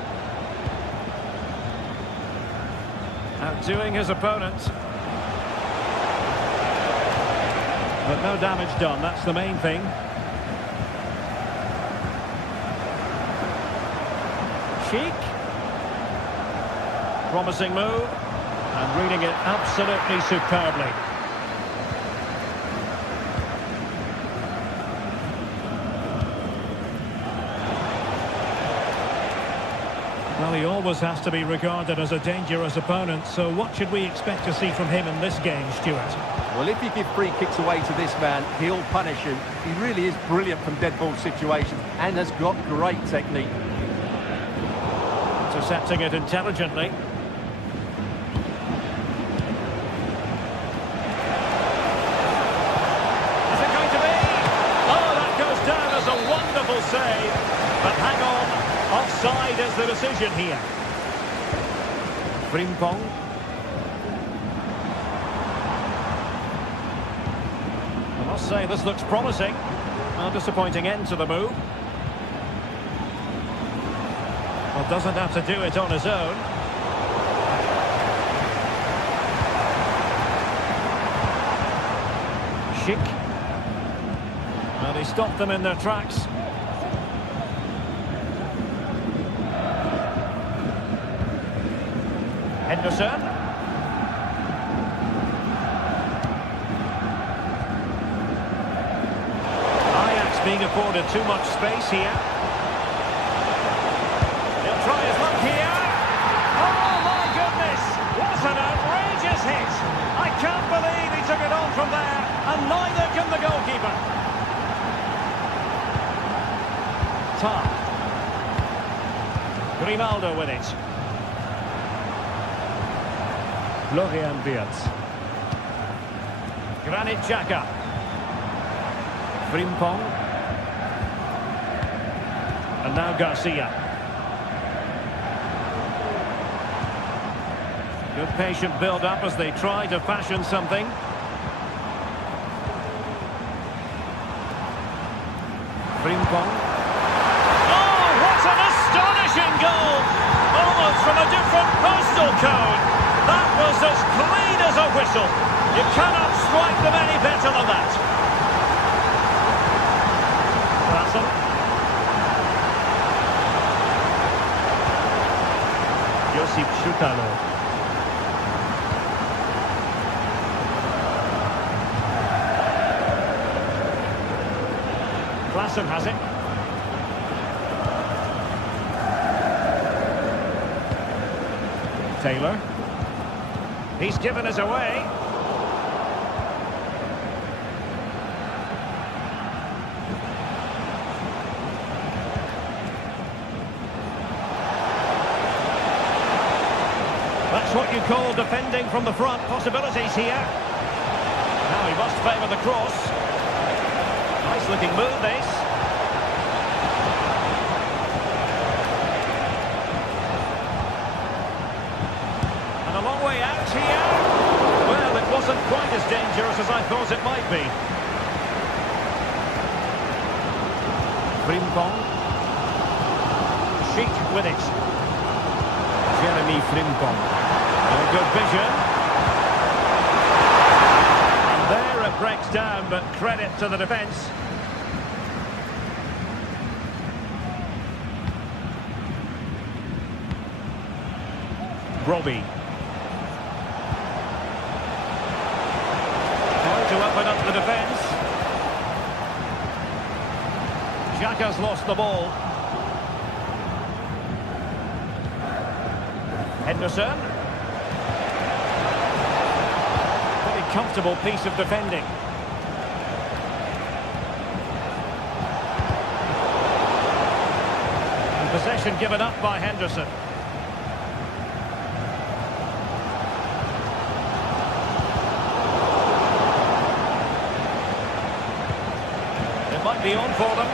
Outdoing his opponent. But no damage done, that's the main thing. Schick. Promising move. And reading it absolutely superbly. Well, he always has to be regarded as a dangerous opponent, so what should we expect to see from him in this game, Stuart? Well, if you give free kicks away to this man, he'll punish you. He really is brilliant from dead ball situations and has got great technique. Intercepting it intelligently. Is it going to be? Oh, that goes down as a wonderful save. But hang on, offside is the decision here. Frimpong. I must say this looks promising. A disappointing end to the move. Well, doesn't have to do it on his own. Schick. Well, he stopped them in their tracks. Henderson. Ajax being afforded too much space here. Try his luck here. Oh, my goodness. What an outrageous hit. I can't believe he took it on from there, and neither can the goalkeeper. Tah. Grimaldo with it. Florian Wirtz. Granit Xhaka. Frimpong. And now Garcia. Good patient build-up as they try to fashion something. Frimpong. Oh, what an astonishing goal! Almost from a different postal code. That was as clean as a whistle. You cannot strike them any better than that. Klaassen. Josip Schutalo. Klaassen has it. Taylor. He's given us away. That's what you call defending from the front. Possibilities here. Now he must favour the cross. Nice looking move, this. And a long way out here. Well, it wasn't quite as dangerous as I thought it might be. Frimpong. Schick with it. Jeremy Frimpong. Oh, good vision. breaks down, but credit to the defence. Robbie. Trying to open up the defence. Xhaka's lost the ball. Henderson. Pretty comfortable piece of defending. And possession given up by Henderson. It might be on for them.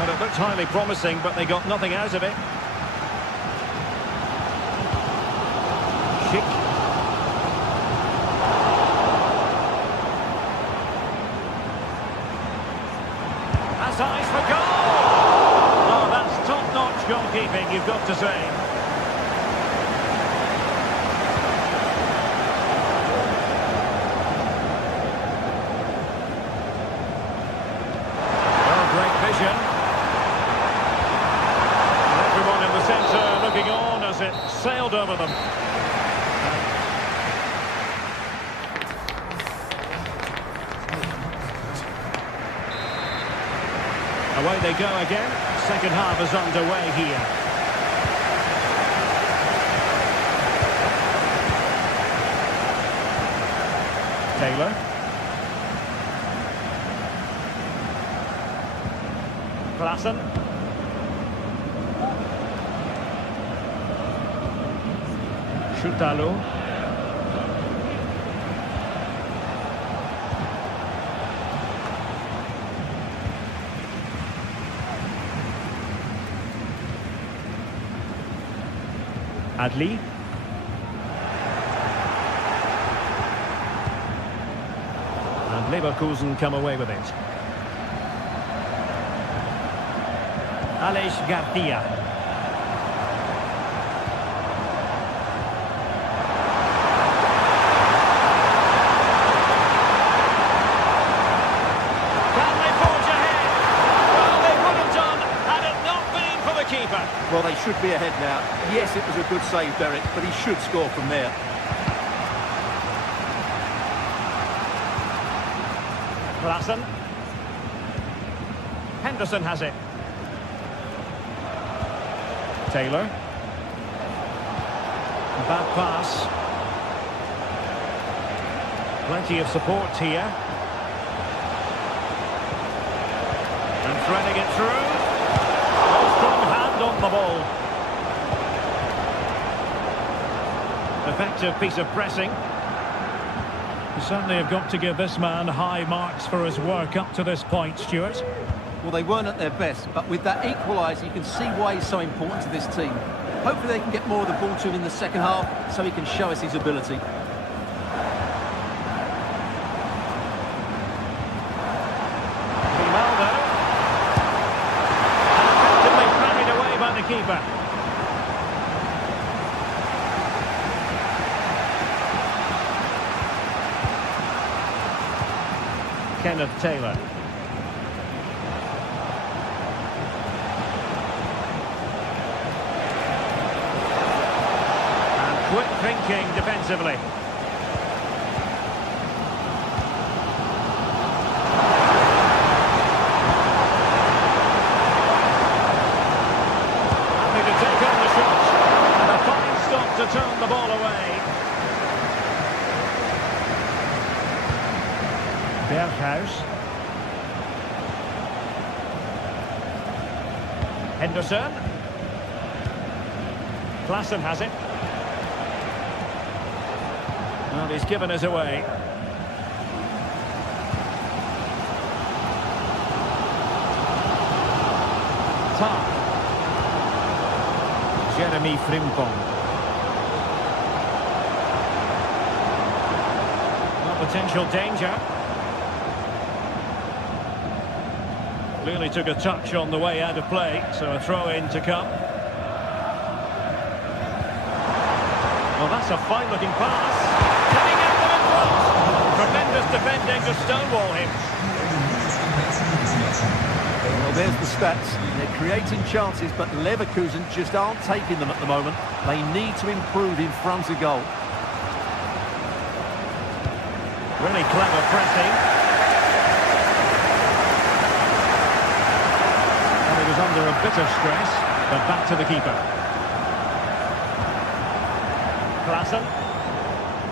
And it looked highly promising, but they got nothing out of it. Schick. Has eyes for goal! Oh, that's top-notch goalkeeping, you've got to say. Oh, great vision. And everyone in the centre looking on as it sailed over them. Away they go again. Second half is underway here. Taylor. Klassen. Schutalo. Adli. And Leverkusen come away with it. Aleix Garcia. Well, they should be ahead now. Yes, it was a good save, Derek, but he should score from there. Klassen. Henderson has it. Taylor. Bad pass. Plenty of support here. And threading it through. Strong hand on the ball. Effective piece of pressing. You certainly have got to give this man high marks for his work up to this point, Stuart. Well, they weren't at their best, but with that equaliser, you can see why he's so important to this team. Hopefully they can get more of the ball to him in the second half, so he can show us his ability. Keeper. Kenneth Taylor. And quick thinking defensively. To turn the ball away. Berghuis. Henderson. Klassen has it. And he's given us away. Tark. Jeremy Frimpong. Potential danger. Clearly took a touch on the way out of play, so a throw-in to come. Well, that's a fine-looking pass. Coming out in front. Tremendous tremendous defending to stonewall him. Well, there's the stats. They're creating chances, but Leverkusen just aren't taking them at the moment. They need to improve in front of goal. Really clever pressing. And he was under a bit of stress, but back to the keeper. Klassen.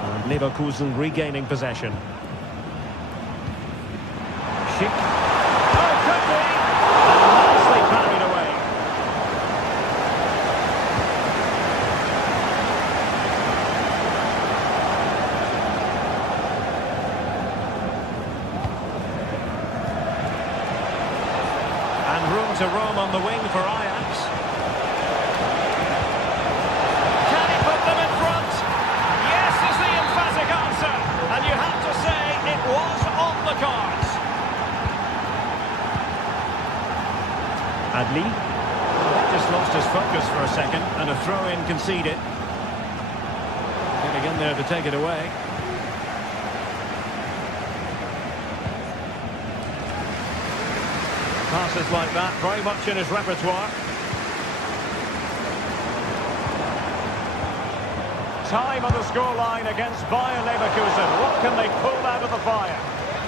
And Leverkusen regaining possession. Schick. Oh, could be! And nicely parried away. And room to roam on the wing for Ajax. Can he put them in front? Yes is the emphatic answer. And you have to say it was on the cards. Adli. Just lost his focus for a second, and a throw-in conceded. Getting in there to take it away. Passes like that, very much in his repertoire. Time on the scoreline against Bayer Leverkusen. What can they pull out of the fire?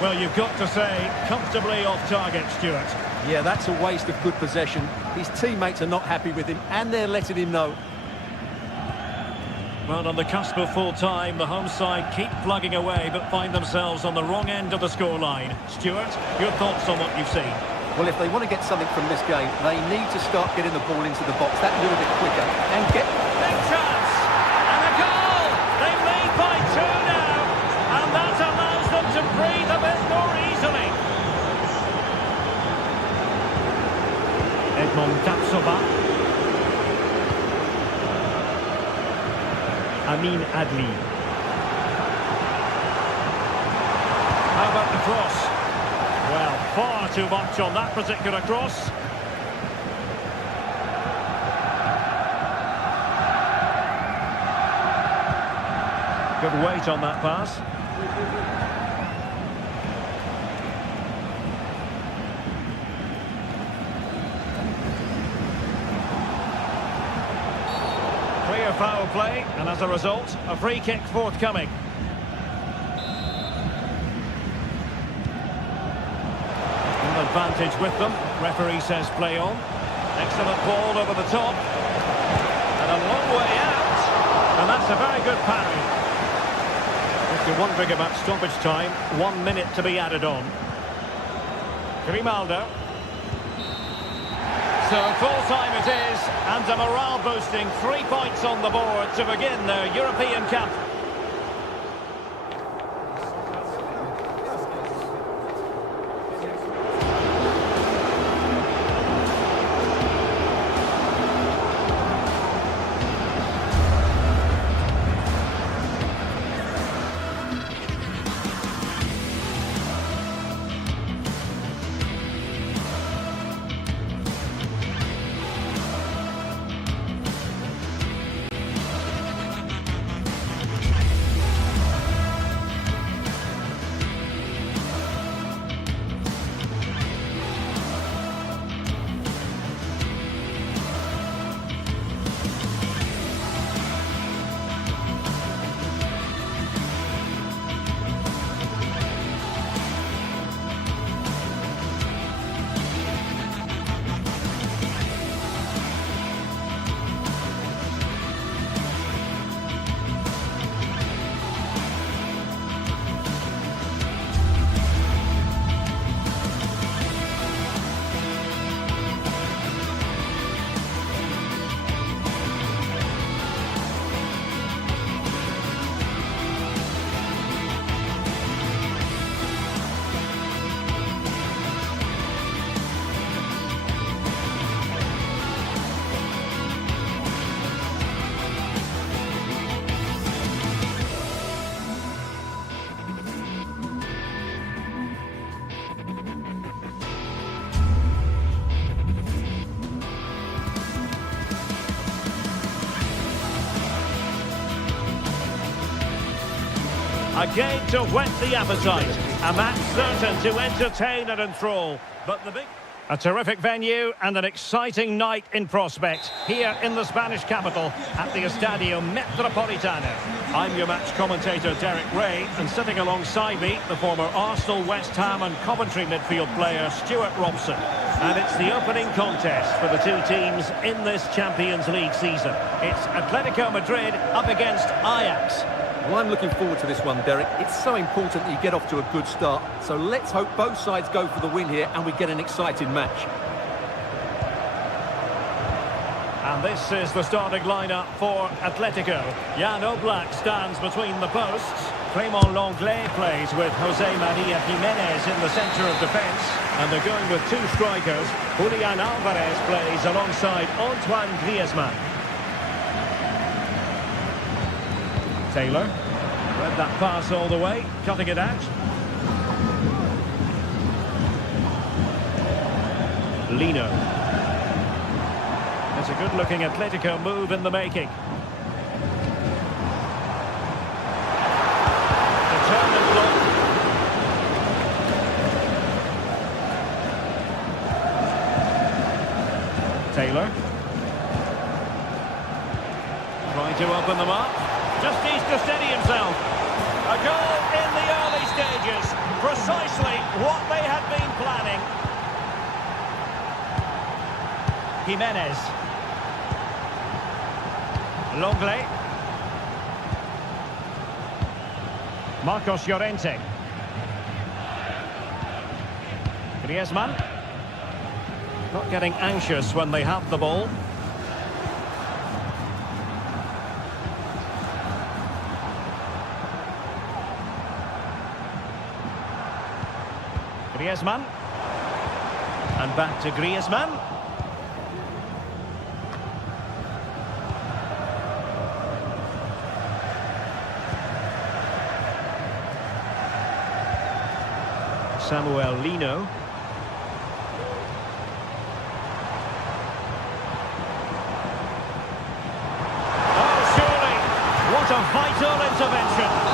Well, you've got to say, comfortably off target, Stuart. Yeah, that's a waste of good possession. His teammates are not happy with him, and they're letting him know. Well, on the cusp of full time, the home side keep plugging away, but find themselves on the wrong end of the scoreline. Stuart, your thoughts on what you've seen? Well, if they want to get something from this game, they need to start getting the ball into the box that little bit quicker and get... Big chance! And a goal! They lead by 2 now, and that allows them to breathe a bit more easily. Edmond Tapsoba. Amin Adli. How about the cross? Well, far too much on that particular cross. Good weight on that pass. Clear foul play, and as a result, a free kick forthcoming. Advantage with them. Referee says play on. Excellent ball over the top. And a long way out. And that's a very good parry. If you're wondering about stoppage time, 1 minute to be added on. Grimaldo. So full time it is, and a morale boosting 3 points on the board to begin their European camp. A game to whet the appetite. A match certain to entertain and enthrall. But the big... A terrific venue and an exciting night in prospect here in the Spanish capital at the Estadio Metropolitano. I'm your match commentator Derek Ray, and sitting alongside me the former Arsenal, West Ham and Coventry midfield player Stuart Robson. And it's the opening contest for the two teams in this Champions League season. It's Atletico Madrid up against Ajax. Well, I'm looking forward to this one, Derek. It's so important that you get off to a good start. So let's hope both sides go for the win here and we get an exciting match. And this is the starting lineup for Atletico. Jan Oblak stands between the posts. Clément Lenglet plays with Jose Maria Jimenez in the centre of defence. And they're going with two strikers. Julian Alvarez plays alongside Antoine Griezmann. Taylor, read that pass all the way, cutting it out. Lino. It's a good-looking Atletico move in the making. Determined block. Taylor. Trying to open them up. Just needs to steady himself. A goal in the early stages. Precisely what they had been planning. Jimenez. Lenglet. Marcos Llorente. Griezmann. Not getting anxious when they have the ball. Griezmann. And back to Griezmann. Samuel Lino. Oh, surely! What a vital intervention!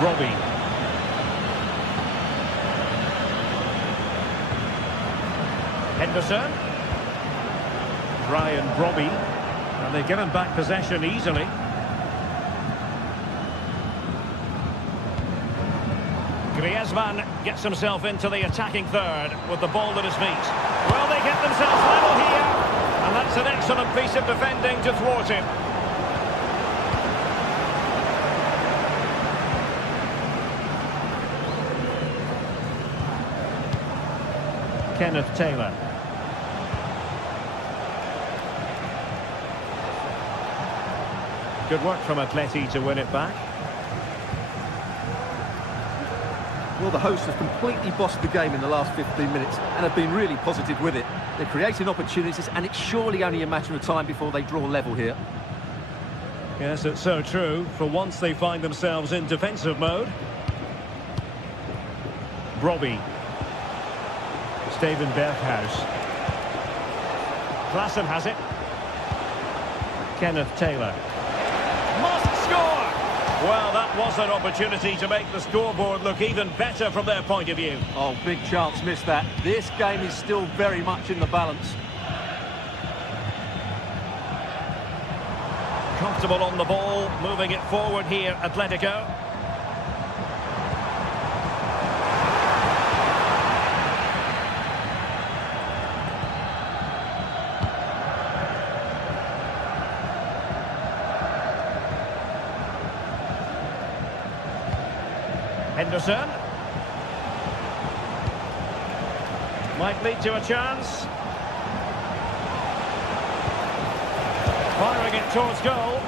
Robbie. Henderson. Brian Robbie. And they've given back possession easily. Griezmann gets himself into the attacking third with the ball at his feet. Well, they get themselves level here. And that's an excellent piece of defending to thwart him. Kenneth Taylor. Good work from Atleti to win it back. Well, the hosts have completely bossed the game in the last 15 minutes and have been really positive with it. They're creating opportunities and it's surely only a matter of time before they draw level here. Yes, it's so true. For once they find themselves in defensive mode. Robbie. Steven Berghuis. Klassen has it. Kenneth Taylor. Must score! Well, that was an opportunity to make the scoreboard look even better from their point of view. Oh, big chance, missed that. This game is still very much in the balance. Comfortable on the ball, moving it forward here, Atletico. Henderson. Might lead to a chance. Firing it towards goal.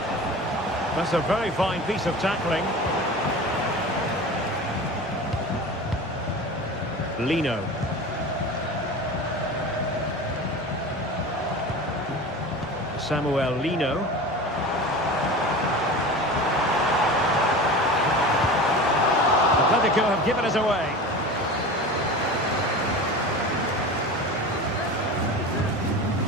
That's a very fine piece of tackling. Lino. Samuel Lino. Atletico have given us away.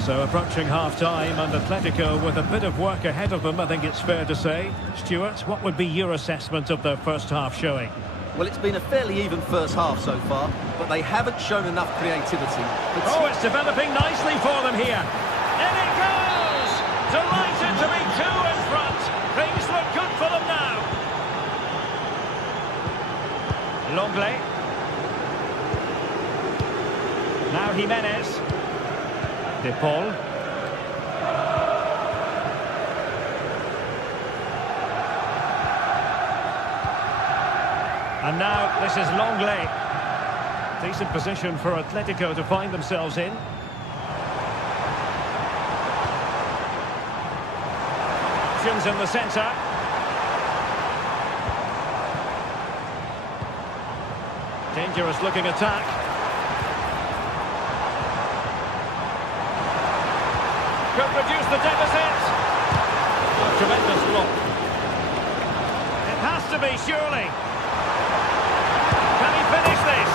So approaching half-time, and Atletico with a bit of work ahead of them, I think it's fair to say. Stuart, what would be your assessment of their first half showing? Well, it's been a fairly even first half so far, but they haven't shown enough creativity. Oh, it's developing nicely for them here. In it goes! Delighted to be two in front. Things look good for them now. Longley. Now Jimenez. De Paul. And now this is Longley. Decent position for Atletico to find themselves in. Options in the centre. Dangerous looking attack. Could reduce the deficit. Oh, tremendous block. It has to be, surely. Can he finish this?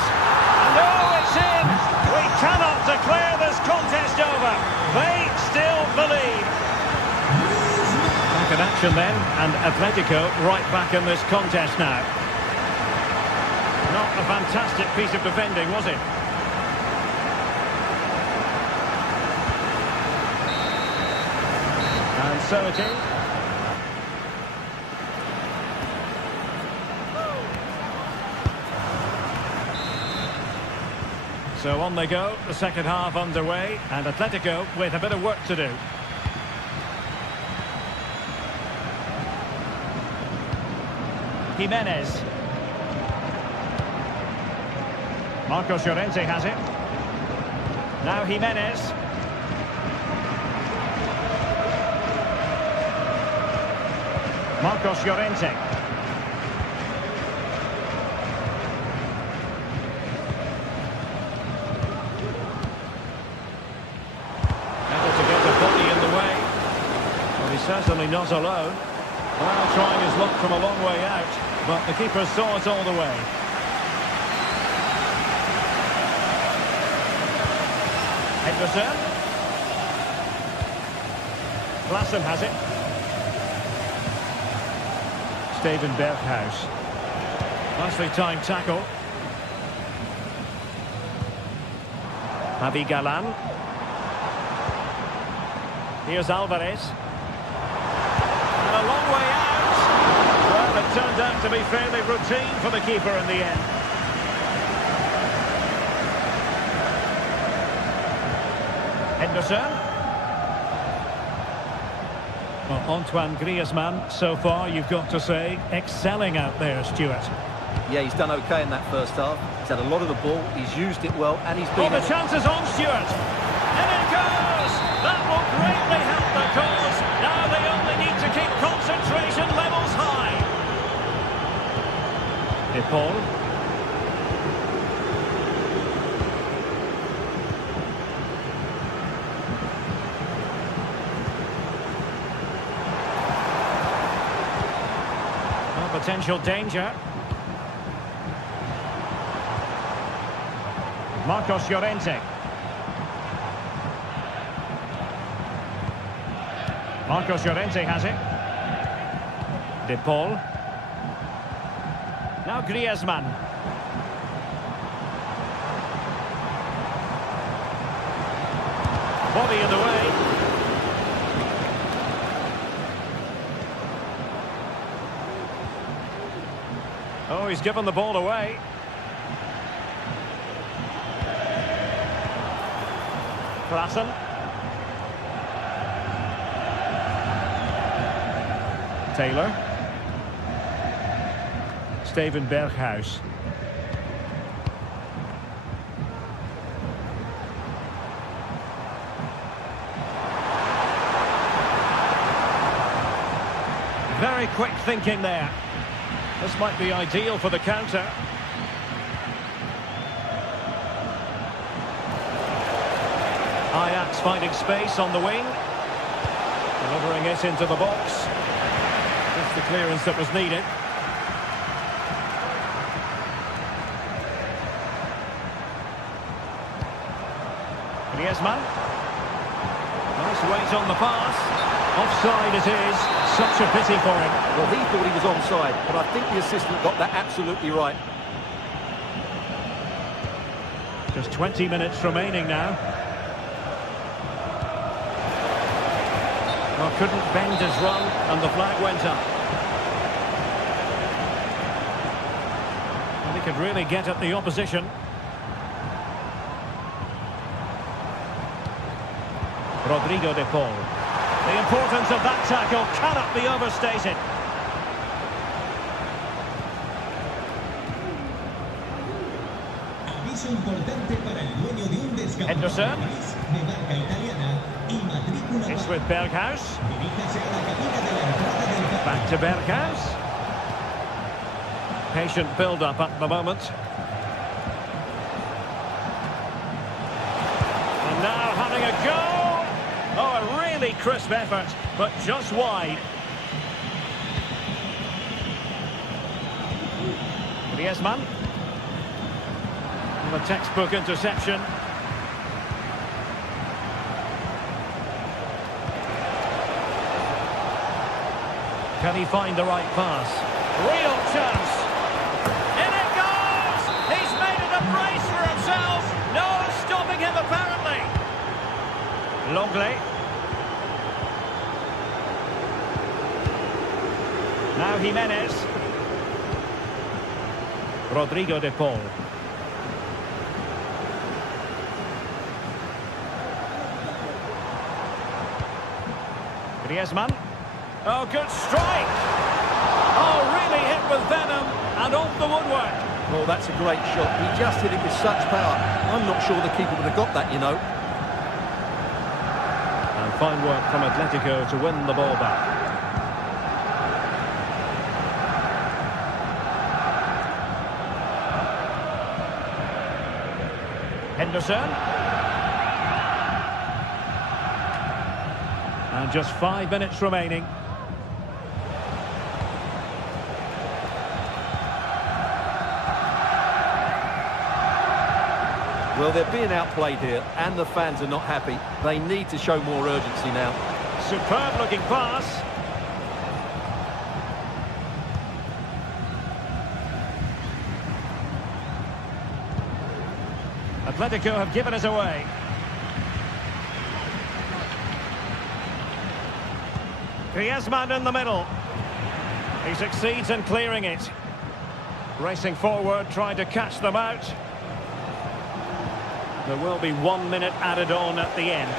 And oh, it's in! We cannot declare this contest over. They still believe. Back in action then, and Atletico right back in this contest now. Not a fantastic piece of defending, was it? And so it is. So on they go, the second half underway, and Atletico with a bit of work to do. Jimenez. Marcos Llorente has it. Now Jimenez. Marcos Llorente. Able to get the body in the way. Well, he's certainly not alone. Well, trying his luck from a long way out, but the keeper saw it all the way. Henderson. Klassen has it. Steven Berghuis. Nicely timed tackle. Javi Galan. Here's Alvarez. And a long way out. Well, it turned out to be fairly routine for the keeper in the end. Henderson. Well, Antoine Griezmann, so far, you've got to say, excelling out there, Stuart. Yeah, he's done okay in that first half. He's had a lot of the ball, he's used it well, and he's been... Oh, the chance is on, Stuart. And it goes! That will greatly help the cause. Now they only need to keep concentration levels high. De Paul. Potential danger. Marcos Llorente. Marcos Llorente has it. De Paul. Now Griezmann. Body in the way. Oh, he's given the ball away. Klassen. Taylor. Steven Berghuis. Very quick thinking there. This might be ideal for the counter. Ajax finding space on the wing. Delivering it into the box. Just the clearance that was needed. Griezmann. Nice weight on the pass. Offside it is. Such a pity for him. Well, he thought he was onside, but I think the assistant got that absolutely right. Just 20 minutes remaining now. Well, couldn't bend his run, and the flag went up. And he could really get at the opposition. Rodrigo de Paul. The importance of that tackle cannot be overstated. Aviso importante para el dueño de un descapotable Henderson. de marca italiana y matrícula. It's with Berghuis. Diríjase a la cabina de la entrada del Back to Berghuis. Patient build-up at the moment. And now having a go. Oh, a really crisp effort, but just wide. Griezmann. And a textbook interception. Can he find the right pass? Real chance. In it goes! He's made it a brace for himself. No stopping him, apparently. Longley. Now Jimenez. Rodrigo de Paul. Griezmann. Oh, good strike! Oh, really hit with venom and off the woodwork. Well, that's a great shot. He just hit it with such power. I'm not sure the keeper would have got that, you know. And fine work from Atletico to win the ball back. Henderson. And just 5 minutes remaining. Well, they're being outplayed here, and the fans are not happy. They need to show more urgency now. Superb looking pass. Atletico have given us away. Griezmann in the middle. He succeeds in clearing it. Racing forward, trying to catch them out. There will be 1 minute added on at the end.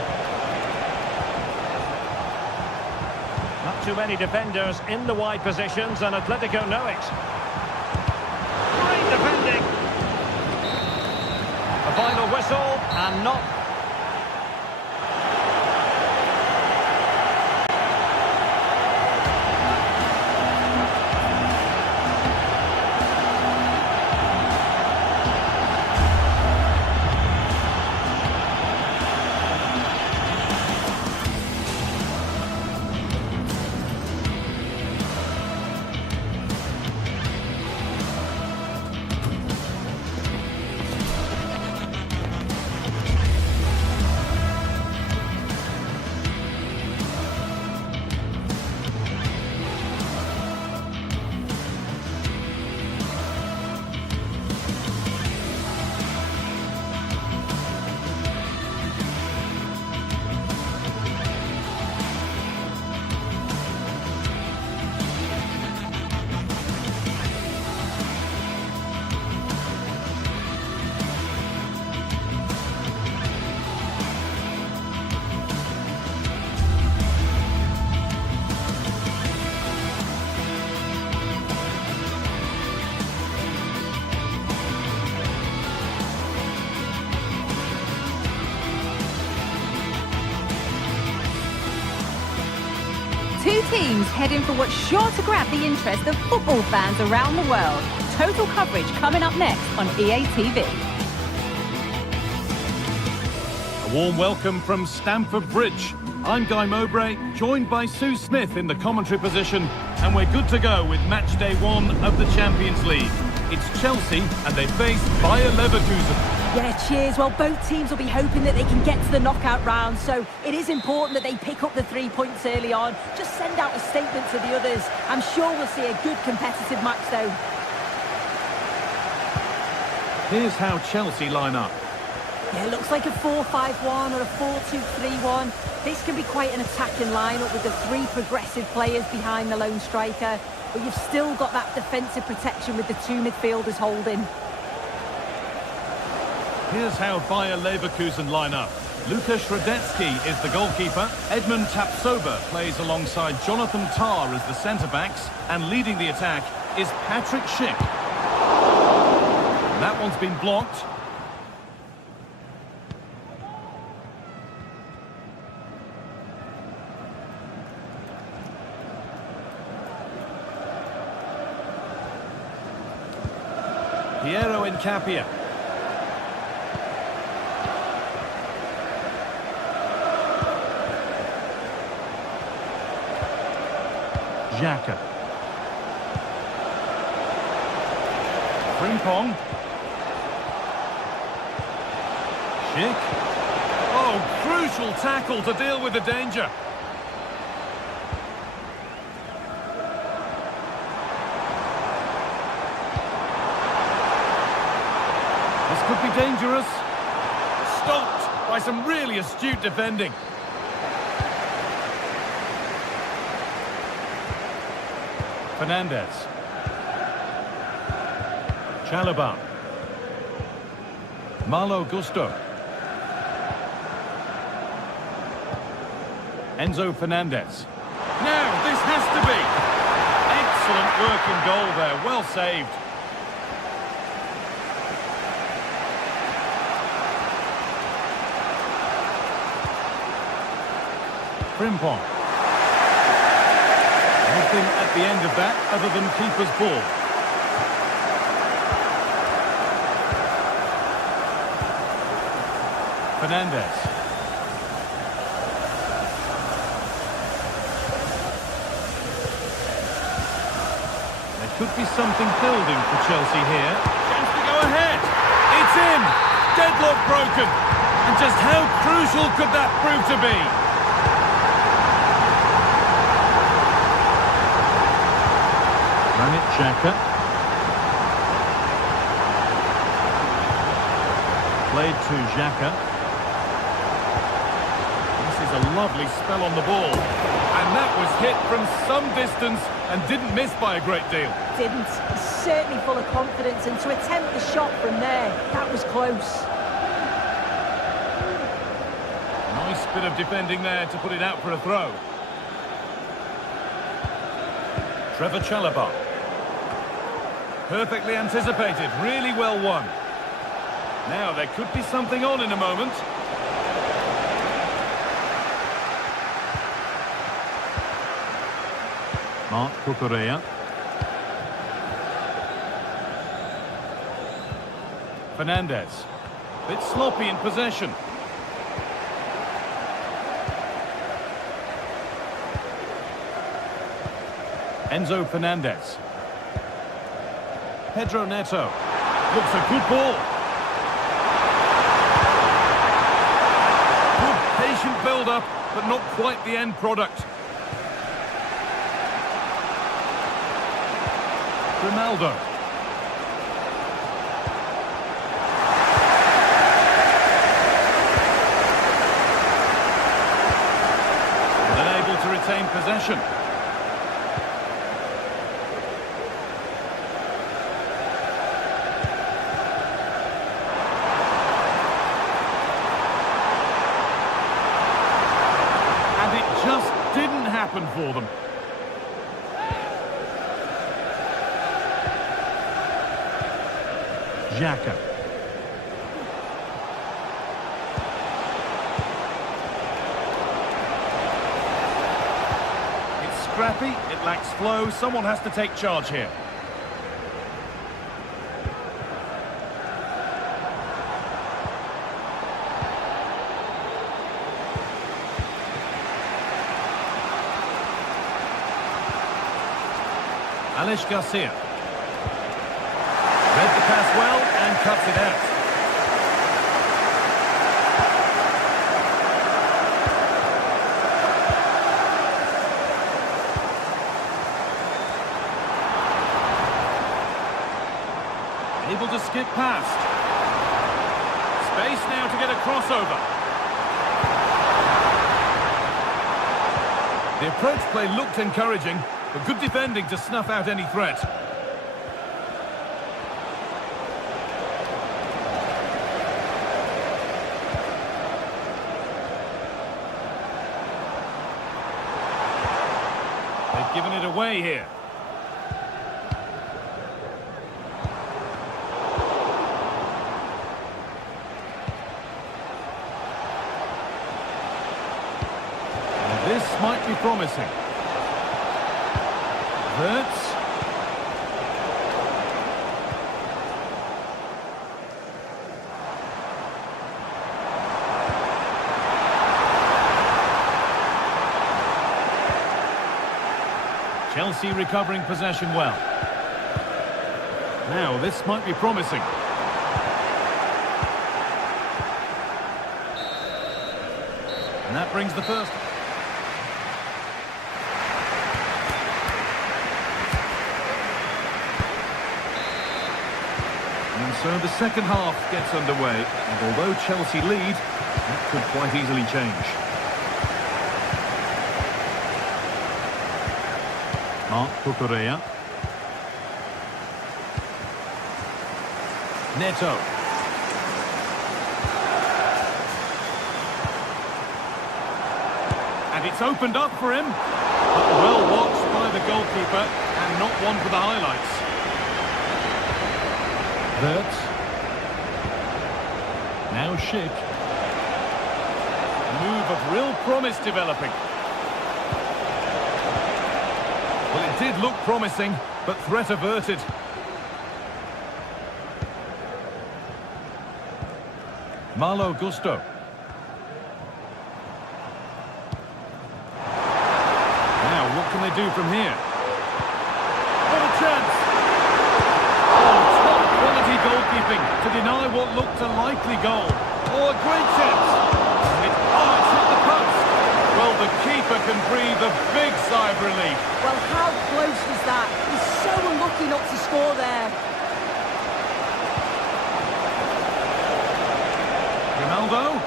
Not too many defenders in the wide positions, and Atletico know it. Great defending. A final whistle, and not... Two teams heading for what's sure to grab the interest of football fans around the world. Total coverage coming up next on EA TV. A warm welcome from Stamford Bridge. I'm Guy Mowbray, joined by Sue Smith in the commentary position, and we're good to go with match day 1 of the Champions League. It's Chelsea, and they face Bayer Leverkusen. Yeah, cheers. Well, both teams will be hoping that they can get to the knockout round, so it is important that they pick up the 3 points early on. Just send out a statement to the others. I'm sure we'll see a good competitive match, though. Here's how Chelsea line up. Yeah, it looks like a 4-5-1 or a 4-2-3-1. This can be quite an attacking lineup with the 3 progressive players behind the lone striker, but you've still got that defensive protection with the 2 midfielders holding. Here's how Bayer Leverkusen line up. Lukas Radetzky is the goalkeeper. Edmund Tapsoba plays alongside Jonathan Tah as the centre-backs. And leading the attack is Patrick Schick. That one's been blocked. Piero Incapia. Xhaka. Frimpong. Schick. Oh, crucial tackle to deal with the danger. This could be dangerous. Stopped by some really astute defending. Fernandez. Chalobah. Malo Gusto. Enzo Fernandez. Now, this has to be. Excellent work in goal there. Well saved. Frimpong. Nothing at the end of that other than keeper's ball. Fernandez. There could be something building for Chelsea here. Chance to go ahead. It's in. Deadlock broken. And just how crucial could that prove to be? Granit Xhaka. Played to Xhaka. This is a lovely spell on the ball. And that was hit from some distance and didn't miss by a great deal. Didn't. He's certainly full of confidence, and to attempt the shot from there, that was close. Nice bit of defending there to put it out for a throw. Trevor Chalobah. Perfectly anticipated, really well won. Now, there could be something on in a moment. Marc Cucurella. Fernandez. Bit sloppy in possession. Enzo Fernandez. Pedro Neto. Looks a good ball. Good patient build-up, but not quite the end product. Ronaldo. Unable to retain possession. Didn't happen for them. Xhaka. It's scrappy, it lacks flow, someone has to take charge here. Alex Garcia. Read the pass well and cuts it out. Able to skip past. Space now to get a crossover. The approach play looked encouraging, but good defending to snuff out any threat. They've given it away here. This might be promising. Verts. Chelsea recovering possession well. Now, this might be promising. And that brings the first... And so the second half gets underway, and although Chelsea lead, that could quite easily change. Marc Cucurella. Neto. And it's opened up for him. But well watched by the goalkeeper, and not one for the highlights. Verts. Now Schick. Move of real promise developing. Well, it did look promising, but threat averted. Malo Gusto. Now, what can they do from here? What a chance! Goalkeeping to deny what looked a likely goal. Oh, a great chance. It's hit the post. Well, the keeper can breathe a big sigh of relief. Well, how close was that? He's so unlucky not to score there. Ronaldo?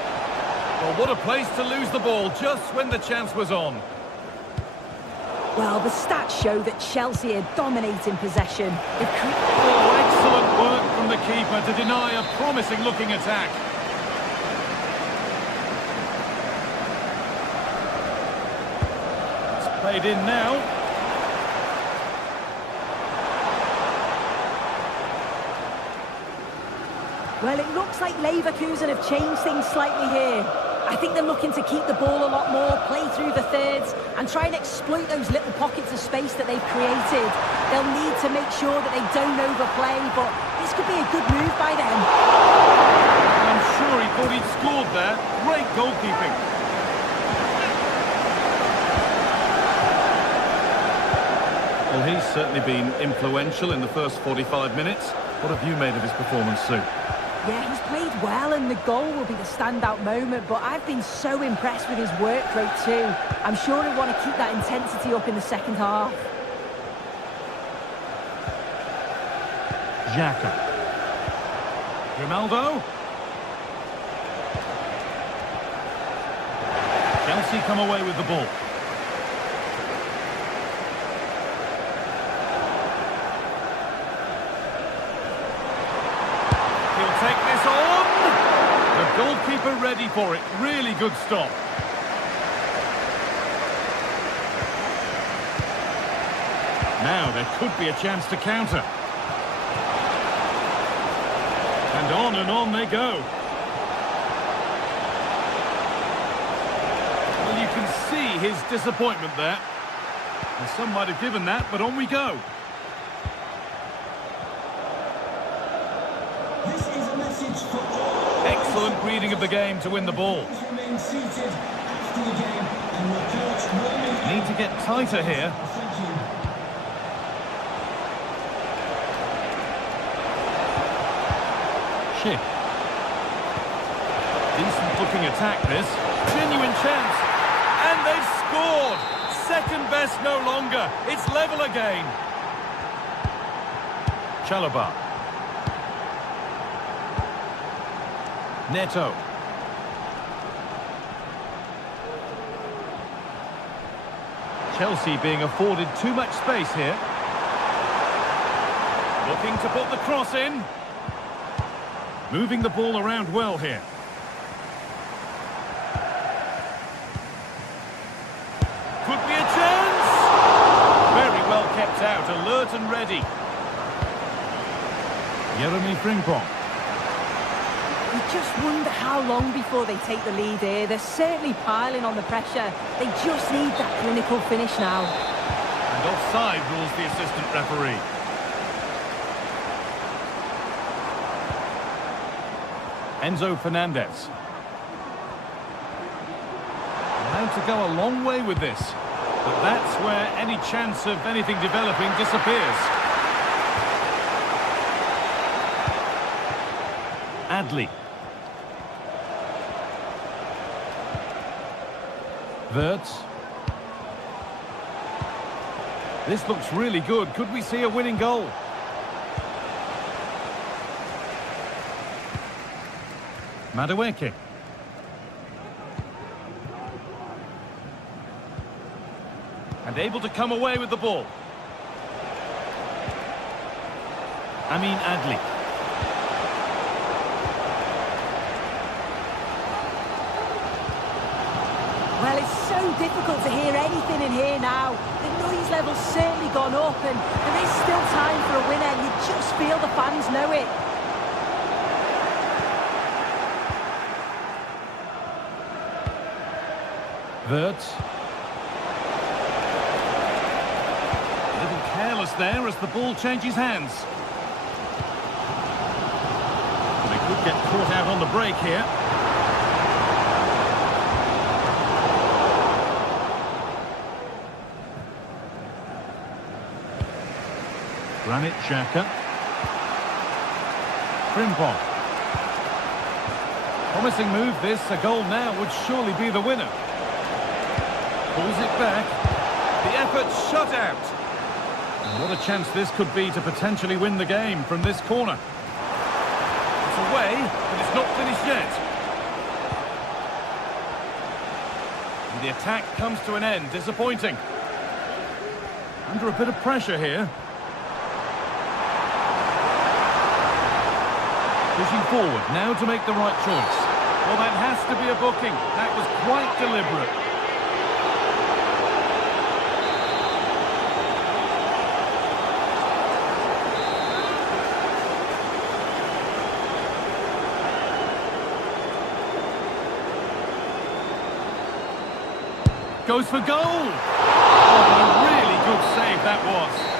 Well, what a place to lose the ball just when the chance was on. Well, the stats show that Chelsea are dominating possession. Oh, excellent work from the keeper to deny a promising-looking attack. It's played in now. Well, it looks like Leverkusen have changed things slightly here. I think they're looking to keep the ball a lot more, play through the thirds, and try and exploit those little pockets of space that they've created. They'll need to make sure that they don't overplay, but this could be a good move by them. I'm sure he thought he'd scored there. Great goalkeeping. Well, he's certainly been influential in the first 45 minutes. What have you made of his performance, Sue? Yeah, he's played well, and the goal will be the standout moment, but I've been so impressed with his work rate too. I'm sure he'll want to keep that intensity up in the second half. Xhaka. Ronaldo. Chelsea come away with the ball. Take this on. The goalkeeper ready for it. Really good stop. Now there could be a chance to counter. And on they go. Well, you can see his disappointment there. And some might have given that, but on we go. Excellent reading of the game to win the ball. Need to get tighter here. Schick. Decent looking attack this. Genuine chance. And they've scored. Second best no longer. It's level again. Chalobah. Neto. Chelsea being afforded too much space here. Looking to put the cross in. Moving the ball around well here. Could be a chance! Very well kept out, alert and ready. Jeremy Frimpong. You just wonder how long before they take the lead here. They're certainly piling on the pressure. They just need that clinical finish now. And offside rules the assistant referee. Enzo Fernandez. Allowed to go a long way with this. But that's where any chance of anything developing disappears. Adli. Wirtz. This looks really good. Could we see a winning goal? Madueke. And able to come away with the ball. Amin Adli. Well, it's so difficult to hear anything in here now. The noise level's certainly gone up, and there is still time for a winner. You just feel the fans know it. Wirtz. A little careless there as the ball changes hands. They could get caught out on the break here. Granit Xhaka. Frimpong. Promising move this. A goal now would surely be the winner. Pulls it back. The effort shut out. And what a chance this could be to potentially win the game from this corner. It's away, but it's not finished yet. And the attack comes to an end. Disappointing. Under a bit of pressure here. Pushing forward now to make the right choice. Well, that has to be a booking. That was quite deliberate. Goes for goal! Oh, a really good save that was.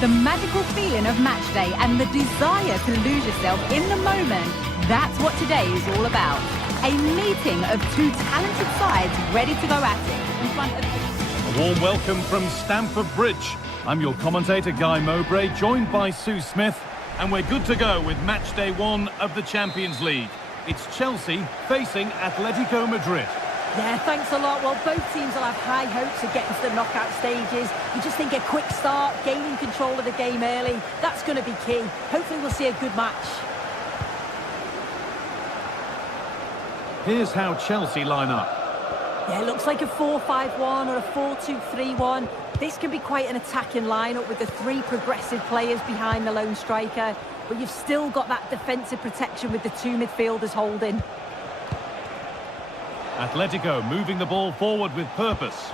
The magical feeling of match day and the desire to lose yourself in the moment, that's what today is all about. A meeting of two talented sides ready to go at it in front of... A warm welcome from Stamford Bridge. I'm your commentator, Guy Mowbray, joined by Sue Smith, and we're good to go with match day 1 of the Champions League. It's Chelsea facing Atletico Madrid. Yeah, thanks a lot. Well, both teams will have high hopes of getting to the knockout stages. You just think a quick start, gaining control of the game early, that's going to be key. Hopefully we'll see a good match. Here's how Chelsea line up. Yeah, it looks like a 4-5-1 or a 4-2-3-1. This can be quite an attacking lineup with the three progressive players behind the lone striker. But you've still got that defensive protection with the two midfielders holding. Atletico moving the ball forward with purpose.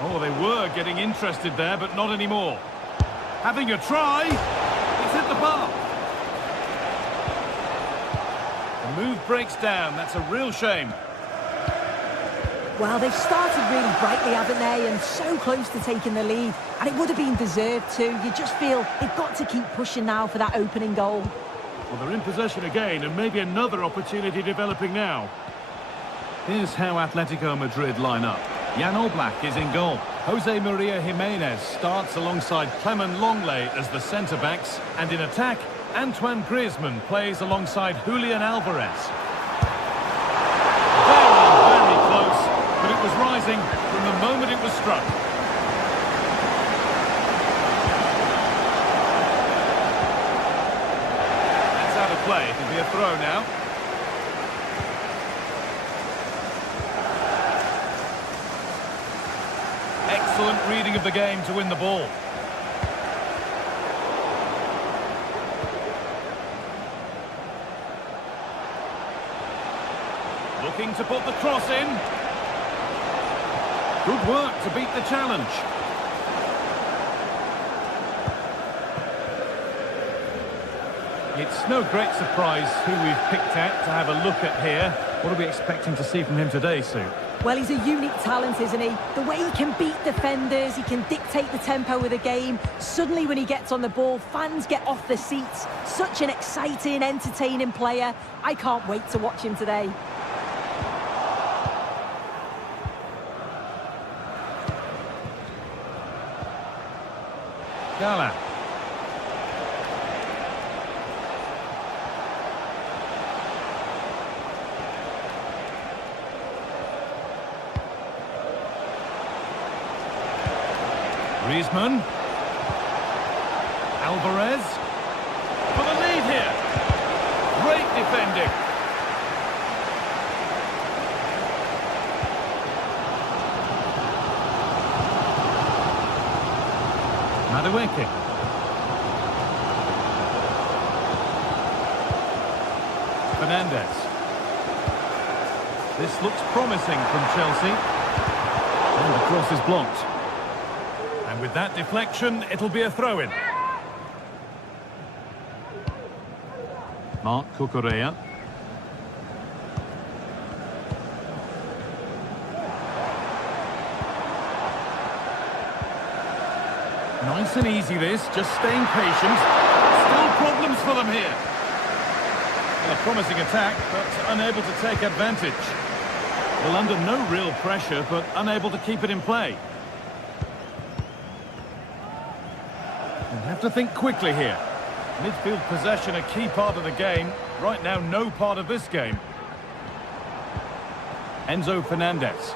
Oh, they were getting interested there, but not anymore. Having a try. It's hit the bar. The move breaks down. That's a real shame. Well, they've started really brightly, haven't they? And so close to taking the lead. And it would have been deserved too. You just feel they've got to keep pushing now for that opening goal. Well, they're in possession again, and maybe another opportunity developing now. Here's how Atletico Madrid line up. Jan Oblak is in goal. Jose Maria Jimenez starts alongside Clement Longley as the centre-backs. And in attack, Antoine Griezmann plays alongside Julian Alvarez. Very close, but it was rising from the moment it was struck. That's out of play. It'll be a throw now. Excellent reading of the game to win the ball. Looking to put the cross in. Good work to beat the challenge. It's no great surprise who we've picked out to have a look at here. What are we expecting to see from him today, Sue? Well, he's a unique talent, isn't he? The way he can beat defenders, he can dictate the tempo of the game. Suddenly when he gets on the ball, fans get off their seats. Such an exciting, entertaining player. I can't wait to watch him today. Gala. Griezmann. Alvarez. For the lead here. Great defending. Madueke. Fernandez. This looks promising from Chelsea. And the cross is blocked. And with that deflection, it'll be a throw-in. Marc Cucurella. Nice and easy this, just staying patient. Still problems for them here. A promising attack, but unable to take advantage. Well, under no real pressure, but unable to keep it in play. They have to think quickly here. Midfield possession a key part of the game. Right now, no part of this game. Enzo Fernandez.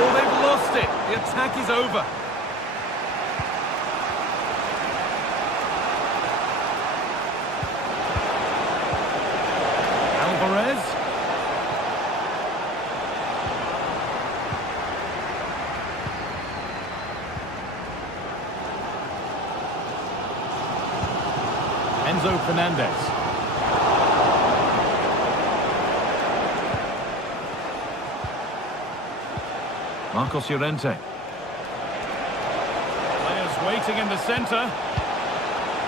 Oh, they've lost it. The attack is over. Alvarez. Enzo Fernandez. Marcos Llorente. Players waiting in the centre.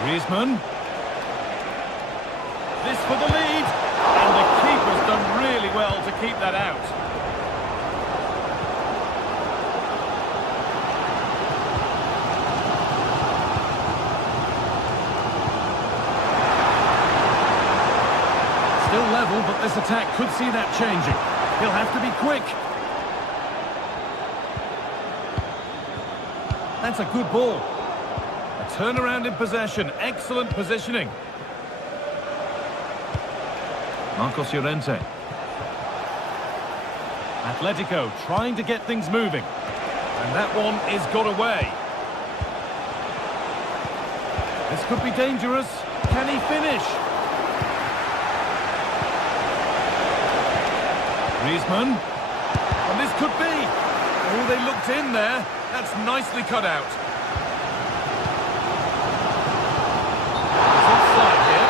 Griezmann. This for the lead. And the keeper's done really well to keep that out. Still level, but this attack could see that changing. He'll have to be quick. That's a good ball. A turnaround in possession. Excellent positioning. Marcos Llorente. Atletico trying to get things moving. And that one is got away. This could be dangerous. Can he finish? Griezmann. And this could be. Oh, they looked in there. That's nicely cut out. It's offside here.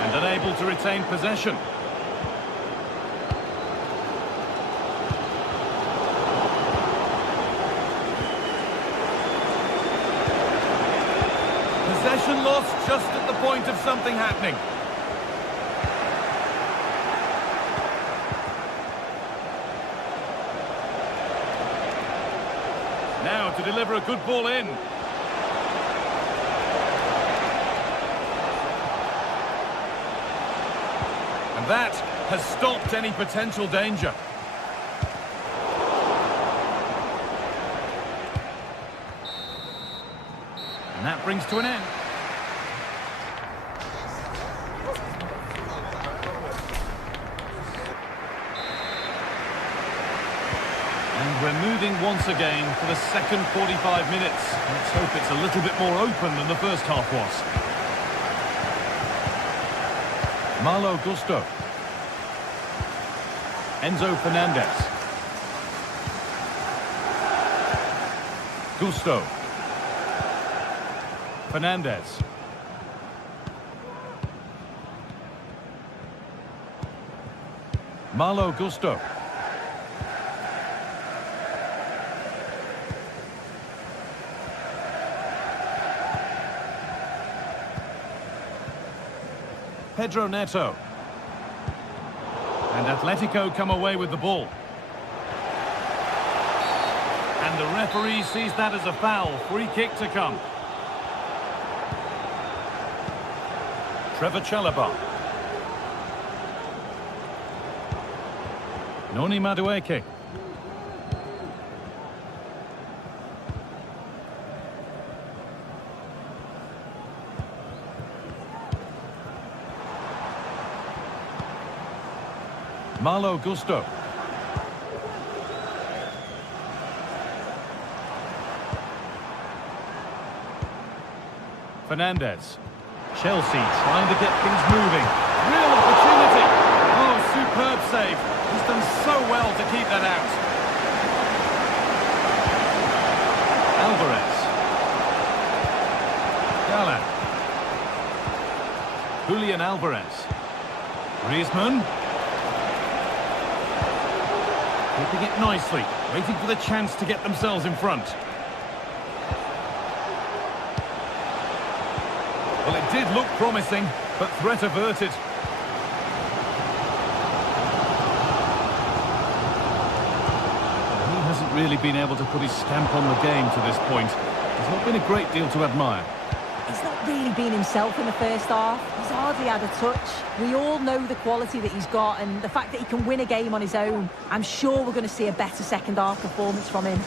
And unable to retain possession. Possession lost just at the point of something happening. Now to deliver a good ball in. And that has stopped any potential danger. And that brings to an end. And we're moving once again for the second 45 minutes. Let's hope it's a little bit more open than the first half was. Malo Gusto. Enzo Fernandez. Gusto. Fernandez. Malo Gusto. Pedro Neto. And Atletico come away with the ball. And the referee sees that as a foul. Free kick to come. Trevor Chalobah. Noni Madueke. Malo Gusto. Fernandez. Chelsea trying to get things moving. Real opportunity. Oh, superb save. He's done so well to keep that out. Alvarez. Galan. Julian Alvarez. Griezmann. Keeping it nicely. Waiting for the chance to get themselves in front. Well, it did look promising, but threat averted. He hasn't really been able to put his stamp on the game to this point. There's not been a great deal to admire. He's not really been himself in the first half. He's hardly had a touch. We all know the quality that he's got and the fact that he can win a game on his own. I'm sure we're going to see a better second half performance from him.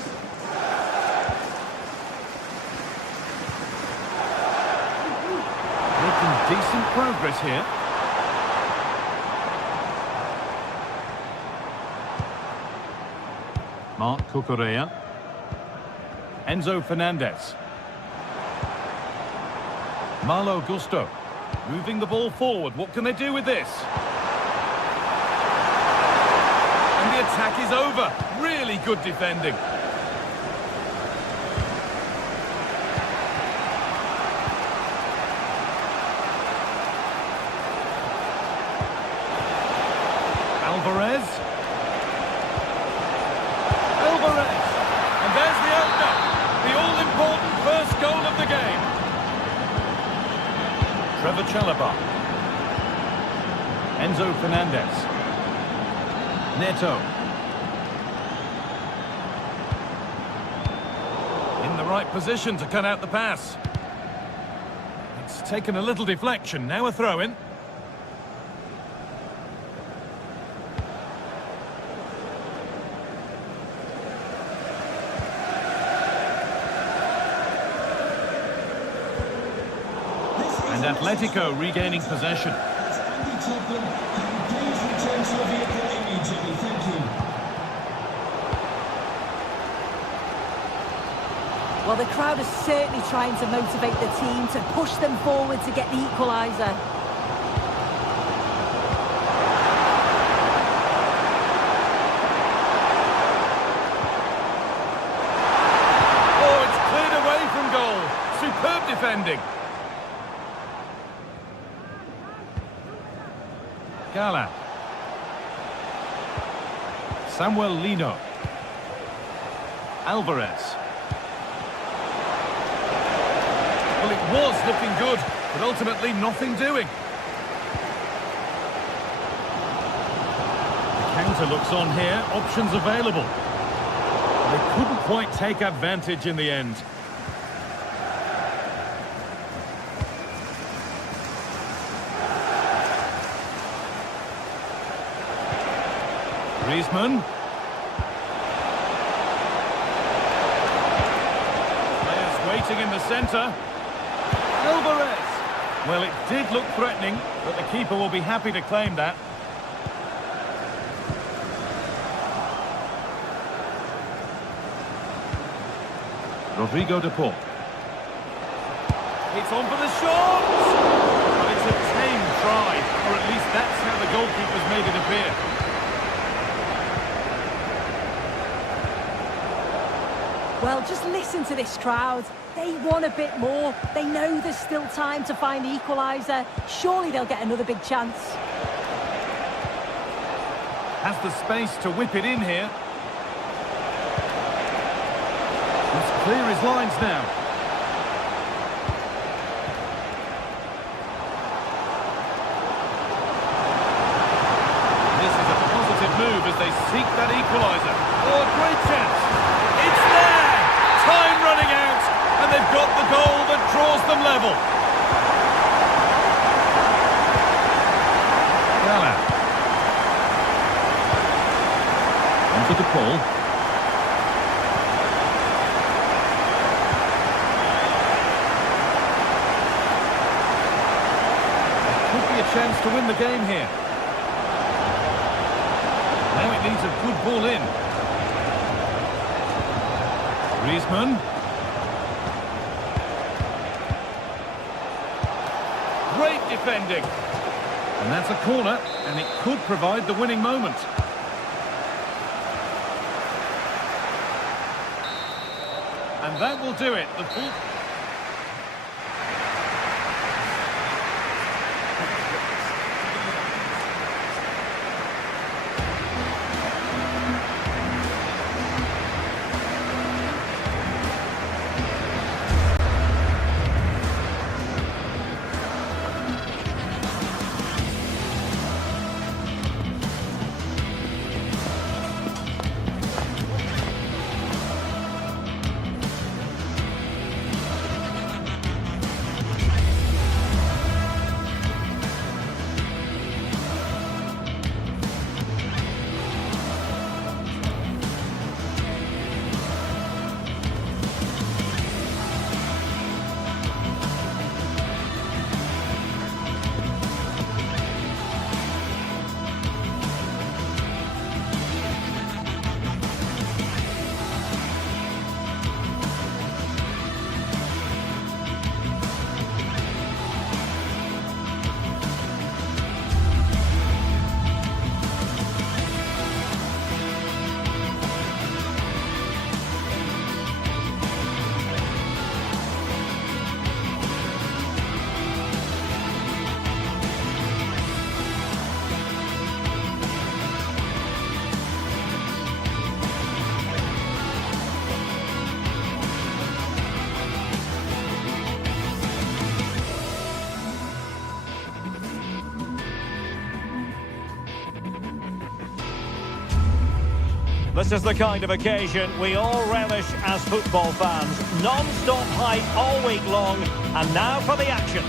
Making decent progress here. Marc Cucurella. Enzo Fernandez. Malo Gusto. Moving the ball forward. What can they do with this? And the attack is over. Really good defending. Alvarez. Alvarez. And there's the opener. The all-important first goal of the game. Trevor Chalobah. Enzo Fernandez. Neto. In the right position to cut out the pass. It's taken a little deflection. Now a throw-in. And Atletico regaining possession. That's Andy Tottenham, and please return to your vehicle immediately. Thank you. Well, the crowd is certainly trying to motivate the team to push them forward to get the equaliser. Oh, it's cleared away from goal. Superb defending. Gala. Samuel Lino. Alvarez. Well, it was looking good, but ultimately nothing doing. The counter looks on here, options available. They couldn't quite take advantage in the end. Griezmann. Players waiting in the centre. Alvarez. Well, it did look threatening, but the keeper will be happy to claim that. Rodrigo de Paul. It's on for the shot! But it's a tame try, or at least that's how the goalkeeper's made it appear. Well, just listen to this crowd. They want a bit more. They know there's still time to find the equaliser. Surely they'll get another big chance. Has the space to whip it in here. Let's clear his lines now. This is a positive move as they seek that equaliser. Oh, great chance. It's there! Time running out, and they've got the goal that draws them level. Gala. Onto De Paul. Could be a chance to win the game here. Now it needs a good ball in. Griezmann. Great defending. And that's a corner, and it could provide the winning moment. And that will do it. The full... This is the kind of occasion we all relish as football fans. Non-stop hype all week long, and now for the action.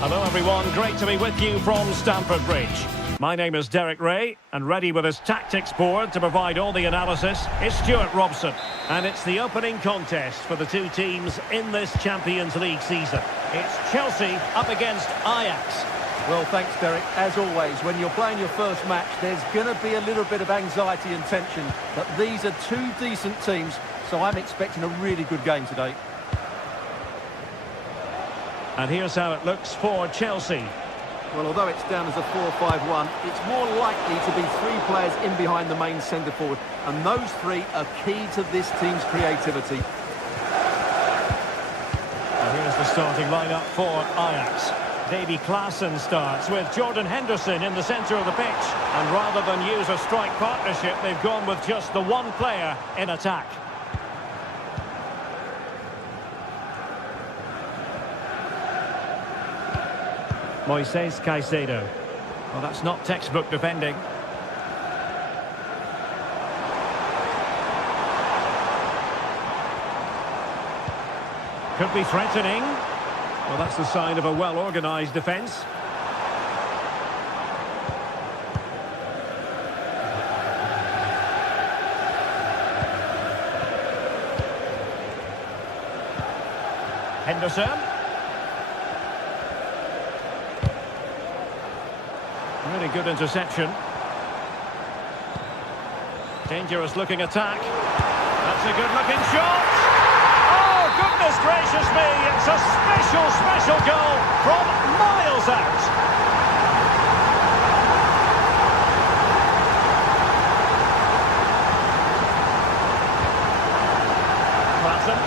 Hello everyone, great to be with you from Stamford Bridge. My name is Derek Ray, and ready with his tactics board to provide all the analysis is Stuart Robson. And it's the opening contest for the two teams in this Champions League season. It's Chelsea up against Ajax. Well, thanks, Derek. As always, when you're playing your first match, there's going to be a little bit of anxiety and tension. But these are two decent teams, so I'm expecting a really good game today. And here's how it looks for Chelsea. Well, although it's down as a 4-5-1, it's more likely to be three players in behind the main centre-forward. And those three are key to this team's creativity. And here's the starting lineup for Ajax. Davy Klaassen starts with Jordan Henderson in the centre of the pitch. And rather than use a strike partnership, they've gone with just the one player in attack. Moises Caicedo. Well, that's not textbook defending. Could be threatening. Well, that's the sign of a well-organised defence. Henderson. Really good interception. Dangerous looking attack. That's a good looking shot. Oh, goodness gracious me. It's a special goal from miles out. Klaassen.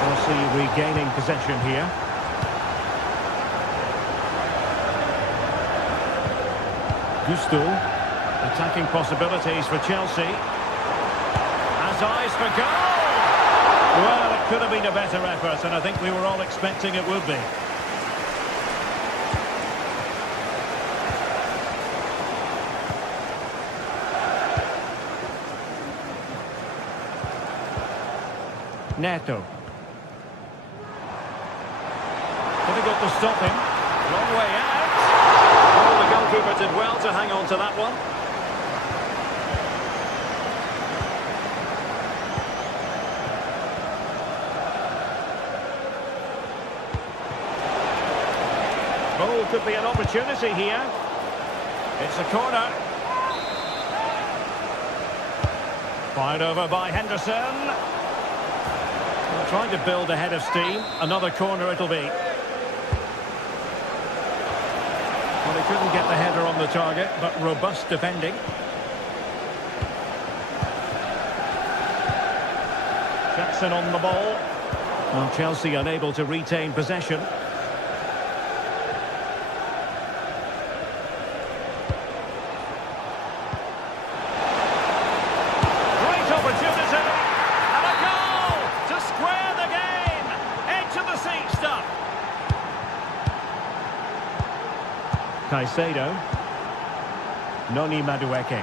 We'll see regaining possession here. Gusto, attacking possibilities for Chelsea. Has eyes for goal! Well, it could have been a better effort, and I think we were all expecting it would be. Neto. Difficult to stop him. Long way out. The goalkeeper did well to hang on to that one. Oh, could be an opportunity here. It's a corner. Fired over by Henderson. Well, trying to build a head of steam. Another corner it'll be. Well, he couldn't get the header on the target, but robust defending. Jackson on the ball. Well, Chelsea unable to retain possession. Great opportunity! And a goal to square the game! Edge of the seat stuff. Caicedo. Noni Madueke.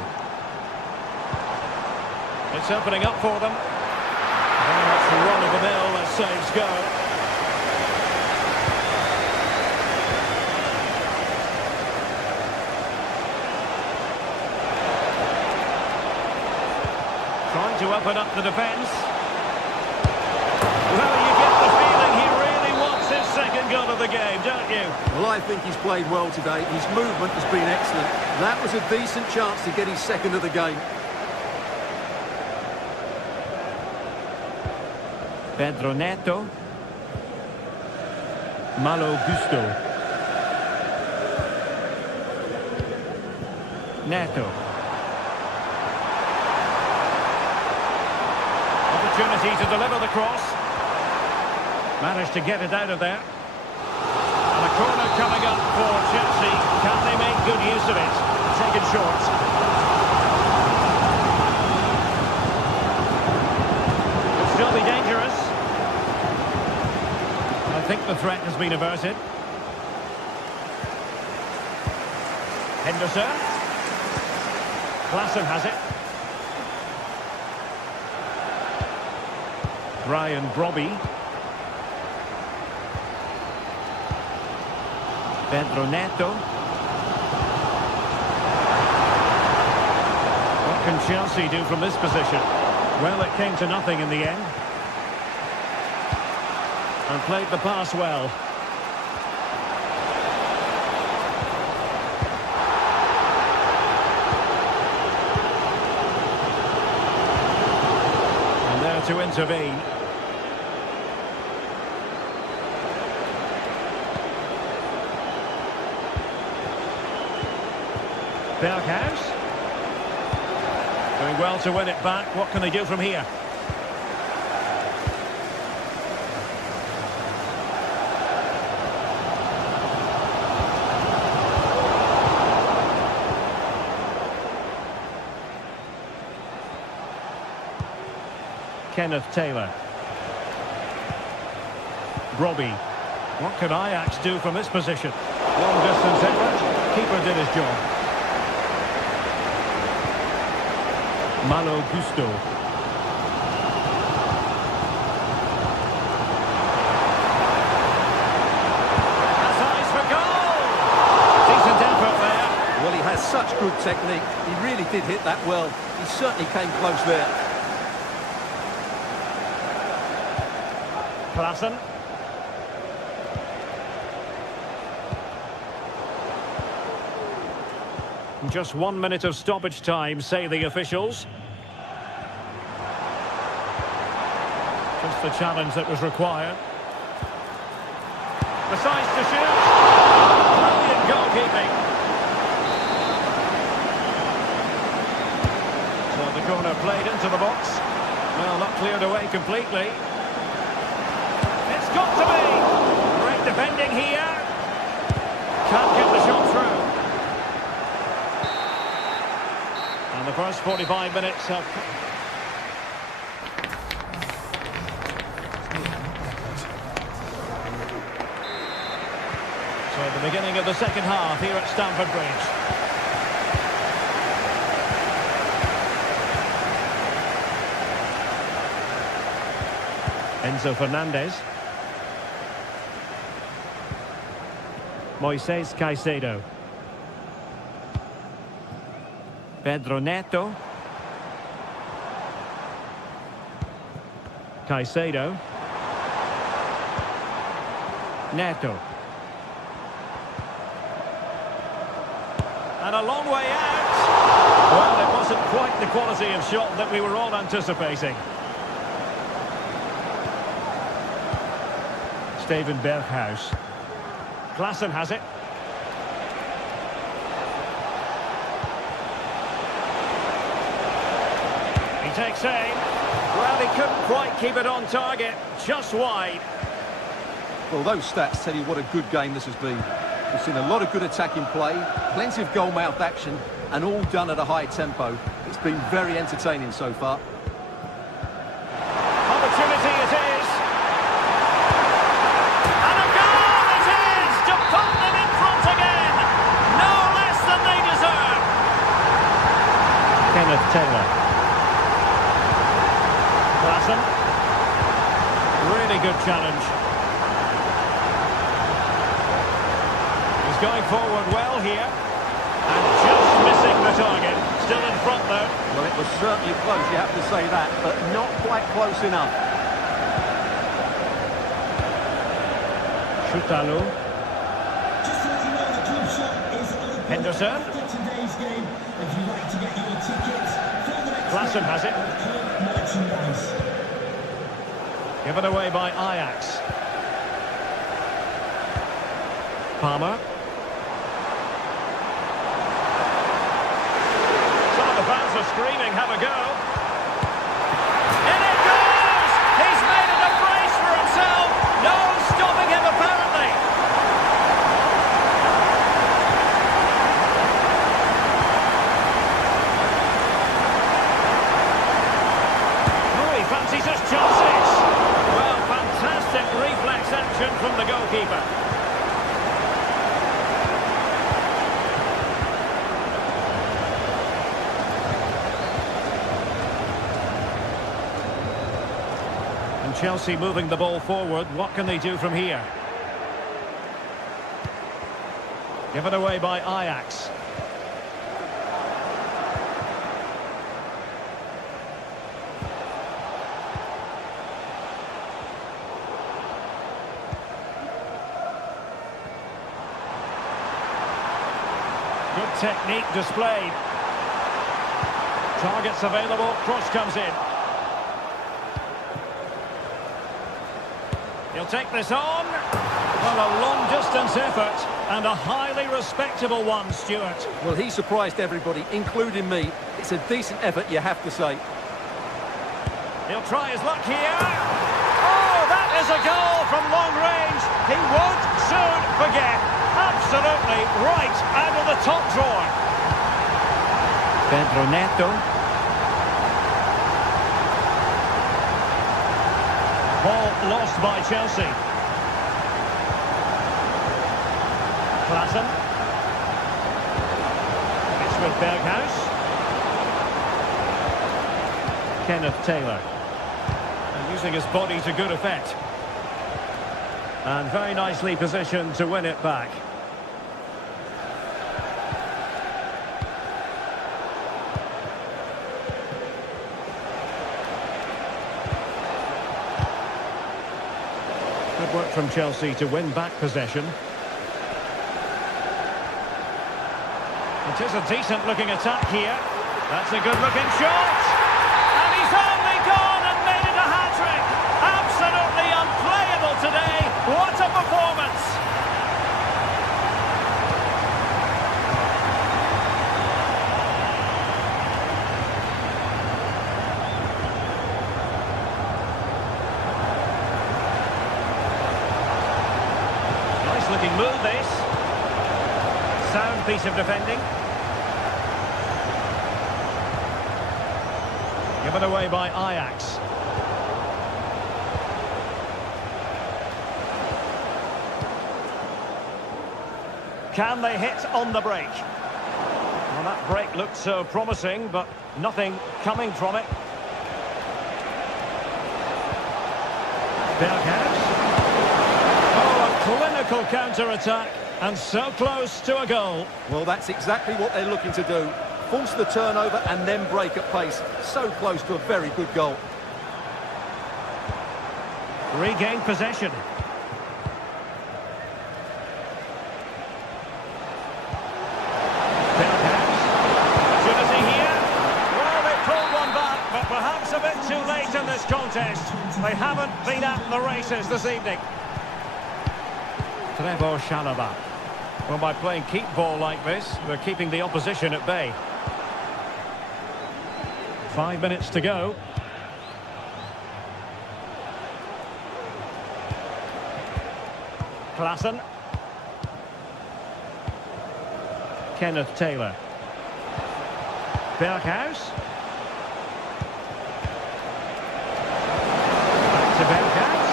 It's opening up for them. And that's the run of the mill as saves go. Trying to open up the defence. Well, you get the feeling he really wants his second goal of the game, don't you? Well, I think he's played well today. His movement has been excellent. That was a decent chance to get his second of the game. Pedro Neto. Malo Gusto. Neto. Opportunity to deliver the cross. Managed to get it out of there. And a corner coming up for Chelsea. Can they make good use of it? Taken short. Could still be dangerous. I think the threat has been averted. Henderson. Klaassen has it. Brian Brobby. Pedro Neto. What can Chelsea do from this position? Well, it came to nothing in the end. And played the pass well. And there to intervene. Berghuis. Doing well to win it back. What can they do from here? Kenneth Taylor. Robbie. What can Ajax do from this position? Long distance effort. Keeper did his job. Malo Gusto. Has eyes for goal! Decent effort there. Well, he has such good technique. He really did hit that well. He certainly came close there. Klassen. Just 1 minute of stoppage time, say the officials. Just the challenge that was required. Decides to shoot. Brilliant goalkeeping. So the corner played into the box. Well, not cleared away completely. It's got to be. Great defending here. Can't get the shot through. And the first 45 minutes have... So the beginning of the second half here at Stamford Bridge. Enzo Fernandez. Moises Caicedo. Pedro Neto. Caicedo. Neto. And a long way out. Well, it wasn't quite the quality of shot that we were all anticipating. Steven Berghuis. Klassen has it. He takes aim. Well, he couldn't quite keep it on target. Just wide. Well, those stats tell you what a good game this has been. We've seen a lot of good attacking play, plenty of goal-mouth action, and all done at a high tempo. It's been very entertaining so far. Opportunity it is. And a goal it is to put them in front again. No less than they deserve. Kenneth Taylor. Klassen. Really good challenge. He's going forward well here. And just missing the target. Still in front though. Well, it was certainly close, you have to say that, but not quite close enough. Chutalo. Just to let you know, the club shop is open Henderson. after today's game. If you'd like to get your tickets for the next Klassen has it. club merchandise. Given away by Ajax. Palmer. Some of the fans are screaming, have a go. In it goes! He's made it a brace for himself. No stopping him, apparently. Oh, he fancies his chances. Well, fantastic reflex action from the goalkeeper. And Chelsea moving the ball forward. What can they do from here? Given away by Ajax. Good technique displayed. Targets available, cross comes in. He'll take this on. Well, a long-distance effort and a highly respectable one, Stuart. Well, he surprised everybody, including me. It's a decent effort, you have to say. He'll try his luck here. Oh, that is a goal from long range. He won't soon forget. Absolutely right out of the top drawer. Pedro Neto. Ball lost by Chelsea. Klassen. It's with Berghuis. Kenneth Taylor. And using his body to good effect. And very nicely positioned to win it back. Good work from Chelsea to win back possession. It is a decent looking attack here. That's a good looking shot. And he's only gone and made it a hat-trick. Absolutely unplayable today. What a performance. Nice looking move this. Sound piece of defending. Given away by Ajax. Can they hit on the break? Well, that break looked so promising, but nothing coming from it. Berghuis. Oh, a clinical counter-attack, and so close to a goal. Well, that's exactly what they're looking to do. Force the turnover and then break at pace. So close to a very good goal. Regain possession. Berghuis. Opportunity here. Well, they pulled one back, but perhaps a bit too late in this contest. They haven't been at the races this evening. Trevor Chalobah. Well, by playing keep ball like this, they're keeping the opposition at bay. 5 minutes to go. Klassen. Kenneth Taylor. Berghuis. Back to Berghuis.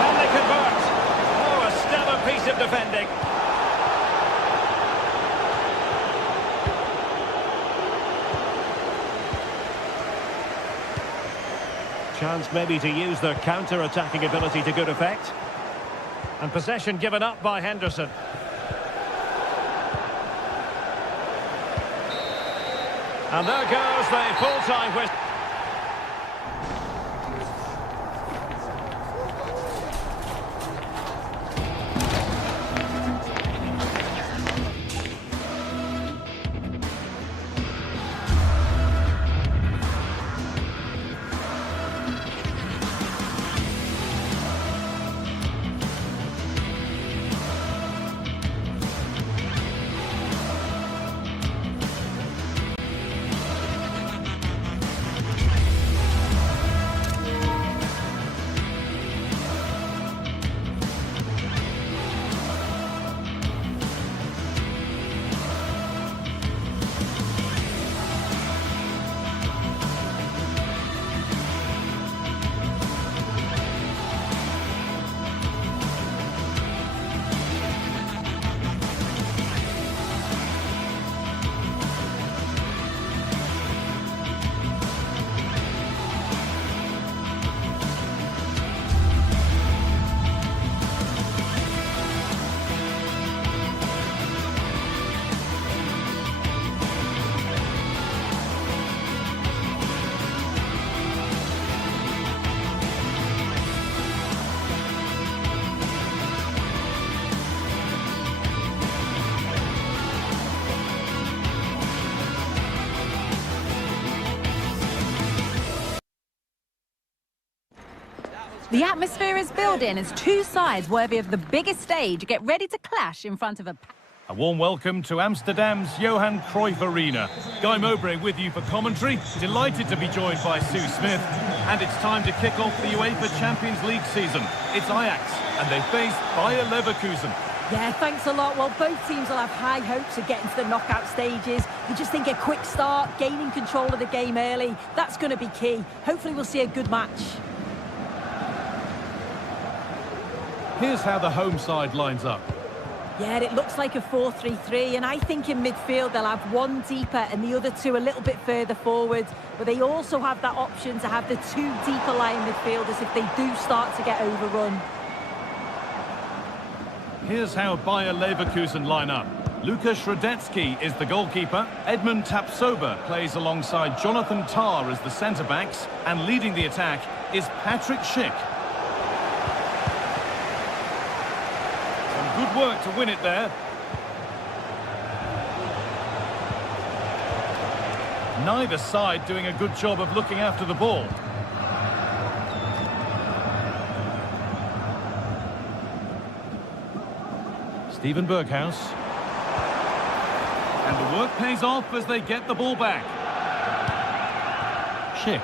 And they convert. Oh, a stellar piece of defending. Chance maybe to use their counter-attacking ability to good effect. And possession given up by Henderson. And there goes the full-time whistle. The atmosphere is building as two sides worthy of the biggest stage get ready to clash in front of a... A warm welcome to Amsterdam's Johan Cruyff Arena. Guy Mowbray with you for commentary. Delighted to be joined by Sue Smith. And it's time to kick off the UEFA Champions League season. It's Ajax, and they face Bayer Leverkusen. Yeah, thanks a lot. Well, both teams will have high hopes of getting to the knockout stages. They just think a quick start, gaining control of the game early, that's going to be key. Hopefully we'll see a good match. Here's how the home side lines up. Yeah, it looks like a 4-3-3, and I think in midfield they'll have one deeper and the other two a little bit further forward. But they also have that option to have the two deeper lying midfielders if they do start to get overrun. Here's how Bayer Leverkusen line up. Lukas Radetzky is the goalkeeper. Edmund Tapsoba plays alongside Jonathan Tah as the centre-backs. And leading the attack is Patrick Schick. Some good work to win it there. Neither side doing a good job of looking after the ball. Steven Berghuis. And the work pays off as they get the ball back. Schick.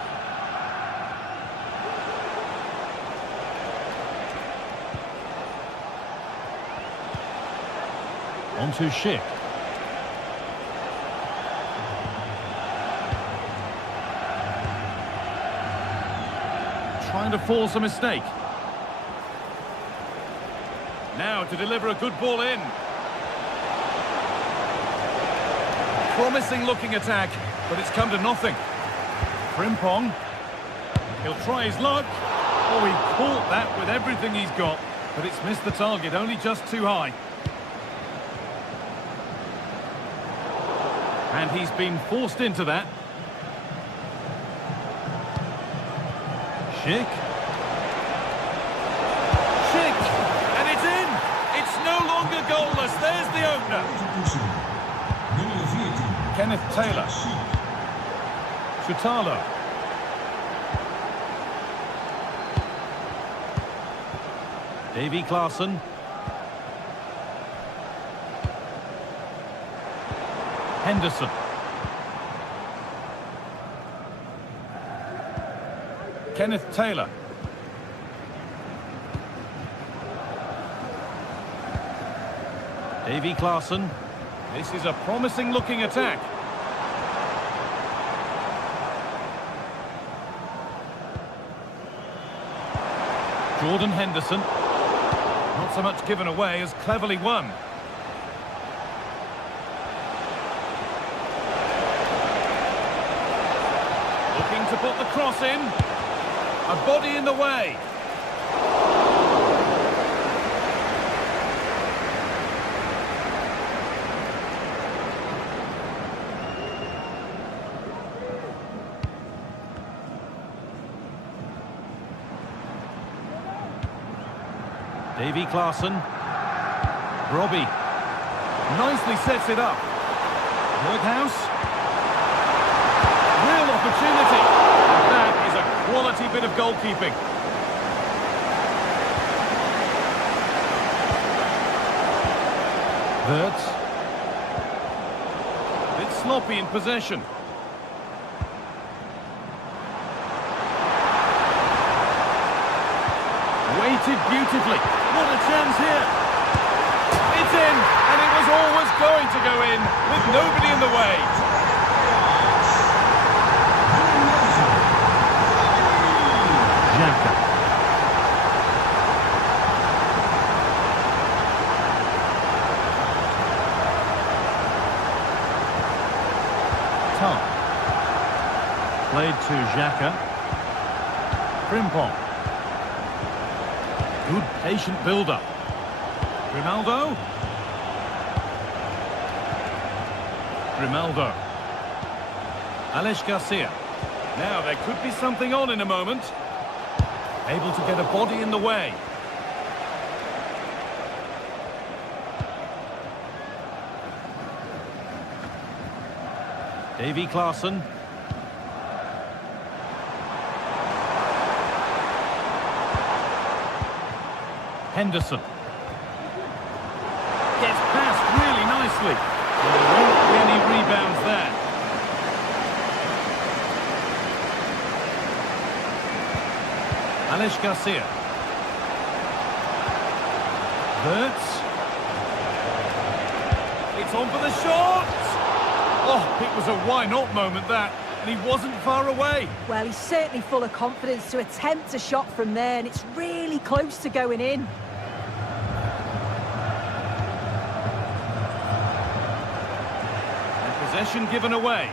On to Schick. Trying to force a mistake. Now to deliver a good ball in. Promising looking attack, but it's come to nothing. Frimpong. He'll try his luck. Oh, he caught that with everything he's got, but it's missed the target, only just too high. And he's been forced into that. Schick. Schick! And it's in! It's no longer goalless. There's the opener. Kenneth Taylor. Shutalo. Davy Klaassen. Henderson. Kenneth Taylor. Davy Klaassen. This is a promising looking attack. Jordan Henderson. Not so much given away as cleverly won. Looking to put the cross in. A body in the way. Davy Klaassen. Robbie. Nicely sets it up. Berghuis. Real opportunity. And that is a quality bit of goalkeeping. Wirtz. Bit sloppy in possession. Weighted beautifully. What a chance here. It's in, and it was always going to go in with nobody in the way. Xhaka. Tom. Played to Xhaka. Frimpong. Good patient build-up. Grimaldo. Grimaldo. Alex Garcia. Now there could be something on in a moment. Able to get a body in the way. Davy Klaassen. Henderson. Gets past really nicely. And there won't be any rebounds there. Alex Garcia. Wirtz. It's on for the shot! Oh, it was a why-not moment, that. And he wasn't far away. Well, he's certainly full of confidence to attempt a shot from there, and it's really close to going in. And possession given away.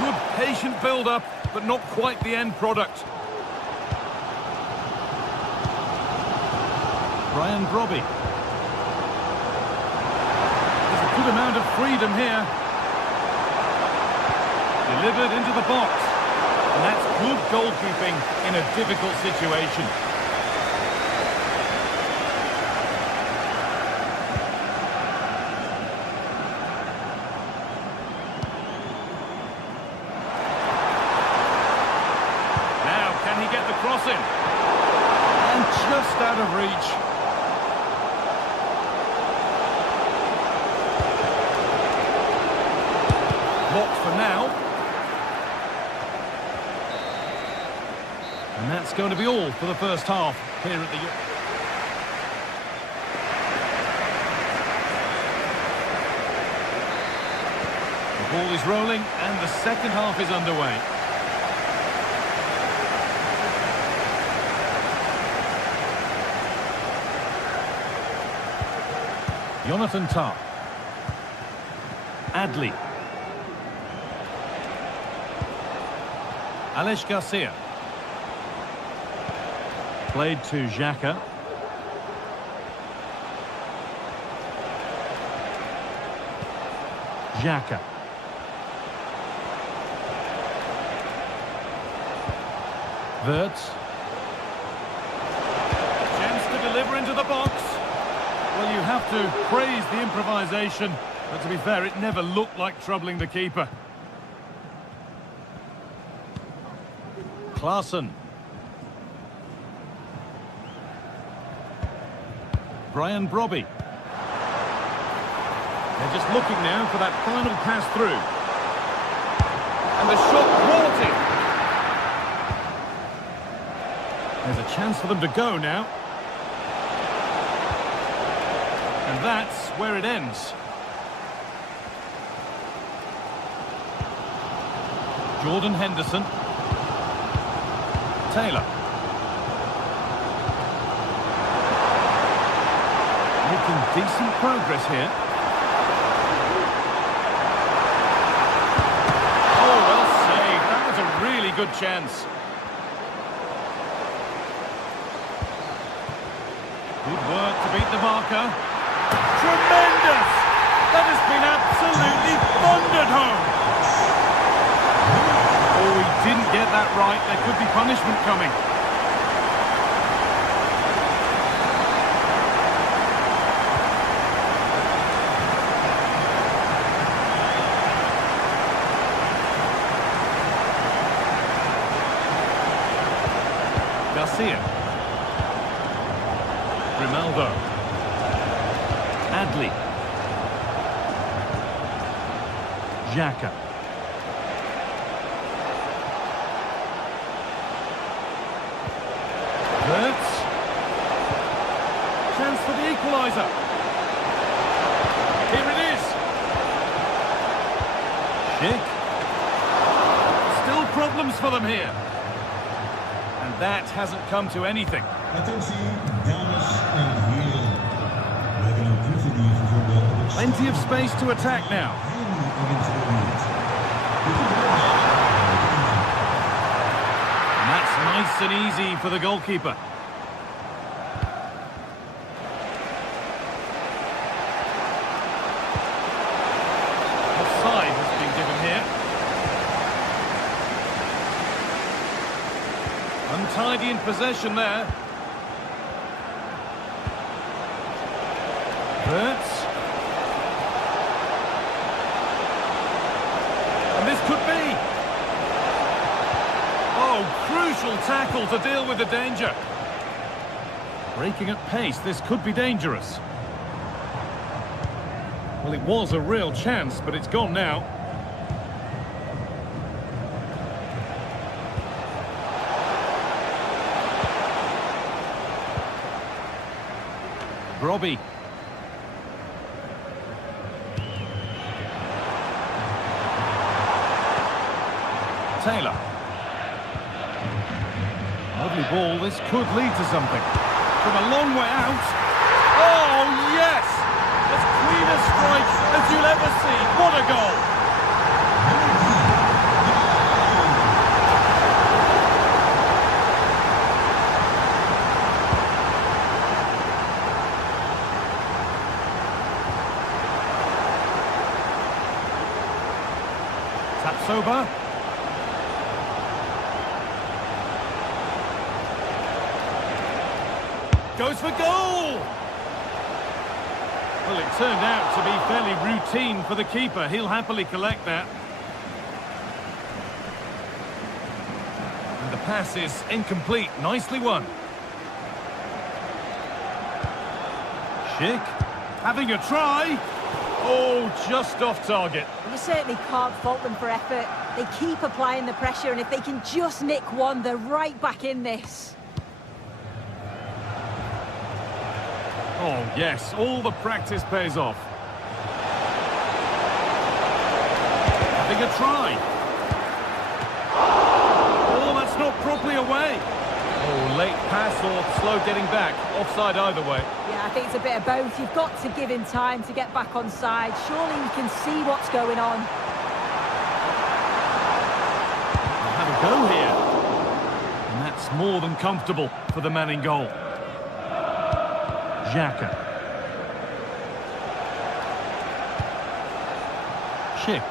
Good patient build-up, but not quite the end product. Brian Brobby. There's a good amount of freedom here. Delivered into the box. And that's good goalkeeping in a difficult situation. Now, can he get the cross in? And just out of reach. Blocked for now. And that's going to be all for the first half here at the... The ball is rolling and the second half is underway. Jonathan Tah. Adli. Alex Garcia. Played to Xhaka. Xhaka. Wirtz. Chance to deliver into the box. Well, you have to praise the improvisation, but to be fair, it never looked like troubling the keeper. Klaassen. Brian Brobby. They're just looking now for that final pass through. And the shot brought in. There's a chance for them to go now. And that's where it ends. Jordan Henderson. Taylor. Making decent progress here. Oh, well saved. That was a really good chance. Good work to beat the marker. Tremendous! That has been absolutely thundered home. Oh, he didn't get that right. There could be punishment coming. Garcia. Grimaldo. Adli. Xhaka. Wirtz. Chance for the equaliser. Here it is. Schick. Still problems for them here. And that hasn't come to anything. Attentie, dames en heren. We hebben een proefverdier gevonden op het Plenty of space to attack now. And that's nice and easy for the goalkeeper. Offside has been given here. Untidy in possession there. Wirtz. And this could be. Oh, crucial crucial tackle to deal with the danger. Breaking at pace, this could be dangerous. Well, it was a real chance, but it's gone now. Robbie. Taylor. Lovely ball, this could lead to something. From a long way out. Oh, yes! As clean a strike as you'll ever see. What a goal! Taps over. Goes for goal! Well, it turned out to be fairly routine for the keeper. He'll happily collect that. And the pass is incomplete. Nicely won. Schick having a try. Oh, just off target. You certainly can't fault them for effort. They keep applying the pressure, and if they can just nick one, they're right back in this. Oh, yes, all the practice pays off. Having a try. Oh, that's not properly away. Oh, late pass or slow getting back. Offside either way. Yeah, I think it's a bit of both. You've got to give him time to get back on side. Surely you can see what's going on. Have a go here. And that's more than comfortable for the man in goal. Xhaka. Schick.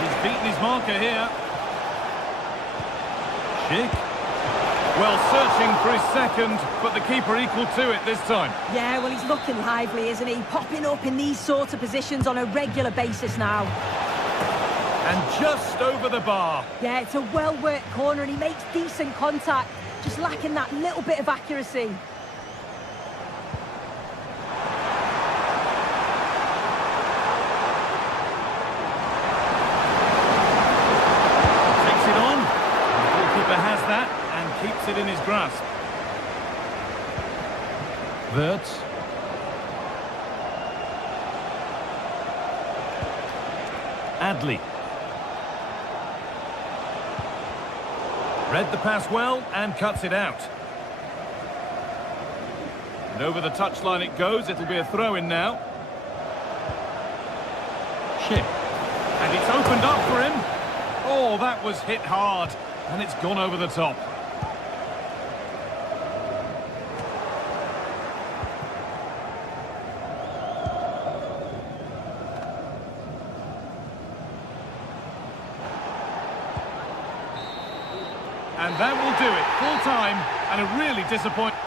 He's beaten his marker here. Schick. Well, searching for his second, but the keeper equal to it this time. Yeah, well, he's looking lively, isn't he? Popping up in these sort of positions on a regular basis now. And just over the bar. Yeah, it's a well-worked corner, and he makes decent contact. Just lacking that little bit of accuracy. Takes it on. The goalkeeper has that and keeps it in his grasp. Wirtz. Adley. Read the pass well and cuts it out. And over the touchline it goes. It'll be a throw-in now. Schick. And it's opened up for him. Oh, that was hit hard. And it's gone over the top. And that will do it. Full time and a really disappointing.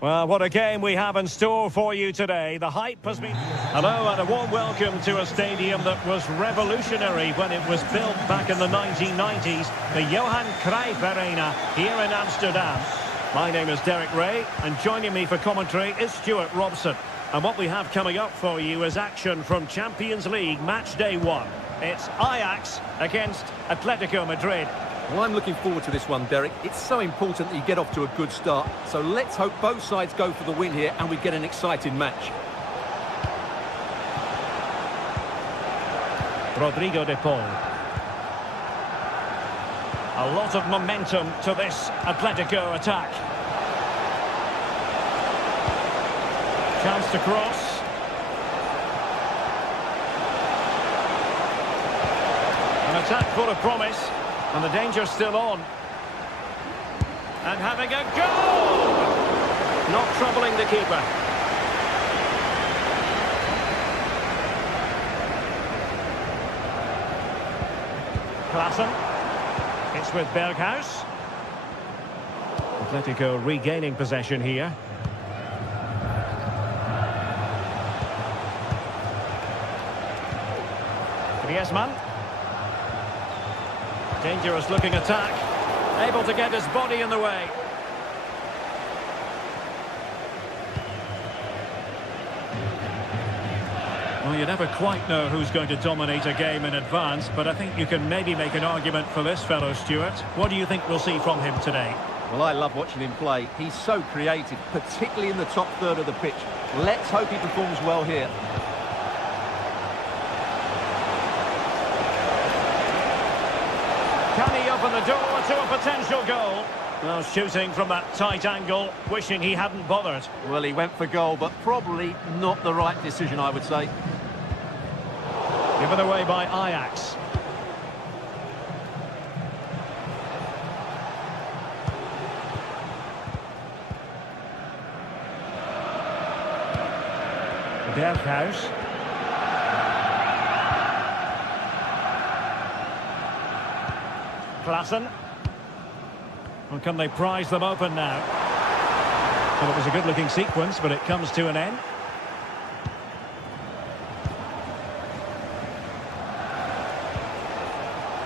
Well, what a game we have in store for you today. The hype has been... Hello and a warm welcome to a stadium that was revolutionary when it was built back in the 1990s. The Johan Cruyff Arena here in Amsterdam. My name is Derek Ray and joining me for commentary is Stuart Robson. And what we have coming up for you is action from Champions League match day 1. It's Ajax against Atletico Madrid. Well, I'm looking forward to this one, Derek. It's so important that you get off to a good start. So let's hope both sides go for the win here and we get an exciting match. Rodrigo de Paul. A lot of momentum to this Atletico attack. Chance to cross. An attack full of promise, and the danger's still on. And having a goal! Not troubling the keeper. Klaassen. It's with Berghuis. Atletico regaining possession here. Griezmann. Dangerous looking attack. Able to get his body in the way. Well, you never quite know who's going to dominate a game in advance, but I think you can maybe make an argument for this fellow, Stuart. What do you think we'll see from him today? Well, I love watching him play. He's so creative, particularly in the top third of the pitch. Let's hope he performs well here. Can he open the door to a potential goal? Well, shooting from that tight angle, wishing he hadn't bothered. Well, he went for goal, but probably not the right decision, I would say. Given away by Ajax. Berghuis. Klaassen. Well, can they prize them open now? Well, it was a good-looking sequence, but it comes to an end.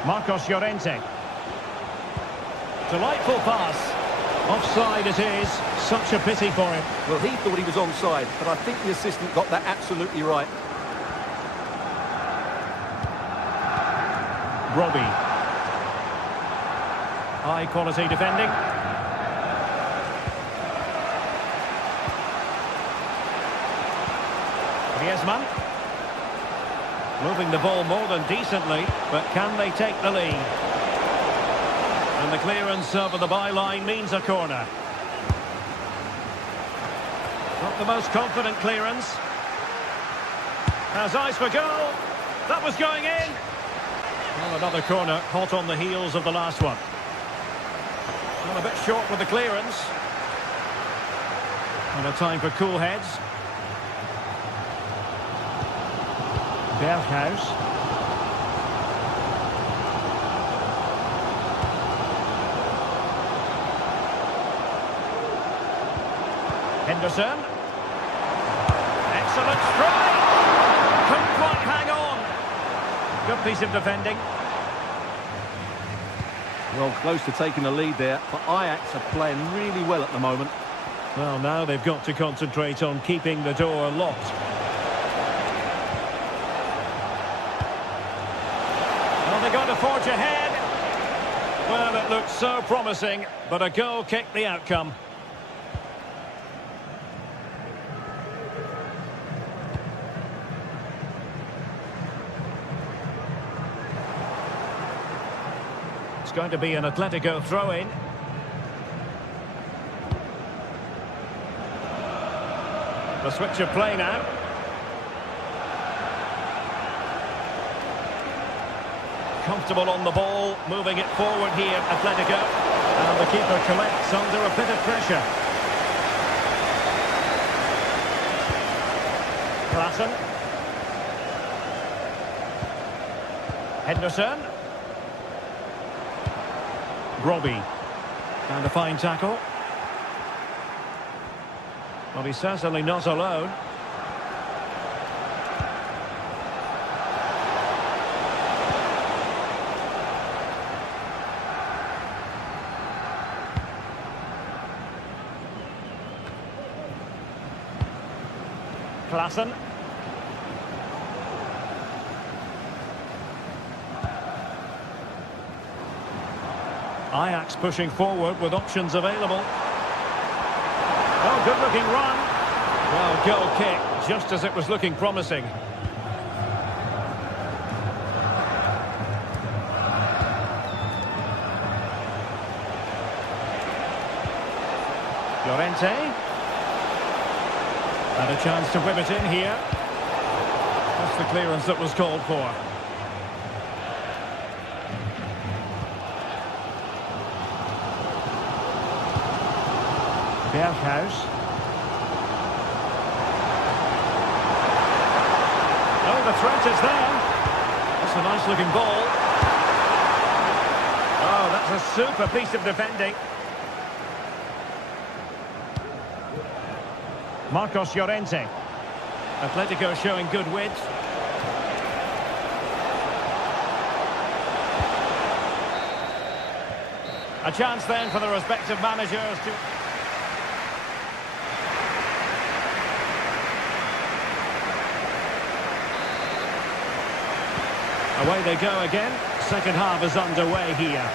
Marcos Llorente. Delightful pass. Offside it is. Such a pity for him. Well, he thought he was onside, but I think the assistant got that absolutely right. Robbie. High quality defending. Griezmann. Moving the ball more than decently, but can they take the lead? And the clearance over the byline means a corner. Not the most confident clearance. Has eyes for goal. That was going in. Well, another corner hot on the heels of the last one. Well, a bit short with the clearance. And a time for cool heads. Berghuis. Henderson. Excellent strike. Couldn't quite hang on. Good piece of defending. Well, close to taking the lead there, but Ajax are playing really well at the moment. Well, now they've got to concentrate on keeping the door locked. Well, they're going to forge ahead. Well, it looked so promising, but a goal kicked the outcome. It's going to be an Atletico throw-in. The switch of play now. Comfortable on the ball, moving it forward here, Atletico. And the keeper collects under a bit of pressure. Klaassen. Henderson. Robbie. And a fine tackle. Well, he's certainly not alone. Klaassen. Ajax pushing forward with options available. Oh, good-looking run. Well, goal kick, just as it was looking promising. Llorente. And a chance to whip it in here. That's the clearance that was called for. Berghuis. Oh, the threat is there. That's a nice looking ball. Oh, that's a super piece of defending. Marcos Llorente. Atletico showing good width. A chance then for the respective managers to... Away they go again. Second half is underway here.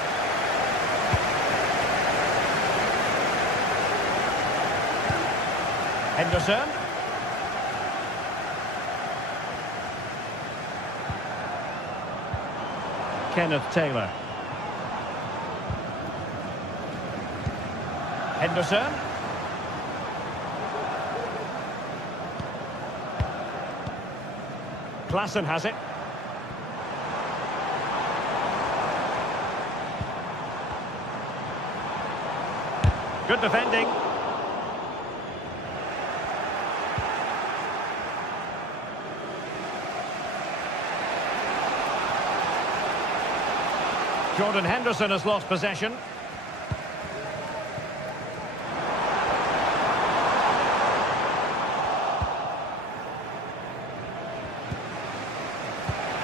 Henderson. Kenneth Taylor. Henderson. Klaassen has it. Good defending. Jordan Henderson has lost possession.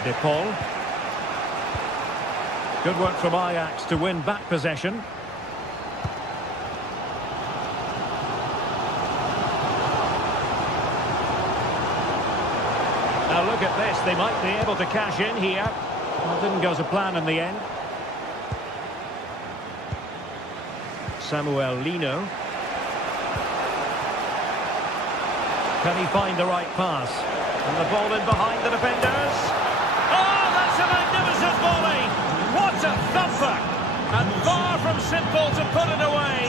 De Paul. Good work from Ajax to win back possession. Now look at this, they might be able to cash in here. Well, didn't go to plan in the end. Samuel Lino. Can he find the right pass? And the ball in behind the defenders. Oh, that's a magnificent volley! What a thumper! And far from simple to put it away,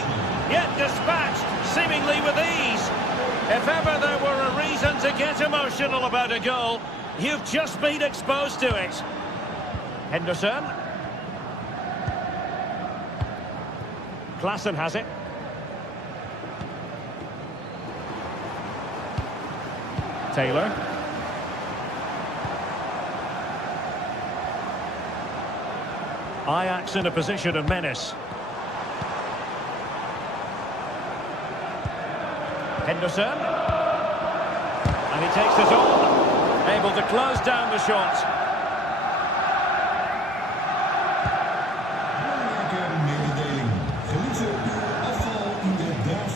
yet dispatched seemingly with ease. If ever there were a reason to get emotional about a goal, you've just been exposed to it. Henderson. Klaassen has it. Taylor. Ajax in a position of menace. Henderson. And he takes it on. Able to close down the shot.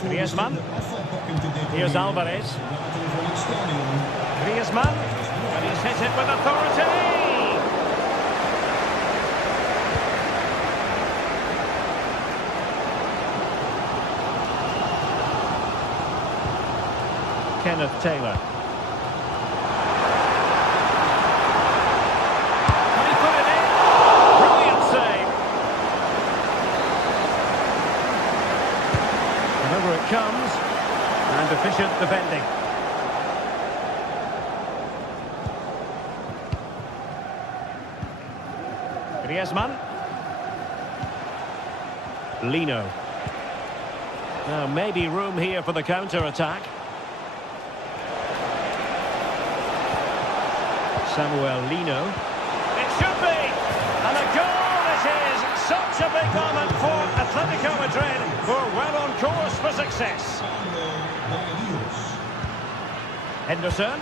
Griezmann. Here's Alvarez. Griezmann. And he's hit it with authority. Kenneth Taylor. Can he put it in? Brilliant save. And over it comes. And efficient defending. Griezmann. Lino. Now maybe room here for the counter-attack. Samuel Lino. It should be! And a goal it is! Such a big moment for Atletico Madrid, who are well on course for success. Henderson.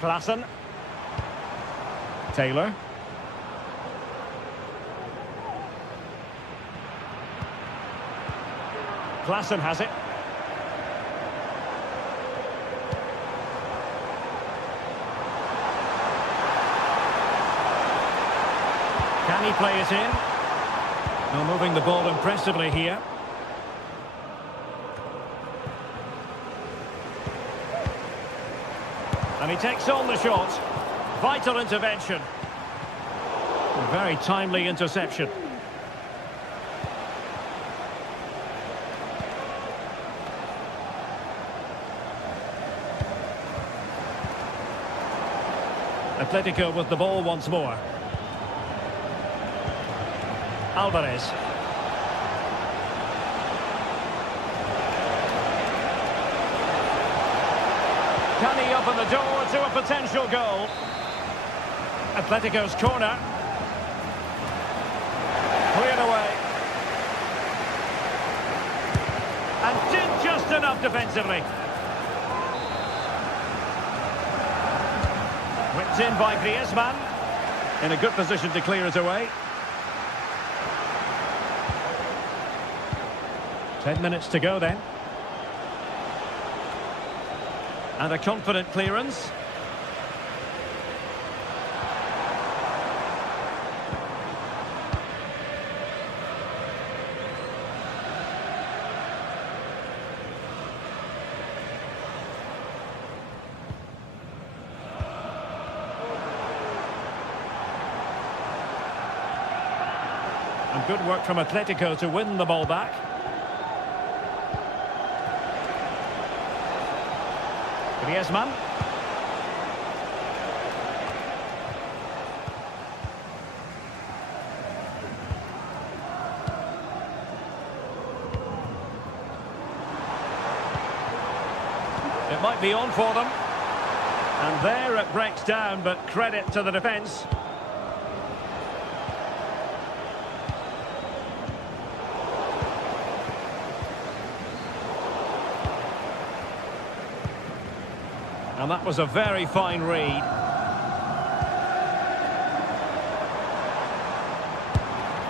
Klaassen. Taylor. Klaassen has it. Can he play it in? Well, moving the ball impressively here. And he takes on the shot. Vital intervention. A very timely interception. Atletico with the ball once more. Alvarez. Can he open the door to a potential goal? Atletico's corner. Cleared away. And did just enough defensively. Whipped in by Griezmann. In a good position to clear it away. 10 minutes to go then. And a confident clearance. And good work from Atletico to win the ball back. Griezmann. It might be on for them. And there it breaks down, but credit to the defence. And that was a very fine read.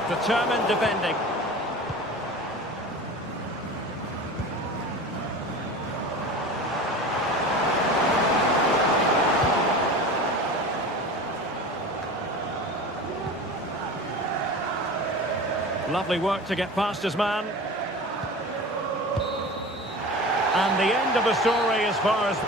Determined defending. Lovely work to get past his man. And the end of the story as far as...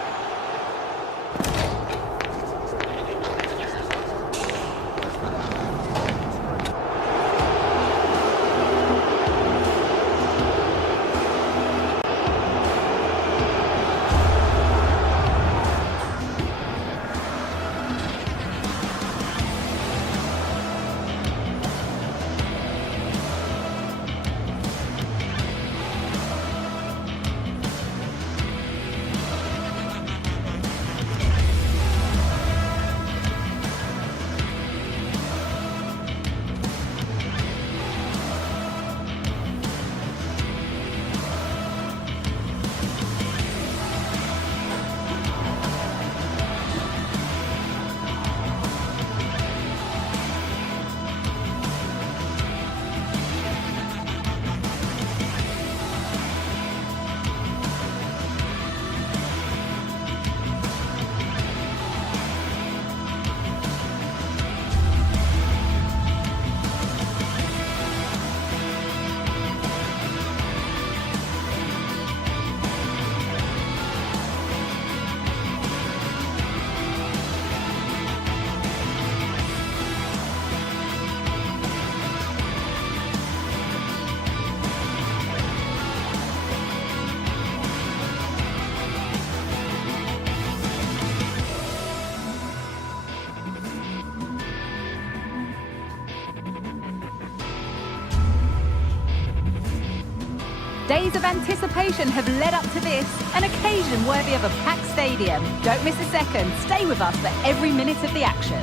Days of anticipation have led up to this, an occasion worthy of a packed stadium. Don't miss a second. Stay with us for every minute of the action.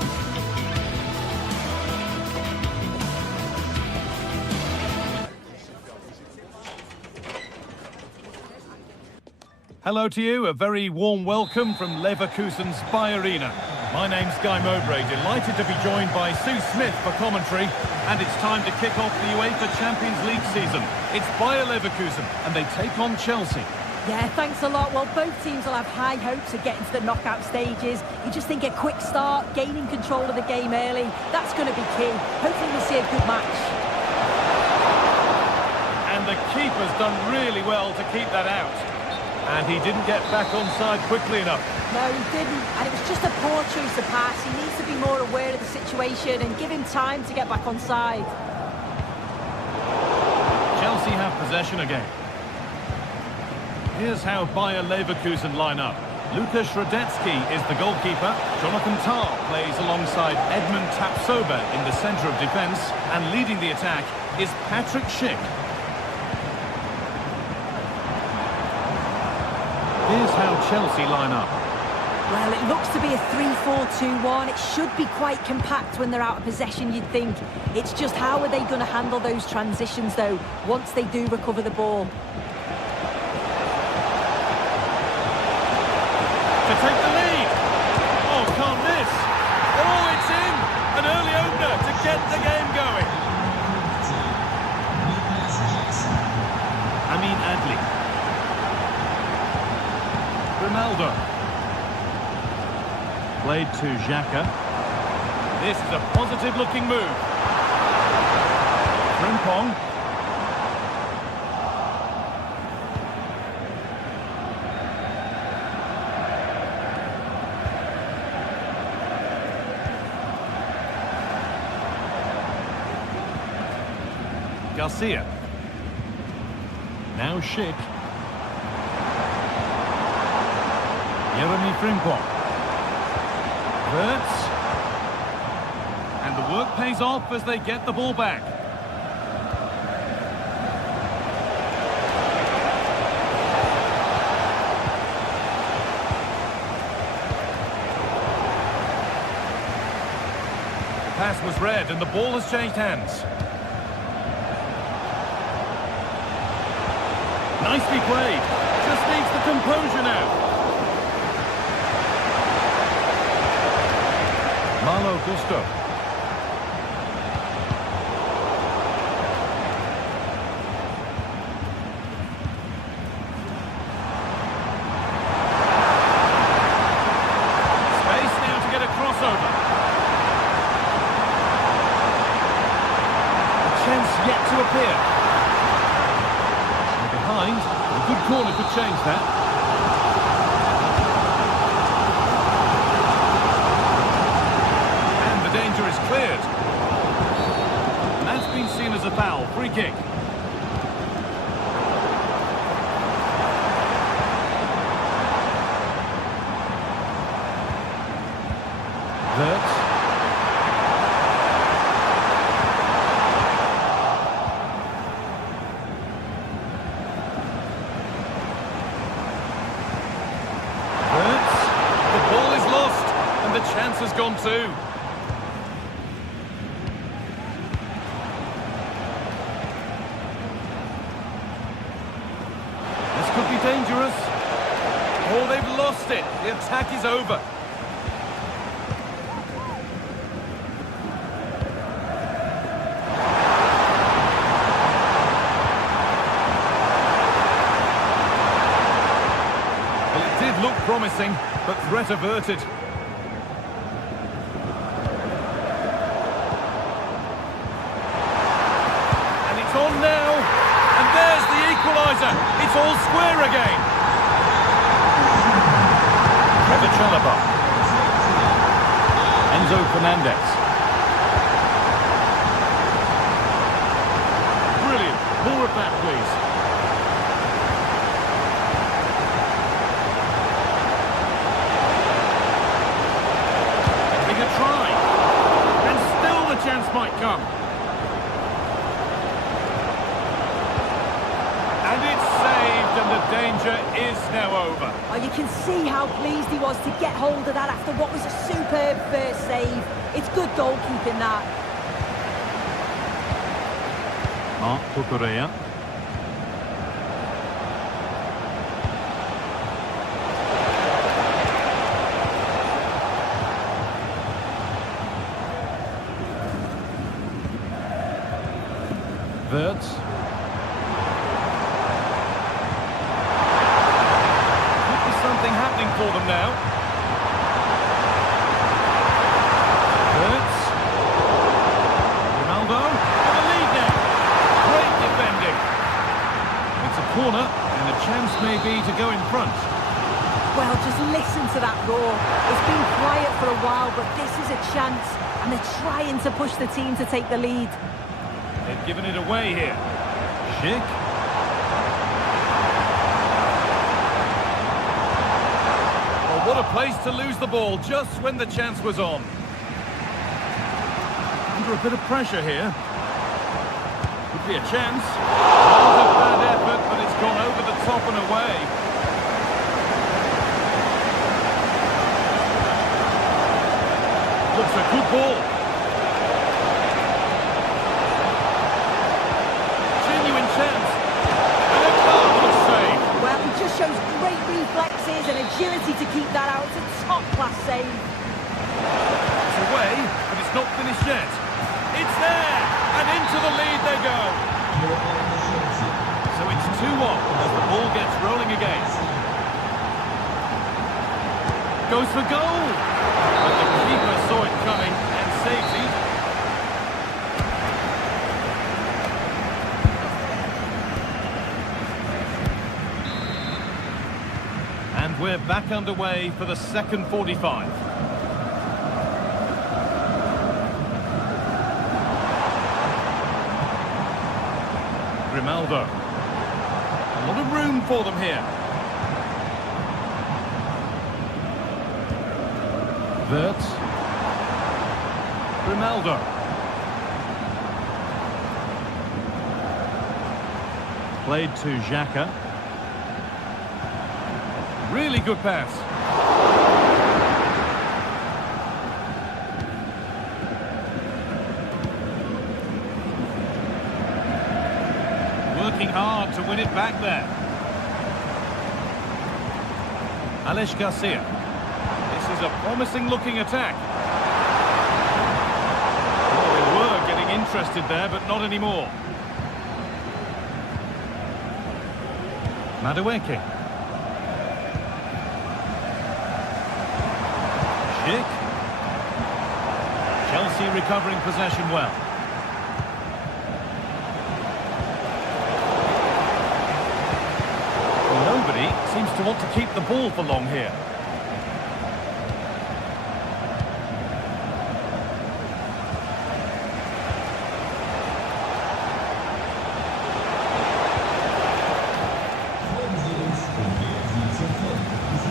Hello to you, a very warm welcome from Leverkusen's Bayer Arena. My name's Guy Mowbray, delighted to be joined by Sue Smith for commentary, and it's time to kick off the UEFA Champions League season. It's Bayer Leverkusen, and they take on Chelsea. Yeah, thanks a lot. Well, both teams will have high hopes of getting to the knockout stages. You just think a quick start, gaining control of the game early, that's going to be key. Hopefully we'll see a good match. And the keeper's done really well to keep that out. And he didn't get back onside quickly enough. No, he didn't. And it was just a poor choice of pass. He needs to be more aware of the situation and give him time to get back onside. Chelsea have possession again. Here's how Bayer Leverkusen line up. Lukas Radetzky is the goalkeeper. Jonathan Tah plays alongside Edmund Tapsoba in the centre of defence. And leading the attack is Patrick Schick. Here's how Chelsea line up. Well, it looks to be a 3-4-2-1. It should be quite compact when they're out of possession, you'd think. It's just how are they going to handle those transitions, though, once they do recover the ball. To take the lead. Oh, can't miss. Oh, it's in. An early opener to get the game going. Amin Adli. Ronaldo. Played to Xhaka. This is a positive-looking move. Frimpong. Garcia. Now Schick. Jeremy Frimpong. Wirtz. And the work pays off as they get the ball back. The pass was read and the ball has changed hands. Nicely played. Just needs the composure now. Malo Gusto. Space now to get a crossover. A chance yet to appear. Behind, a good corner could change that. And the danger is cleared. And that's been seen as a foul. Free kick. Wirtz. The chance has gone too. This could be dangerous. Oh, they've lost it. The attack is over. Well, it did look promising, but threat averted. On now, and there's the equaliser. It's all square again. Trevor Chalobah. Enzo Fernandez. Brilliant. More of that, please. Having a try. And still the chance might come. And the danger is now over. Oh, you can see how pleased he was to get hold of that after what was a superb first save. It's good goalkeeping, that. Marc Cucurella. Wirtz. draw. It's been quiet for a while, but this is a chance, and they're trying to push the team to take the lead. They've given it away here. Schick. Well, what a place to lose the ball just when the chance was on. Under a bit of pressure here. Could be a chance. Not a bad effort, but it's gone over the top and away. Looks a good ball. Genuine chance. And a marvellous save. Well, he just shows great reflexes and agility to keep that out. It's a top-class save. It's away, but it's not finished yet. It's there, and into the lead they go. So it's 2-1 as the ball gets rolling again. Goes for goal. But the keeper saw it coming and saves it. And we're back underway for the second 45. Grimaldo. A lot of room for them here. Wirtz. Grimaldo. Played to Xhaka. Really good pass. Working hard to win it back there. Alex Garcia. This is a promising looking attack. Well, they were getting interested there, but not anymore. Madueke. Schick. Chelsea recovering possession well. Nobody seems to want to keep the ball for long here.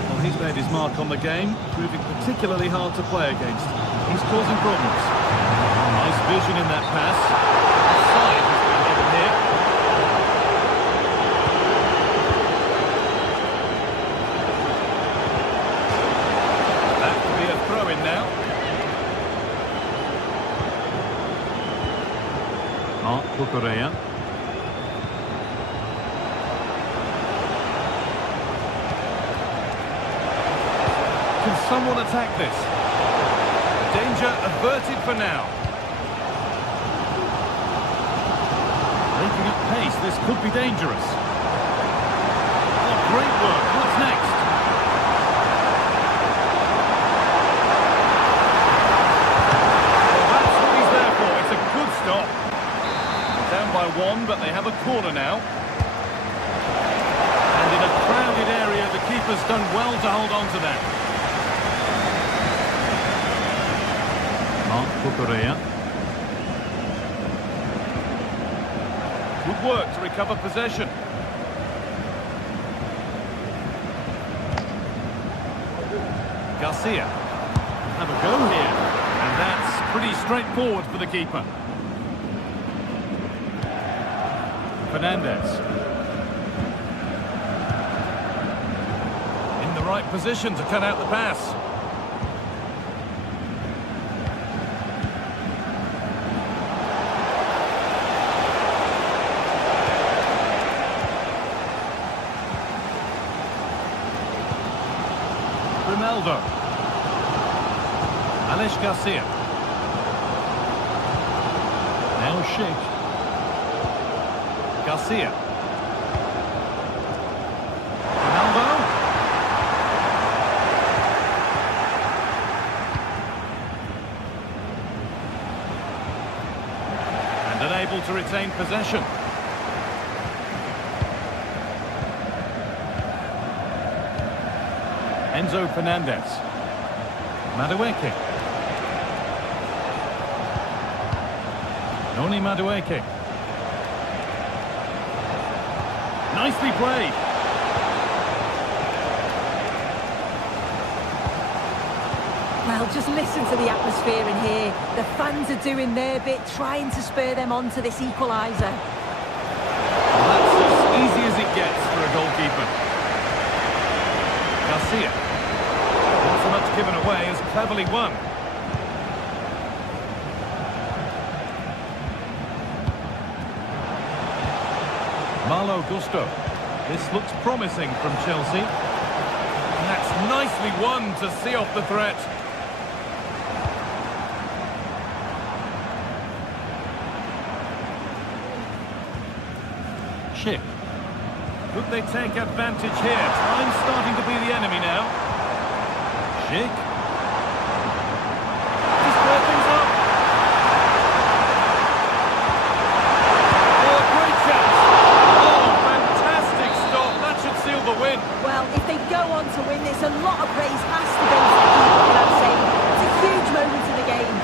Well, he's made his mark on the game, proving particularly hard to play against. He's causing problems. Nice vision in that pass. Offside has been given here. Now. Cucurella. Can someone attack this? Danger averted for now. Breaking up pace, this could be dangerous. Oh, great work. What's next? Stop. Down by one, but they have a corner now. And in a crowded area, the keeper's done well to hold on to that. Cucurella. Good work to recover possession. Garcia. Have a go here. And that's pretty straightforward for the keeper. Fernandez. In the right position to cut out the pass. Grimaldo. Alex Garcia. Now Schick. Garcia. Ronaldo. And unable to retain possession. Enzo Fernandez. Madueke. Noni Madueke. Nicely played. Well, just listen to the atmosphere in here. The fans are doing their bit, trying to spur them on to this equaliser. That's as easy as it gets for a goalkeeper. Garcia. Not so much given away as cleverly won. Malo Gusto. This looks promising from Chelsea. And that's nicely won to see off the threat. Schick. Could they take advantage here? Time's starting to be the enemy now. Schick. Just square things up. Oh, great chance. Oh, fantastic stop. That should seal the win. Well, if they go on to win this, a lot of praise has to go to the keeper for that save. It's a huge moment in the game.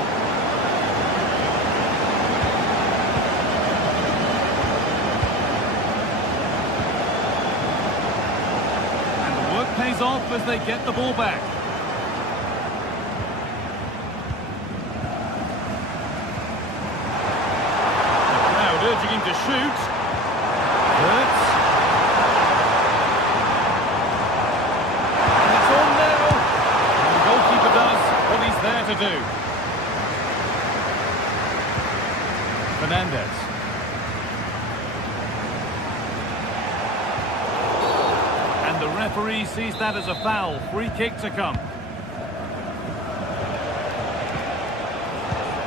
Pays off as they get the ball back. The crowd urging him to shoot. Hurts. And it's on now. And the goalkeeper does what he's there to do. Fernandez. The referee sees that as a foul. Free kick to come.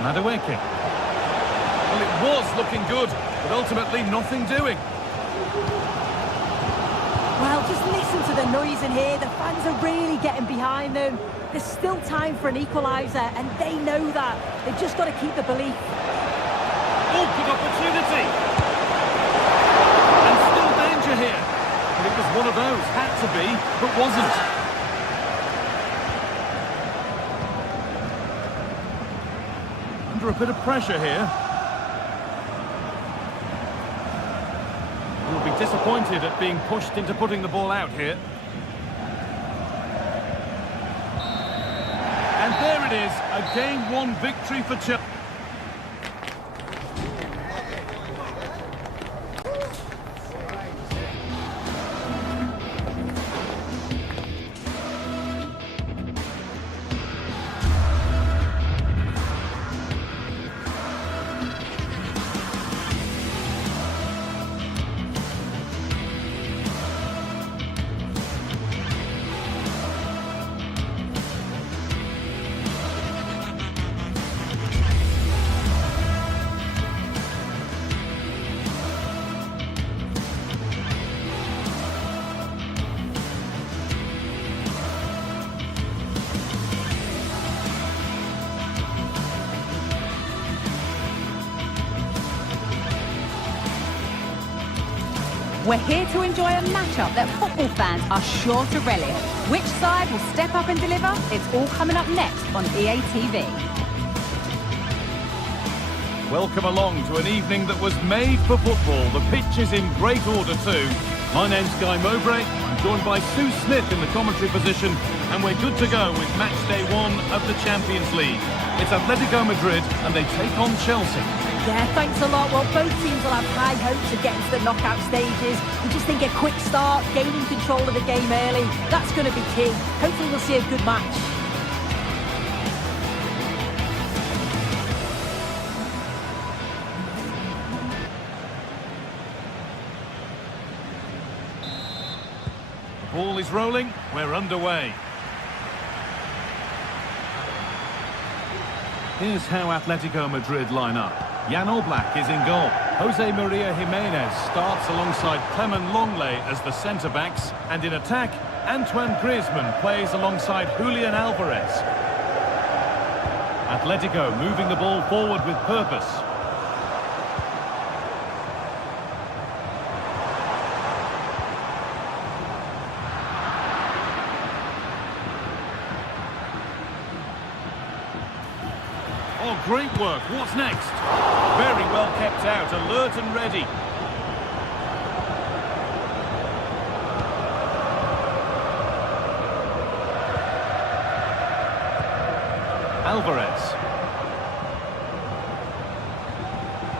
Madueke. Well, it was looking good, but ultimately nothing doing. Well, just listen to the noise in here. The fans are really getting behind them. There's still time for an equaliser, and they know that. They've just got to keep the belief. Oh, good opportunity. And still danger here. It was one of those, had to be, but wasn't. Under a bit of pressure here. Will be disappointed at being pushed into putting the ball out here. And there it is, a Game 1 victory for Chelsea. We're here to enjoy a matchup that football fans are sure to relish. Which side will step up and deliver? It's all coming up next on EA TV. Welcome along to an evening that was made for football. The pitch is in great order too. My name's Guy Mowbray. I'm joined by Sue Smith in the commentary position, and we're good to go with match day 1 of the Champions League. It's Atletico Madrid and they take on Chelsea. Yeah, thanks a lot. Well, both teams will have high hopes of getting to the knockout stages. We just think a quick start, gaining control of the game early, that's going to be key. Hopefully we'll see a good match. The ball is rolling, we're underway. Here's how Atletico Madrid line up. Jan Oblak is in goal. Jose Maria Jimenez starts alongside Clement Longley as the centre-backs. And in attack, Antoine Griezmann plays alongside Julian Alvarez. Atletico moving the ball forward with purpose. Oh, great work. What's next? Very well kept out, alert and ready. Alvarez.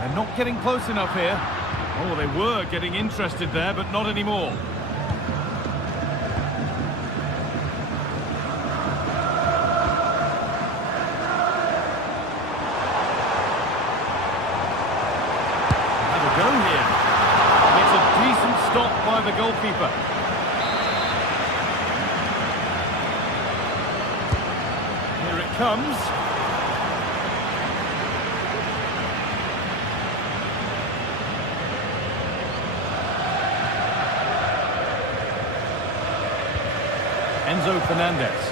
They're not getting close enough here. Oh, they were getting interested there, but not anymore. Have a go here. It's a decent stop by the goalkeeper. Here it comes. Enzo Fernandez.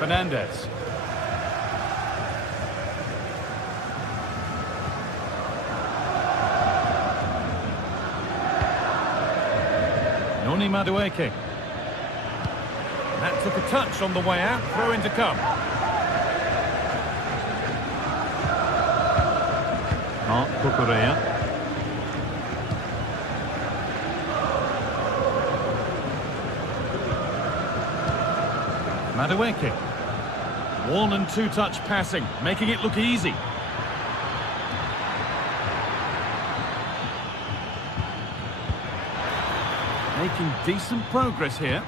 Fernandez. Noni Madueke. That took a touch on the way out. Throw in to come. Mark Cucurella. Madueke. One and two touch passing, making it look easy. Making decent progress here.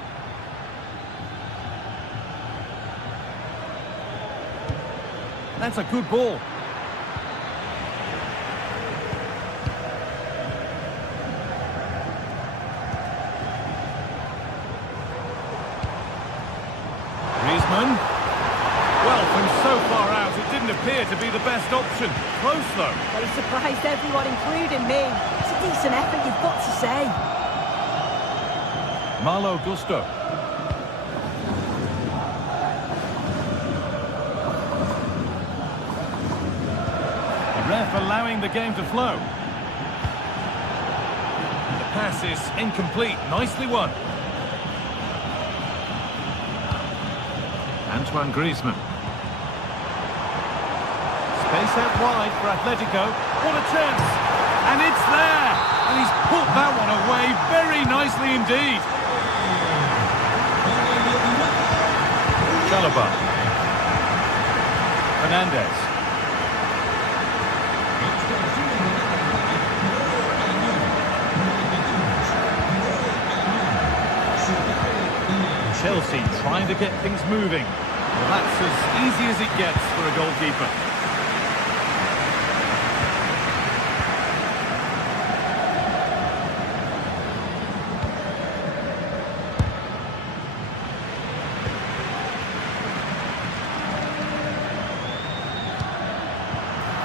That's a good ball. Well, from so far out, it didn't appear to be the best option. Close, though. Well, he surprised everyone, including me. It's a decent effort, you've got to say. Malo Gusto. The ref allowing the game to flow. The pass is incomplete. Nicely won. Antoine Griezmann. Space out wide for Atletico. What a chance! And it's there! And he's put that one away very nicely indeed. Chalobah. Fernandez. Chelsea trying to get things moving. Well, that's as easy as it gets for a goalkeeper.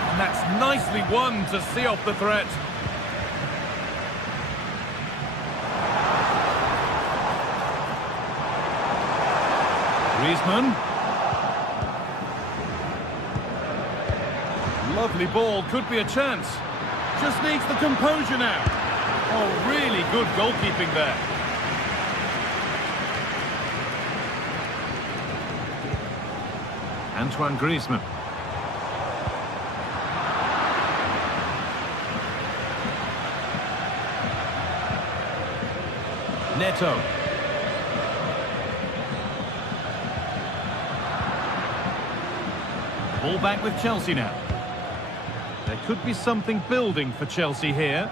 And that's nicely won to see off the threat. Griezmann. Lovely ball, could be a chance. Just needs the composure now. Oh, really good goalkeeping there. Antoine Griezmann. Neto. Ball back with Chelsea now. There could be something building for Chelsea here.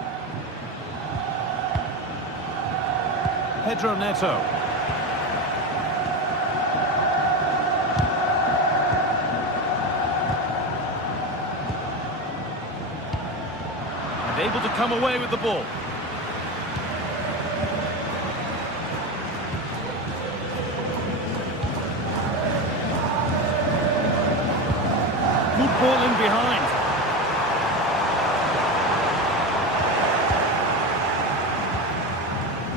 Pedro Neto. And able to come away with the ball. Good ball in behind.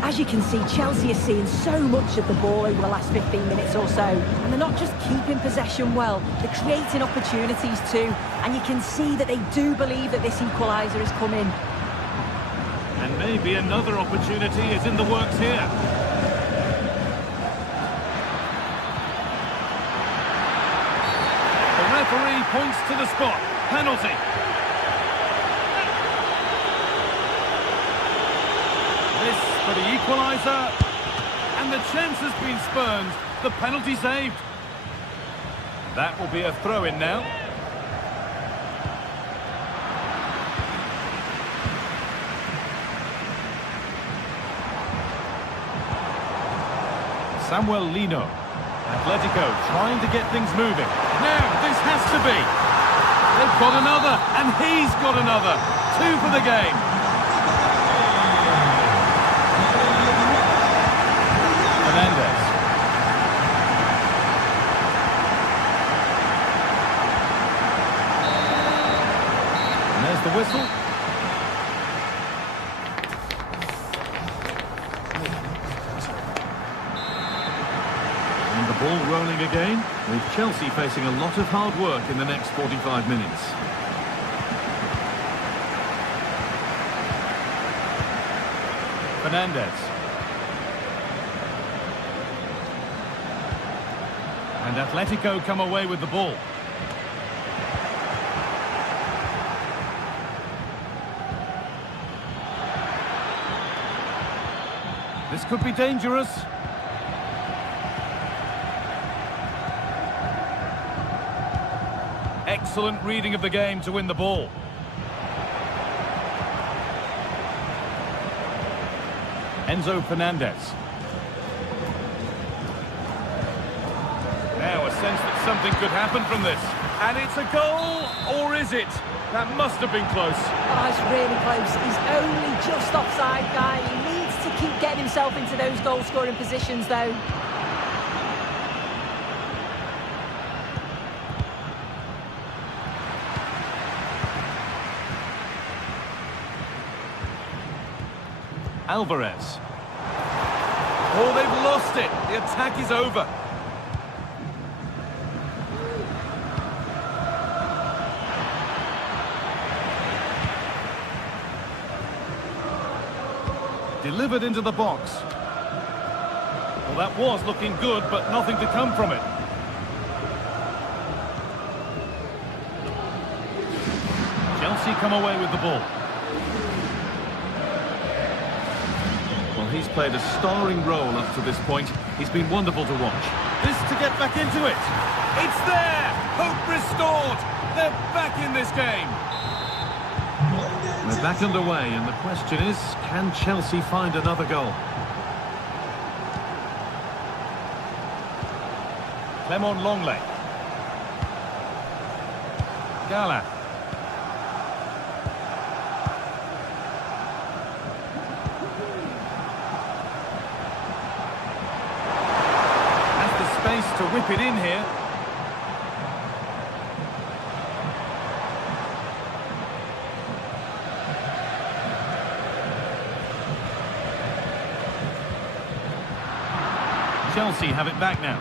As you can see, Chelsea are seeing so much of the ball over the last 15 minutes or so. And they're not just keeping possession well, they're creating opportunities too. And you can see that they do believe that this equaliser is coming. And maybe another opportunity is in the works here. points to the spot. Penalty. This for the equaliser. And the chance has been spurned. The penalty saved. That will be a throw-in now. Samuel Lino. Atletico trying to get things moving. Now, this has to be. They've got another, and he's got another. 2 for the game. Fernandez. And there's the whistle. And the ball rolling again, with Chelsea facing a lot of hard work in the next 45 minutes. Fernandez. And Atletico come away with the ball. This could be dangerous. Excellent reading of the game to win the ball. Enzo Fernandez. Now a sense that something could happen from this. And it's a goal, or is it? That must have been close. Oh, it's really close. He's only just offside, guy. He needs to keep getting himself into those goal-scoring positions, though. Alvarez. Oh, they've lost it. The attack is over. Delivered into the box. Well, that was looking good, but nothing to come from it. Chelsea come away with the ball. Well, he's played a starring role up to this point. He's been wonderful to watch. This to get back into it. It's there! Hope restored! They're back in this game. We're back underway, and the question is, can Chelsea find another goal? Clement Longley. Gala. Has the space to whip it in here. Chelsea have it back now.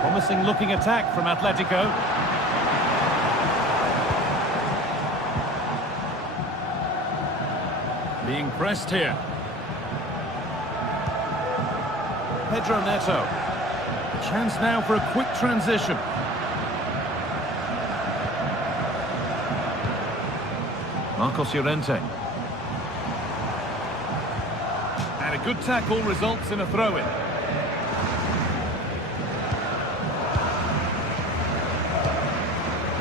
Promising looking attack from Atletico. Being pressed here. Pedro Neto. A chance now for a quick transition. Marcos Llorente. And a good tackle results in a throw-in.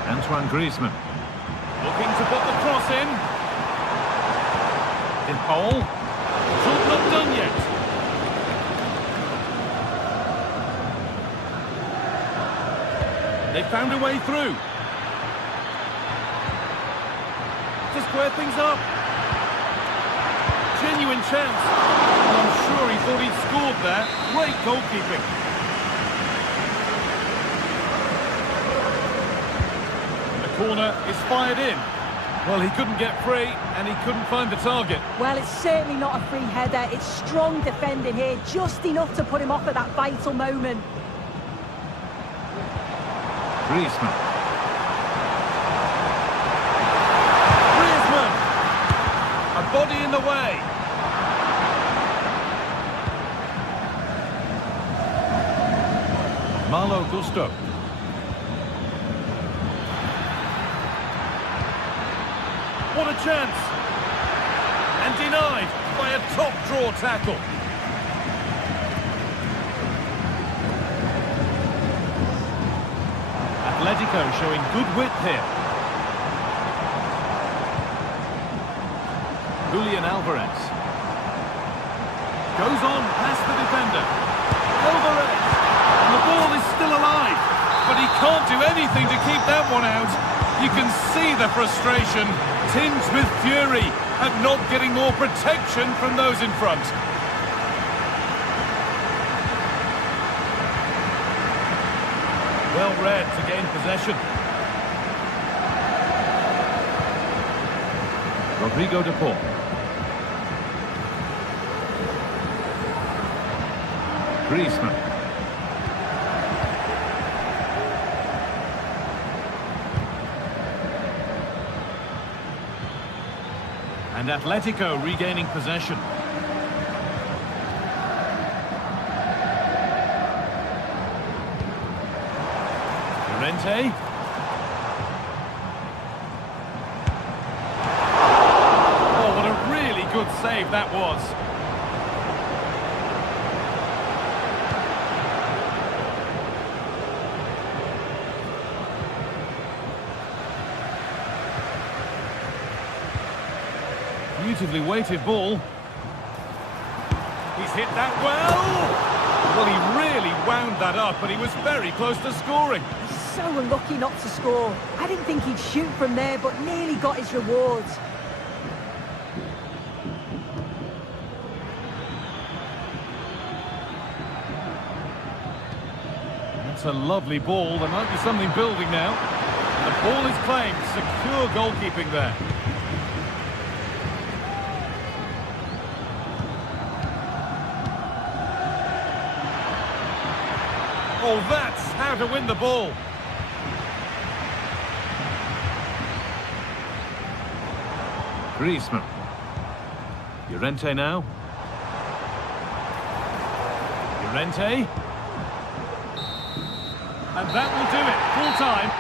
Antoine Griezmann. Looking to put the cross in. In hole. Job not done yet. They found a way through. To square things up. Genuine chance. Well, I'm sure he thought he'd scored there. Great goalkeeping. Corner is fired in. Well, he couldn't get free and he couldn't find the target. Well, it's certainly not a free header. It's strong defending here, just enough to put him off at that vital moment. Griezmann. Griezmann! A body in the way. Malo Gusto. What a chance! And denied by a top-draw tackle. Atletico showing good width here. Julian Alvarez. Goes on past the defender. Alvarez. And the ball is still alive. But he can't do anything to keep that one out. You can see the frustration, tinged with fury, at not getting more protection from those in front. Well read to gain possession. Rodrigo de Paul. Griezmann. And Atletico regaining possession. Llorente. Oh, what a really good save that was. Beautifully weighted ball. He's hit that well. Well, he really wound that up, but he was very close to scoring. He's so unlucky not to score. I didn't think he'd shoot from there, but nearly got his rewards. That's a lovely ball. There might be something building now. The ball is claimed. Secure goalkeeping there. Oh, that's how to win the ball. Griezmann. Llorente now. Llorente. And that will do it. Full time.